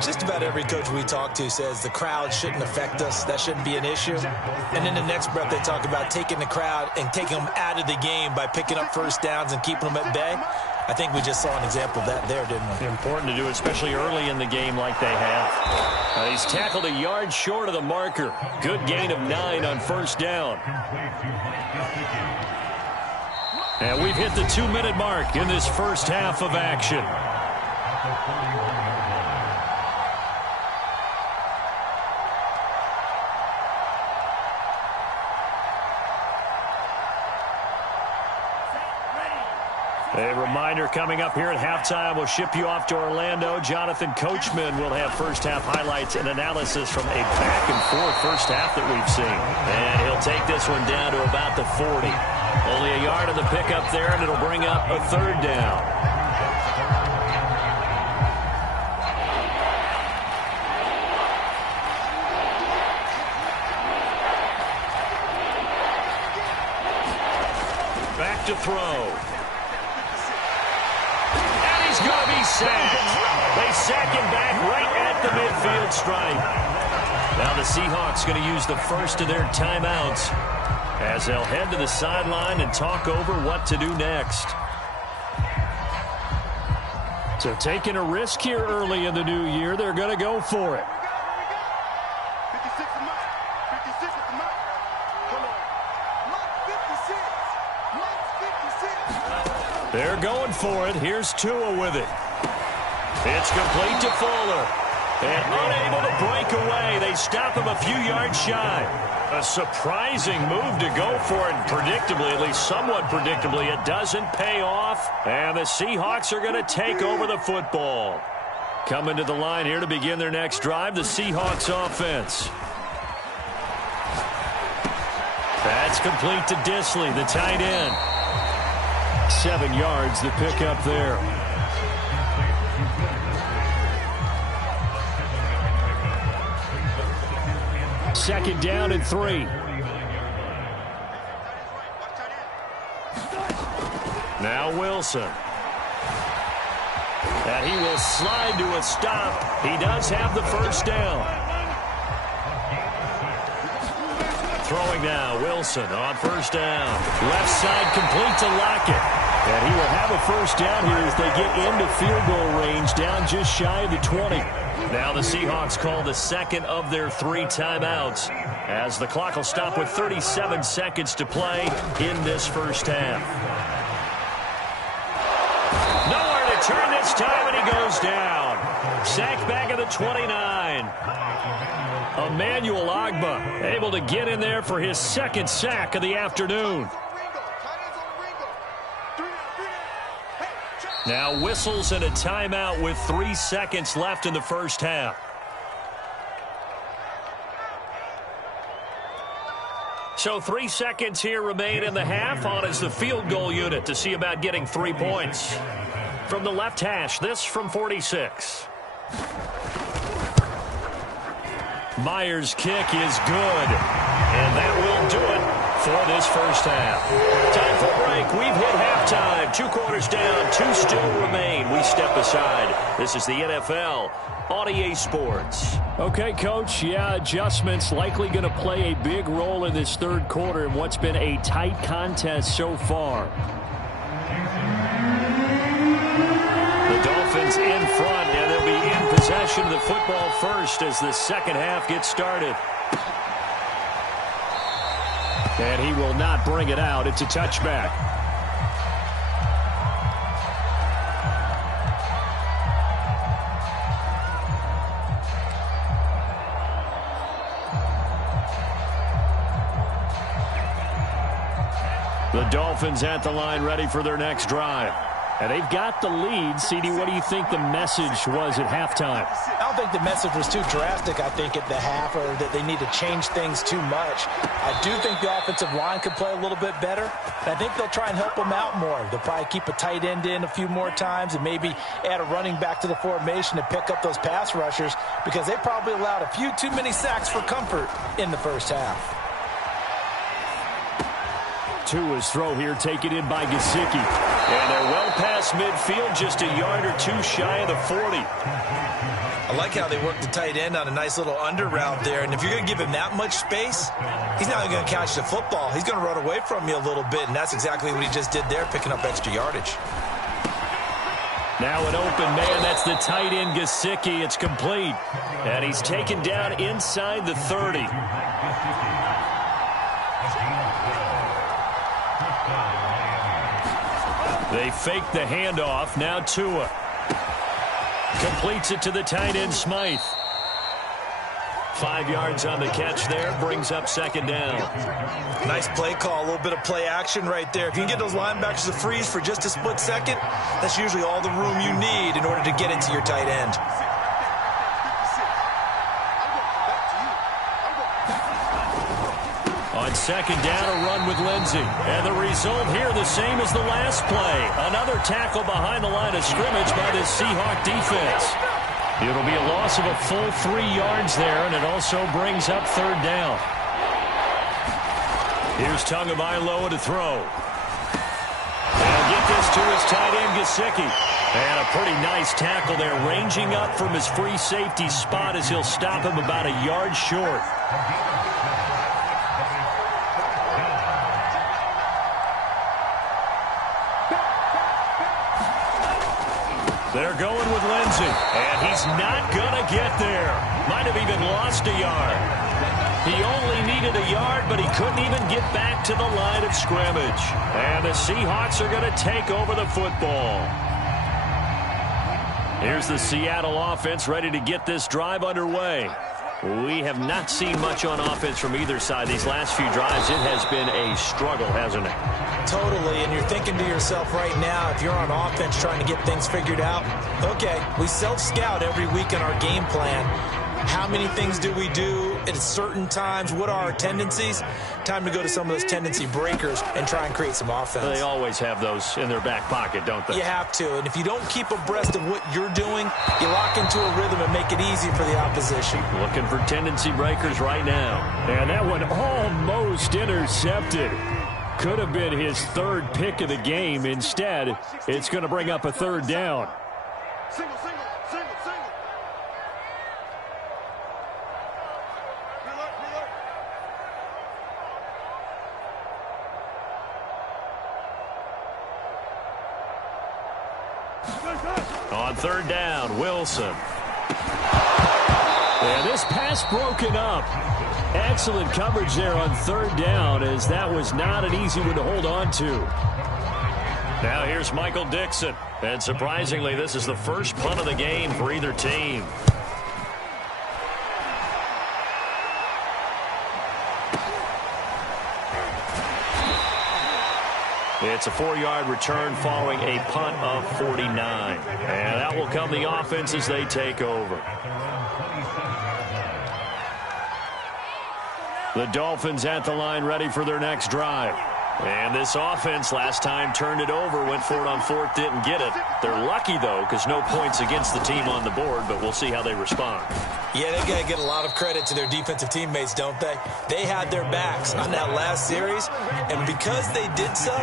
Just about every coach we talk to says the crowd shouldn't affect us. That shouldn't be an issue. And in the next breath, they talk about taking the crowd and taking them out of the game by picking up first downs and keeping them at bay. I think we just saw an example of that there, didn't we? Important to do, especially early in the game like they have. He's tackled a yard short of the marker. Good gain of 9 on first down. And we've hit the 2-minute mark in this first half of action. A reminder coming up here at halftime, we'll ship you off to Orlando. Jonathan Coachman will have first half highlights and analysis from a back and forth first half that we've seen. And he'll take this one down to about the 40. Only a yard of the pickup there, and it'll bring up a 3rd down. to throw. And he's going to be sacked. They sack him back right at the midfield stripe. Now the Seahawks going to use the first of their timeouts as they'll head to the sideline and talk over what to do next. So taking a risk here early in the new year, they're going to go for it. 56 at the mark. 56 at the mark. Come on. Mark 56. Mark 56. They're going for it. Here's Tua with it. It's complete to Fuller. And unable to break away. They stop him a few yards shy. A surprising move to go for it. Predictably, at least somewhat predictably, it doesn't pay off. And the Seahawks are going to take over the football. Coming to the line here to begin their next drive, the Seahawks offense. That's complete to Disley, the tight end. 7 yards, the pickup there. Second down and 3. Now Wilson. And he will slide to a stop. He does have the first down. Throwing now, Wilson on first down. Left side complete to Lockett. And he will have a first down here as they get into field goal range, down just shy of the 20. Now the Seahawks call the second of their 3 timeouts as the clock will stop with 37 seconds to play in this first half. Nowhere to turn this time, and he goes down. Sacked back at the 29. Emmanuel Ogbah able to get in there for his second sack of the afternoon. Now whistles and a timeout with 3 seconds left in the first half. So 3 seconds here remain in the half. On is the field goal unit to see about getting 3 points. From the left hash, this from 46. Myers' kick is good. And that will do it for this first half. Time for a break. We've hit halftime. 2 quarters down. 2 still remain. We step aside. This is the NFL on EA Sports. Okay, Coach. Yeah, adjustments likely going to play a big role in this third quarter in what's been a tight contest so far. The Dolphins in front, and they'll be in possession of the football first as the second half gets started. And he will not bring it out. It's a touchback. The Dolphins at the line ready for their next drive. And they've got the lead. CD, what do you think the message was at halftime? I don't think the message was too drastic, I think, at the half, or that they need to change things too much. I do think the offensive line could play a little bit better, and I think they'll try and help them out more. They'll probably keep a tight end in a few more times and maybe add a running back to the formation to pick up those pass rushers, because they probably allowed a few too many sacks for comfort in the first half. Tua's throw here taken in by Gesicki. And they're well past midfield, just a yard or 2 shy of the 40. I like how they work the tight end on a nice little under route there. And if you're going to give him that much space, he's not going to catch the football. He's going to run away from you a little bit, and that's exactly what he just did there, picking up extra yardage. Now an open man, that's the tight end Gesicki. It's complete. And he's taken down inside the 30. They fake the handoff. Now Tua completes it to the tight end Smythe. 5 yards on the catch there. Brings up second down. Nice play call. A little bit of play action right there. If you can get those linebackers to freeze for just a split second, that's usually all the room you need in order to get into your tight end. On second down, a run with Lindsey. And the result here, the same as the last play. Another tackle behind the line of scrimmage by this Seahawk defense. It'll be a loss of a full 3 yards there, and it also brings up third down. Here's Tagovailoa to throw. to his tight end, Gesicki. And a pretty nice tackle there, ranging up from his free safety spot as he'll stop him about a yard short. They're going with Lindsey, and he's not going to get there. Might have even lost a yard. He only needed a yard, but he couldn't even get back to the line of scrimmage. And the Seahawks are going to take over the football. Here's the Seattle offense ready to get this drive underway. We have not seen much on offense from either side these last few drives. It has been a struggle, hasn't it? Totally, and you're thinking to yourself right now, if you're on offense trying to get things figured out, okay, we self-scout every week in our game plan. How many things do we do at certain times? What are our tendencies? Time to go to some of those tendency breakers and try and create some offense. They always have those in their back pocket, don't they? You have to, and if you don't keep abreast of what you're doing, you lock into a rhythm and make it easy for the opposition. Looking for tendency breakers right now. And that one almost intercepted. Could have been his third pick of the game. Instead, it's going to bring up a third down. Single, single, single, single. Reload, reload. On third down, Wilson. And this pass broken up. Excellent coverage there on third down, as that was not an easy one to hold on to. Now here's Michael Dixon. And surprisingly, this is the first punt of the game for either team. It's a 4-yard return following a punt of 49. And that will come the offense as they take over. The Dolphins at the line ready for their next drive. And this offense last time turned it over, went for it on fourth, didn't get it. They're lucky, though, because no points against the team on the board, but we'll see how they respond. Yeah, they got to get a lot of credit to their defensive teammates, don't they? They had their backs on that last series, and because they did so,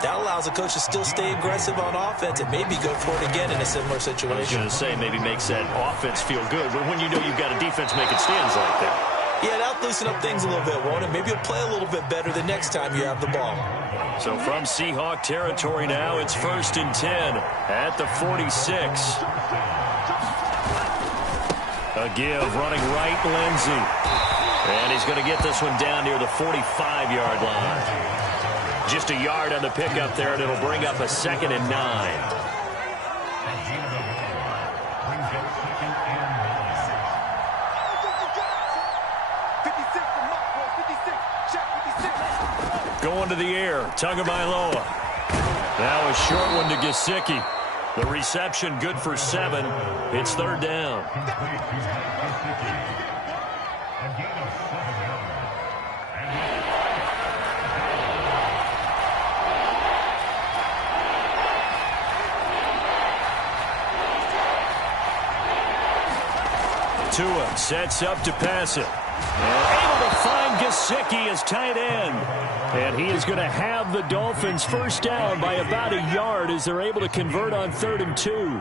that allows the coach to still stay aggressive on offense and maybe go for it again in a similar situation. I was going to say, maybe makes that offense feel good, but when you know you've got a defense making stands like that. Yeah, that'll loosen up things a little bit, won't it? Maybe you'll play a little bit better the next time you have the ball. So from Seahawk territory now, it's 1st and 10 at the 46. A give, running right, Lindsey. And he's going to get this one down near the 45-yard line. Just a yard on the pickup there, and it'll bring up a 2nd and 9. Going to the air, Tagovailoa. Now a short one to Gesicki. The reception good for 7. It's third down. Tua sets up to pass it. And able to find Gesicki as tight end. And he is going to have the Dolphins first down by about a yard as they're able to convert on 3rd and 2.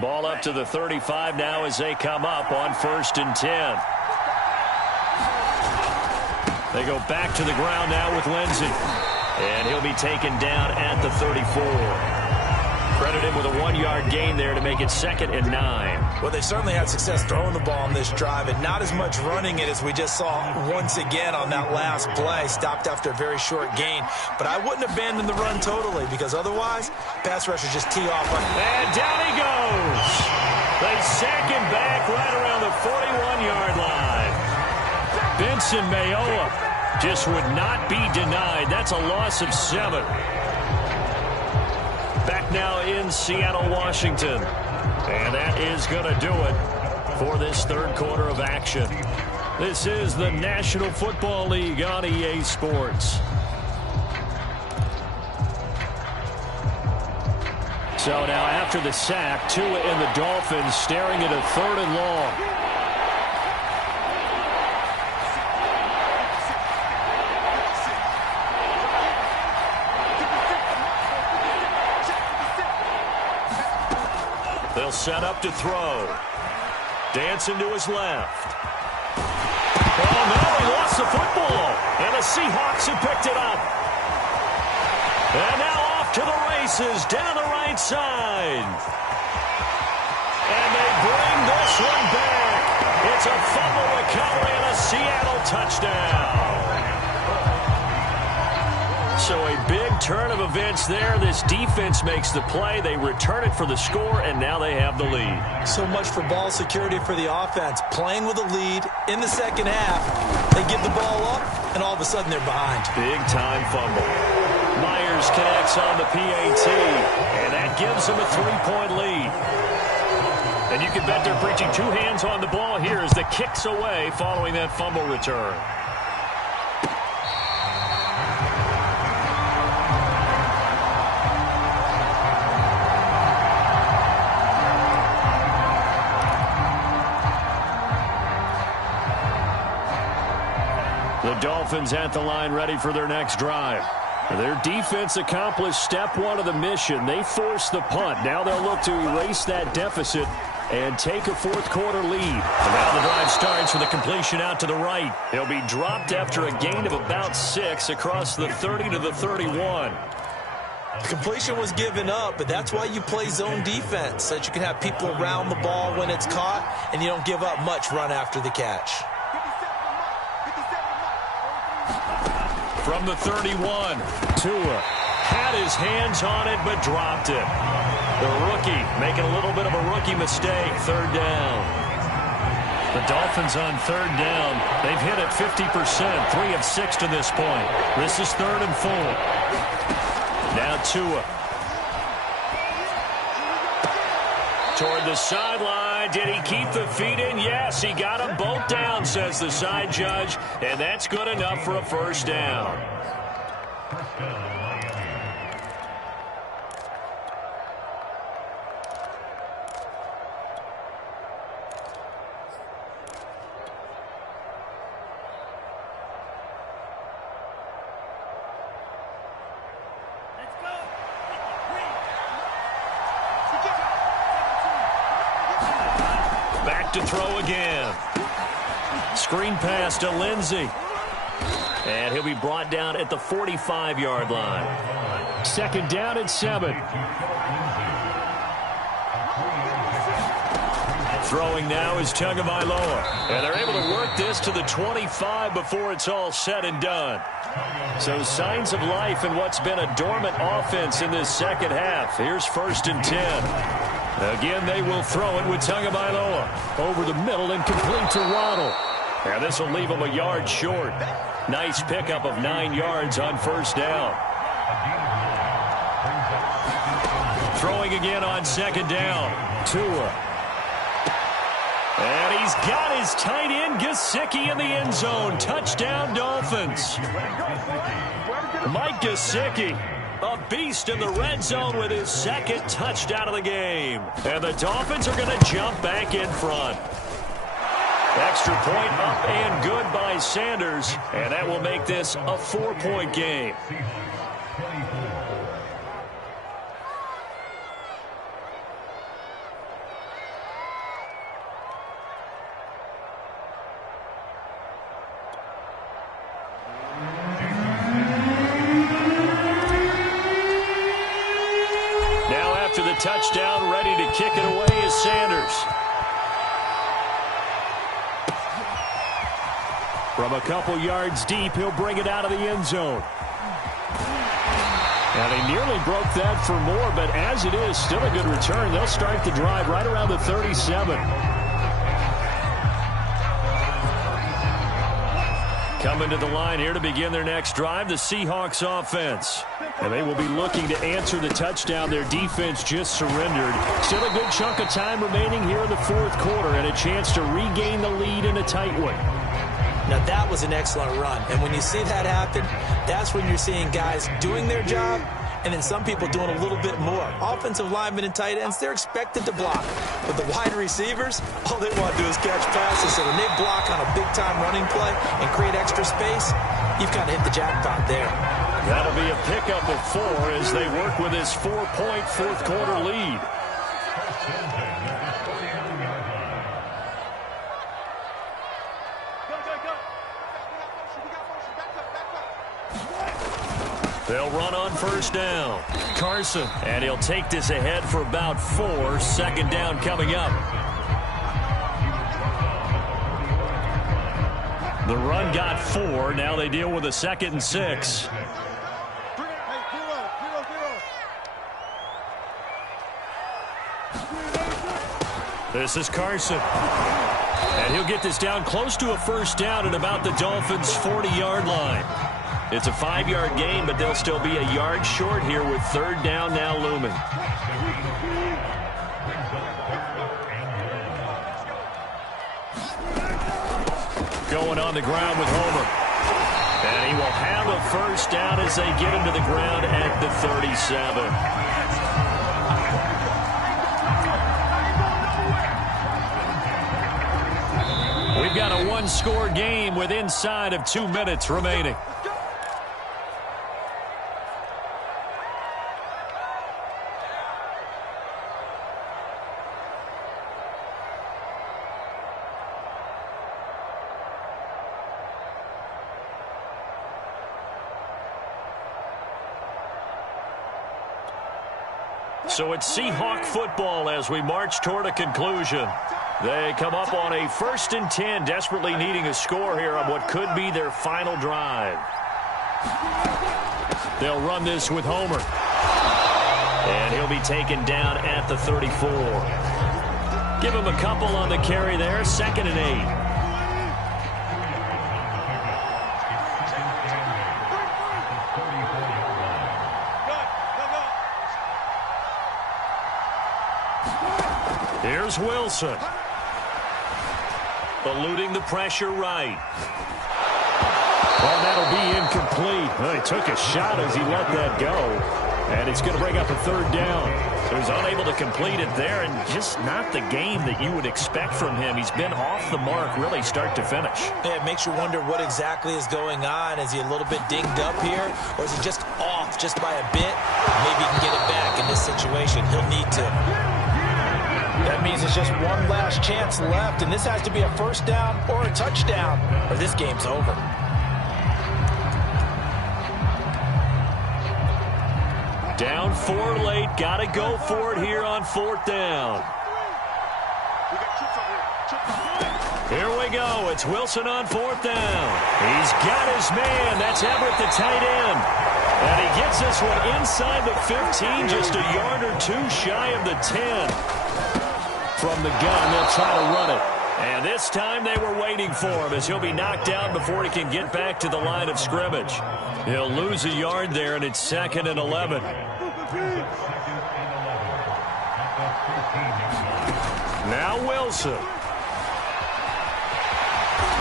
Ball up to the 35 now as they come up on 1st and 10. They go back to the ground now with Lindsey. And he'll be taken down at the 34. Credit him with a 1-yard gain there to make it 2nd and 9. Well, they certainly had success throwing the ball on this drive, and not as much running it as we just saw once again on that last play. Stopped after a very short gain. But I wouldn't abandon the run totally, because otherwise, pass rushers just tee off. And down he goes. They sack him back right around the 41-yard line. Benson Mayowa just would not be denied. That's a loss of 7. Back now in Seattle, Washington. And that is going to do it for this third quarter of action. This is the National Football League on EA Sports. So now after the sack, Tua and the Dolphins staring at a 3rd and long. He'll set up to throw. Dancing to his left. Oh, no, he lost the football. And the Seahawks have picked it up. And now off to the races down the right side. And they bring this one back. It's a fumble recovery and a Seattle touchdown. So a big turn of events there. This defense makes the play. They return it for the score, and now they have the lead. So much for ball security for the offense. Playing with a lead in the second half. They give the ball up, and all of a sudden they're behind. Big-time fumble. Myers connects on the PAT, and that gives them a 3-point lead. And you can bet they're preaching two hands on the ball here as the kick's away following that fumble return. The Dolphins at the line ready for their next drive. Their defense accomplished step one of the mission. They forced the punt. Now they'll look to erase that deficit and take a fourth-quarter lead. And now the drive starts with a completion out to the right. He'll be dropped after a gain of about 6 across the 30 to the 31. Completion was given up, but that's why you play zone defense, so that you can have people around the ball when it's caught, and you don't give up much run after the catch. From the 31, Tua had his hands on it but dropped it. The rookie making a little bit of a rookie mistake. Third down. The Dolphins on third down. They've hit it 50%, 3 of 6 to this point. This is 3rd and 4. Now Tua. Toward the sideline. Did he keep the feet in? Yes, he got them both down, says the side judge. And that's good enough for a first down. Back to throw again. Screen pass to Lindsey. And he'll be brought down at the 45-yard line. 2nd down and 7. Throwing now is Tagovailoa. And they're able to work this to the 25 before it's all said and done. So signs of life in what's been a dormant offense in this second half. Here's 1st and 10. Again, they will throw it with Tagovailoa. Over the middle and complete to Waddle. And this will leave him a yard short. Nice pickup of 9 yards on 1st down. Throwing again on 2nd down. Tua. And he's got his tight end, Gesicki, in the end zone. Touchdown, Dolphins. Mike Gesicki, a beast in the red zone with his 2nd touchdown of the game. And the Dolphins are going to jump back in front. Extra point up and good by Sanders. And that will make this a 4-point game. Now after the touchdown, ready to kick it away is Sanders. From a couple yards deep, he'll bring it out of the end zone. And they nearly broke that for more, but as it is, still a good return. They'll start the drive right around the 37. Coming to the line here to begin their next drive, the Seahawks offense. And they will be looking to answer the touchdown their defense just surrendered. Still a good chunk of time remaining here in the 4th quarter and a chance to regain the lead in a tight one. Now, that was an excellent run. And when you see that happen, that's when you're seeing guys doing their job and then some people doing a little bit more. Offensive linemen and tight ends, they're expected to block. But the wide receivers, all they want to do is catch passes. So when they block on a big-time running play and create extra space, you've kind of hit the jackpot there. That'll be a pickup of 4 as they work with this 4-point 4th quarter lead. They'll run on first down. Carson, and he'll take this ahead for about 4. Second down coming up. The run got 4. Now they deal with a 2nd and 6. This is Carson. And he'll get this down close to a first down at about the Dolphins' 40-yard line. It's a 5-yard gain, but they'll still be a yard short here with third down now looming. Going on the ground with Homer. And he will have a first down as they get him to the ground at the 37. We've got a one-score game with inside of 2 minutes remaining. So it's Seahawk football as we march toward a conclusion. They come up on a 1st and 10, desperately needing a score here on what could be their final drive. They'll run this with Homer. And he'll be taken down at the 34. Give him a couple on the carry there, 2nd and 8. Here's Wilson. Eluding the pressure right. Well, that'll be incomplete. Well, he took a shot as he let that go. And it's going to bring up a third down. So he's unable to complete it there, and just not the game that you would expect from him. He's been off the mark really start to finish. Yeah, it makes you wonder what exactly is going on. Is he a little bit dinged up here, or is he just off just by a bit? Maybe he can get it back in this situation. He'll need to. That means there's just one last chance left, and this has to be a first down or a touchdown, or this game's over. Down 4 late. Got to go for it here on 4th down. Here we go. It's Wilson on 4th down. He's got his man. That's Everett, the tight end. And he gets this one inside the 15, just a yard or 2 shy of the 10. From the gun, they'll try to run it. And this time they were waiting for him as he'll be knocked down before he can get back to the line of scrimmage. He'll lose a yard there, and it's 2nd and 11. Now Wilson.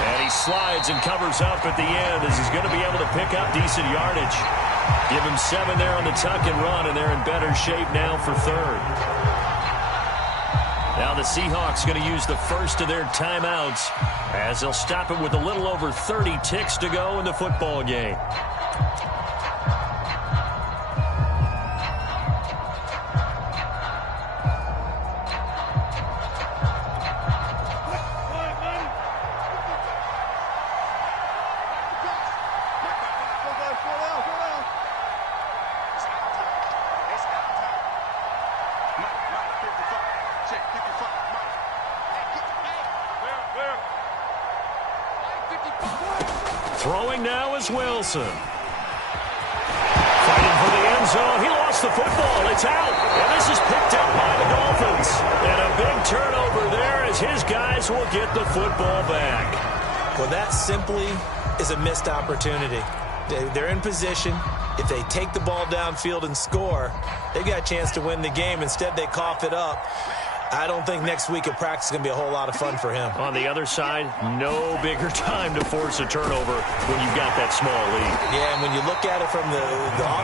And he slides and covers up at the end as he's going to be able to pick up decent yardage. Give him 7 there on the tuck and run, and they're in better shape now for third. Now the Seahawks going to use the first of their timeouts as they'll stop it with a little over 30 ticks to go in the football game. Throwing now is Wilson. Fighting for the end zone. He lost the football. It's out. And this is picked up by the Dolphins. And a big turnover there as his guys will get the football back. Well, that simply is a missed opportunity. They're in position. If they take the ball downfield and score, they've got a chance to win the game. Instead, they cough it up. I don't think next week at practice is going to be a whole lot of fun for him. On the other side, no bigger time to force a turnover when you've got that small lead. Yeah, and when you look at it from the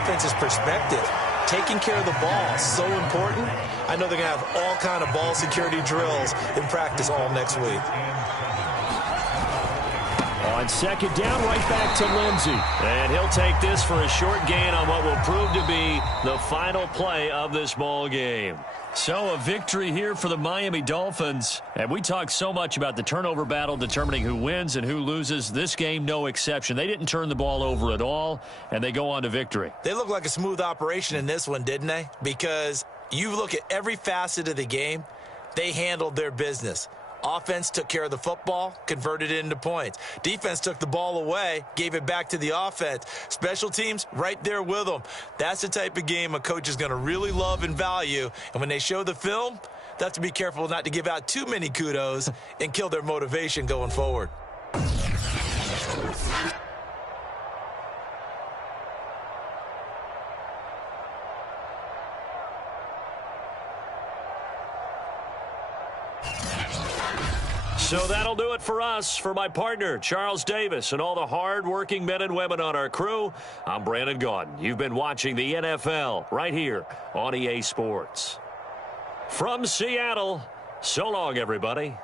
offense's perspective, taking care of the ball is so important. I know they're going to have all kind of ball security drills in practice all next week. On second down, right back to Lindsey. And he'll take this for a short gain on what will prove to be the final play of this ball game. So a victory here for the Miami Dolphins. And we talked so much about the turnover battle determining who wins and who loses. This game, no exception. They didn't turn the ball over at all, and they go on to victory. They look like a smooth operation in this one, didn't they? Because you look at every facet of the game, they handled their business. Offense took care of the football, converted it into points. Defense took the ball away, gave it back to the offense. Special teams, right there with them. That's the type of game a coach is going to really love and value. And when they show the film, they have to be careful not to give out too many kudos and kill their motivation going forward. So that'll do it for us. For my partner, Charles Davis, and all the hard-working men and women on our crew, I'm Brandon Gaudin. You've been watching the NFL right here on EA Sports. From Seattle, so long, everybody.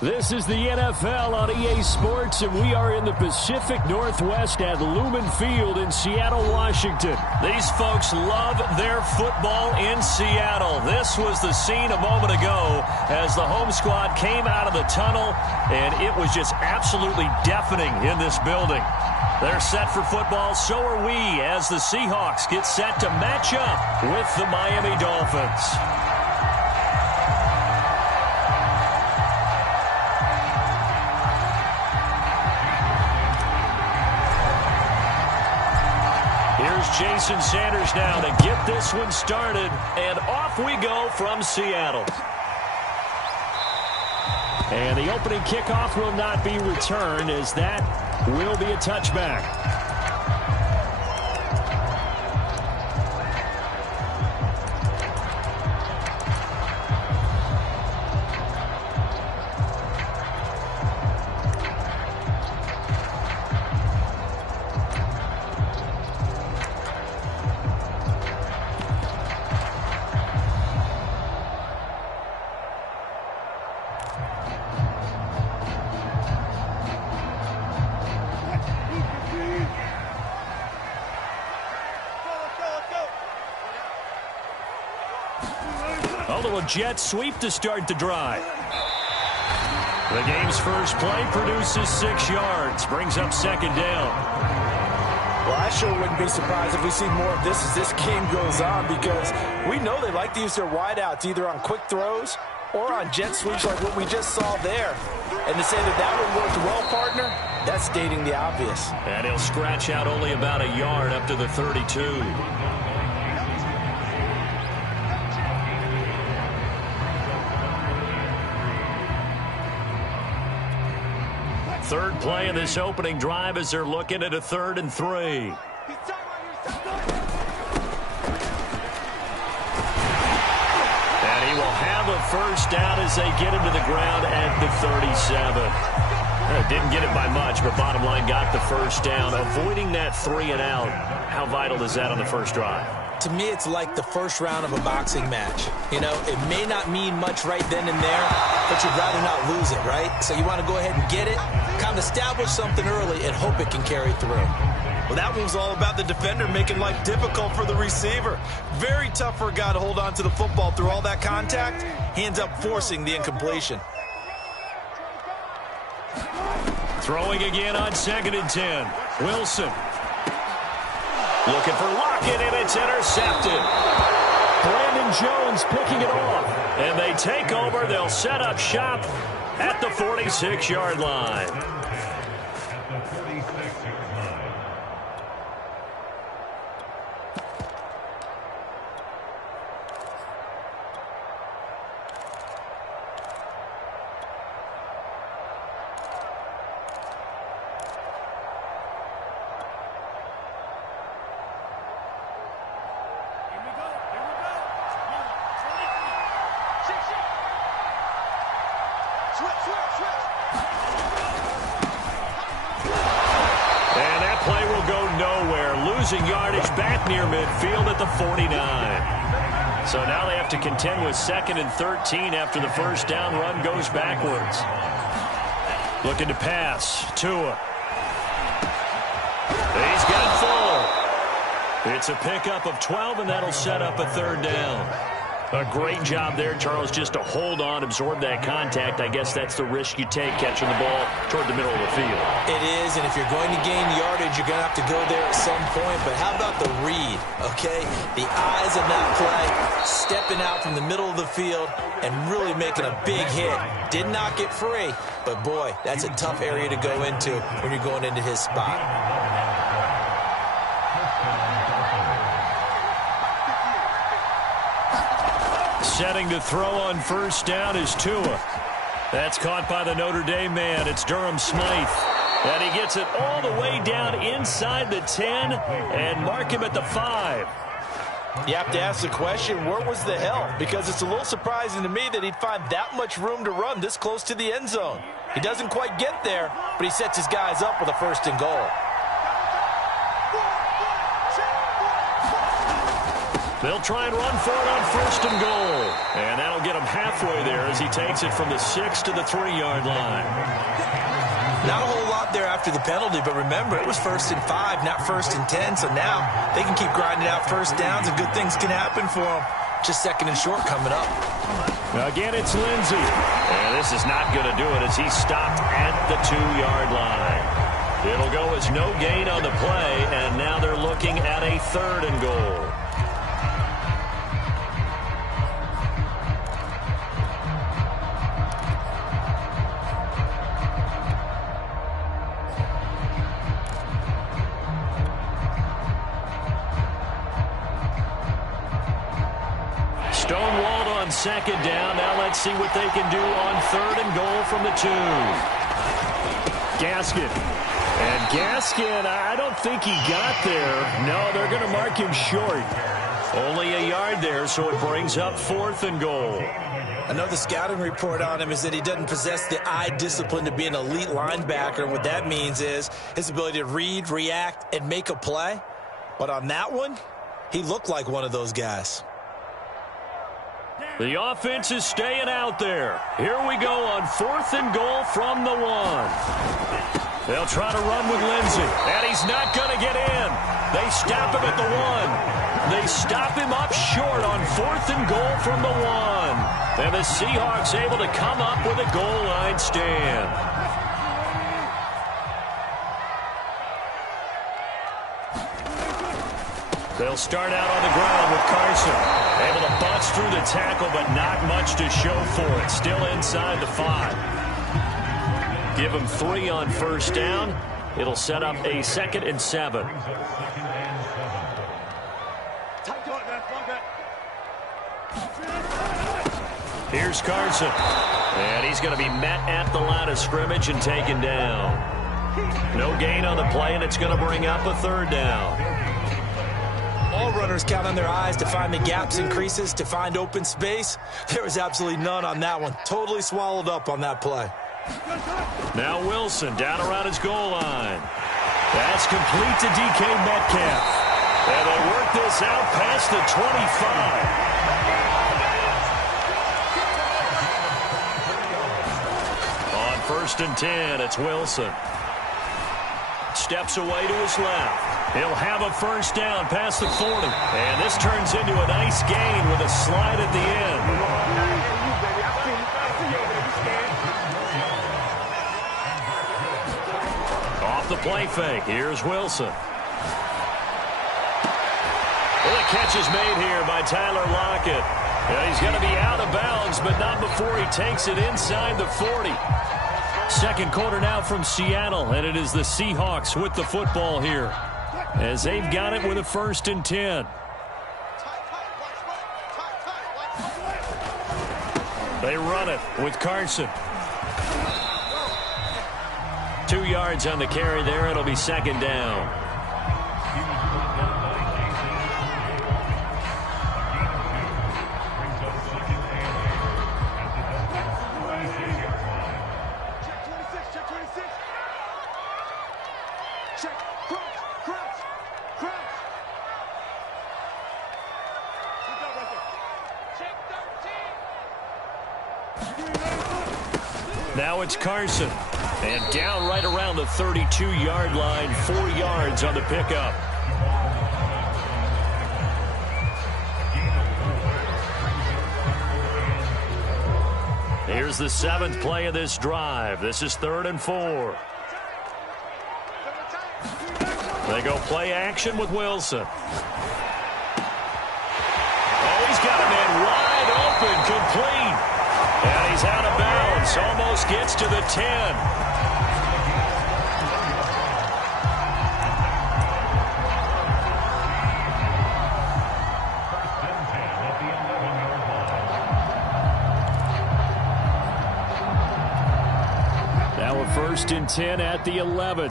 This is the NFL on EA Sports, and we are in the Pacific Northwest at Lumen Field in Seattle, Washington. These folks love their football in Seattle. This was the scene a moment ago as the home squad came out of the tunnel, and it was just absolutely deafening in this building. They're set for football, so are we, as the Seahawks get set to match up with the Miami Dolphins. Jason Sanders now to get this one started, and off we go from Seattle. And the opening kickoff will not be returned, as that will be a touchback. Jet sweep to start the drive. The game's first play produces 6 yards, brings up second down. Well, I sure wouldn't be surprised if we see more of this as this game goes on, because we know they like to use their wideouts either on quick throws or on jet sweeps like what we just saw there. And to say that that one worked well, partner, that's stating the obvious. And he'll scratch out only about a yard up to the 32. Third play of this opening drive as they're looking at a 3rd and 3. And he will have a first down as they get him to the ground at the 37. Didn't get it by much, but bottom line got the first down. Avoiding that 3 and out, how vital is that on the first drive? To me, it's like the first round of a boxing match. You know, it may not mean much right then and there, but you'd rather not lose it, right? So you want to go ahead and get it, kind of establish something early, and hope it can carry through. Well, that one was all about the defender making life difficult for the receiver. Very tough for a guy to hold on to the football through all that contact. He ends up forcing the incompletion. Throwing again on 2nd and 10. Wilson. Looking for Lockett, and it's intercepted. Brandon Jones picking it off. And they take over. They'll set up shop at the 46-yard line. And that play will go nowhere. Losing yardage back near midfield at the 49. So now they have to contend with 2nd and 13 after the first down run goes backwards. Looking to pass. Tua. He's got Fuller. It's a pickup of 12, and that'll set up a 3rd down. A great job there, Charles, just to hold on, absorb that contact. I guess that's the risk you take catching the ball toward the middle of the field. It is, and if you're going to gain yardage, you're going to have to go there at some point. But how about the read, okay? The eyes of that play, stepping out from the middle of the field and really making a big hit. Did not get free, but, boy, that's a tough area to go into when you're going into his spot. Setting to throw on first down is Tua. That's caught by the Notre Dame man. It's Durham Smythe. And he gets it all the way down inside the 10 and mark him at the 5. You have to ask the question, where was the help? Because it's a little surprising to me that he'd find that much room to run this close to the end zone. He doesn't quite get there, but he sets his guys up with a 1st and goal. They'll try and run for it on 1st and goal. And that'll get him halfway there as he takes it from the 6 to the 3-yard line. Not a whole lot there after the penalty, but remember, it was 1st and 5, not 1st and 10. So now they can keep grinding out first downs, and good things can happen for them. Just 2nd and short coming up. Again, it's Lindsey. And this is not going to do it as he's stopped at the 2-yard line. It'll go as no gain on the play, and now they're looking at a 3rd and goal. Stonewalled on 2nd down. Now let's see what they can do on 3rd and goal from the 2. Gaskin. And Gaskin, I don't think he got there. No, they're going to mark him short. Only a yard there, so it brings up 4th and goal. I know the scouting report on him is that he doesn't possess the eye discipline to be an elite linebacker. And what that means is his ability to read, react, and make a play. But on that one, he looked like one of those guys. The offense is staying out there. Here we go on 4th and goal from the 1. They'll try to run with Lindsey, and he's not going to get in. They stop him at the 1. They stop him up short on 4th and goal from the 1. And the Seahawks able to come up with a goal line stand. They'll start out on the ground with Carson. Able to bust through the tackle, but not much to show for it. Still inside the 5. Give him 3 on first down. It'll set up a 2nd and 7. Here's Carson. And he's going to be met at the line of scrimmage and taken down. No gain on the play, and it's going to bring up a third down. All runners count on their eyes to find the gaps and creases, to find open space. There was absolutely none on that one. Totally swallowed up on that play. Now Wilson down around his goal line. That's complete to DK Metcalf. And they'll work this out past the 25. On 1st and 10, it's Wilson. Steps away to his left. He'll have a first down past the 40. And this turns into a nice gain with a slide at the end. Off the play fake. Here's Wilson. Well, the catch is made here by Tyler Lockett. Yeah, he's going to be out of bounds, but not before he takes it inside the 40. Second quarter now from Seattle, and it is the Seahawks with the football here, as they've got it with a 1st and 10. They run it with Carson. 2 yards on the carry there. It'll be 2nd down. Now it's Carson. And down right around the 32-yard line, 4 yards on the pickup. Here's the 7th play of this drive. This is 3rd and 4. They go play action with Wilson. Oh, he's got a man wide open, complete. And he's out of bounds, almost gets to the 10. Now a 1st and 10 at the 11.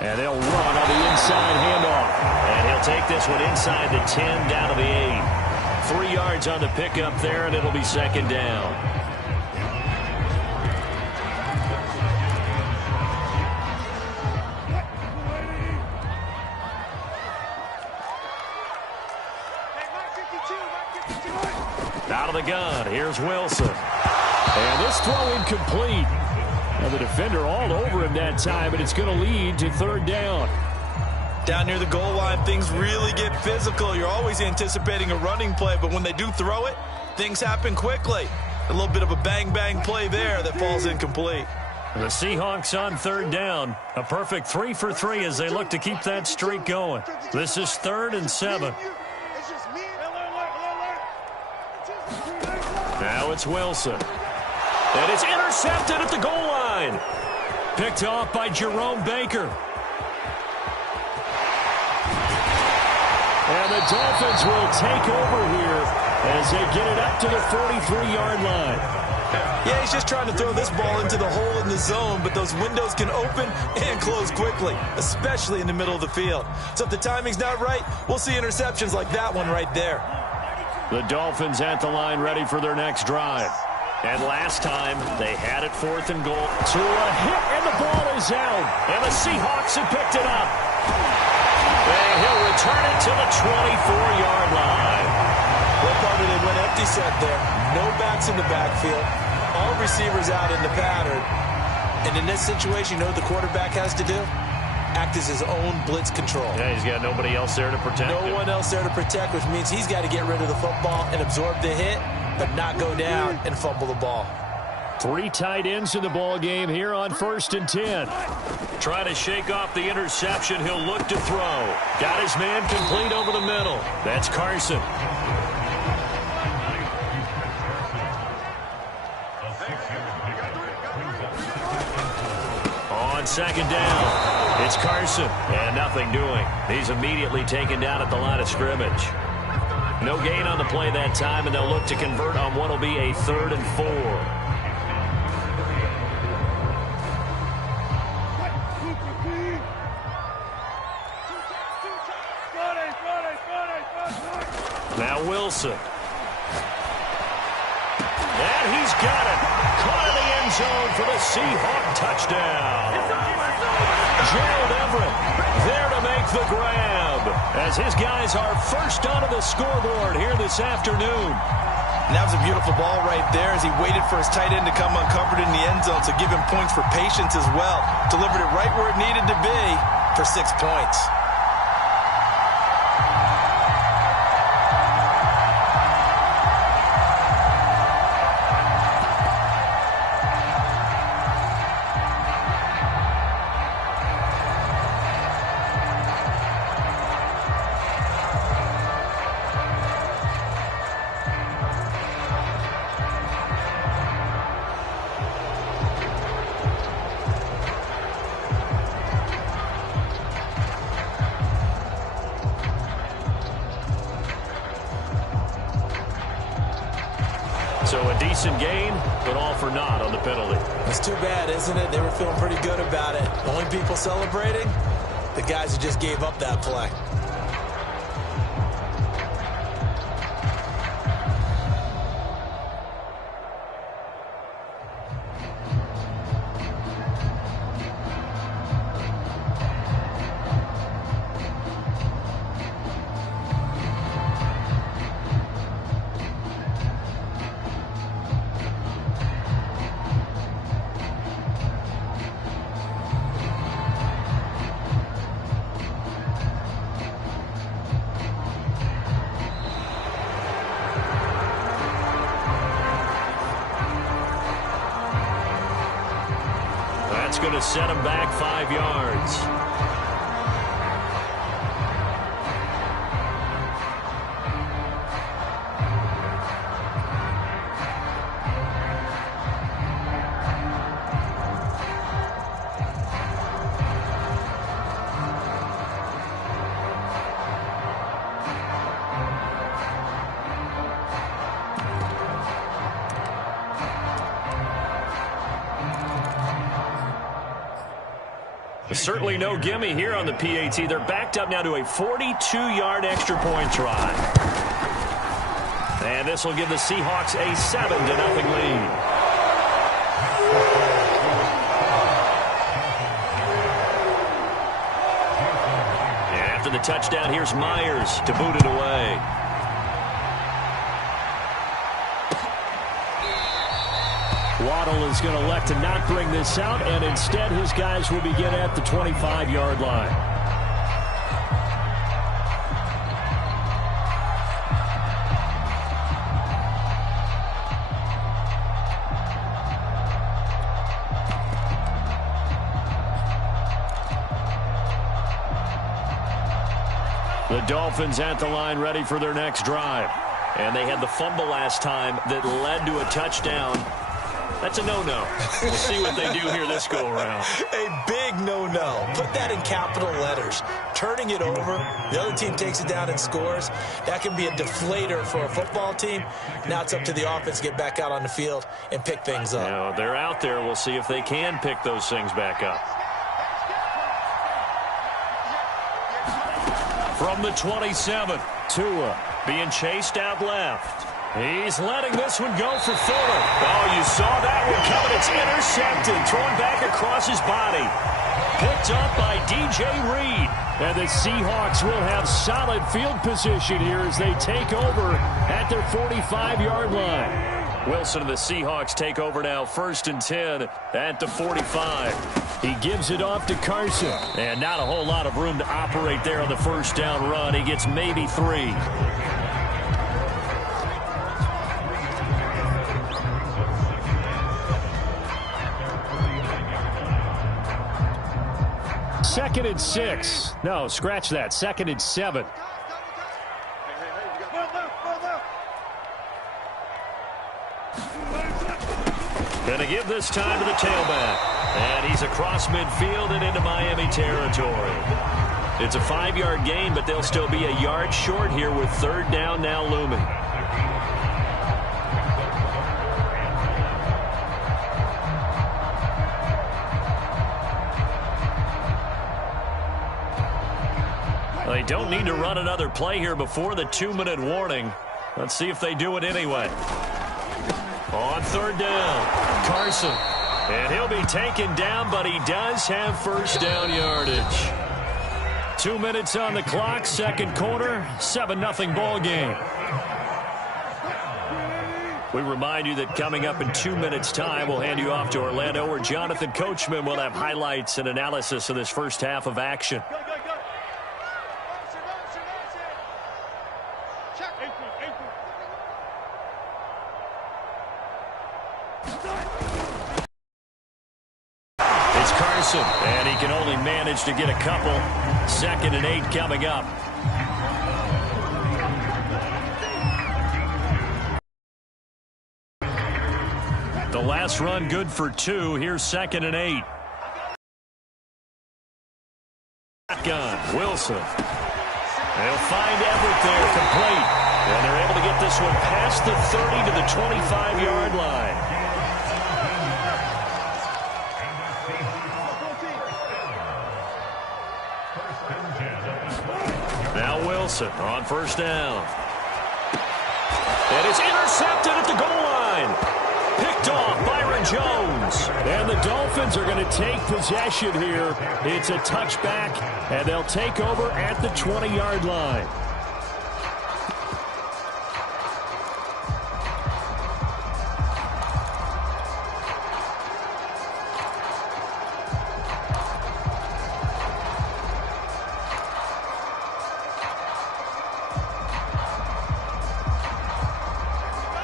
And they'll run on the inside handoff. And he'll take this one inside the 10 down to the 8. 3 yards on the pickup there, and it'll be 2nd down. Out of the gun, here's Wilson. And this throw incomplete. Now the defender all over him that time, but it's going to lead to 3rd down. Down near the goal line, things really get physical. You're always anticipating a running play, but when they do throw it, things happen quickly. A little bit of a bang-bang play there that falls incomplete. The Seahawks on 3rd down. A perfect 3 for 3 as they look to keep that streak going. This is 3rd and 7. Now it's Wilson. And it's intercepted at the goal line. Picked off by Jerome Baker. And the Dolphins will take over here as they get it up to the 43-yard line. Yeah, he's just trying to throw this ball into the hole in the zone, but those windows can open and close quickly, especially in the middle of the field. So if the timing's not right, we'll see interceptions like that one right there. The Dolphins at the line ready for their next drive. And last time, they had it 4th and goal. To a hit, and the ball is out. And the Seahawks have picked it up. And he'll return it to the 24-yard line. What part they went empty set there. No backs in the backfield. All receivers out in the pattern. And in this situation, you know what the quarterback has to do? Act as his own blitz control. Yeah, he's got nobody else there to protect him. No one else there to protect, which means he's got to get rid of the football and absorb the hit, but not go down and fumble the ball. 3 tight ends in the ball game here on 1st and 10. Try to shake off the interception. He'll look to throw. Got his man complete over the middle. That's Carson. On 2nd down, it's Carson. And nothing doing. He's immediately taken down at the line of scrimmage. No gain on the play that time, and they'll look to convert on what will be a 3rd and 4. Now Wilson. And he's got it. Caught in the end zone for the Seahawk touchdown. Gerald Everett there to make the grab as his guys are first onto the scoreboard here this afternoon. And that was a beautiful ball right there as he waited for his tight end to come uncovered in the end zone to give him points for patience as well. Delivered it right where it needed to be for 6 points. So a decent gain, but all for naught on the penalty. It's too bad, isn't it? They were feeling pretty good about it. Only people celebrating, the guys who just gave up that play. That's going to set him back 5 yards. Certainly no gimme here on the PAT. They're backed up now to a 42-yard extra point try. And this will give the Seahawks a 7-0 lead. And after the touchdown, here's Myers to boot it away. Waddle is going to elect to not bring this out, and instead his guys will begin at the 25-yard line. The Dolphins at the line ready for their next drive. And they had the fumble last time that led to a touchdown. That's a no-no. We'll see what they do here this go-around. A big no-no. Put that in capital letters. Turning it over, the other team takes it down and scores. That can be a deflator for a football team. Now it's up to the offense to get back out on the field and pick things up. Now, they're out there. We'll see if they can pick those things back up. From the 27, Tua being chased out left. He's letting this one go for Fuller. Oh, you saw that one coming. It's intercepted. Thrown back across his body. Picked up by DJ Reed. And the Seahawks will have solid field position here as they take over at their 45-yard line. Wilson and the Seahawks take over now, 1st and 10 at the 45. He gives it off to Carson. And not a whole lot of room to operate there on the first down run. He gets maybe 3. Second and 6. No, scratch that. 2nd and 7. Going to give this time to the tailback. And he's across midfield and into Miami territory. It's a 5-yard gain, but they'll still be a yard short here with third down now looming. They don't need to run another play here before the 2-minute warning. Let's see if they do it anyway. On third down, Carson. And he'll be taken down, but he does have first down yardage. 2 minutes on the clock, second quarter, 7-0 ball game. We remind you that coming up in 2 minutes' time, we'll hand you off to Orlando, where Jonathan Coachman will have highlights and analysis of this first half of action. And he can only manage to get a couple. 2nd and 8 coming up. The last run good for 2. Here's 2nd and 8. Gun, Wilson. They'll find Everett there, complete. And they're able to get this one past the 30 to the 25-yard line. Now Wilson on first down. And it's intercepted at the goal line. Picked off Byron Jones. And the Dolphins are going to take possession here. It's a touchback, and they'll take over at the 20-yard line.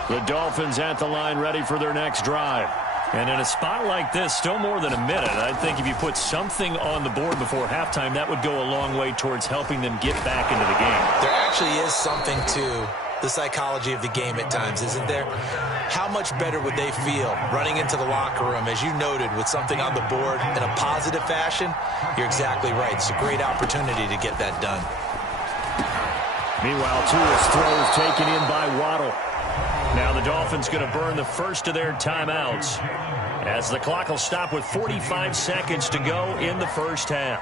The Dolphins at the line, ready for their next drive. And in a spot like this, still more than a minute, I think if you put something on the board before halftime, that would go a long way towards helping them get back into the game. There actually is something to the psychology of the game at times, isn't there? How much better would they feel running into the locker room, as you noted, with something on the board in a positive fashion? You're exactly right. It's a great opportunity to get that done. Meanwhile, Tua's throw is taken in by Waddle. Now the Dolphins going to burn the first of their timeouts as the clock will stop with 45 seconds to go in the first half.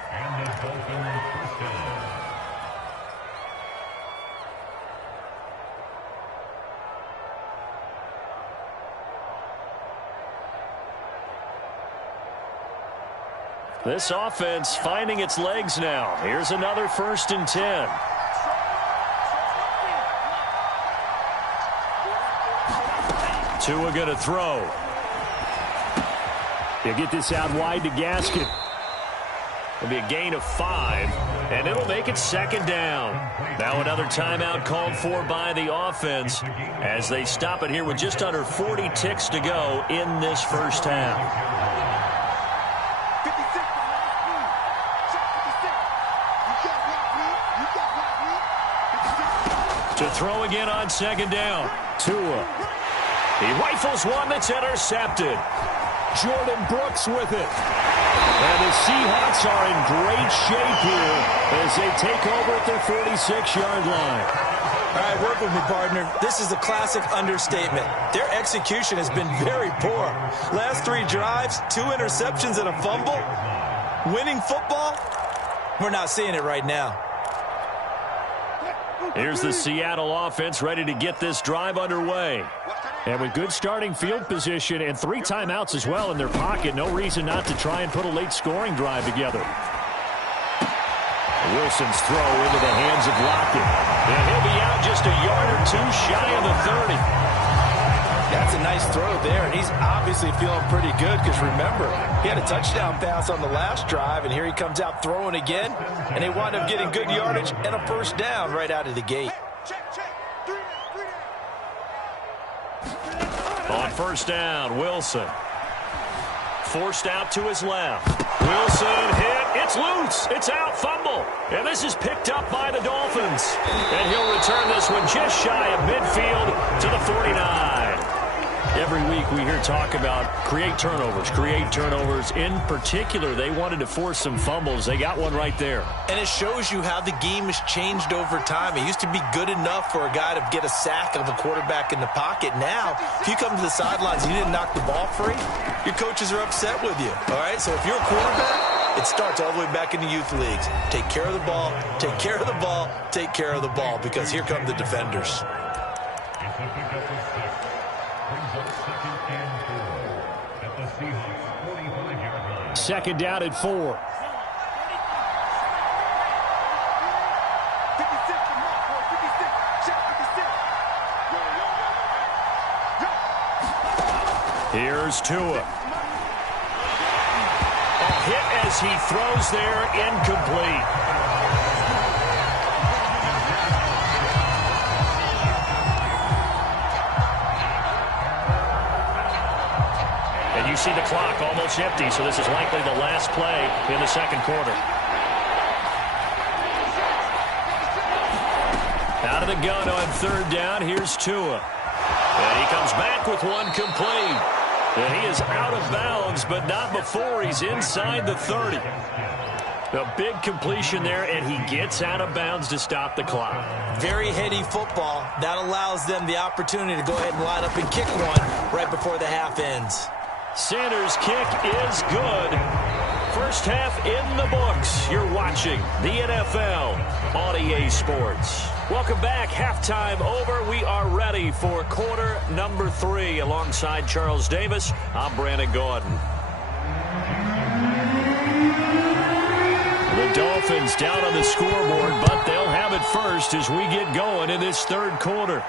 This offense finding its legs now. Here's another 1st and 10. Tua going to throw. He'll get this out wide to Gaskin. It'll be a gain of 5, and it'll make it 2nd down. Now another timeout called for by the offense as they stop it here with just under 40 ticks to go in this first half. To throw again on 2nd down. Tua. He rifles one that's intercepted. Jordan Brooks with it. And the Seahawks are in great shape here as they take over at their 46-yard line. All right, work with me, partner. This is a classic understatement. Their execution has been very poor. Last 3 drives, 2 interceptions and a fumble. Winning football? We're not seeing it right now. Here's the Seattle offense ready to get this drive underway. And with good starting field position and 3 timeouts as well in their pocket, no reason not to try and put a late scoring drive together. Wilson's throw into the hands of Lockett. And he'll be out just a yard or 2 shy of the 30. That's a nice throw there, and he's obviously feeling pretty good because, remember, he had a touchdown pass on the last drive, and here he comes out throwing again, and they wind up getting good yardage and a 1st down right out of the gate. On 1st down, Wilson. Forced out to his left. Wilson hit. It's loose. It's out. Fumble. And this is picked up by the Dolphins. And he'll return this one just shy of midfield to the 49. Every week we hear talk about create turnovers. In particular, they wanted to force some fumbles. They got one right there. And it shows you how the game has changed over time. It used to be good enough for a guy to get a sack of a quarterback in the pocket. Now, if you come to the sidelines and you didn't knock the ball free, your coaches are upset with you. All right? So if you're a quarterback, it starts all the way back in the youth leagues. Take care of the ball, take care of the ball, take care of the ball, because here come the defenders. Second down at 4. Here's Tua. A hit as he throws there, incomplete. And you see the clock almost empty, so this is likely the last play in the second quarter. Out of the gun on third down, here's Tua. And he comes back with one complete. And he is out of bounds, but not before he's inside the 30. A big completion there, and he gets out of bounds to stop the clock. Very heady football. That allows them the opportunity to go ahead and line up and kick one right before the half ends. Sanders' kick is good. First half in the books. You're watching the NFL on EA Sports. Welcome back. Halftime over. We are ready for quarter number 3. Alongside Charles Davis, I'm Brandon Gordon. The Dolphins down on the scoreboard, but they'll have it first as we get going in this third quarter.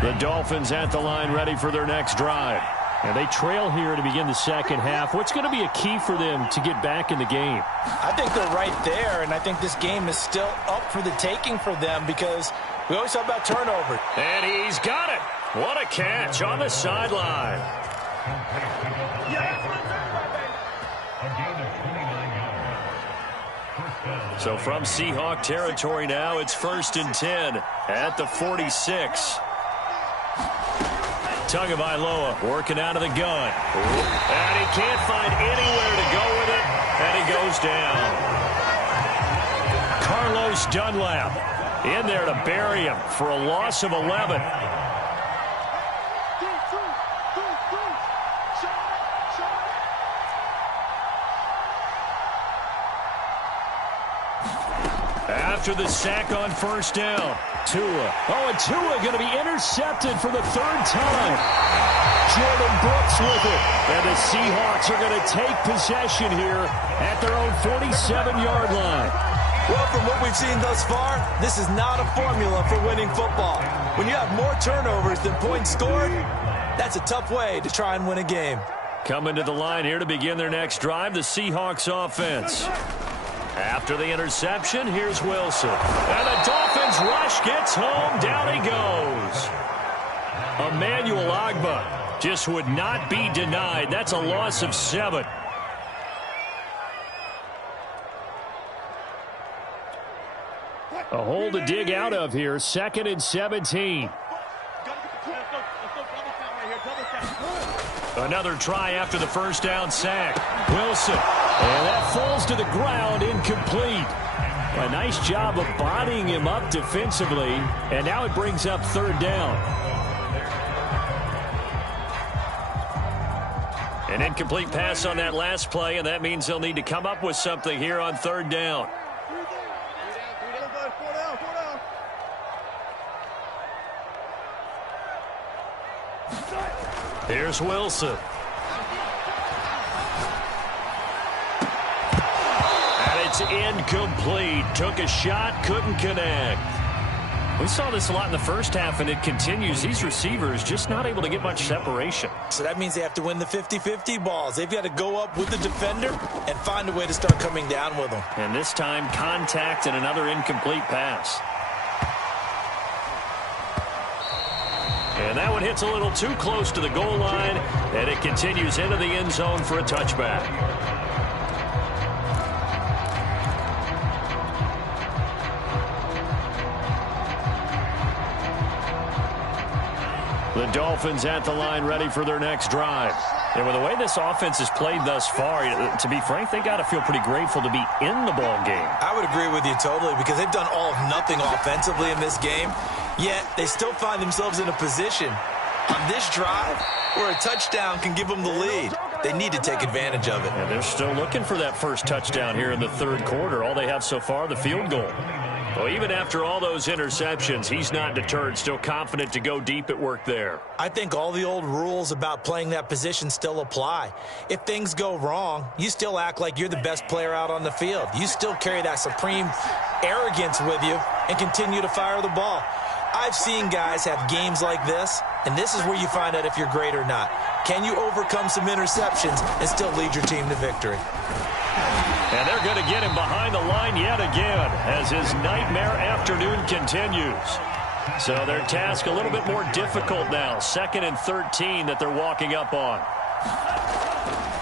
The Dolphins at the line, ready for their next drive. And they trail here to begin the second half. What's going to be a key for them to get back in the game? I think they're right there, and I think this game is still up for the taking for them because we always talk about turnover. And he's got it. What a catch on the sideline. So from Seahawk territory now, it's 1st and 10 at the 46. Tagovailoa working out of the gun. And he can't find anywhere to go with it, and he goes down. Carlos Dunlap in there to bury him for a loss of 11. After the sack on first down, Tua. Oh, and Tua going to be intercepted for the 3rd time. Jordan Brooks with it. And the Seahawks are going to take possession here at their own 47-yard line. Well, from what we've seen thus far, this is not a formula for winning football. When you have more turnovers than points scored, that's a tough way to try and win a game. Coming to the line here to begin their next drive, the Seahawks offense. After the interception, here's Wilson. And the Dolphins rush gets home. Down he goes. Emmanuel Ogbah just would not be denied. That's a loss of 7. A hole to dig out of here. 2nd and 17. Another try after the first down sack. Wilson. And that falls to the ground, incomplete. A nice job of bodying him up defensively. And now it brings up 3rd down. An incomplete pass on that last play, and that means they'll need to come up with something here on 3rd down. Here's Wilson. And it's incomplete. Took a shot, couldn't connect. We saw this a lot in the first half, and it continues. These receivers just not able to get much separation. So that means they have to win the 50-50 balls. They've got to go up with the defender and find a way to start coming down with them. And this time, contact and another incomplete pass. And that one hits a little too close to the goal line, and it continues into the end zone for a touchback. The Dolphins at the line ready for their next drive. And with the way this offense has played thus far, to be frank, they got to feel pretty grateful to be in the ball game. I would agree with you totally because they've done all of nothing offensively in this game, yet they still find themselves in a position on this drive where a touchdown can give them the lead. They need to take advantage of it. And they're still looking for that first touchdown here in the third quarter. All they have so far, the field goal. Well, even after all those interceptions, he's not deterred, still confident to go deep at work there. I think all the old rules about playing that position still apply. If things go wrong, you still act like you're the best player out on the field. You still carry that supreme arrogance with you and continue to fire the ball. I've seen guys have games like this, and this is where you find out if you're great or not. Can you overcome some interceptions and still lead your team to victory? And they're going to get him behind the line yet again as his nightmare afternoon continues. So their task a little bit more difficult now. 2nd and 13 that they're walking up on.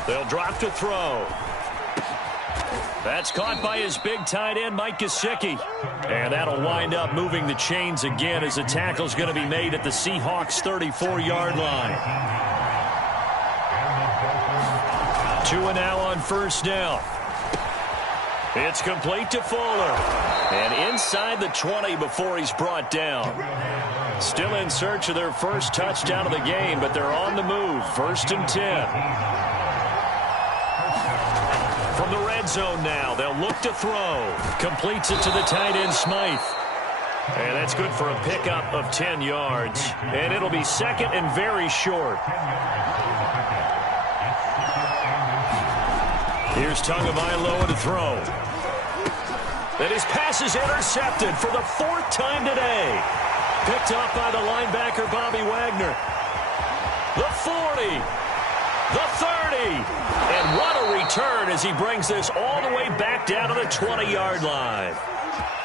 They'll drop to throw. That's caught by his big tight end, Mike Gesicki. And that'll wind up moving the chains again as the tackle's going to be made at the Seahawks' 34-yard line. 2 now on first down. It's complete to Fuller. And inside the 20 before he's brought down. Still in search of their first touchdown of the game, but they're on the move. 1st and 10. From the red zone now, they'll look to throw. Completes it to the tight end, Smythe. And that's good for a pickup of 10 yards. And it'll be 2nd and very short. Here's Tagovailoa to throw. And his pass is intercepted for the 4th time today. Picked up by the linebacker, Bobby Wagner. The 40. The 30. And what a return as he brings this all the way back down to the 20-yard line.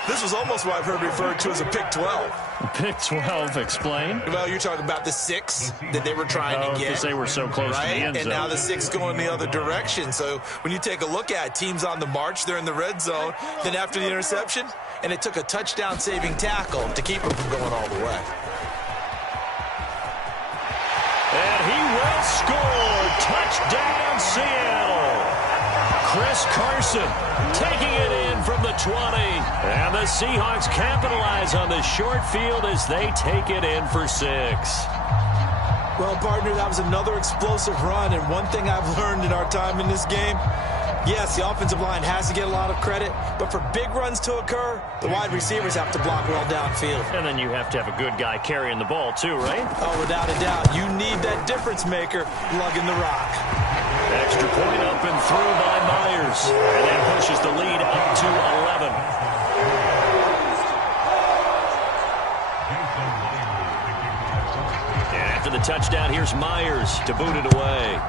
This was almost what I've heard referred to as a pick 12. Pick 12, explain. Well, you're talking about the 6 that they were trying to get. Because they were so close to the end zone. And now the 6 going the other direction. So when you take a look at it, teams on the march, they're in the red zone. Then after the interception, and it took a touchdown-saving tackle to keep them from going all the way. And he will score. Touchdown, Seattle. Chris Carson taking it in from the 20. And the Seahawks capitalize on the short field as they take it in for 6. Well, partner, that was another explosive run. And one thing I've learned in our time in this game, yes, the offensive line has to get a lot of credit, but for big runs to occur, the wide receivers have to block well downfield. And then you have to have a good guy carrying the ball too, right? Oh, without a doubt. You need that difference maker lugging the rock. Extra point up and through by Myers. And that pushes the lead up to 11. And after the touchdown, here's Myers to boot it away.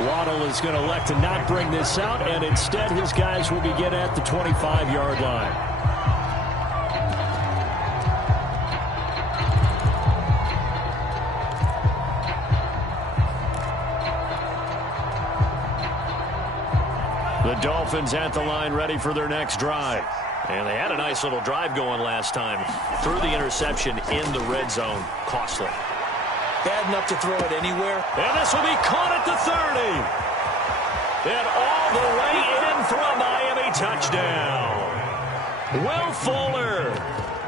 Waddle is going to elect to not bring this out, and instead his guys will begin at the 25-yard line. The Dolphins at the line ready for their next drive. And they had a nice little drive going last time. Threw the interception in the red zone. Costly. Bad enough to throw it anywhere. And this will be caught at the 30. And all the way in for a Miami touchdown. Will Fuller,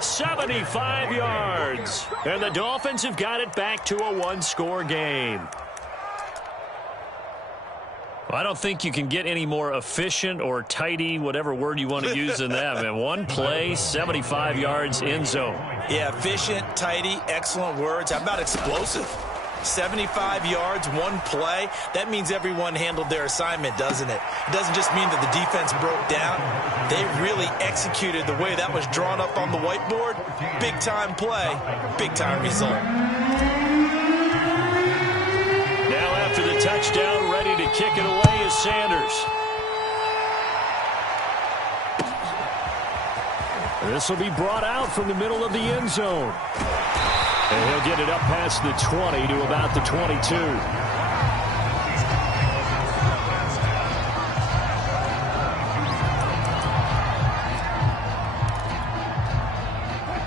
75 yards. And the Dolphins have got it back to a one-score game. I don't think you can get any more efficient or tidy, whatever word you want to use in that. Man, one play, 75 yards, end zone. Yeah, efficient, tidy, excellent words. How about explosive? 75 yards, one play. That means everyone handled their assignment, doesn't it? It doesn't just mean that the defense broke down. They really executed the way that was drawn up on the whiteboard. Big-time play, big-time result. Now after the touchdown, ready to kick it away is Sanders. This will be brought out from the middle of the end zone. And he'll get it up past the 20 to about the 22.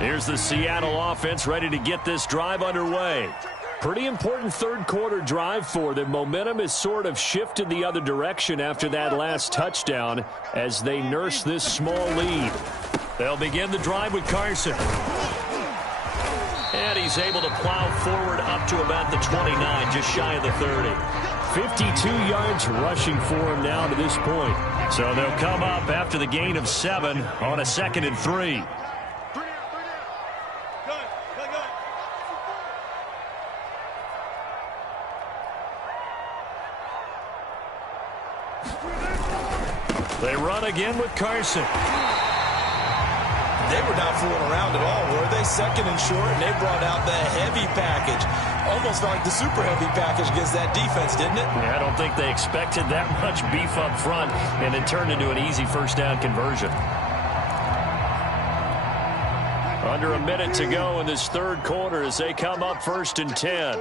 Here's the Seattle offense ready to get this drive underway. Pretty important third quarter drive for them. Momentum has sort of shifted the other direction after that last touchdown as they nurse this small lead. They'll begin the drive with Carson. And he's able to plow forward up to about the 29, just shy of the 30. 52 yards rushing for him now to this point. So they'll come up after the gain of 7 on a 2nd and 3. They run again with Carson. They were not fooling around at all, were they? 2nd and short, and they brought out the heavy package. Almost felt like the super heavy package against that defense, didn't it? Yeah, I don't think they expected that much beef up front, and it turned into an easy first down conversion. Under a minute to go in this third quarter as they come up 1st and 10.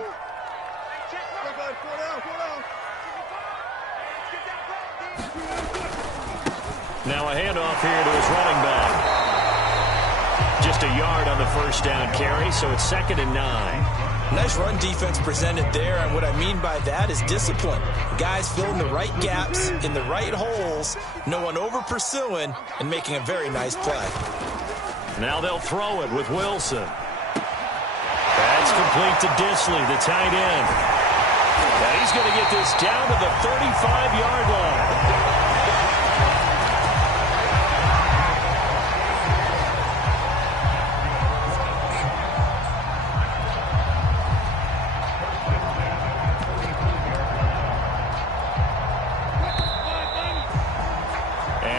Now a handoff here to his running back. Just a yard on the first down carry, so it's 2nd and 9. Nice run defense presented there, and what I mean by that is discipline. Guys filling the right gaps in the right holes, no one over pursuing, and making a very nice play. Now they'll throw it with Wilson. That's complete to Disley, the tight end. And he's going to get this down to the 35-yard line.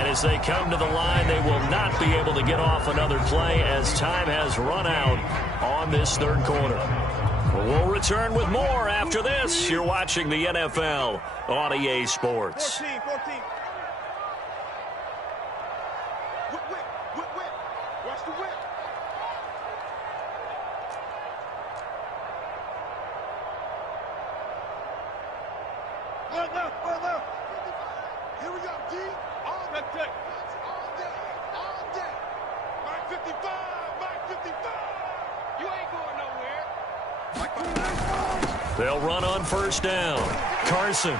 As they come to the line, they will not be able to get off another play as time has run out on this third quarter. We'll return with more after this. You're watching the NFL on EA Sports. 14. Whip. Watch the whip. Left. Here we go, D. All day. Mike 55. You ain't going nowhere. They'll run on first down. Carson.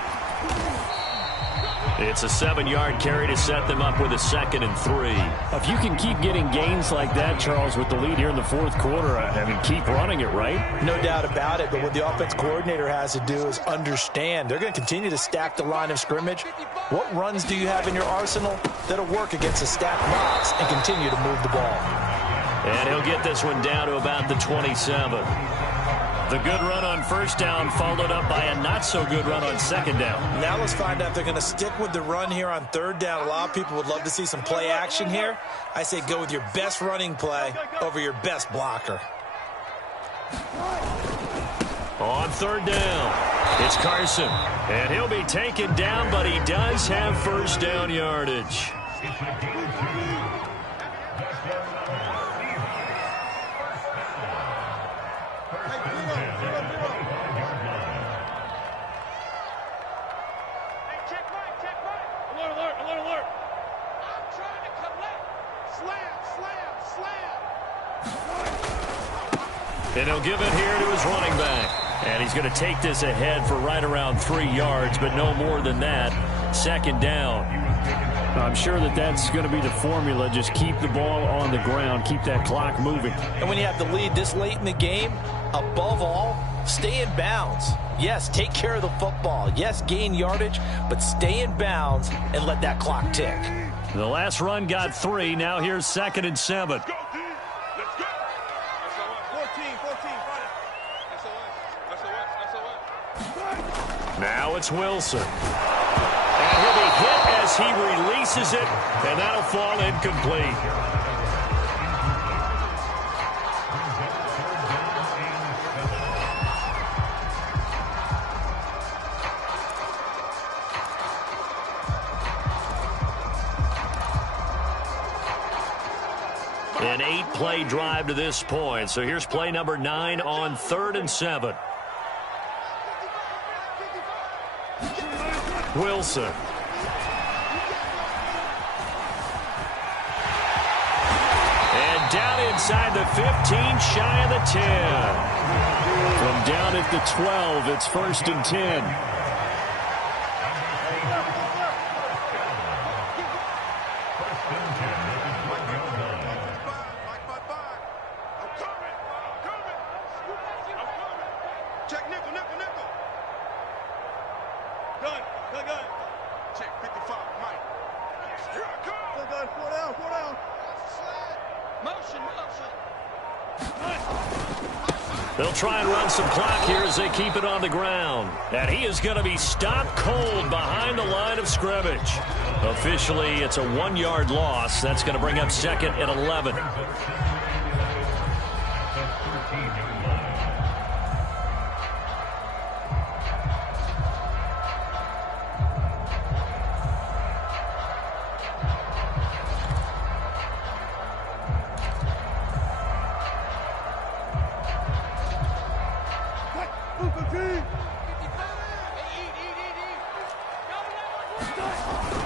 It's a 7-yard carry to set them up with a 2nd and 3. If you can keep getting gains like that, Charles, with the lead here in the fourth quarter, I mean, keep running it, right? No doubt about it, but what the offense coordinator has to do is understand. They're going to continue to stack the line of scrimmage. What runs do you have in your arsenal that'll work against a stacked box and continue to move the ball? And he'll get this one down to about the 27. The good run on first down followed up by a not-so-good run on 2nd down. Now let's find out if they're going to stick with the run here on 3rd down. A lot of people would love to see some play action here. I say go with your best running play over your best blocker. On 3rd down, it's Carson. And he'll be taken down, but he does have first down yardage. Alert. I'm trying to collect. Slam. And he'll give it here to his running back. And he's going to take this ahead for right around 3 yards, but no more than that. 2nd down. I'm sure that's going to be the formula. Just keep the ball on the ground. Keep that clock moving. And when you have the lead this late in the game, above all, stay in bounds. Yes, take care of the football. Yes, gain yardage, but stay in bounds and let that clock tick. The last run got 3. Now here's 2nd and 7. Go, D. Let's go. 14. SOS. Now it's Wilson. And he'll be hit as he releases it, and that'll fall incomplete. An 8-play drive to this point. So here's play number 9 on 3rd and 7. Wilson. And down inside the 15, shy of the 10. From down at the 12, it's 1st and 10. They'll try and run some clock here as they keep it on the ground. And he is going to be stopped cold behind the line of scrimmage. Officially, it's a 1-yard loss. That's going to bring up 2nd and 11.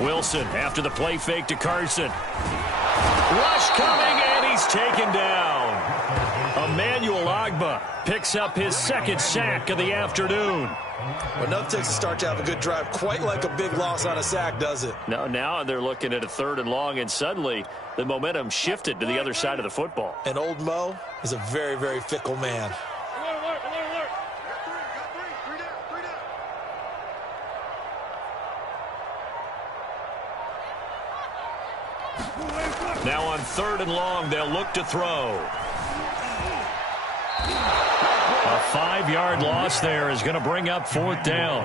Wilson after the play fake to Carson. Rush coming, and he's taken down. Emmanuel Ogbah picks up his 2nd sack of the afternoon. Well, enough takes to start to have a good drive. Quite like a big loss on a sack, does it? Now they're looking at a 3rd and long, and suddenly the momentum shifted to the other side of the football. And old Mo is a very, very fickle man. Now on 3rd and long, they'll look to throw. A 5-yard loss there is going to bring up 4th down.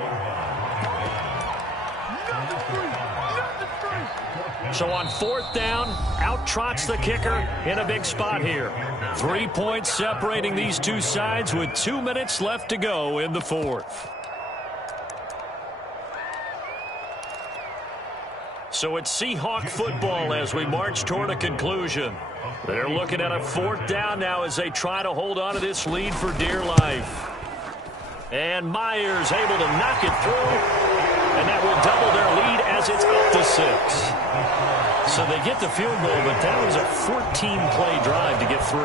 So on 4th down, out trots the kicker in a big spot here. 3 points separating these two sides with 2 minutes left to go in the 4th. So it's Seahawk football as we march toward a conclusion. They're looking at a 4th down now as they try to hold on to this lead for dear life. And Myers able to knock it through, and that will double their lead as it's up to 6. So they get the field goal, but that was a 14-play drive to get 3.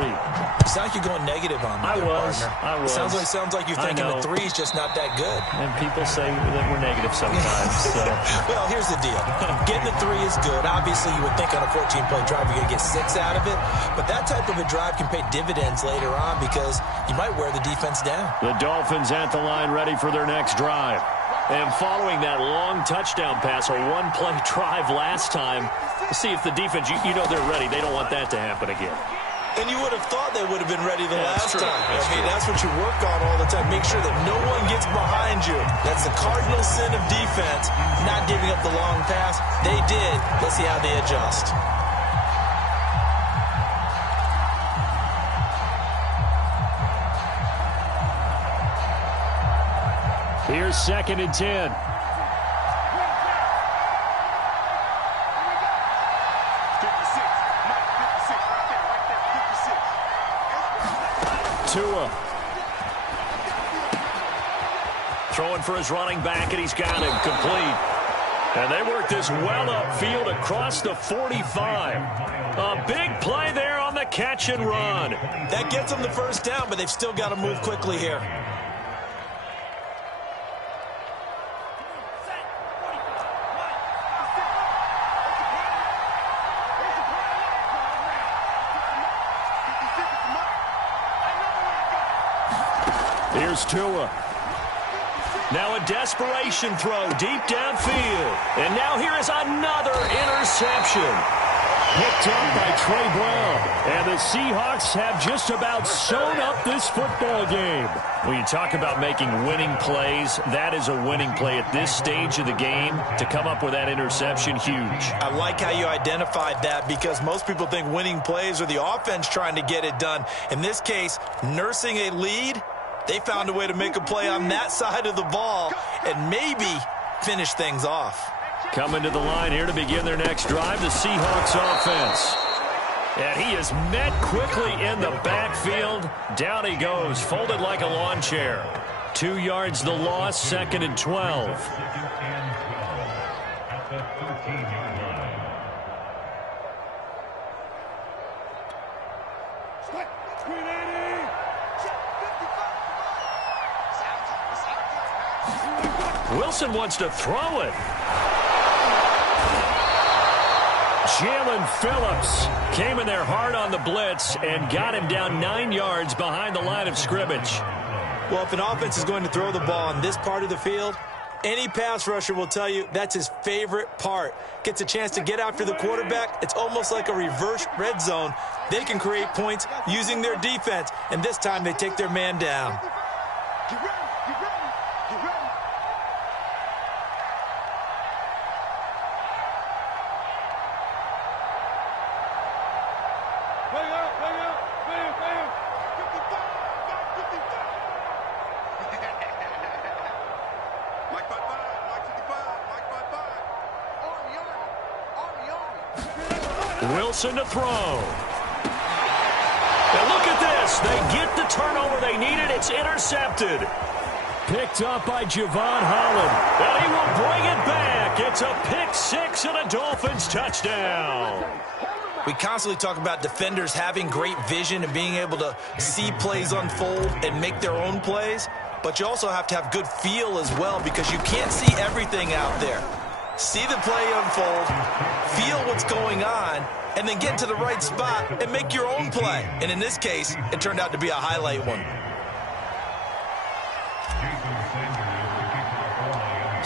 It sounds like you're going negative on me. I was. Sounds like you're thinking the 3 is just not that good. And people say that we're negative sometimes. So. Well, here's the deal. Getting the 3 is good. Obviously, you would think on a 14-play drive you're going to get 6 out of it. But that type of a drive can pay dividends later on because you might wear the defense down. The Dolphins at the line ready for their next drive. And following that long touchdown pass, a 1-play drive last time, see if the defense, you know they're ready. They don't want that to happen again. And you would have thought they would have been ready the last time. That's what you work on all the time. Make sure that no one gets behind you. That's the cardinal sin of defense, not giving up the long pass. They did. Let's see how they adjust. Here's 2nd and 10. Tua. Throwing for his running back, and he's got him complete. And they work this well upfield across the 45. A big play there on the catch and run. That gets them the 1st down, but they've still got to move quickly here. Here's Tua. Now a desperation throw deep downfield. And now here is another interception. Picked up by Trey Brown. And the Seahawks have just about sewn up this football game. When you talk about making winning plays, that is a winning play at this stage of the game. To come up with that interception, huge. I like how you identified that because most people think winning plays are the offense trying to get it done. In this case, nursing a lead, they found a way to make a play on that side of the ball and maybe finish things off. Coming to the line here to begin their next drive, the Seahawks offense. And he is met quickly in the backfield. Down he goes, folded like a lawn chair. 2 yards the loss, 2nd and 12. At the 13-yard line. Wilson wants to throw it. Jalen Phillips came in there hard on the blitz and got him down 9 yards behind the line of scrimmage. Well, if an offense is going to throw the ball on this part of the field, any pass rusher will tell you that's his favorite part. Gets a chance to get after the quarterback. It's almost like a reverse red zone. They can create points using their defense, and this time they take their man down. Get ready, get ready, get ready. Bang out, bang out, bang, bang. 55, 55. Mike 55, Mike 55, Mike 55. Army. Wilson to throw. And look at this. They get the turnover they needed. It's intercepted. Picked up by Javon Holland. And he will bring it back. It's a pick six and a Dolphins touchdown. We constantly talk about defenders having great vision and being able to see plays unfold and make their own plays. But you also have to have good feel as well because you can't see everything out there. See the play unfold, feel what's going on, and then get to the right spot and make your own play. And in this case, it turned out to be a highlight one.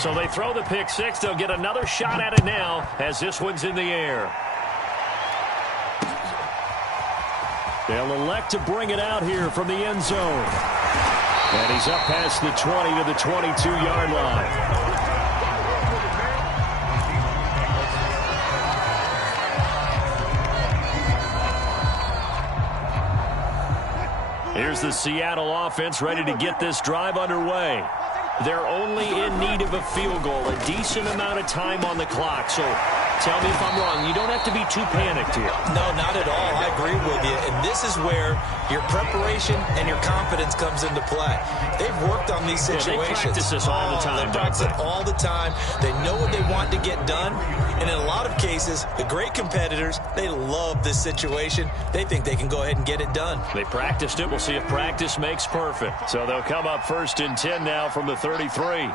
So they throw the pick six. They'll get another shot at it now as this one's in the air. They'll elect to bring it out here from the end zone. And he's up past the 20 to the 22-yard line. Here's the Seattle offense ready to get this drive underway. They're only in need of a field goal, a decent amount of time on the clock. So tell me if I'm wrong. You don't have to be too panicked here. No, not at all. I agree with you. And this is where your preparation and your confidence comes into play. They've worked on these situations. They practice this all the time. They practice it all the time. They know what they want to get done. And in a lot of cases, the great competitors, they love this situation. They think they can go ahead and get it done. They practiced it. We'll see if practice makes perfect. So they'll come up 1st and 10 now from the 33.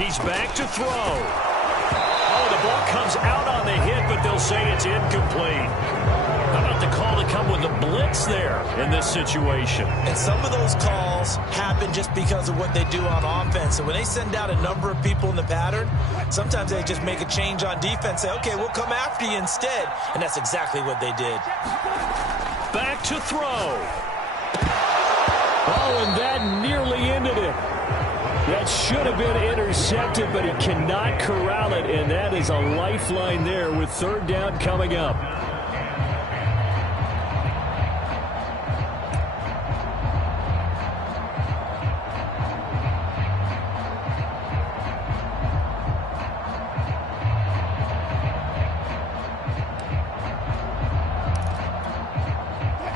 He's back to throw. Oh, the ball comes out on the hit, but they'll say it's incomplete. How about the call to come with the blitz there in this situation? And some of those calls happen just because of what they do on offense. And when they send out a number of people in the pattern, sometimes they just make a change on defense, say, okay, we'll come after you instead. And that's exactly what they did. Back to throw. Oh, and that nearly ended it. That should have been intercepted, but he cannot corral it, and that is a lifeline there with 3rd down coming up.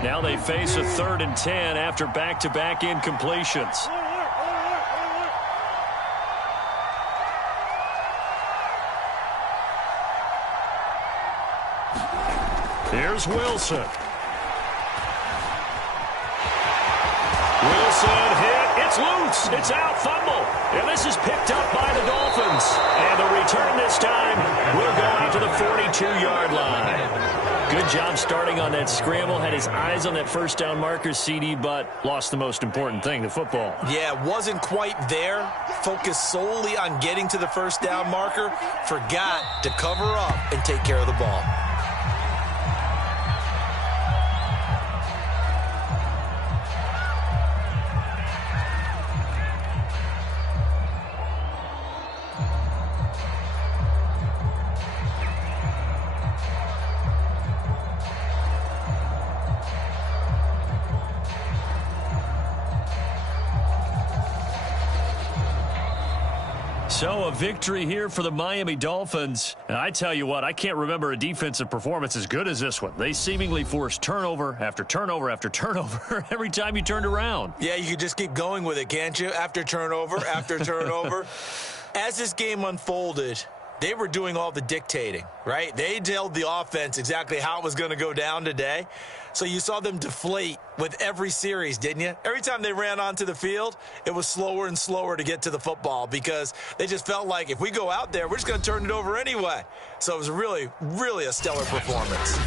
Now they face a 3rd and 10 after back-to-back incompletions. Here's Wilson. Wilson hit. It's loose. It's out. Fumble. And this is picked up by the Dolphins. And the return this time will go out to the 42-yard line. Good job starting on that scramble. Had his eyes on that 1st down marker, CD, but lost the most important thing, the football. Yeah, wasn't quite there. Focused solely on getting to the 1st down marker. Forgot to cover up and take care of the ball. So a victory here for the Miami Dolphins. And I tell you what, I can't remember a defensive performance as good as this one. They seemingly forced turnover after turnover after turnover every time you turned around. Yeah, you could just keep going with it, can't you? After turnover, after turnover. As this game unfolded, they were doing all the dictating, right? They told the offense exactly how it was going to go down today. So you saw them deflate with every series, didn't you? Every time they ran onto the field, it was slower and slower to get to the football because they just felt like if we go out there, we're just going to turn it over anyway. So it was really, really a stellar performance.